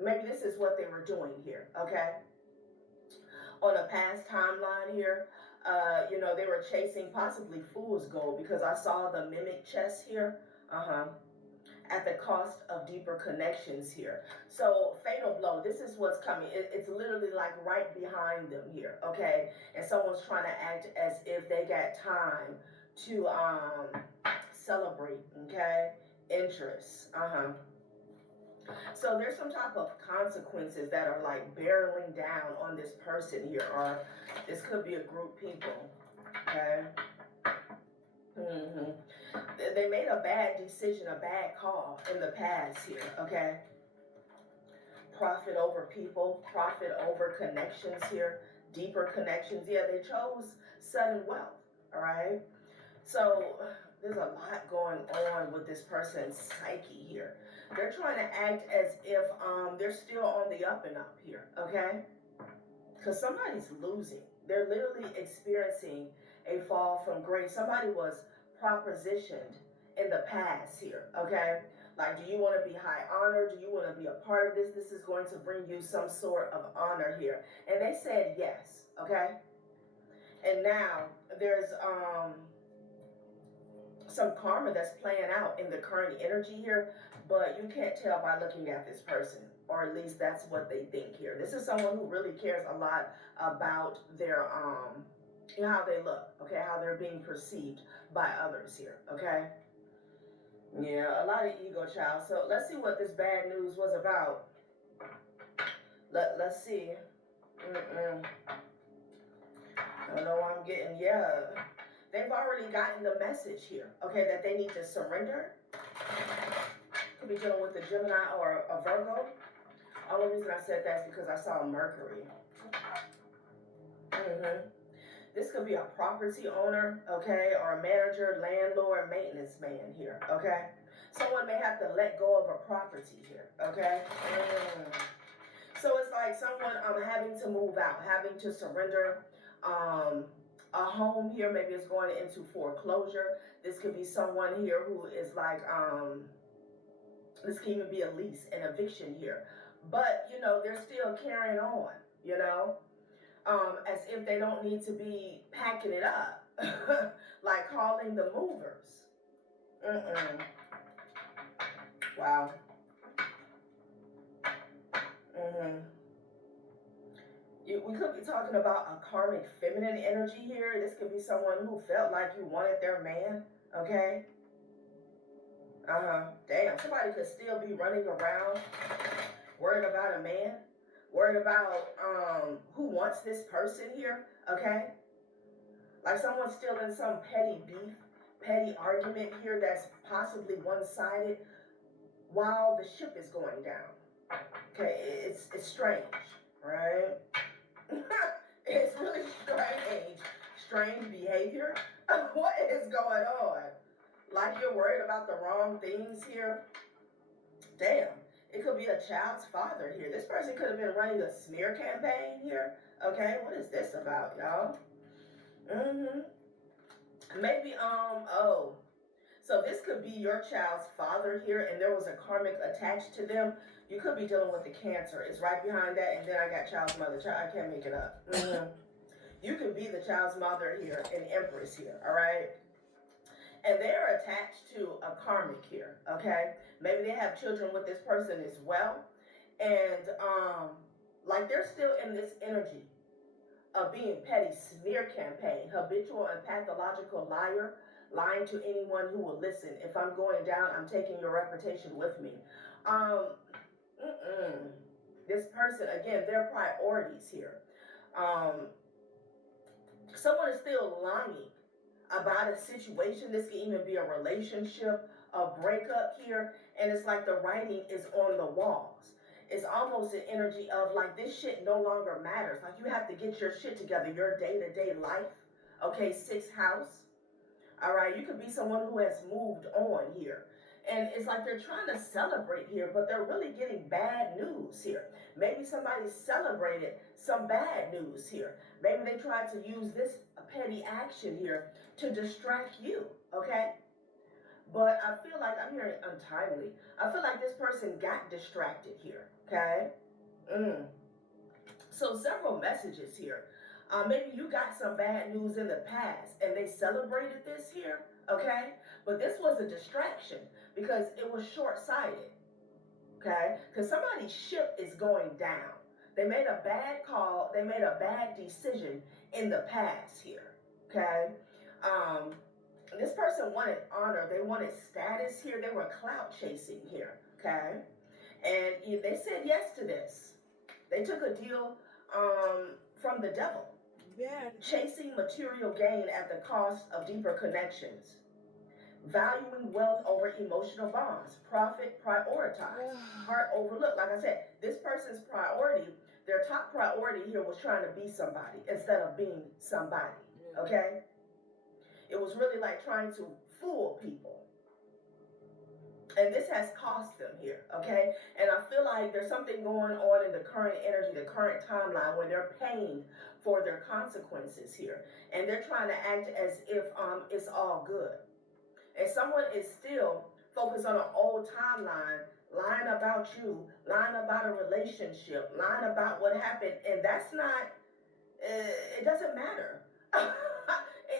maybe this is what they were doing here, okay? On a past timeline here, you know, they were chasing possibly fool's gold because I saw the mimic chest here, at the cost of deeper connections here. So fatal blow, this is what's coming. It's literally like right behind them here, okay? And someone's trying to act as if they got time to celebrate, okay? Interest, So there's some type of consequences that are like barreling down on this person here, or this could be a group of people, okay? They made a bad decision, a bad call in the past here, okay? Profit over people, profit over connections here, deeper connections. Yeah, they chose sudden wealth, all right? So there's a lot going on with this person's psyche here. They're trying to act as if they're still on the up and up here, okay? Because somebody's losing. They're literally experiencing a fall from grace. Somebody was propositioned in the past here, okay? Like, do you want to be high honored? Do you want to be a part of this? This is going to bring you some sort of honor here. And they said yes, okay? And now there's some karma that's playing out in the current energy here, but you can't tell by looking at this person, or at least that's what they think here. This is someone who really cares a lot about their you know, how they look, okay, how they're being perceived by others here, okay? Yeah, a lot of ego, child. So let's see what this bad news was about. Let's see. I don't know why I'm getting, yeah. They've already gotten the message here, okay, that they need to surrender. Could be dealing with a Gemini or a Virgo. Only reason I said that is because I saw Mercury. This could be a property owner, okay, or a manager, landlord, maintenance man here, okay? Someone may have to let go of a property here, okay? So it's like someone having to move out, having to surrender a home here. Maybe it's going into foreclosure. This could be someone here who is like, this can even be a lease, an eviction here. But, you know, they're still carrying on, you know? As if they don't need to be packing it up, like calling the movers. Wow. We could be talking about a karmic feminine energy here. This could be someone who felt like you wanted their man, okay? Damn, somebody could still be running around worried about a man. Worried about who wants this person here, okay? Like someone's still in some petty beef, petty argument here that's possibly one-sided while the ship is going down. Okay, it's strange, right? It's really strange behavior. What is going on? Like you're worried about the wrong things here? Damn. It could be a child's father here. This person could have been running a smear campaign here. Okay, what is this about, y'all? Maybe, So this could be your child's father here, and there was a karmic attached to them. You could be dealing with the Cancer. It's right behind that, and then I got child's mother. I can't make it up. You could be the child's mother here, an Empress here, all right? And they're attached to a karmic here, okay? Maybe they have children with this person as well. And like they're still in this energy of being petty, smear campaign, habitual and pathological liar, lying to anyone who will listen. If I'm going down, I'm taking your reputation with me. This person, again, their priorities here. Someone is still lying about a situation. This can even be a relationship, a breakup here. And it's like the writing is on the walls. It's almost an energy of like, this shit no longer matters. Like, you have to get your shit together, your day-to-day life. Okay, 6th house. All right, you could be someone who has moved on here. And it's like they're trying to celebrate here, but they're really getting bad news here. Maybe somebody celebrated some bad news here. Maybe they tried to use this petty action here to distract you, okay? But I feel like I'm hearing untimely. I feel like this person got distracted here, okay? So several messages here. Maybe you got some bad news in the past and they celebrated this here, okay? But this was a distraction because it was short-sighted, okay? Because somebody's ship is going down. They made a bad call. They made a bad decision in the past here, okay? This person wanted honor. They wanted status here. They were clout chasing here, okay? And they said yes to this. They took a deal from the devil. Yeah. Chasing material gain at the cost of deeper connections. Valuing wealth over emotional bonds. Profit prioritized. Heart overlooked. Like I said, this person's priority, their top priority here was trying to be somebody instead of being somebody, okay? It was really like trying to fool people. And this has cost them here, okay? And I feel like there's something going on in the current energy, the current timeline, where they're paying for their consequences here. And they're trying to act as if it's all good. And someone is still focused on an old timeline, lying about you, lying about a relationship, lying about what happened. And that's not, it doesn't matter.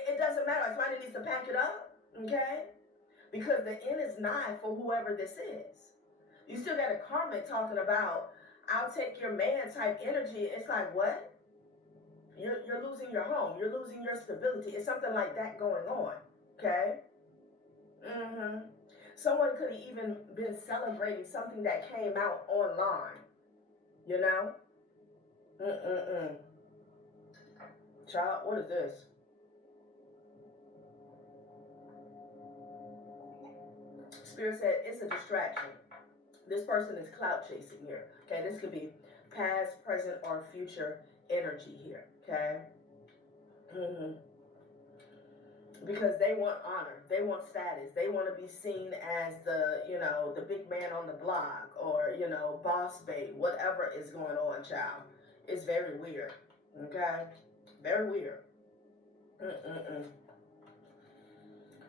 It doesn't matter. Somebody needs to pack it up, okay? Because the end is nigh for whoever this is. You still got a karmic talking about, I'll take your man type energy. It's like, what? You're losing your home. You're losing your stability. It's something like that going on, okay? Someone could have even been celebrating something that came out online, you know? Child, what is this? Spirit said it's a distraction. This person is clout chasing here. Okay, this could be past, present, or future energy here. Okay. Because they want honor, they want status, they want to be seen as the, the big man on the block, or boss babe, whatever is going on, child. It's very weird. Okay, very weird. All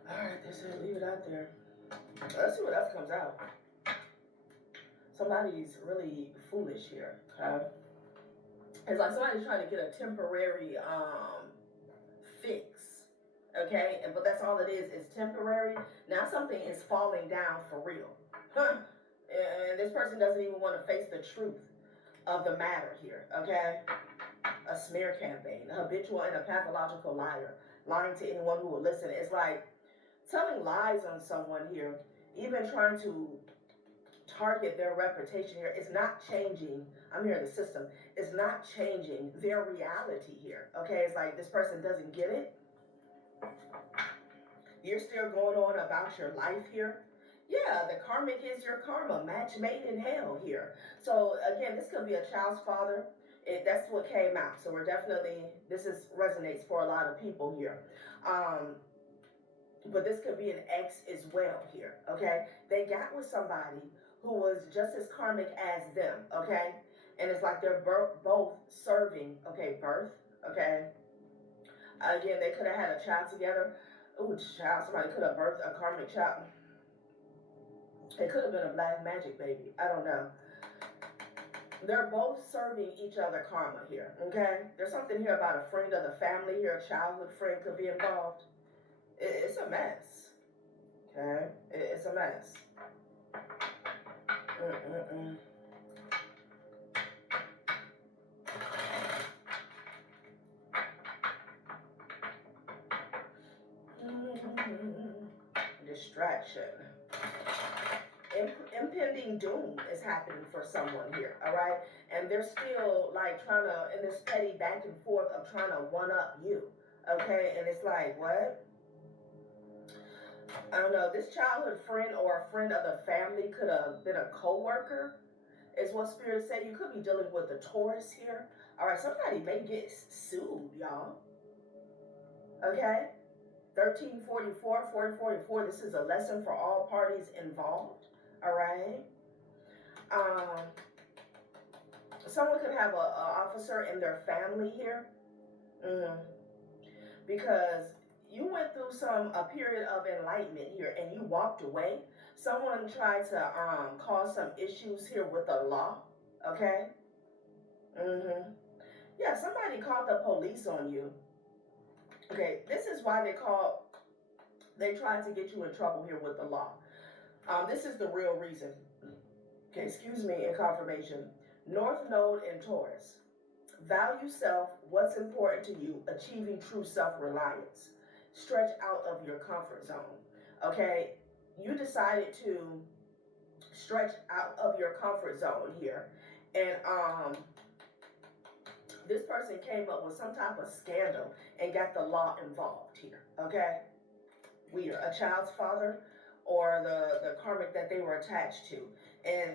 right, they said leave it out there. Let's see what else comes out. Somebody's really foolish here, okay? It's like somebody's trying to get a temporary fix, okay? But that's all it is temporary. Now something is falling down for real. And this person doesn't even want to face the truth of the matter here, okay? A smear campaign, a habitual and a pathological liar, lying to anyone who will listen. It's like telling lies on someone here, even trying to target their reputation here, is not changing. I'm hearing the system. It's not changing their reality here. Okay, it's like this person doesn't get it. You're still going on about your life here. Yeah, the karmic is your karma, match made in hell here. So again, this could be a child's father. That's what came out. So we're definitely, resonates for a lot of people here. But this could be an ex as well here, okay? They got with somebody who was just as karmic as them, okay? And it's like they're both serving, okay, birth, okay? Again, they could have had a child together. Ooh, child, somebody could have birthed a karmic child. It could have been a black magic baby. I don't know. They're both serving each other karma here, okay? There's something here about a friend of the family here, a childhood friend could be involved. It's a mess, okay? It's a mess. Distraction. Impending doom is happening for someone here, all right? And they're still like trying to, in this petty back and forth of trying to one up you, okay? And it's like, what? I don't know. This childhood friend or a friend of the family could have been a co-worker, is what Spirit said. You could be dealing with a Taurus here. All right, somebody may get sued, y'all. Okay? 1344, 4044, this is a lesson for all parties involved. All right? Someone could have a officer in their family here. Because you went through a period of enlightenment here and you walked away. Someone tried to cause some issues here with the law. Okay? Yeah, somebody called the police on you. Okay, this is why they tried to get you in trouble here with the law. This is the real reason. Okay, excuse me, in confirmation. North Node in Taurus. Value self, what's important to you, achieving true self-reliance. Stretch out of your comfort zone. Okay, you decided to stretch out of your comfort zone here. And this person came up with some type of scandal and got the law involved here, okay? Weird. A child's father or the karmic that they were attached to. And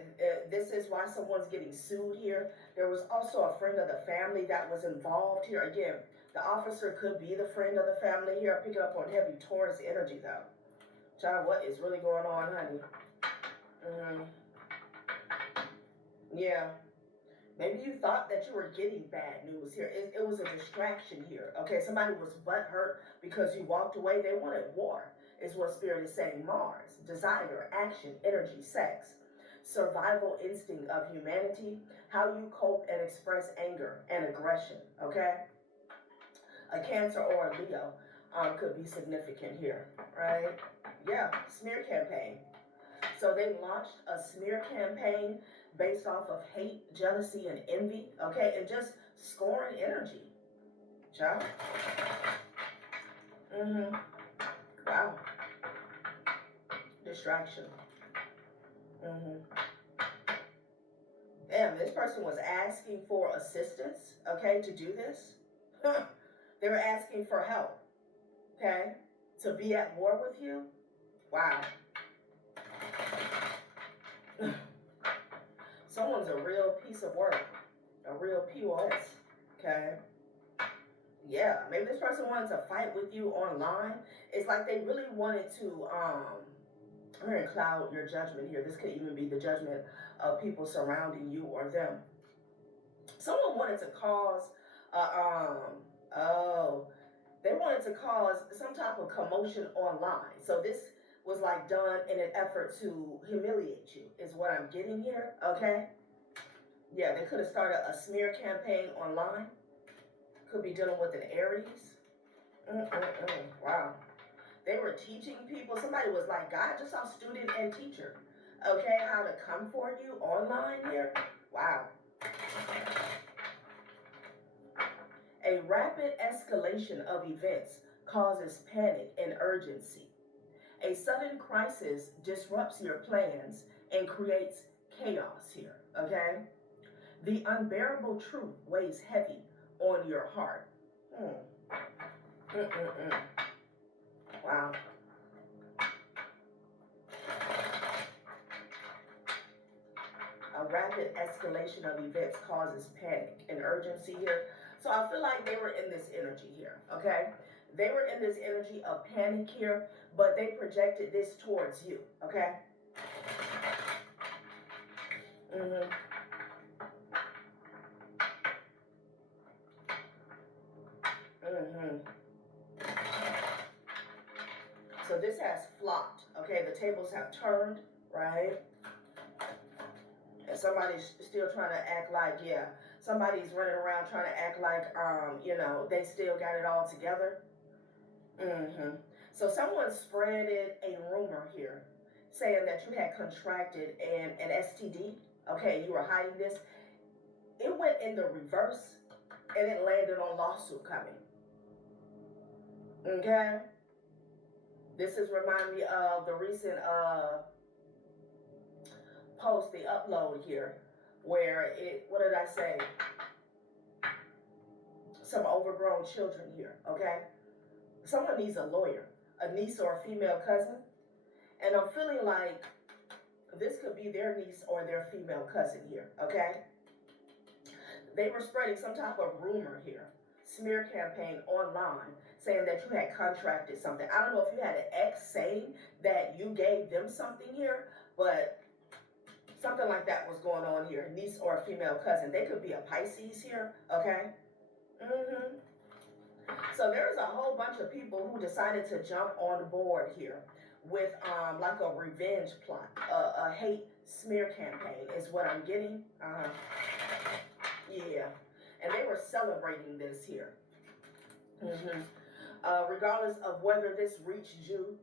this is why someone's getting sued here. There was also a friend of the family that was involved here. Again, the officer could be the friend of the family here. Picking up on heavy Taurus energy, though. Child, what is really going on, honey? Yeah. Maybe you thought that you were getting bad news here. It was a distraction here. Okay, somebody was butthurt because you walked away. They wanted war, is what Spirit is saying. Mars, desire, action, energy, sex, survival instinct of humanity, how you cope and express anger and aggression, okay? A Cancer or a Leo could be significant here, right? Yeah, smear campaign. So they launched a smear campaign based off of hate, jealousy, and envy, okay? And just scoring energy. Child. Wow. Distraction. Damn, this person was asking for assistance, okay, to do this. They were asking for help, okay, to be at war with you. Wow. Someone's a real piece of work, a real POS, okay? Yeah, maybe this person wanted to fight with you online. It's like they really wanted to, I'm going to cloud your judgment here. This could even be the judgment of people surrounding you or them. Someone wanted to cause, they wanted to cause some type of commotion online. So this was like done in an effort to humiliate you, is what I'm getting here, okay? Yeah, they could have started a smear campaign online. Could be dealing with an Aries. Wow. They were teaching people. Somebody was like, God just saw student and teacher. Okay, how to come for you online here. Wow. A rapid escalation of events causes panic and urgency. A sudden crisis disrupts your plans and creates chaos here, okay? The unbearable truth weighs heavy on your heart. Wow. A rapid escalation of events causes panic and urgency here. So I feel like they were in this energy here, okay? They were in this energy of panic here, but they projected this towards you, okay? So this has flopped, okay? The tables have turned, right? And somebody's still trying to act like, yeah, somebody's running around trying to act like, you know, they still got it all together. So someone spreaded a rumor here saying that you had contracted an STD, okay? You were hiding this. It went in the reverse and it landed on lawsuit coming. Okay? This is reminding me of the recent post, the upload here, where it, what did I say? Some overgrown children here, okay? Someone needs a lawyer, a niece or a female cousin. And I'm feeling like this could be their niece or their female cousin here, okay? They were spreading some type of rumor here, smear campaign online, saying that you had contracted something. I don't know if you had an ex saying that you gave them something here, but something like that was going on here, niece or a female cousin. They could be a Pisces here, okay? So there's a whole bunch of people who decided to jump on board here with like a revenge plot, a hate smear campaign is what I'm getting. Yeah, and they were celebrating this here. Regardless of whether this reached you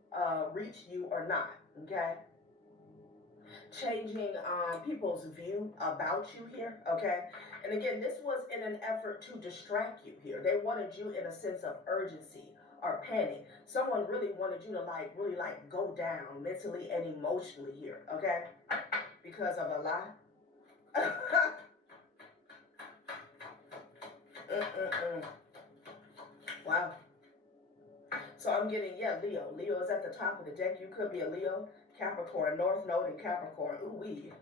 or not, okay? Changing people's view about you here, okay? And again, this was in an effort to distract you here. They wanted you in a sense of urgency or panic. Someone really wanted you to really go down mentally and emotionally here, okay? Because of a lie. Wow. So I'm getting, yeah, Leo. Leo is at the top of the deck. You could be a Leo, Capricorn, North Node in Capricorn. Ooh-wee.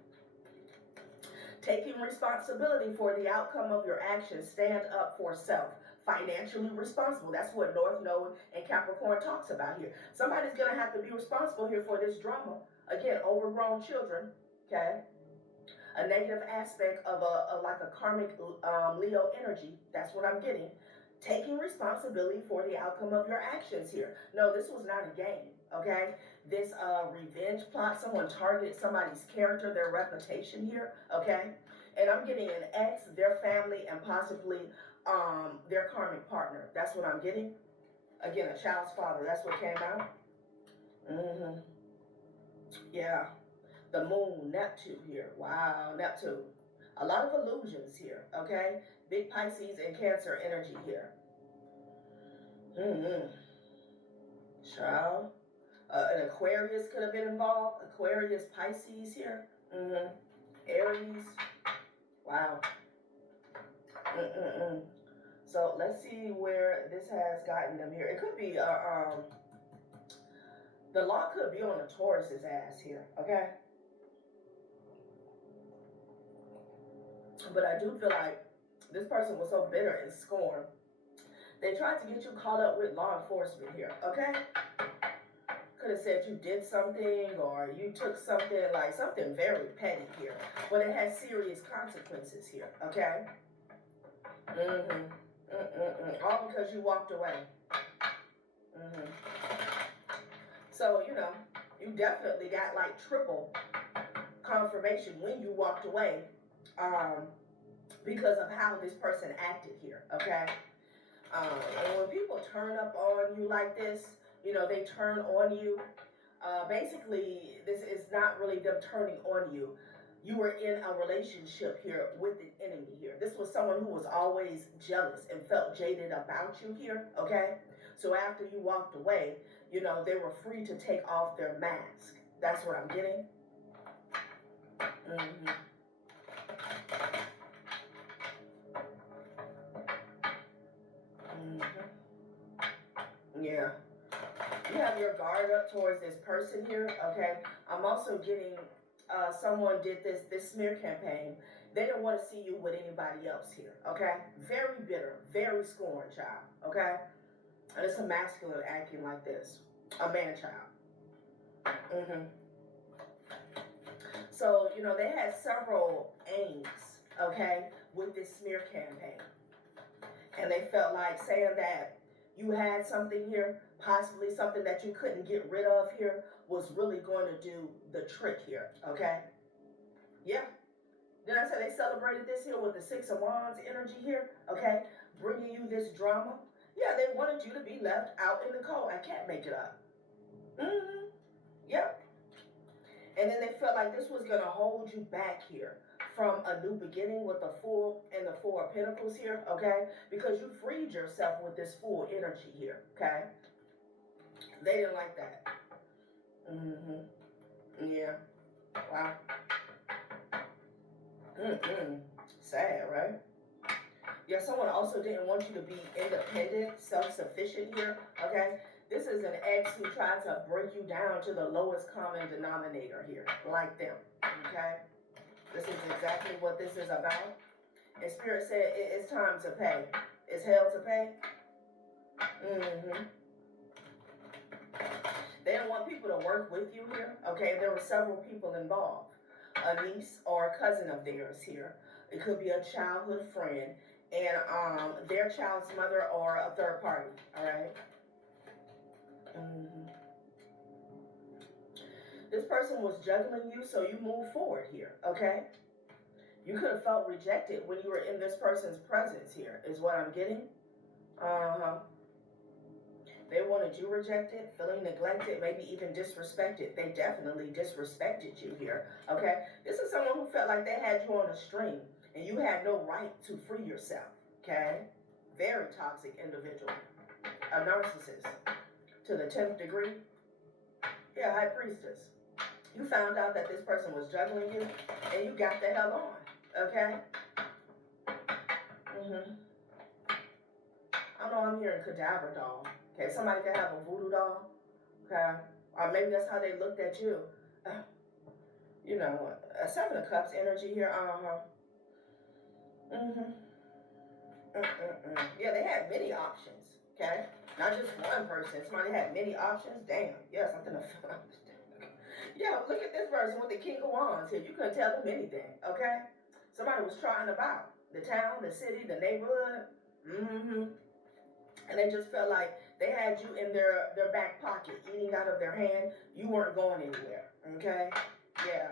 Taking responsibility for the outcome of your actions. Stand up for self. Financially responsible. That's what North Node and Capricorn talks about here. Somebody's going to have to be responsible here for this drama. Again, overgrown children, okay? A negative aspect of like a karmic Leo energy. That's what I'm getting. Taking responsibility for the outcome of your actions here. No, this was not a game, okay? This revenge plot, someone targeted somebody's character, their reputation here, okay? And I'm getting an ex, their family, and possibly their karmic partner. That's what I'm getting. Again, a child's father. That's what came out. Yeah. The moon, Neptune here. Wow, Neptune. A lot of illusions here, okay? Big Pisces and Cancer energy here. Child. An Aquarius could have been involved. Aquarius, Pisces here. Aries. Wow. So let's see where this has gotten them here. It could be, the law could be on the Taurus's ass here, okay? But I do feel like this person was so bitter and scorned. They tried to get you caught up with law enforcement here, okay? Could have said you did something or you took something, like something very petty here. But it has serious consequences here, okay? All because you walked away. So, you know, you definitely got like triple confirmation when you walked away. Because of how this person acted here, okay? And when people turn up on you like this, you know, they turn on you. Basically, this is not really them turning on you. You were in a relationship here with an enemy here. This was someone who was always jealous and felt jaded about you here, okay? So after you walked away, you know, they were free to take off their mask. That's what I'm getting. Yeah. You have your guard up towards this person here, okay? I'm also getting someone did this smear campaign. They didn't want to see you with anybody else here, okay? Very bitter, very scorned child, okay? And it's a masculine acting like this, a man child. So, you know, they had several aims, okay, with this smear campaign. And they felt like saying that you had something here, possibly something that you couldn't get rid of here, was really going to do the trick here, okay? Yeah. Did I say they celebrated this here with the Six of Wands energy here, okay? Bringing you this drama. Yeah, they wanted you to be left out in the cold. I can't make it up. Mm-hmm. Yep. And then they felt like this was going to hold you back here from a new beginning with the Fool and the Four of Pentacles here, okay? Because you freed yourself with this Fool energy here, okay? They didn't like that. Mm-hmm. Yeah. Wow. Sad, right? Yeah, someone also didn't want you to be independent, self-sufficient here, okay? This is an ex who tried to break you down to the lowest common denominator here, like them, okay? This is exactly what this is about. And Spirit said it's time to pay. It's hell to pay. They don't want people to work with you here, okay? There were several people involved. A niece or a cousin of theirs here. It could be a childhood friend and their child's mother or a third party, all right? This person was juggling you, so you move forward here, okay? You could have felt rejected when you were in this person's presence here, is what I'm getting. They wanted you rejected, feeling neglected, maybe even disrespected. They definitely disrespected you here, okay? This is someone who felt like they had you on a string and you had no right to free yourself, okay? Very toxic individual. A narcissist to the 10th degree. Yeah, High Priestess. You found out that this person was juggling you and you got the hell on, okay? I know I'm hearing cadaver doll. Okay, somebody could have a voodoo doll. Okay, or maybe that's how they looked at you. You know, a Seven of Cups energy here. Yeah, they had many options. Okay, not just one person. Somebody had many options. Damn. Yeah, something to fill out. Yeah, look at this person with the King of Wands here. You couldn't tell them anything. Okay, somebody was trotting about the town, the city, the neighborhood. And they just felt like they had you in their back pocket, eating out of their hand. You weren't going anywhere, okay? Yeah.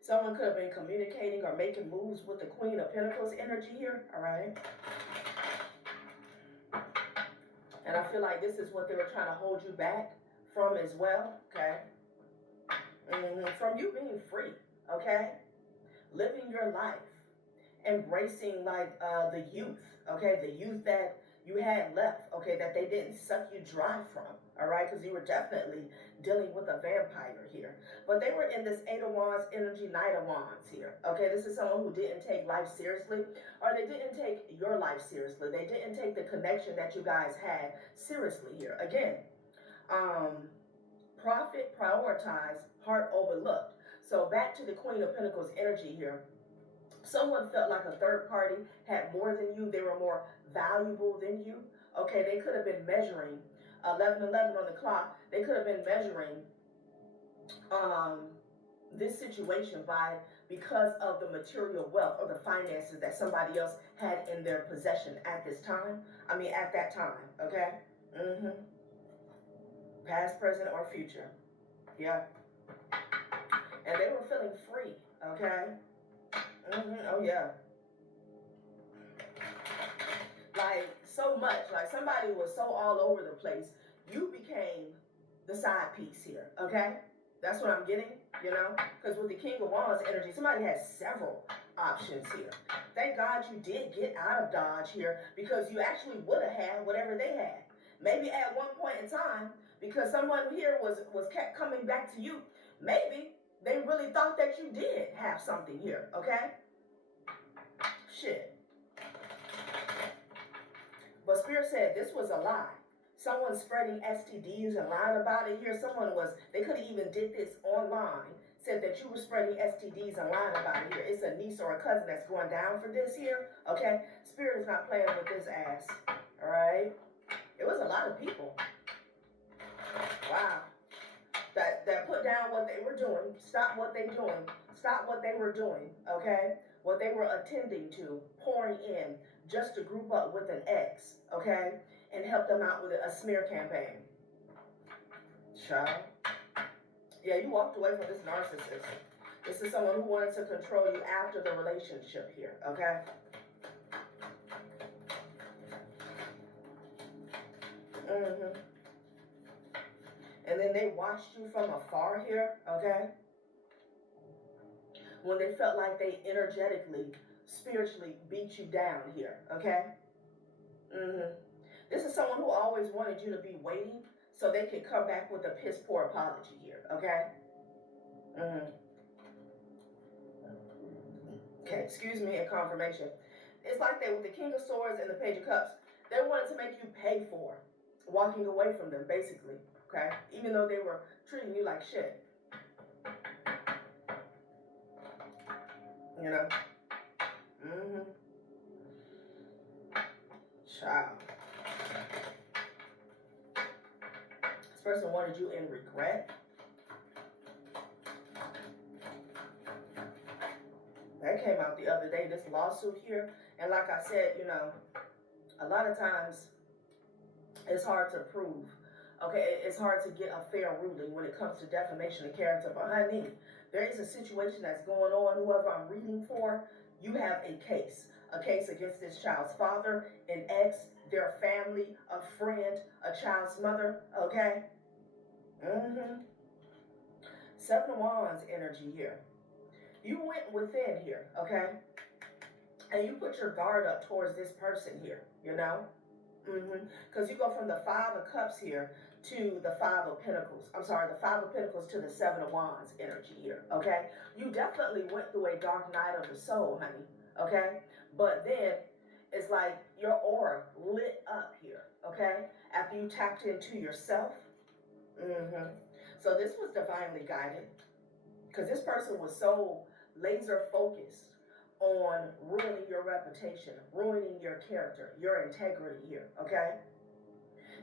Someone could have been communicating or making moves with the Queen of Pentacles energy here, all right? And I feel like this is what they were trying to hold you back from as well, okay? From you being free, okay? Living your life. Embracing like the youth, okay? The youth that you had left, okay, that they didn't suck you dry from, all right? Because you were definitely dealing with a vampire here. But they were in this Eight of Wands energy, Knight of Wands here, okay? This is someone who didn't take life seriously, or they didn't take your life seriously. They didn't take the connection that you guys had seriously here. Again, profit prioritized, heart overlooked. So back to the Queen of Pentacles energy here. Someone felt like a third party had more than you. They were more valuable than you. Okay, they could have been measuring 11:11 on the clock. They could have been measuring this situation because of the material wealth or the finances that somebody else had in their possession at this time. I mean, at that time. Okay. Past, present, or future. Yeah. And they were feeling free. Okay. Oh yeah. Like so much, like somebody was so all over the place, you became the side piece here, okay? That's what I'm getting, you know? Because with the King of Wands energy, somebody has several options here. Thank God you did get out of Dodge here because you actually would have had whatever they had. Maybe at one point in time, because someone here was kept coming back to you, maybe they really thought that you did have something here, okay? Shit. But Spirit said this was a lie. Someone spreading STDs and lying about it here. They could have even did this online, said that you were spreading STDs and lying about it here. It's a niece or a cousin that's going down for this here, okay? Spirit is not playing with this ass, all right? It was a lot of people. Wow. That put down what they were doing, stop what they doing, stop what they were doing, okay? What they were attending to, pouring in, just to group up with an ex, okay? And help them out with a smear campaign. Child. Yeah, you walked away from this narcissist. This is someone who wanted to control you after the relationship here, okay? Mm-hmm. And then they watched you from afar here, okay? When they felt like they energetically, spiritually beat you down here, okay? Mm-hmm. This is someone who always wanted you to be waiting so they could come back with a piss poor apology here, okay? Mm-hmm. Okay, excuse me, a confirmation. It's like they, with the King of Swords and the Page of Cups, they wanted to make you pay for walking away from them, basically, okay? Even though they were treating you like shit. You know? Mm-hmm. Child. This person wanted you in regret. That came out the other day, this lawsuit here. And like I said, you know, a lot of times it's hard to prove. Okay, it's hard to get a fair ruling when it comes to defamation of character. But honey, there is a situation that's going on. Whoever I'm reading for, you have a case against this child's father, an ex, their family, a friend, a child's mother, okay? Mm-hmm. Seven of Wands energy here. You went within here, okay? And you put your guard up towards this person here, you know? Mm-hmm. Because you go from the Five of Cups here to the Five of Pentacles. I'm sorry, the Five of Pentacles to the Seven of Wands energy here, okay? You definitely went through a dark night of the soul, honey, okay? But then it's like your aura lit up here, okay? After you tapped into yourself. Mm-hmm. So this was divinely guided because this person was so laser focused on ruining your reputation, ruining your character, your integrity here, okay?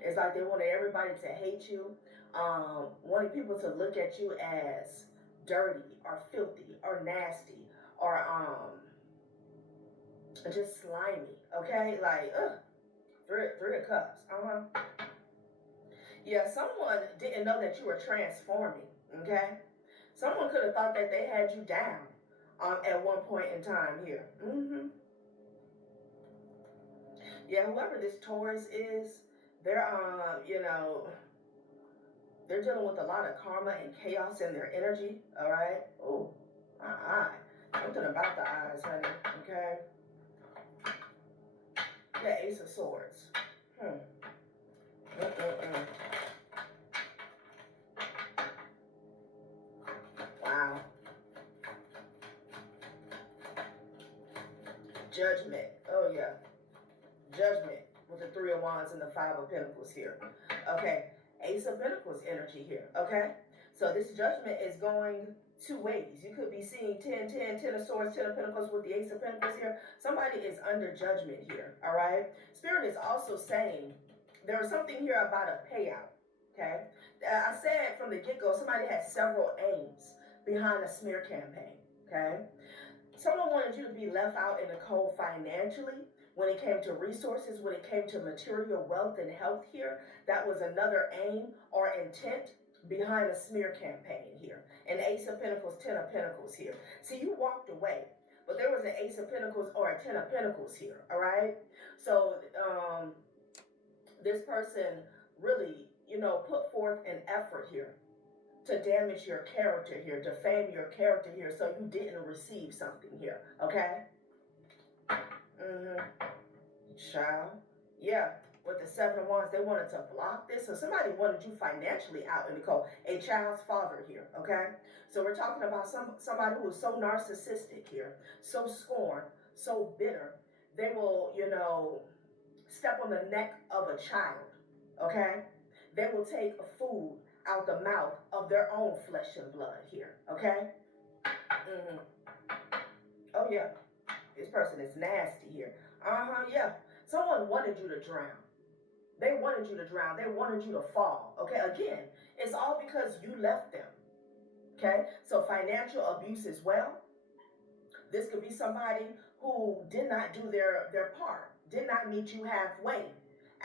It's like they wanted everybody to hate you, wanting people to look at you as dirty or filthy or nasty or just slimy, okay? Like, three of cups, Yeah, someone didn't know that you were transforming, okay? Someone could have thought that they had you down at one point in time here. Mm-hmm. Yeah, whoever this Taurus is, they're, you know, they're dealing with a lot of karma and chaos in their energy, all right? Oh, my eye. Something about the eyes, honey, okay? Yeah, Ace of Swords. Wow. Judgment. Oh, yeah. Judgment with the Three of Wands and the Five of Pentacles here. Okay. Ace of Pentacles energy here. Okay. So this judgment is going two ways. You could be seeing 10, 10, 10 of Swords, 10 of Pentacles with the Ace of Pentacles here. Somebody is under judgment here. All right. Spirit is also saying there is something here about a payout. Okay. I said from the get-go, somebody had several aims behind a smear campaign. Okay. Someone wanted you to be left out in the cold financially when it came to resources, when it came to material wealth and health here. That was another aim or intent behind a smear campaign here. An Ace of Pentacles, 10 of Pentacles here. See, you walked away, but there was an Ace of Pentacles or a 10 of Pentacles here, all right? So this person really, you know, put forth an effort here to damage your character here, defame your character here, so you didn't receive something here, okay? Child. Yeah, with the Seven of Wands, they wanted to block this, so somebody wanted you financially out in the cold. A child's father here, okay? So we're talking about somebody who is so narcissistic here, so scorned, so bitter, they will, you know, step on the neck of a child, okay? They will take food out the mouth of their own flesh and blood here, okay? Oh, yeah. This person is nasty here. Yeah. Someone wanted you to drown. They wanted you to drown. They wanted you to fall, okay? Again, it's all because you left them, okay? So financial abuse as well. This could be somebody who did not do their part, did not meet you halfway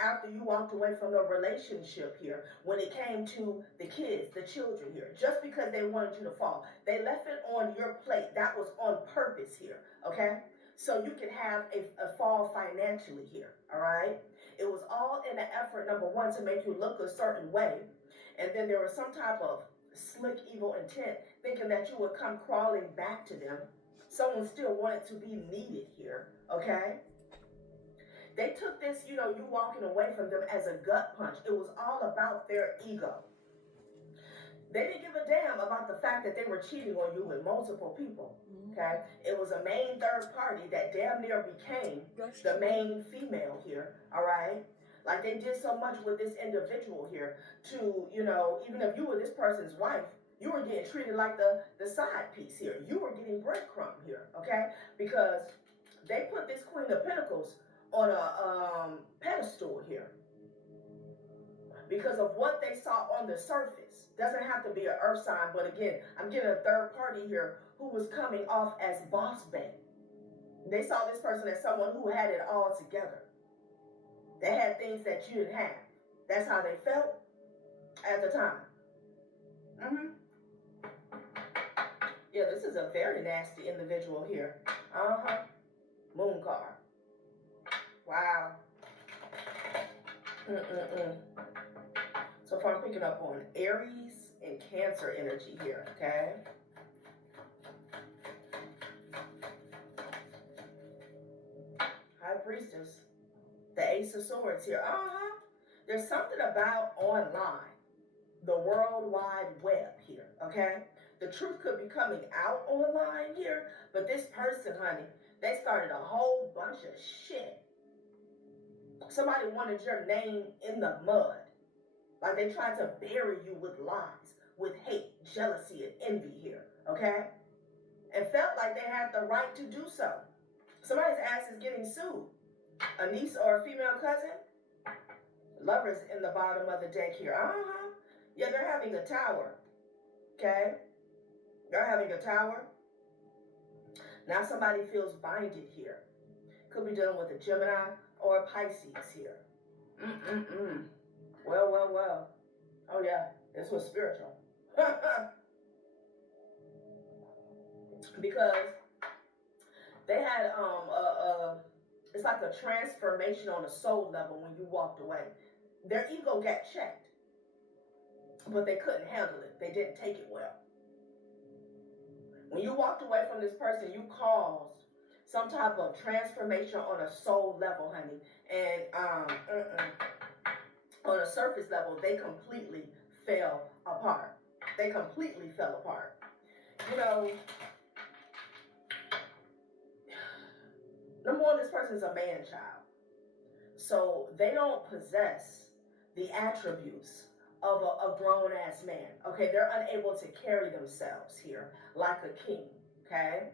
after you walked away from the relationship here, when it came to the kids, the children here, just because they wanted you to fall. They left it on your plate. That was on purpose here, okay? So you can have a fall financially here, all right? It was all in an effort, number one, to make you look a certain way. And then there was some type of slick, evil intent, thinking that you would come crawling back to them. Someone still wanted to be needed here, okay? They took this, you walking away from them as a gut punch. It was all about their ego. They didn't give a damn about the fact that they were cheating on you with multiple people, okay? It was a main third party that damn near became the main female here, all right? Like, they did so much with this individual here to, even if you were this person's wife, you were getting treated like the side piece here. You were getting breadcrumb here, okay? Because they put this Queen of Pentacles on a pedestal here because of what they saw on the surface. Doesn't have to be an earth sign, but again, I'm getting a third party here who was coming off as boss babe. They saw this person as someone who had it all together. They had things that you didn't have. That's how they felt at the time. Yeah, this is a very nasty individual here. Moon card. Wow. So far I'm picking up on Aries and Cancer energy here, okay? High Priestess. The Ace of Swords here. There's something about online. The World Wide Web here, okay? The truth could be coming out online here, but this person, honey, they started a whole bunch of shit. Somebody wanted your name in the mud. Like, they tried to bury you with lies, with hate, jealousy, and envy here, okay? And felt like they had the right to do so. Somebody's ass is getting sued. A niece or a female cousin? Lovers in the bottom of the deck here. Yeah, they're having a tower, okay? They're having a tower. Now somebody feels binded here. Could be dealing with a Gemini or a Pisces here. Well. Oh yeah, this was spiritual. Because they had it's like a transformation on a soul level when you walked away. Their ego got checked, but they couldn't handle it. They didn't take it well. When you walked away from this person, you caused some type of transformation on a soul level, honey. And on a surface level, they completely fell apart. They completely fell apart. Number one, this person is a man-child. So they don't possess the attributes of a grown-ass man. Okay, they're unable to carry themselves here like a king, okay?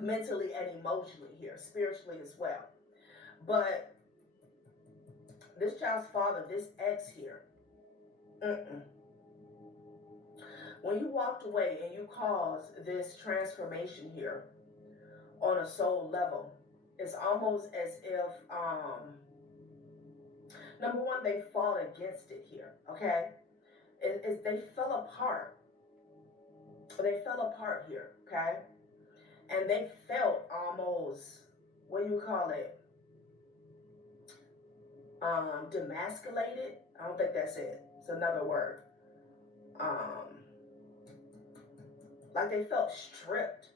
Mentally and emotionally here, spiritually as well. But this child's father, this ex here, when you walked away and you caused this transformation here on a soul level, it's almost as if, number one, they fought against it here, okay? They fell apart. They fell apart here, okay? And they felt almost, what do you call it? Demasculated? I don't think that's it. It's another word. Like they felt stripped,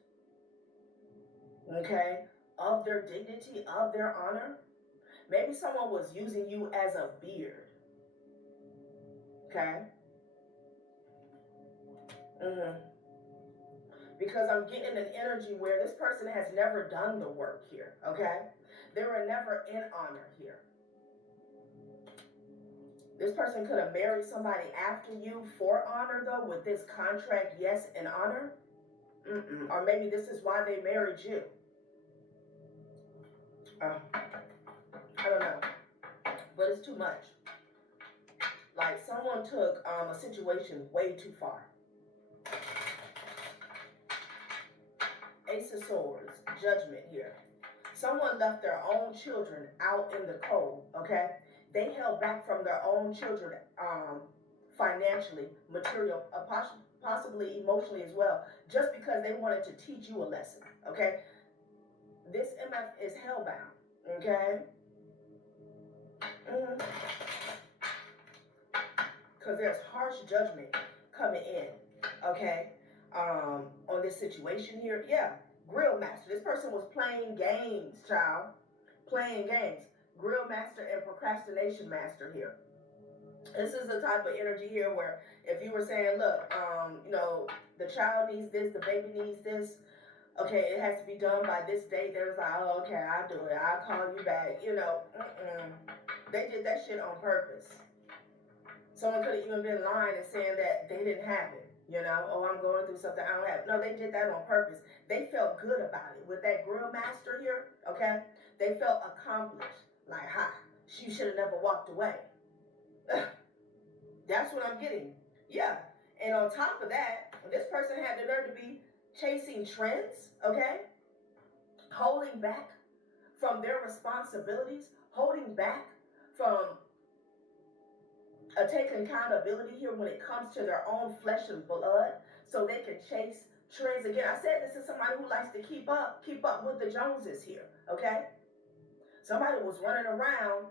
okay, of their dignity, of their honor. Maybe someone was using you as a beard, okay? Because I'm getting an energy where this person has never done the work here, okay? They were never in honor here. This person could have married somebody after you for honor, though, with this contract, yes, and honor. Or maybe this is why they married you. I don't know. But it's too much. Like, someone took a situation way too far. Ace of Swords, Judgment here. Someone left their own children out in the cold, okay? they held back from their own children financially, material, possibly emotionally as well, just because they wanted to teach you a lesson, okay? This MF is hellbound, okay? Because there's harsh judgment coming in, okay, on this situation here. Yeah, grill master. This person was playing games, child. Playing games. Grill master and procrastination master here. This is the type of energy here where if you were saying, look, you know, the child needs this, the baby needs this, okay, it has to be done by this date. They was like, oh, okay, I'll do it. I'll call you back. You know, they did that shit on purpose. Someone could have even been lying and saying that they didn't have it. You know, oh, I'm going through something I don't have. No, they did that on purpose. They felt good about it. With that grill master here, okay, they felt accomplished. Like, ha, she should have never walked away. That's what I'm getting. Yeah. And on top of that, this person had the nerve to be chasing trends, okay? Holding back from their responsibilities, holding back from taking accountability here when it comes to their own flesh and blood, so they can chase trends. Again, I said this is somebody who likes to keep up with the Joneses here, okay? Somebody was running around,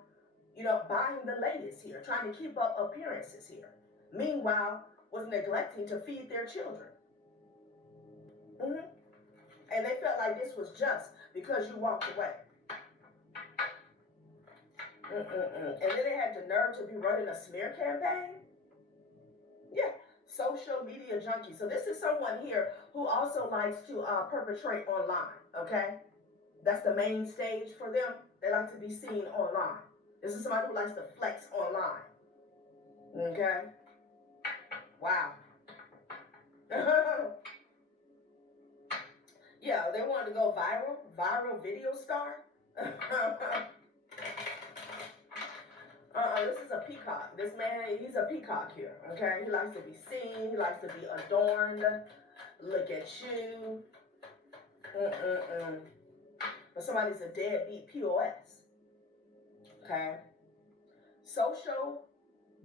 you know, buying the latest here, trying to keep up appearances here. Meanwhile, was neglecting to feed their children. And they felt like this was just because you walked away. And then they had the nerve to be running a smear campaign. Yeah, social media junkie. So this is someone here who also likes to perpetrate online, okay? That's the main stage for them. They like to be seen online. This is somebody who likes to flex online. Okay? Wow. Yeah, they wanted to go viral video star. This is a peacock. This man, he's a peacock here, okay? He likes to be seen. He likes to be adorned. Look at you. But somebody's a deadbeat POS. Okay? Social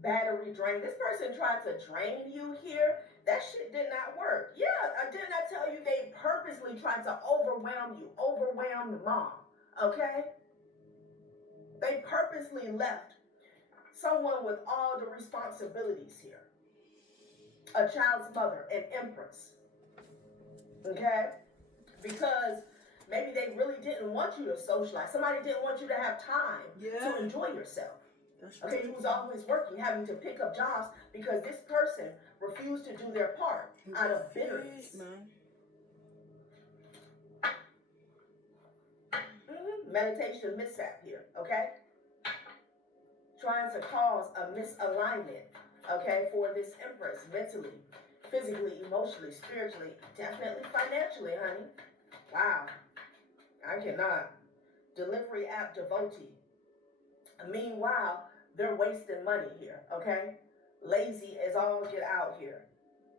battery drain. This person tried to drain you here. That shit did not work. Yeah, I did not tell you they purposely tried to overwhelm you. Overwhelmed mom. Okay? They purposely left someone with all the responsibilities here. A child's mother, an empress. Okay? Because maybe they really didn't want you to socialize. Somebody didn't want you to have time to enjoy yourself. Okay, you was always working, having to pick up jobs because this person refused to do their part out of bitterness. Meditation mishap here, okay? Trying to cause a misalignment, okay, for this empress, mentally, physically, emotionally, spiritually, definitely financially, honey. Wow. I cannot. Delivery app devotee. Meanwhile, they're wasting money here, okay? Lazy as all get out here.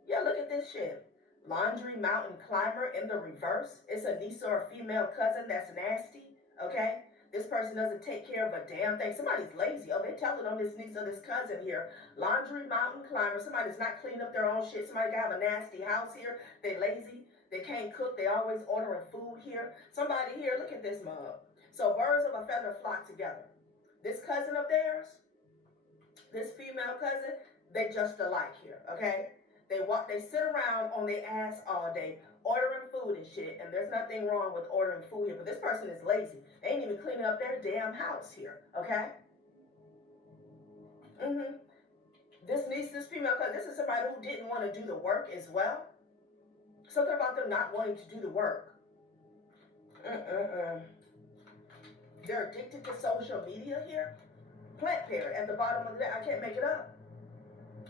Yeah, look at this shit. Laundry mountain climber in the reverse. It's a niece or a female cousin that's nasty, okay? This person doesn't take care of a damn thing. Somebody's lazy. Oh, they're telling on this niece or this cousin here. Laundry mountain climber. Somebody's not cleaning up their own shit. Somebody got a nasty house here. They lazy. They can't cook. They always ordering food here. Somebody here, look at this mug. So birds of a feather flock together. This cousin of theirs, this female cousin, they just alike here, okay? They sit around on their ass all day, ordering food and shit, and there's nothing wrong with ordering food here, but this person is lazy. They ain't even cleaning up their damn house here, okay? This female cousin, this is somebody who didn't want to do the work as well. Something about them not wanting to do the work. They're addicted to social media here. Plant parent at the bottom of the deck. I can't make it up.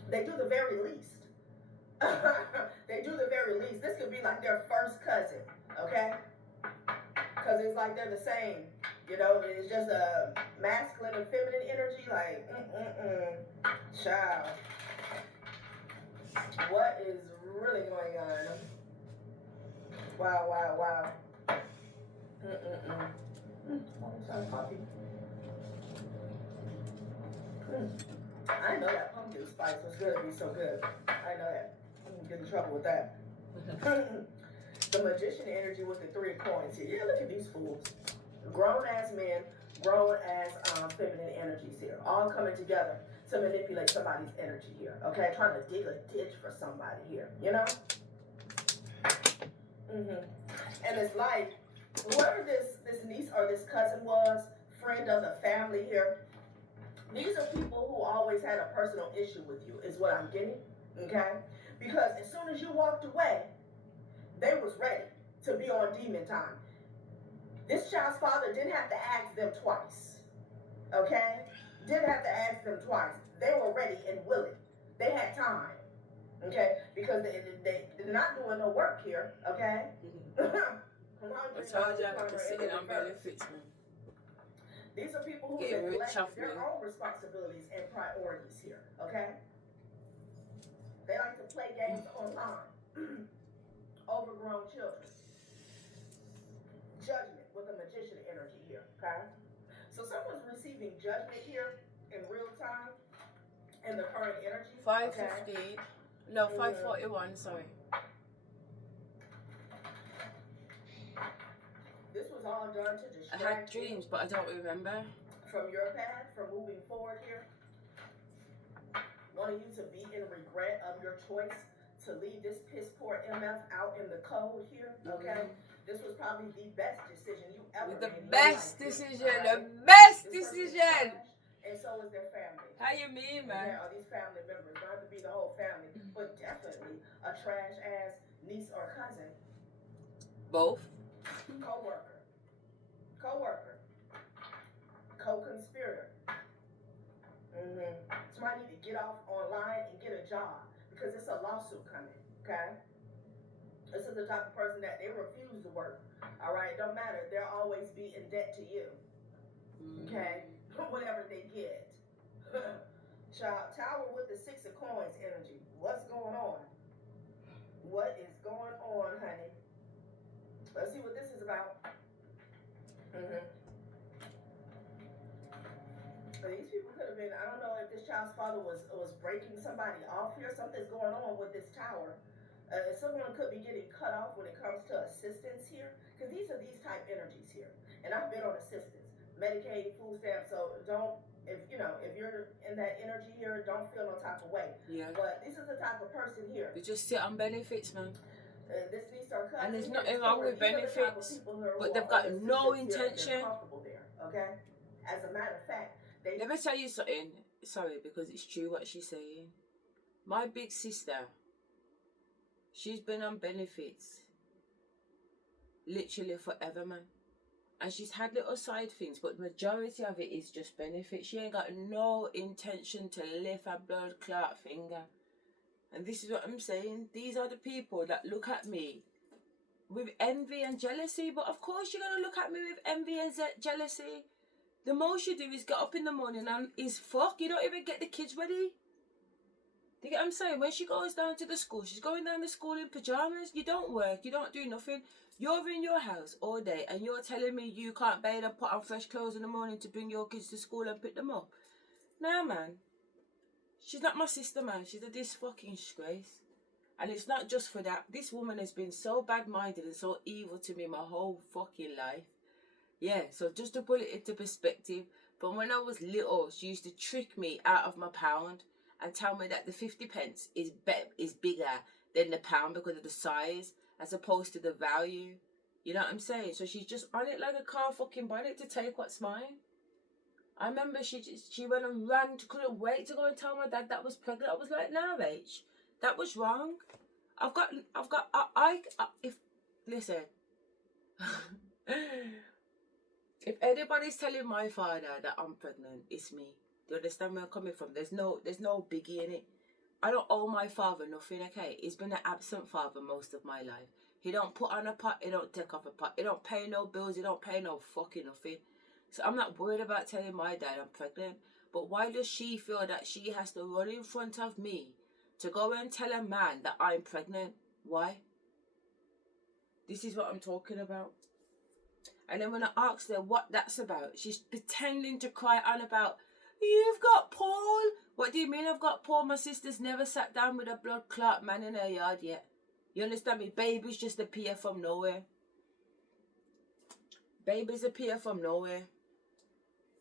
They do the very least. They do the very least. This could be like their first cousin, okay? Because it's like they're the same. You know, it's just a masculine and feminine energy. Like, child. What is really going on? Wow, wow, wow. Coffee. I didn't know that pumpkin spice was going to be so good. I know that. I'm going to get in trouble with that. The magician energy with the 3 of coins here. Yeah, look at these fools. Grown-ass men, grown-ass feminine energies here. All coming together to manipulate somebody's energy here. Okay? Trying to dig a ditch for somebody here. You know? And it's like, whoever this niece or this cousin was, friend of the family here, these are people who always had a personal issue with you, is what I'm getting. Okay? Because as soon as you walked away, they was ready to be on demon time. This child's father didn't have to ask them twice. Okay? Didn't have to ask them twice. They were ready and willing. They had time. Okay? Because they're not doing no work here. Okay? I told you I'm sitting on benefits, man. These are people who Getting rich neglect off their me. own responsibilities and priorities here. Okay? They like to play games online. Overgrown children. Judgment with a magician energy here, okay? So someone's receiving judgment here in real time in the current energy. 5:15. Okay? No, 5:41. Sorry. This was all done to I distract had you dreams, but I don't remember. from your path, from moving forward here. Wanting you to be in regret of your choice to leave this piss poor MF out in the cold here, okay? This was probably the best decision you ever made. The in your best life here, decision, alright? the best This person is decision. trash, and so is their family. How you mean, man? Okay, or these family members, don't have to be the whole family, but definitely a trash ass niece or cousin. Both. Co-worker. Co-conspirator. Somebody need to get off online and get a job because it's a lawsuit coming, okay? This is the type of person that they refuse to work, all right? It don't matter. They'll always be in debt to you, okay? Whatever they get. Child, Tower with the 6 of coins energy. What's going on? What is going on, honey? Let's see what this is about. These people could have been, I don't know if this child's father was breaking somebody off here. Something's going on with this tower. Someone could be getting cut off when it comes to assistance here. Because these are these type energies here. And I've been on assistance. Medicaid, food stamps. So don't, if you're in that energy here, don't feel no type of way. Yeah. But this is the type of person here. You just sit on benefits, man. This niece or cousin. And there's nothing wrong with benefits, but they've got no intention. Okay? As a matter of fact, let me tell you something. Sorry, because it's true what she's saying. My big sister, she's been on benefits literally forever, man. And she's had little side things, but the majority of it is just benefits. She ain't got no intention to lift a blood clot finger. And this is what I'm saying. These are the people that look at me with envy and jealousy. But of course you're going to look at me with envy and jealousy. The most you do is get up in the morning and is fuck. You don't even get the kids ready. Do you get what I'm saying? When she goes down to the school, she's going down to school in pyjamas. You don't work. You don't do nothing. You're in your house all day and you're telling me you can't bathe and put on fresh clothes in the morning to bring your kids to school and pick them up. Nah, man. She's not my sister, man. She's this fucking disgrace. And it's not just for that. This woman has been so bad-minded and so evil to me my whole fucking life. Yeah, so just to put it into perspective, from when I was little, she used to trick me out of my pound and tell me that the 50 pence is bigger than the pound because of the size as opposed to the value. You know what I'm saying? So she's just on it like a car fucking bonnet to take what's mine. I remember she went and ran, couldn't wait to go and tell my dad that was pregnant. I was like, no, Rach, that was wrong. Listen. If anybody's telling my father that I'm pregnant, it's me. Do you understand where I'm coming from? There's no biggie in it. I don't owe my father nothing, okay? He's been an absent father most of my life. He don't put on a pot, he don't take off a pot. He don't pay no bills, he don't pay no fucking nothing. So I'm not worried about telling my dad I'm pregnant. But why does she feel that she has to run in front of me to go and tell a man that I'm pregnant? Why? This is what I'm talking about. And then when I asked her what that's about, she's pretending to cry on about You've got Paul. What do you mean I've got Paul? My sister's never sat down with a blood clot man in her yard yet. You understand me? Babies just appear from nowhere. Babies appear from nowhere.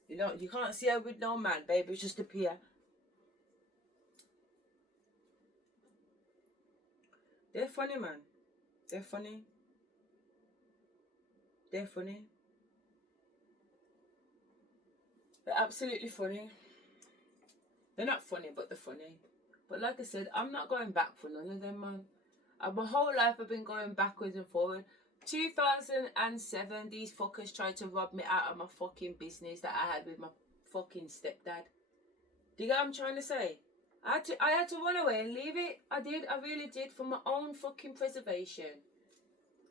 You know, you can't see her with no man. Babies just appear. They're funny, man. They're funny. They're funny. They're absolutely funny. They're not funny, but they're funny. But like I said, I'm not going back for none of them, man. My whole life I've been going backwards and forward. 2007, these fuckers tried to rob me out of my fucking business that I had with my fucking stepdad. Do you get what I'm trying to say? I had to run away and leave it. I did. I really did. For my own fucking preservation.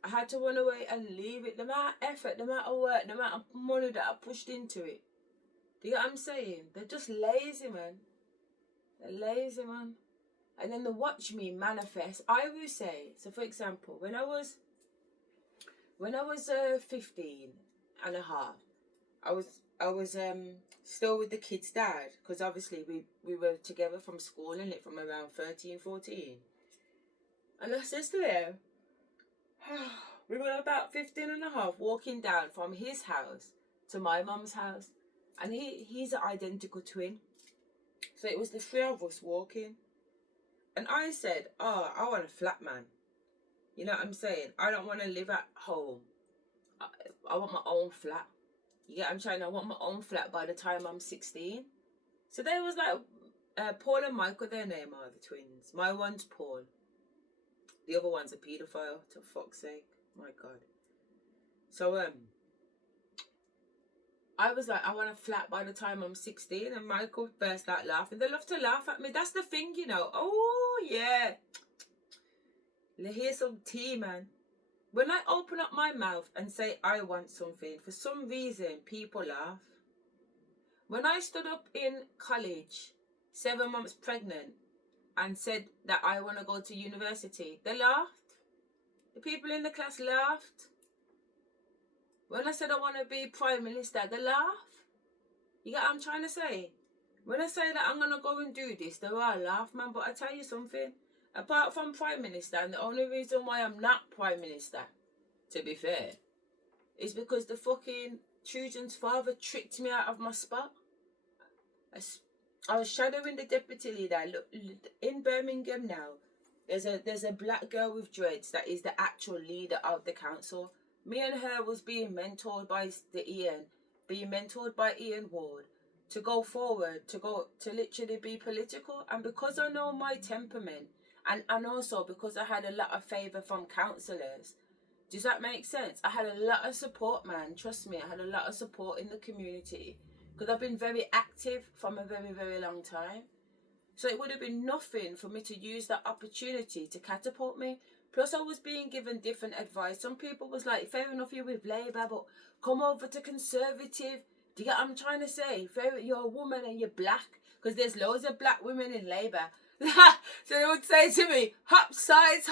I had to run away and leave it. The amount of effort, the amount of work, the amount of money that I pushed into it. Do you get what I'm saying? They're just lazy, man. They're lazy, man. And then they watch me manifest. I will say, so for example, when I was 15 and a half, I was still with the kid's dad, because obviously we were together from school, and it from around 13, 14. And I says to them, we were about 15 and a half, walking down from his house to my mum's house, and he's an identical twin. So it was the three of us walking. And I said, oh, I want a flat, man. You know what I'm saying? I don't want to live at home. I want my own flat. You get what I'm saying? I want my own flat by the time I'm 16. So they was like, Paul and Michael, their name are the twins. My one's Paul. The other one's a paedophile, to fuck's sake. My God. So, I was like, I want a flat by the time I'm 16, and Michael burst out laughing. They love to laugh at me. That's the thing, you know. Oh, yeah. Here's some tea, man. When I open up my mouth and say I want something, for some reason, people laugh. When I stood up in college, 7 months pregnant, and said that I want to go to university, they laughed. The people in the class laughed. When I said I want to be Prime Minister, they laugh. You get what I'm trying to say? When I say that I'm going to go and do this, they all laugh, man. But I tell you something. Apart from Prime Minister, and the only reason why I'm not Prime Minister, to be fair, is because the fucking children's father tricked me out of my spot. I was shadowing the deputy leader. Look, in Birmingham now, there's a black girl with dreads that is the actual leader of the council. Me and her was being mentored by Ian Ward to go forward, to literally be political. And because I know my temperament, and also because I had a lot of favour from councillors, does that make sense? I had a lot of support, man. Trust me, I had a lot of support in the community, because I've been very active from a very, very long time. So it would have been nothing for me to use that opportunity to catapult me. Plus, I was being given different advice. Some people was like, fair enough, you're with Labour, but come over to Conservative. Do you get what I'm trying to say? You're a woman and you're black. Because there's loads of black women in Labour. So they would say to me, hop sides,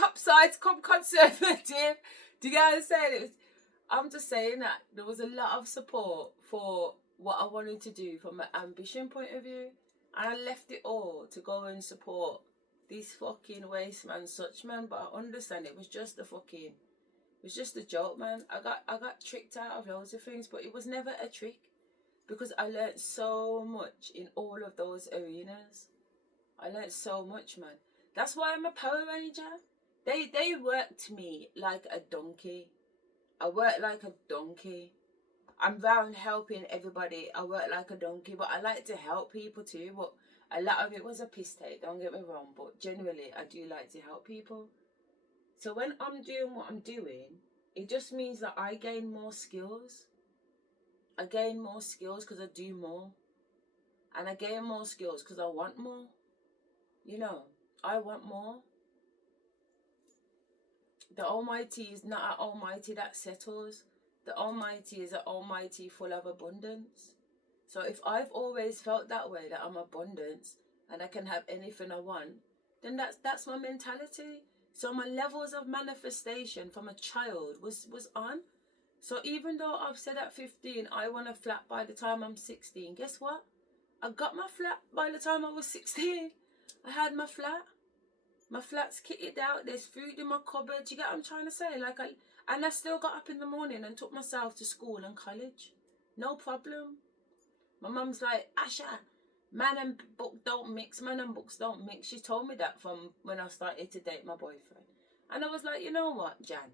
come Conservative. Do you get what I'm saying? I'm just saying that there was a lot of support for what I wanted to do from an ambition point of view. And I left it all to go and support these fucking waste man, such man. But I understand it was just a joke, man. I got tricked out of loads of things, but it was never a trick, because I learnt so much in all of those arenas. I learnt so much, man. That's why I'm a Power Ranger. They worked me like a donkey. I worked like a donkey. I'm round helping everybody. I work like a donkey, but I like to help people too. But a lot of it was a piss take, don't get me wrong. But generally, I do like to help people. So when I'm doing what I'm doing, it just means that I gain more skills. I gain more skills because I do more. And I gain more skills because I want more. You know, I want more. The Almighty is not an Almighty that settles. The Almighty is an Almighty full of abundance. So if I've always felt that way, that I'm abundance and I can have anything I want, then that's my mentality. So my levels of manifestation from a child was on. So even though I've said at 15, I want a flat by the time I'm 16, guess what? I got my flat by the time I was 16. I had my flat. My flat's kitted out. There's food in my cupboard. You get what I'm trying to say? And I still got up in the morning and took myself to school and college. No problem. My mum's like, Asherah, man and book don't mix. Man and books don't mix. She told me that from when I started to date my boyfriend. And I was like, you know what, Jan?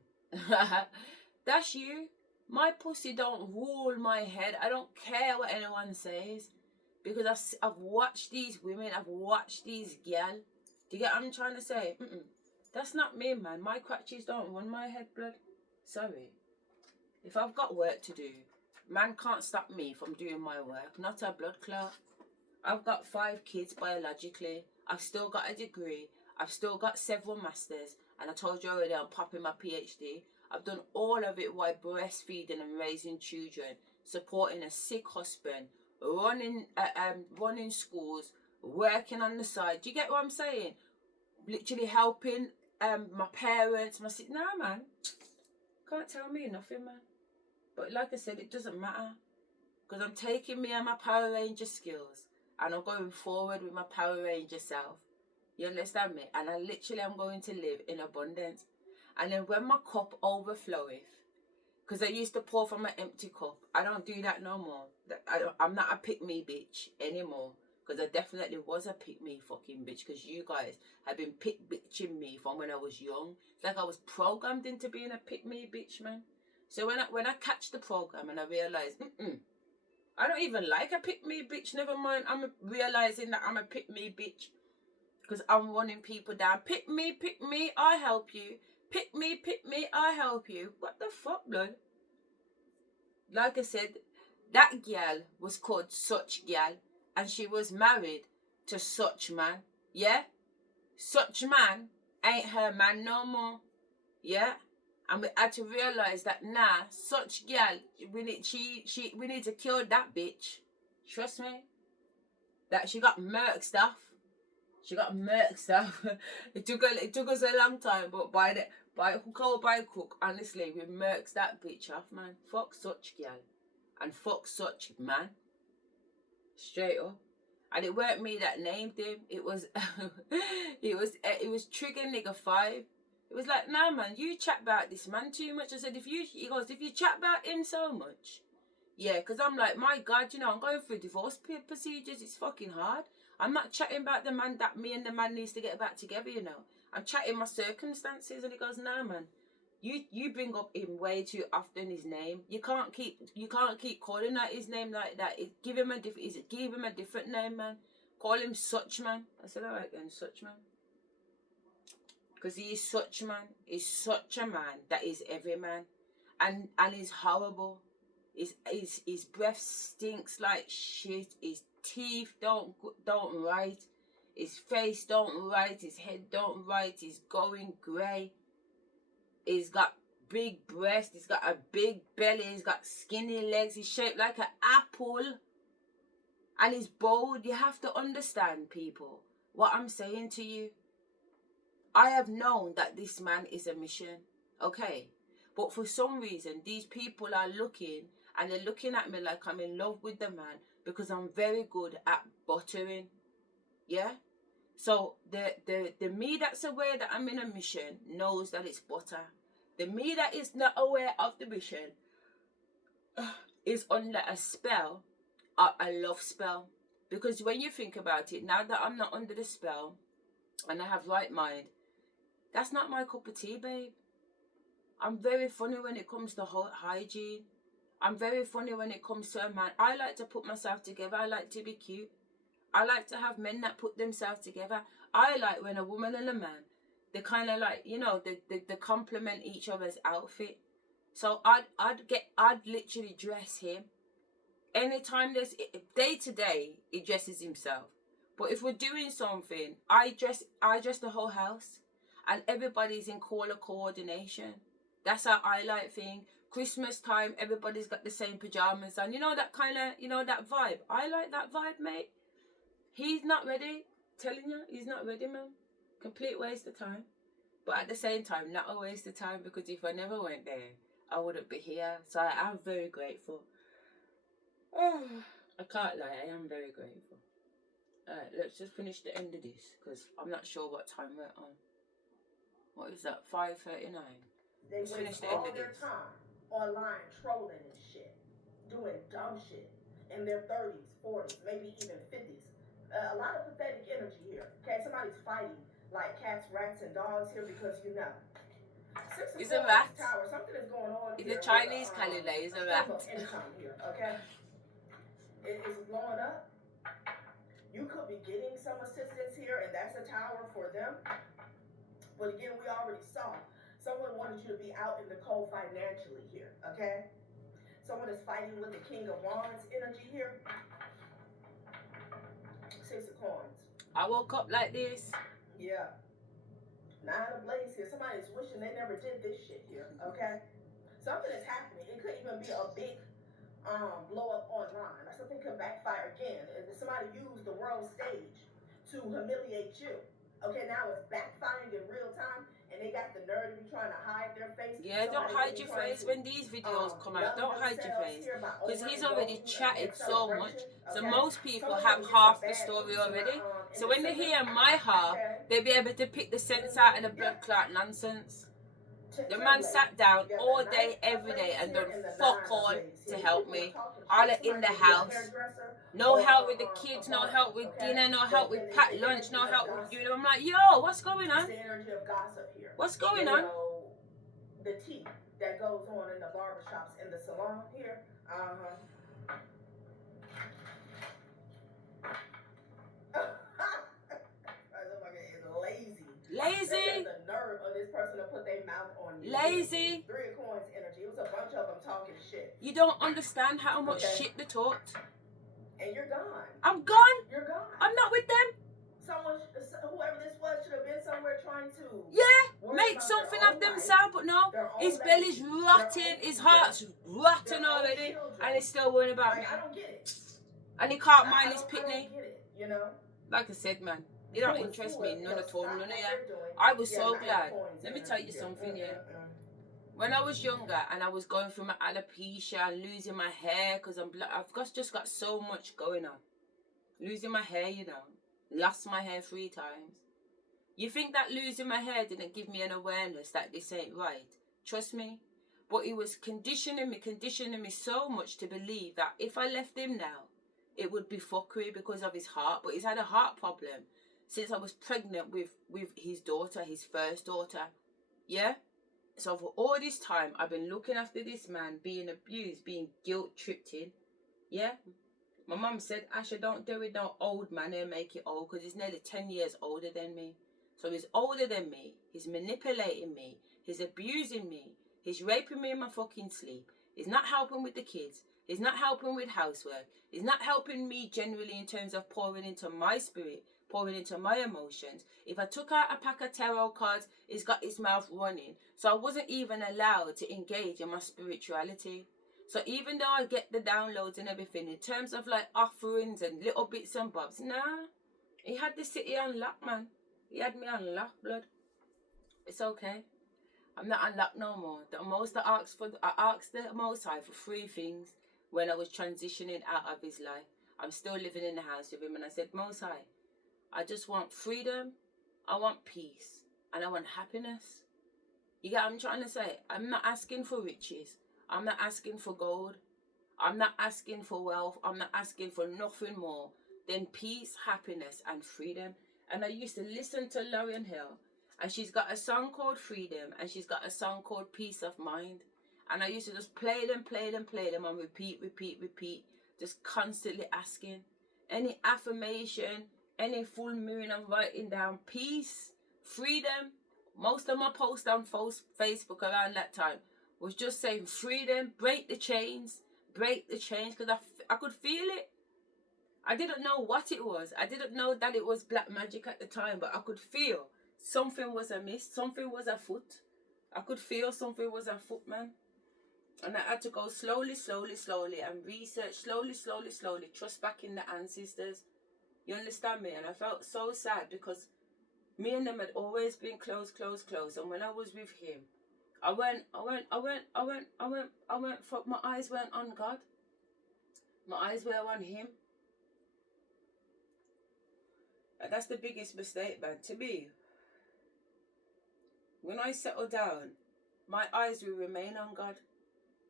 That's you. My pussy don't rule my head. I don't care what anyone says. Because I've watched these women. I've watched these gal. Do you get what I'm trying to say? That's not me, man. My crutches don't run my head, blood. Sorry. If I've got work to do, man can't stop me from doing my work. Not a blood clot. I've got 5 kids biologically. I've still got a degree. I've still got several masters. And I told you already, I'm popping my PhD. I've done all of it while breastfeeding and raising children, supporting a sick husband, running schools, working on the side. Do you get what I'm saying? Literally helping my parents, my sister. Nah, man. Can't tell me nothing, man. But like I said, it doesn't matter. Because I'm taking me and my Power Ranger skills. And I'm going forward with my Power Ranger self. You understand me? And I'm going to live in abundance. And then when my cup overfloweth, because I used to pour from an empty cup, I don't do that no more. I'm not a pick-me bitch anymore. Because I definitely was a pick-me fucking bitch. Because you guys have been pick-bitching me from when I was young. It's like I was programmed into being a pick-me bitch, man. So when I catch the program and I realise, I don't even like a pick-me bitch. Never mind, I'm realising that I'm a pick-me bitch. Because I'm running people down. Pick me, I help you. Pick me, I help you. What the fuck, blood? Like I said, that gal was called such gal. And she was married to such man. Yeah? Such man ain't her man no more. Yeah? And we had to realise that such gal, we need to kill that bitch. Trust me. That she got murk stuff. She got murk stuff. It took us a long time, but by hook or by crook, honestly, we murks that bitch off, man. Fuck such gal. And fuck such man. Straight up. And it weren't me that named him. It was it was Trigger Nigga 5. It was like, nah, man, you chat about this man too much. I said, if you chat about him so much, yeah, because I'm like, my God, I'm going through divorce procedures. It's fucking hard. I'm not chatting about the man that me and the man needs to get back together, I'm chatting my circumstances. And he goes, nah, man, you bring up him way too often, his name. You can't keep calling out his name like that. Give him a different name, man. Call him such man. I said, all right then, such man. Because he is such man. He's such a man that is every man. And he's horrible. His breath stinks like shit. His teeth don't right. His face don't right. His head don't right. He's going grey. He's got big breasts. He's got a big belly. He's got skinny legs. He's shaped like an apple. And he's bold. You have to understand, people, what I'm saying to you. I have known that this man is a mission. Okay? But for some reason, these people are looking, and they're looking at me like I'm in love with the man because I'm very good at buttering. Yeah? So the me that's aware that I'm in a mission knows that it's butter. The me that is not aware of the mission is under a spell, a love spell. Because when you think about it, now that I'm not under the spell and I have right mind, that's not my cup of tea, babe. I'm very funny when it comes to hygiene. I'm very funny when it comes to a man. I like to put myself together. I like to be cute. I like to have men that put themselves together. I like when a woman and a man, they kind of like, they complement each other's outfit. So I'd literally dress him. Anytime there's, day to day, he dresses himself. But if we're doing something, I dress the whole house. And everybody's in color coordination. That's how I like thing. Christmas time, everybody's got the same pajamas on. That kind of, that vibe. I like that vibe, mate. He's not ready. Telling you, he's not ready, man. Complete waste of time. But at the same time, not a waste of time, because if I never went there, I wouldn't be here. So I am very grateful. Oh, I can't lie, I am very grateful. Alright, let's just finish the end of this, because I'm not sure what time we're on. What is that, 5:39? They waste all their time online trolling and shit, doing dumb shit in their 30s, 40s, maybe even 50s. A lot of pathetic energy here. Okay, somebody's fighting like cats, rats, and dogs here because you know. It's a rat. Tower. Something is going on It's here. a Chinese calendar. It's a rat. Income here, okay? It is blowing up. You could be getting some assistance here, and that's a tower for them. But again, we already saw. Someone wanted you to be out in the cold financially here, okay? Someone is fighting with the King of Wands energy here. 6 of Coins. I woke up like this. Yeah. 9 of Blades here. Somebody's wishing they never did this shit here, okay? Something is happening. It could even be a big blow up online. Something could backfire again. Somebody used the world stage to humiliate you. Okay, now it's backfiring in real time, and they got the nerve to be trying to hide their face. Yeah, don't hide your face when these videos come out. Don't hide your face. Because he's already chatted so much. So most people have half the story already. So when they hear my half, they'll be able to pick the sense out of the blood clot nonsense. The man sat down all day, every day, and done fuck all to help me. All in the house. No help with the kids, no help with dinner, no help with packed lunch, no help with you. I'm like, yo, what's going on? What's going on? The tea that goes on in the barbershops in the salon here. Lazy. The nerve of this person to put their mouth on you. Lazy. 3 of Coins energy. It was a bunch of them talking shit. You don't understand how much shit they talked. And you're gone. I'm gone. You're gone. I'm not with them. Someone, whoever this was, should have been somewhere trying to. Yeah, make something of themselves, but no. His belly's rotten, his heart's rotten already, and he's still worrying about me. I don't get it. And he can't mind his pitney. You know? Like I said, man, you don't interest me, none at all, none of you. I was so glad. Let me tell you something, yeah. When I was younger and I was going through my alopecia and losing my hair, because I've just got so much going on. Losing my hair, you know. Lost my hair 3 times. You think that losing my hair didn't give me an awareness that this ain't right? Trust me. But it was conditioning me so much to believe that if I left him now, it would be fuckery because of his heart. But he's had a heart problem since I was pregnant with his daughter, his first daughter. Yeah? So for all this time, I've been looking after this man, being abused, being guilt-tripped in. Yeah? My mum said, Asher, don't do it no old man and make it old, because he's nearly 10 years older than me. So he's older than me. He's manipulating me. He's abusing me. He's raping me in my fucking sleep. He's not helping with the kids. He's not helping with housework. He's not helping me generally in terms of pouring into my spirit, pouring into my emotions. If I took out a pack of tarot cards, he's got his mouth running. So I wasn't even allowed to engage in my spirituality. So even though I get the downloads and everything, in terms of like offerings and little bits and bobs, nah. He had the city on lock, man. He had me on lock, blood. It's okay. I'm not on lock no more. I asked the Most High for 3 things when I was transitioning out of his life. I'm still living in the house with him, and I said, Most High, I just want freedom, I want peace, and I want happiness. You get what I'm trying to say? I'm not asking for riches. I'm not asking for gold. I'm not asking for wealth. I'm not asking for nothing more than peace, happiness, and freedom. And I used to listen to Lauryn Hill, and she's got a song called Freedom, and she's got a song called Peace of Mind. And I used to just play them on repeat, just constantly asking. Any affirmation, any full moon, I'm writing down peace, freedom. Most of my posts on Facebook around that time was just saying freedom, break the chains, because I could feel it. I didn't know what it was. I didn't know that it was black magic at the time, but I could feel something was amiss, something was afoot. I could feel something was afoot, man. And I had to go slowly and research slowly, trust back in the ancestors. You understand me? And I felt so sad because me and them had always been close. And when I was with him, my eyes weren't on God. My eyes were on him. And that's the biggest mistake, man. To me, when I settle down, my eyes will remain on God.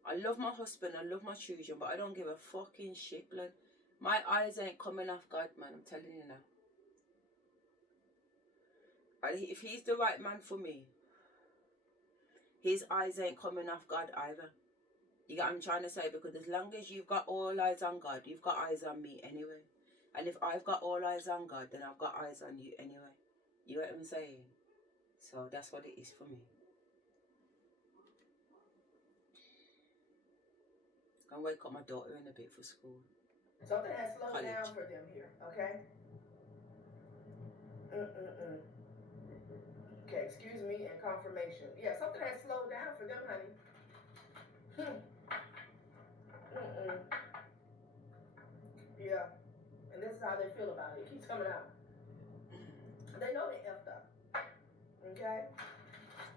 I love my husband, I love my children, but I don't give a fucking shit, blood. My eyes ain't coming off God, man, I'm telling you now. And if he's the right man for me, his eyes ain't coming off God either. You get what I'm trying to say? Because as long as you've got all eyes on God, you've got eyes on me anyway. And if I've got all eyes on God, then I've got eyes on you anyway. You get what I'm saying? So that's what it is for me. I'm gonna wake up my daughter in a bit for school. Something has slowed College. down for them here, okay? Okay, excuse me and confirmation. Yeah, something has slowed down for them, honey. Yeah, and this is how they feel about it. It keeps coming out. They know they effed up, okay?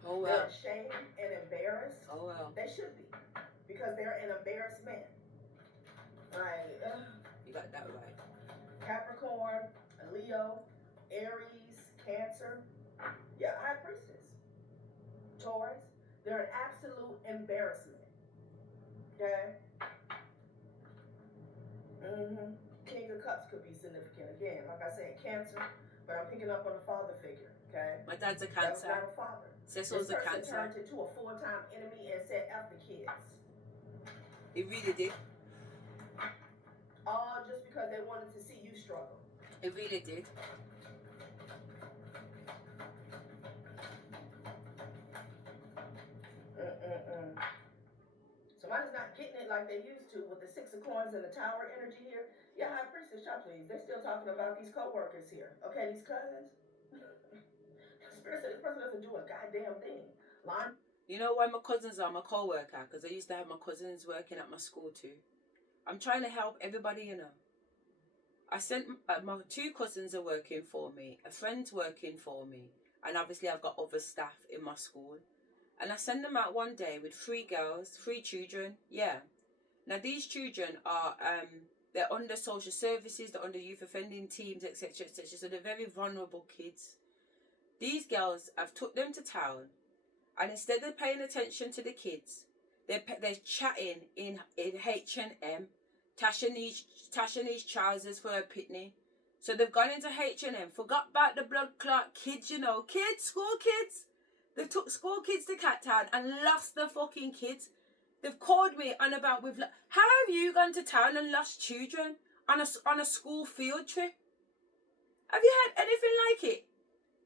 Oh, well. They're ashamed and embarrassed. Oh, well. They should be, because they're an embarrassed man. Right. You got that right. Capricorn, Leo, Aries, Cancer. Yeah, High Priestess. Taurus. They're an absolute embarrassment. Okay? King of Cups could be significant. Again, like I said, Cancer, but I'm picking up on a father figure. Okay? My dad's a Cancer. That was not a father. Cecil's a Cancer. This person turned into a full-time enemy and said F the kids. He really did. All just because they wanted to see you struggle. It really did. Somebody's not getting it like they used to with the Six of Coins and the Tower energy here. Yeah, High Priestess, shut please. They're still talking about these co-workers here. Okay, these cousins. Spirit said this person doesn't do a goddamn thing. You know why my cousins are my co-worker? Because I used to have my cousins working at my school too. I'm trying to help everybody, you know. I sent my 2 cousins are working for me, a friend's working for me, and obviously I've got other staff in my school. And I send them out one day with 3 girls, 3 children, yeah. Now these children are, they're under social services, they're under youth offending teams, etc., etc. So they're very vulnerable kids. These girls, I've took them to town, and instead of paying attention to the kids, they're chatting in H&M, tashing these trousers for a pitney. So they've gone into H&M, forgot about the blood clot kids, you know, kids, school kids. They took school kids to Cat Town and lost the fucking kids. They've called me on about how have you gone to town and lost children on a school field trip? Have you had anything like it?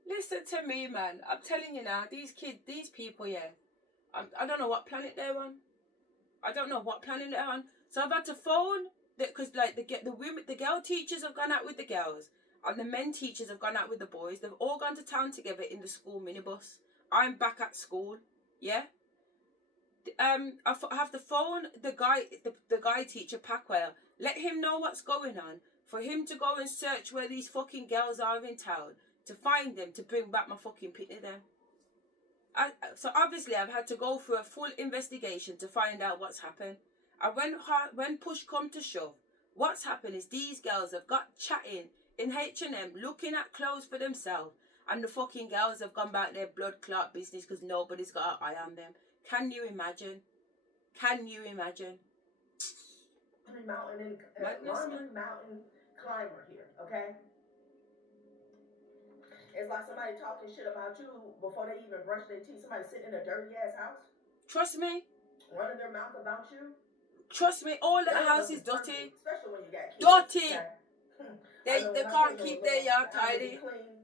Listen to me, man. I'm telling you now, these kids, these people, yeah. I don't know what planet they're on. I don't know what planet they're on. So I've had to phone because like the girl teachers have gone out with the girls, and the men teachers have gone out with the boys. They've all gone to town together in the school minibus. I'm back at school, yeah. I have to phone the guy teacher Packwell, let him know what's going on, for him to go and search where these fucking girls are in town, to find them, to bring back my fucking pitney then. So obviously I've had to go through a full investigation to find out what's happened. And when push come to shove, what's happened is these girls have got chatting in H&M, looking at clothes for themselves, and the fucking girls have gone back their blood clot business because nobody's got an eye on them. Can you imagine? Can you imagine? Mountain climber here, okay? It's like somebody talking shit about you before they even brush their teeth. Somebody sitting in a dirty ass house. Trust me. Running their mouth about you. Trust me, all the house is dirty. Especially when you got kids. Dirty. Okay? They can't keep their yard tidy. Clean.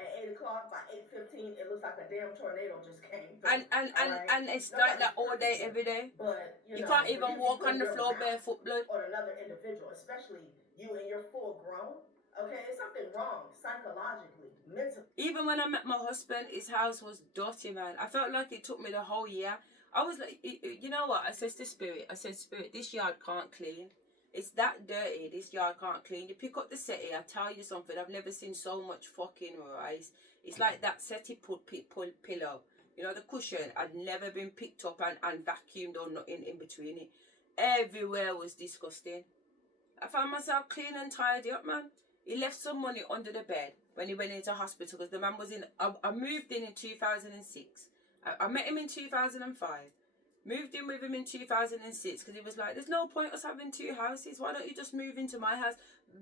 At 8 o'clock, by 8:15, it looks like a damn tornado just came through. And it's like that all day, every day. But you can't even walk on the floor barefoot, blood. Or another individual, especially you and you're full grown. Okay, it's something wrong psychologically, mentally. Even when I met my husband, his house was dirty, man. I felt like it took me the whole year. I was like, you know what? I said to Spirit, Spirit, this yard can't clean. It's that dirty, this yard can't clean. You pick up the settee, I tell you something, I've never seen so much fucking rice. It's like that settee pillow. You know, the cushion had never been picked up and vacuumed or nothing in between it. Everywhere was disgusting. I found myself clean and tidy up, man. He left some money under the bed when he went into hospital because the man was in... I moved in 2006. I met him in 2005. Moved in with him in 2006 because he was like, there's no point us having two houses. Why don't you just move into my house?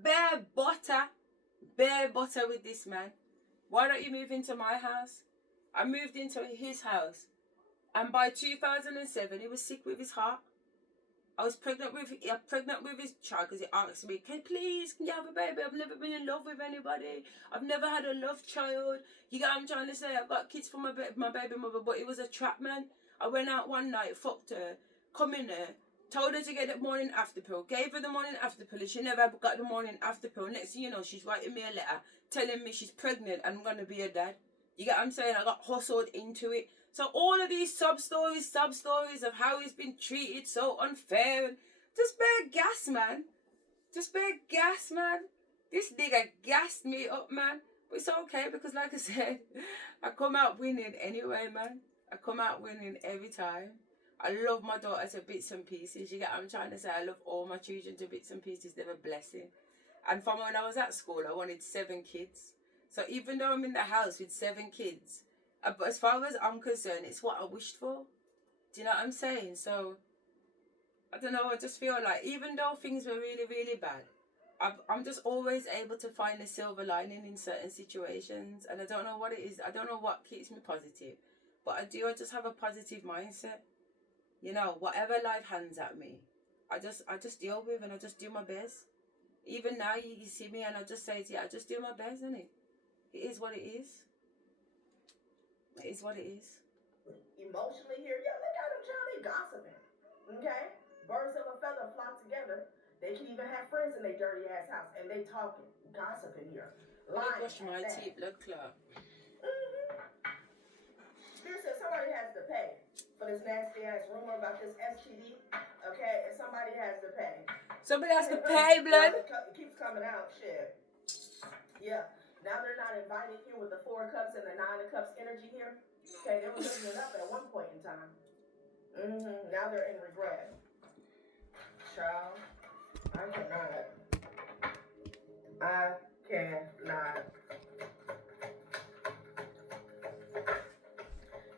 Bare butter with this man. Why don't you move into my house? I moved into his house. And by 2007, he was sick with his heart. I was pregnant with his child because he asked me, can you have a baby? I've never been in love with anybody. I've never had a love child. You get what I'm trying to say? I've got kids for my baby mother, but it was a trap, man. I went out one night, fucked her, come in there, told her to get the morning after pill, gave her the morning after pill, and she never got the morning after pill. Next thing you know, she's writing me a letter telling me she's pregnant and I'm going to be a dad. You get what I'm saying? I got hustled into it. So all of these sub-stories of how he's been treated so unfair. And just bare gas, man. Just bare gas, man. This nigga gassed me up, man. But it's okay because, like I said, I come out winning anyway, man. I come out winning every time. I love my daughter to bits and pieces. You get what I'm trying to say? I love all my children to bits and pieces. They're a blessing. And from when I was at school, I wanted 7 kids. So even though I'm in the house with 7 kids, but as far as I'm concerned, it's what I wished for. Do you know what I'm saying? So, I don't know, I just feel like even though things were really, really bad, I'm just always able to find a silver lining in certain situations. And I don't know what it is. I don't know what keeps me positive. But I just have a positive mindset. You know, whatever life hands at me, I just deal with and I just do my best. Even now, you see me and I just say to you, I just do my best, innit? It is what it is. It is what it is. Emotionally here, yeah, look at them, child, they gossiping. Okay? Birds of a feather flock together. They can even have friends in their dirty ass house and they talking, gossiping here. Let me brush my teeth, blood clot. Here says somebody has to pay for this nasty ass rumor about this STD. Okay? And somebody has to pay. Somebody has to pay, blood. It keeps coming out, shit. Yeah. Now they're not invited here with the 4 cups and the 9 of cups energy here. Okay, they were looking it up at one point in time. Now they're in regret. Child, I cannot.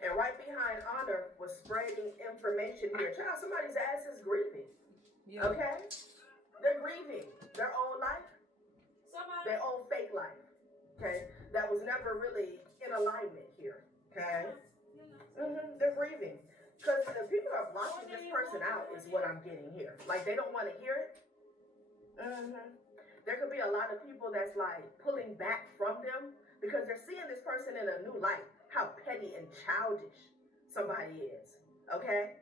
And right behind honor was spreading information here. Child, somebody's ass is grieving. Yeah. Okay? They're grieving their own life, their own fake life. Okay, that was never really in alignment here. Okay, they're grieving because the people are blocking this person out. Is what I'm getting here. Like they don't want to hear it. There could be a lot of people that's like pulling back from them because they're seeing this person in a new light. How petty and childish somebody is. Okay,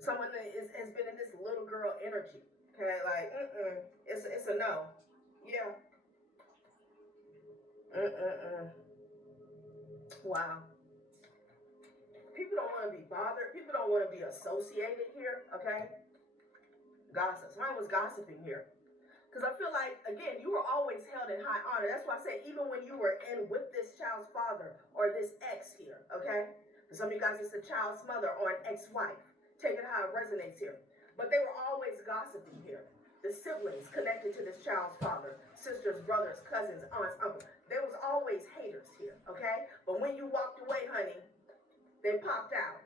someone that has been in this little girl energy. Okay, like it's a no. Yeah. Wow. People don't want to be bothered. People don't want to be associated here, okay? Gossip. Somebody was gossiping here. Because I feel like, again, you were always held in high honor. That's why I say even when you were in with this child's father or this ex here, okay? For some of you guys, it's a child's mother or an ex-wife. Take it how it resonates here. But they were always gossiping here. The siblings connected to this child's father, sisters, brothers, cousins, aunts, uncles. There was always haters here, okay? But when you walked away, honey, they popped out.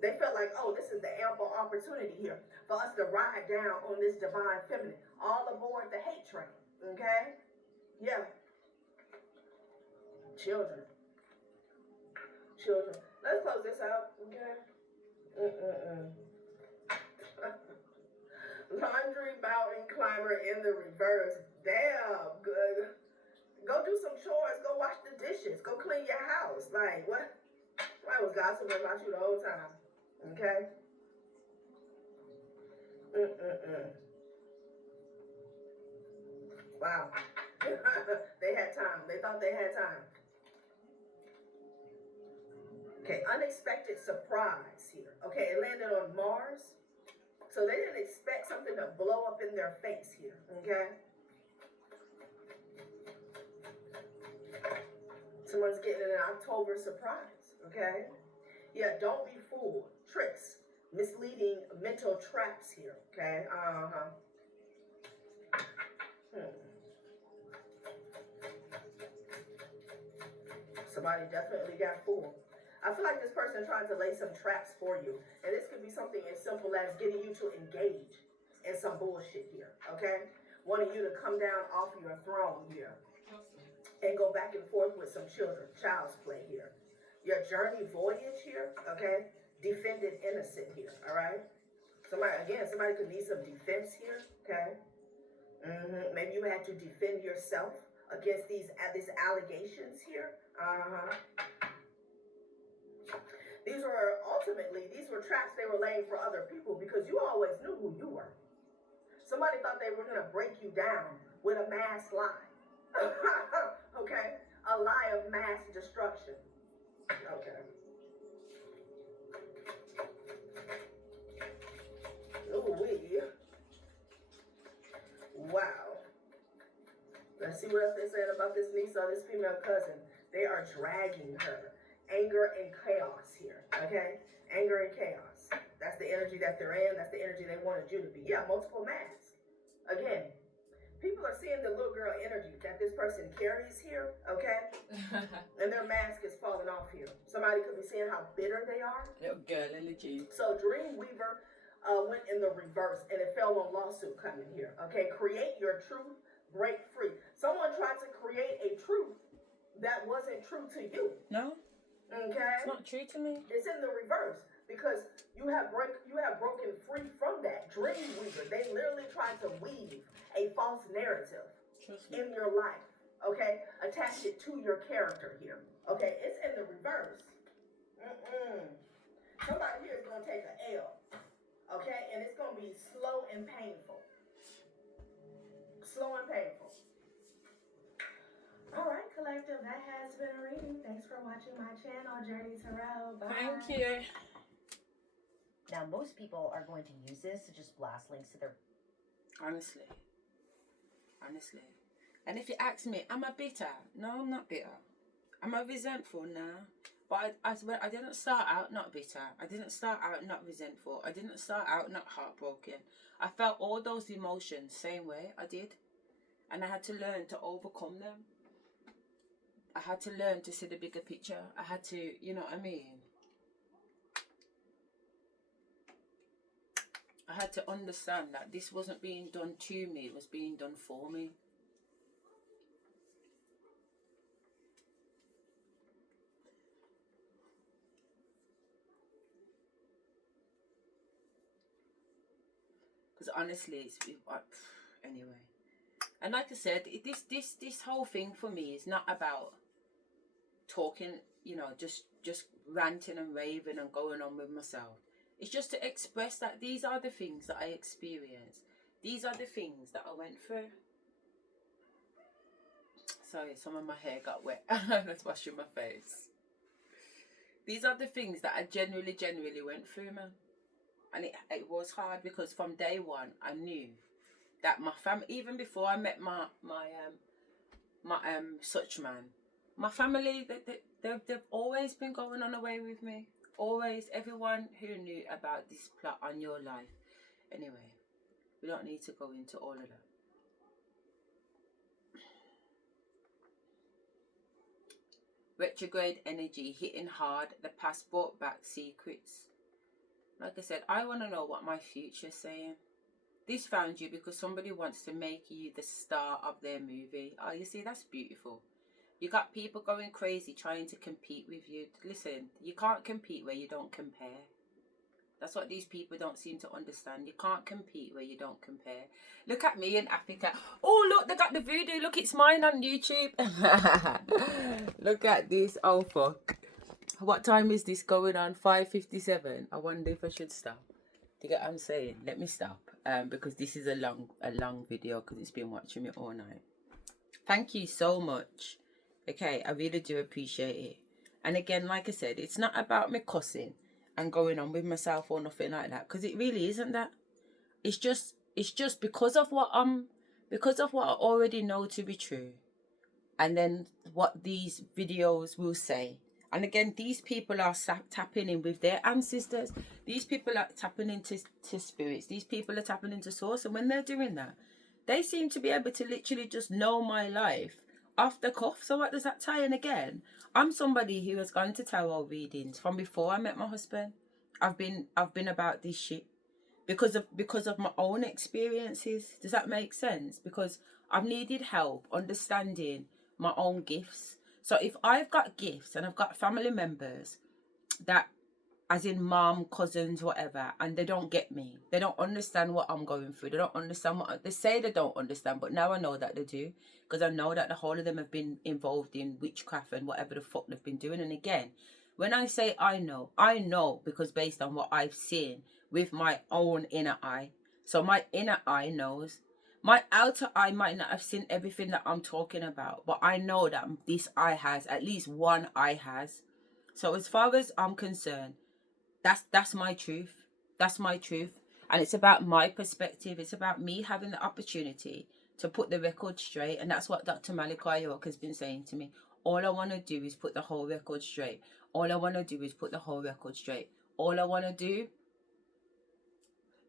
They felt like, oh, this is the ample opportunity here for us to ride down on this divine feminine. All aboard the hate train, okay? Yeah. Children. Let's close this out, okay? Laundry mountain climber in the reverse. Damn, good. Go do some chores. Go wash the dishes. Go clean your house. Like, what? I was gossiping about you the whole time. Okay? Wow. They had time. They thought they had time. Okay, unexpected surprise here. Okay, it landed on Mars. So they didn't expect something to blow up in their face here, okay? Someone's getting an October surprise, okay? Yeah, don't be fooled. Tricks, misleading mental traps here, okay? Somebody definitely got fooled. I feel like this person tried to lay some traps for you. And this could be something as simple as getting you to engage in some bullshit here, okay? Wanting you to come down off your throne here and go back and forth with some children. Child's play here. Your journey voyage here, okay? Defended innocent here, all right? Somebody could need some defense here, okay? Maybe you had to defend yourself against these allegations here. These were traps they were laying for other people because you always knew who you were. Somebody thought they were going to break you down with a mass lie. Okay? A lie of mass destruction. Okay. Ooh-wee. Wow. Let's see what else they said about this niece or this female cousin. They are dragging her. Anger and chaos here, okay? Anger and chaos. That's the energy that they're in. That's the energy they wanted you to be. Yeah, multiple masks. Again, people are seeing the little girl energy that this person carries here, okay? And their mask is falling off here. Somebody could be seeing how bitter they are. Little girl energy. So Dreamweaver went in the reverse, and it fell on lawsuit coming here, okay? Create your truth, break free. Someone tried to create a truth that wasn't true to you. No. Okay? It's not true to me. It's in the reverse because you have broken free from that. Dreamweaver, they literally tried to weave a false narrative in your life, okay? Attach it to your character here, okay? It's in the reverse. Somebody here is going to take an L, okay? And it's going to be slow and painful. Slow and painful. All right, collective, that has been a reading. Thanks for watching my channel, Journey Tarot. Bye. Thank you. Now, most people are going to use this to just blast links to their... Honestly. And if you ask me, am I bitter? No, I'm not bitter. Am I resentful? No. But I didn't start out not bitter. I didn't start out not resentful. I didn't start out not heartbroken. I felt all those emotions same way. I did. And I had to learn to overcome them. I had to learn to see the bigger picture. I had to, you know what I mean? I had to understand that this wasn't being done to me, it was being done for me. Because honestly, it's anyway. And like I said, this whole thing for me is not about talking, you know, just ranting and raving and going on with myself. It's just to express that these are the things that I experienced. These are the things that I went through. Sorry, some of my hair got wet. Let's wash my face. These are the things that I genuinely went through, man. And it was hard because from day one, I knew that my family, even before I met my such man, my family, they've always been going on away with me. Always, everyone who knew about this plot on your life. Anyway, we don't need to go into all of that. Retrograde energy hitting hard. The past brought back secrets. Like I said, I want to know what my future's saying. This found you because somebody wants to make you the star of their movie. Oh, you see, that's beautiful. You got people going crazy trying to compete with you. Listen, you can't compete where you don't compare. That's what these people don't seem to understand. You can't compete where you don't compare. Look at me in Africa. Oh, look, they got the voodoo. Look, it's mine on YouTube. Look at this. Oh, fuck. What time is this going on? 5:57. I wonder if I should stop. Do you get what I'm saying? Let me stop. Because this is a long video because it's been watching me all night. Thank you so much. Okay, I really do appreciate it. And again, like I said, it's not about me cussing and going on with myself or nothing like that, because it really isn't that. It's just because of what I already know to be true, and then what these videos will say, And again, these people are tapping in with their ancestors. These people are tapping into spirits. These people are tapping into source. And when they're doing that, they seem to be able to literally just know my life off the cuff. So what does that tie in again? I'm somebody who has gone to tarot readings from before I met my husband. I've been about this shit because of my own experiences. Does that make sense? Because I've needed help understanding my own gifts. So if I've got gifts and I've got family members that, as in mom, cousins, whatever, and they don't get me, they don't understand what I'm going through, they don't understand what they say they don't understand, but now I know that they do, because I know that the whole of them have been involved in witchcraft and whatever the fuck they've been doing. And again, when I say I know because based on what I've seen with my own inner eye. So my inner eye knows. My outer eye might not have seen everything that I'm talking about, but I know that this eye has, at least one eye has. So as far as I'm concerned, that's my truth. That's my truth. And it's about my perspective. It's about me having the opportunity to put the record straight. And that's what Dr. Malachi York has been saying to me. All I want to do is put the whole record straight. All I want to do is put the whole record straight. All I want to do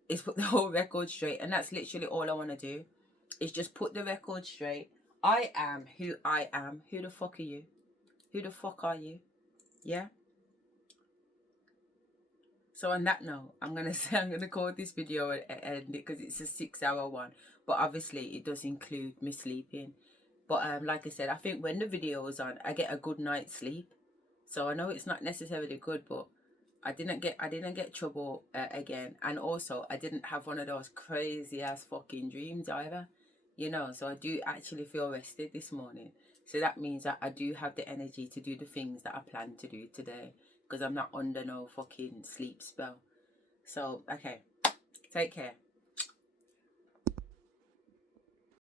is put the whole record straight. And that's literally all I want to do, is just put the record straight. I am who I am. Who the fuck are you? Who the fuck are you? Yeah? So on that note, I'm gonna call this video and end it, because it's a 6-hour one. But obviously it does include me sleeping. But like I said, I think when the video is on, I get a good night's sleep. So I know it's not necessarily good, but I didn't get trouble again. And also I didn't have one of those crazy ass fucking dreams either. You know, so I do actually feel rested this morning. So that means that I do have the energy to do the things that I plan to do today, because I'm not under no fucking sleep spell. So, okay. Take care.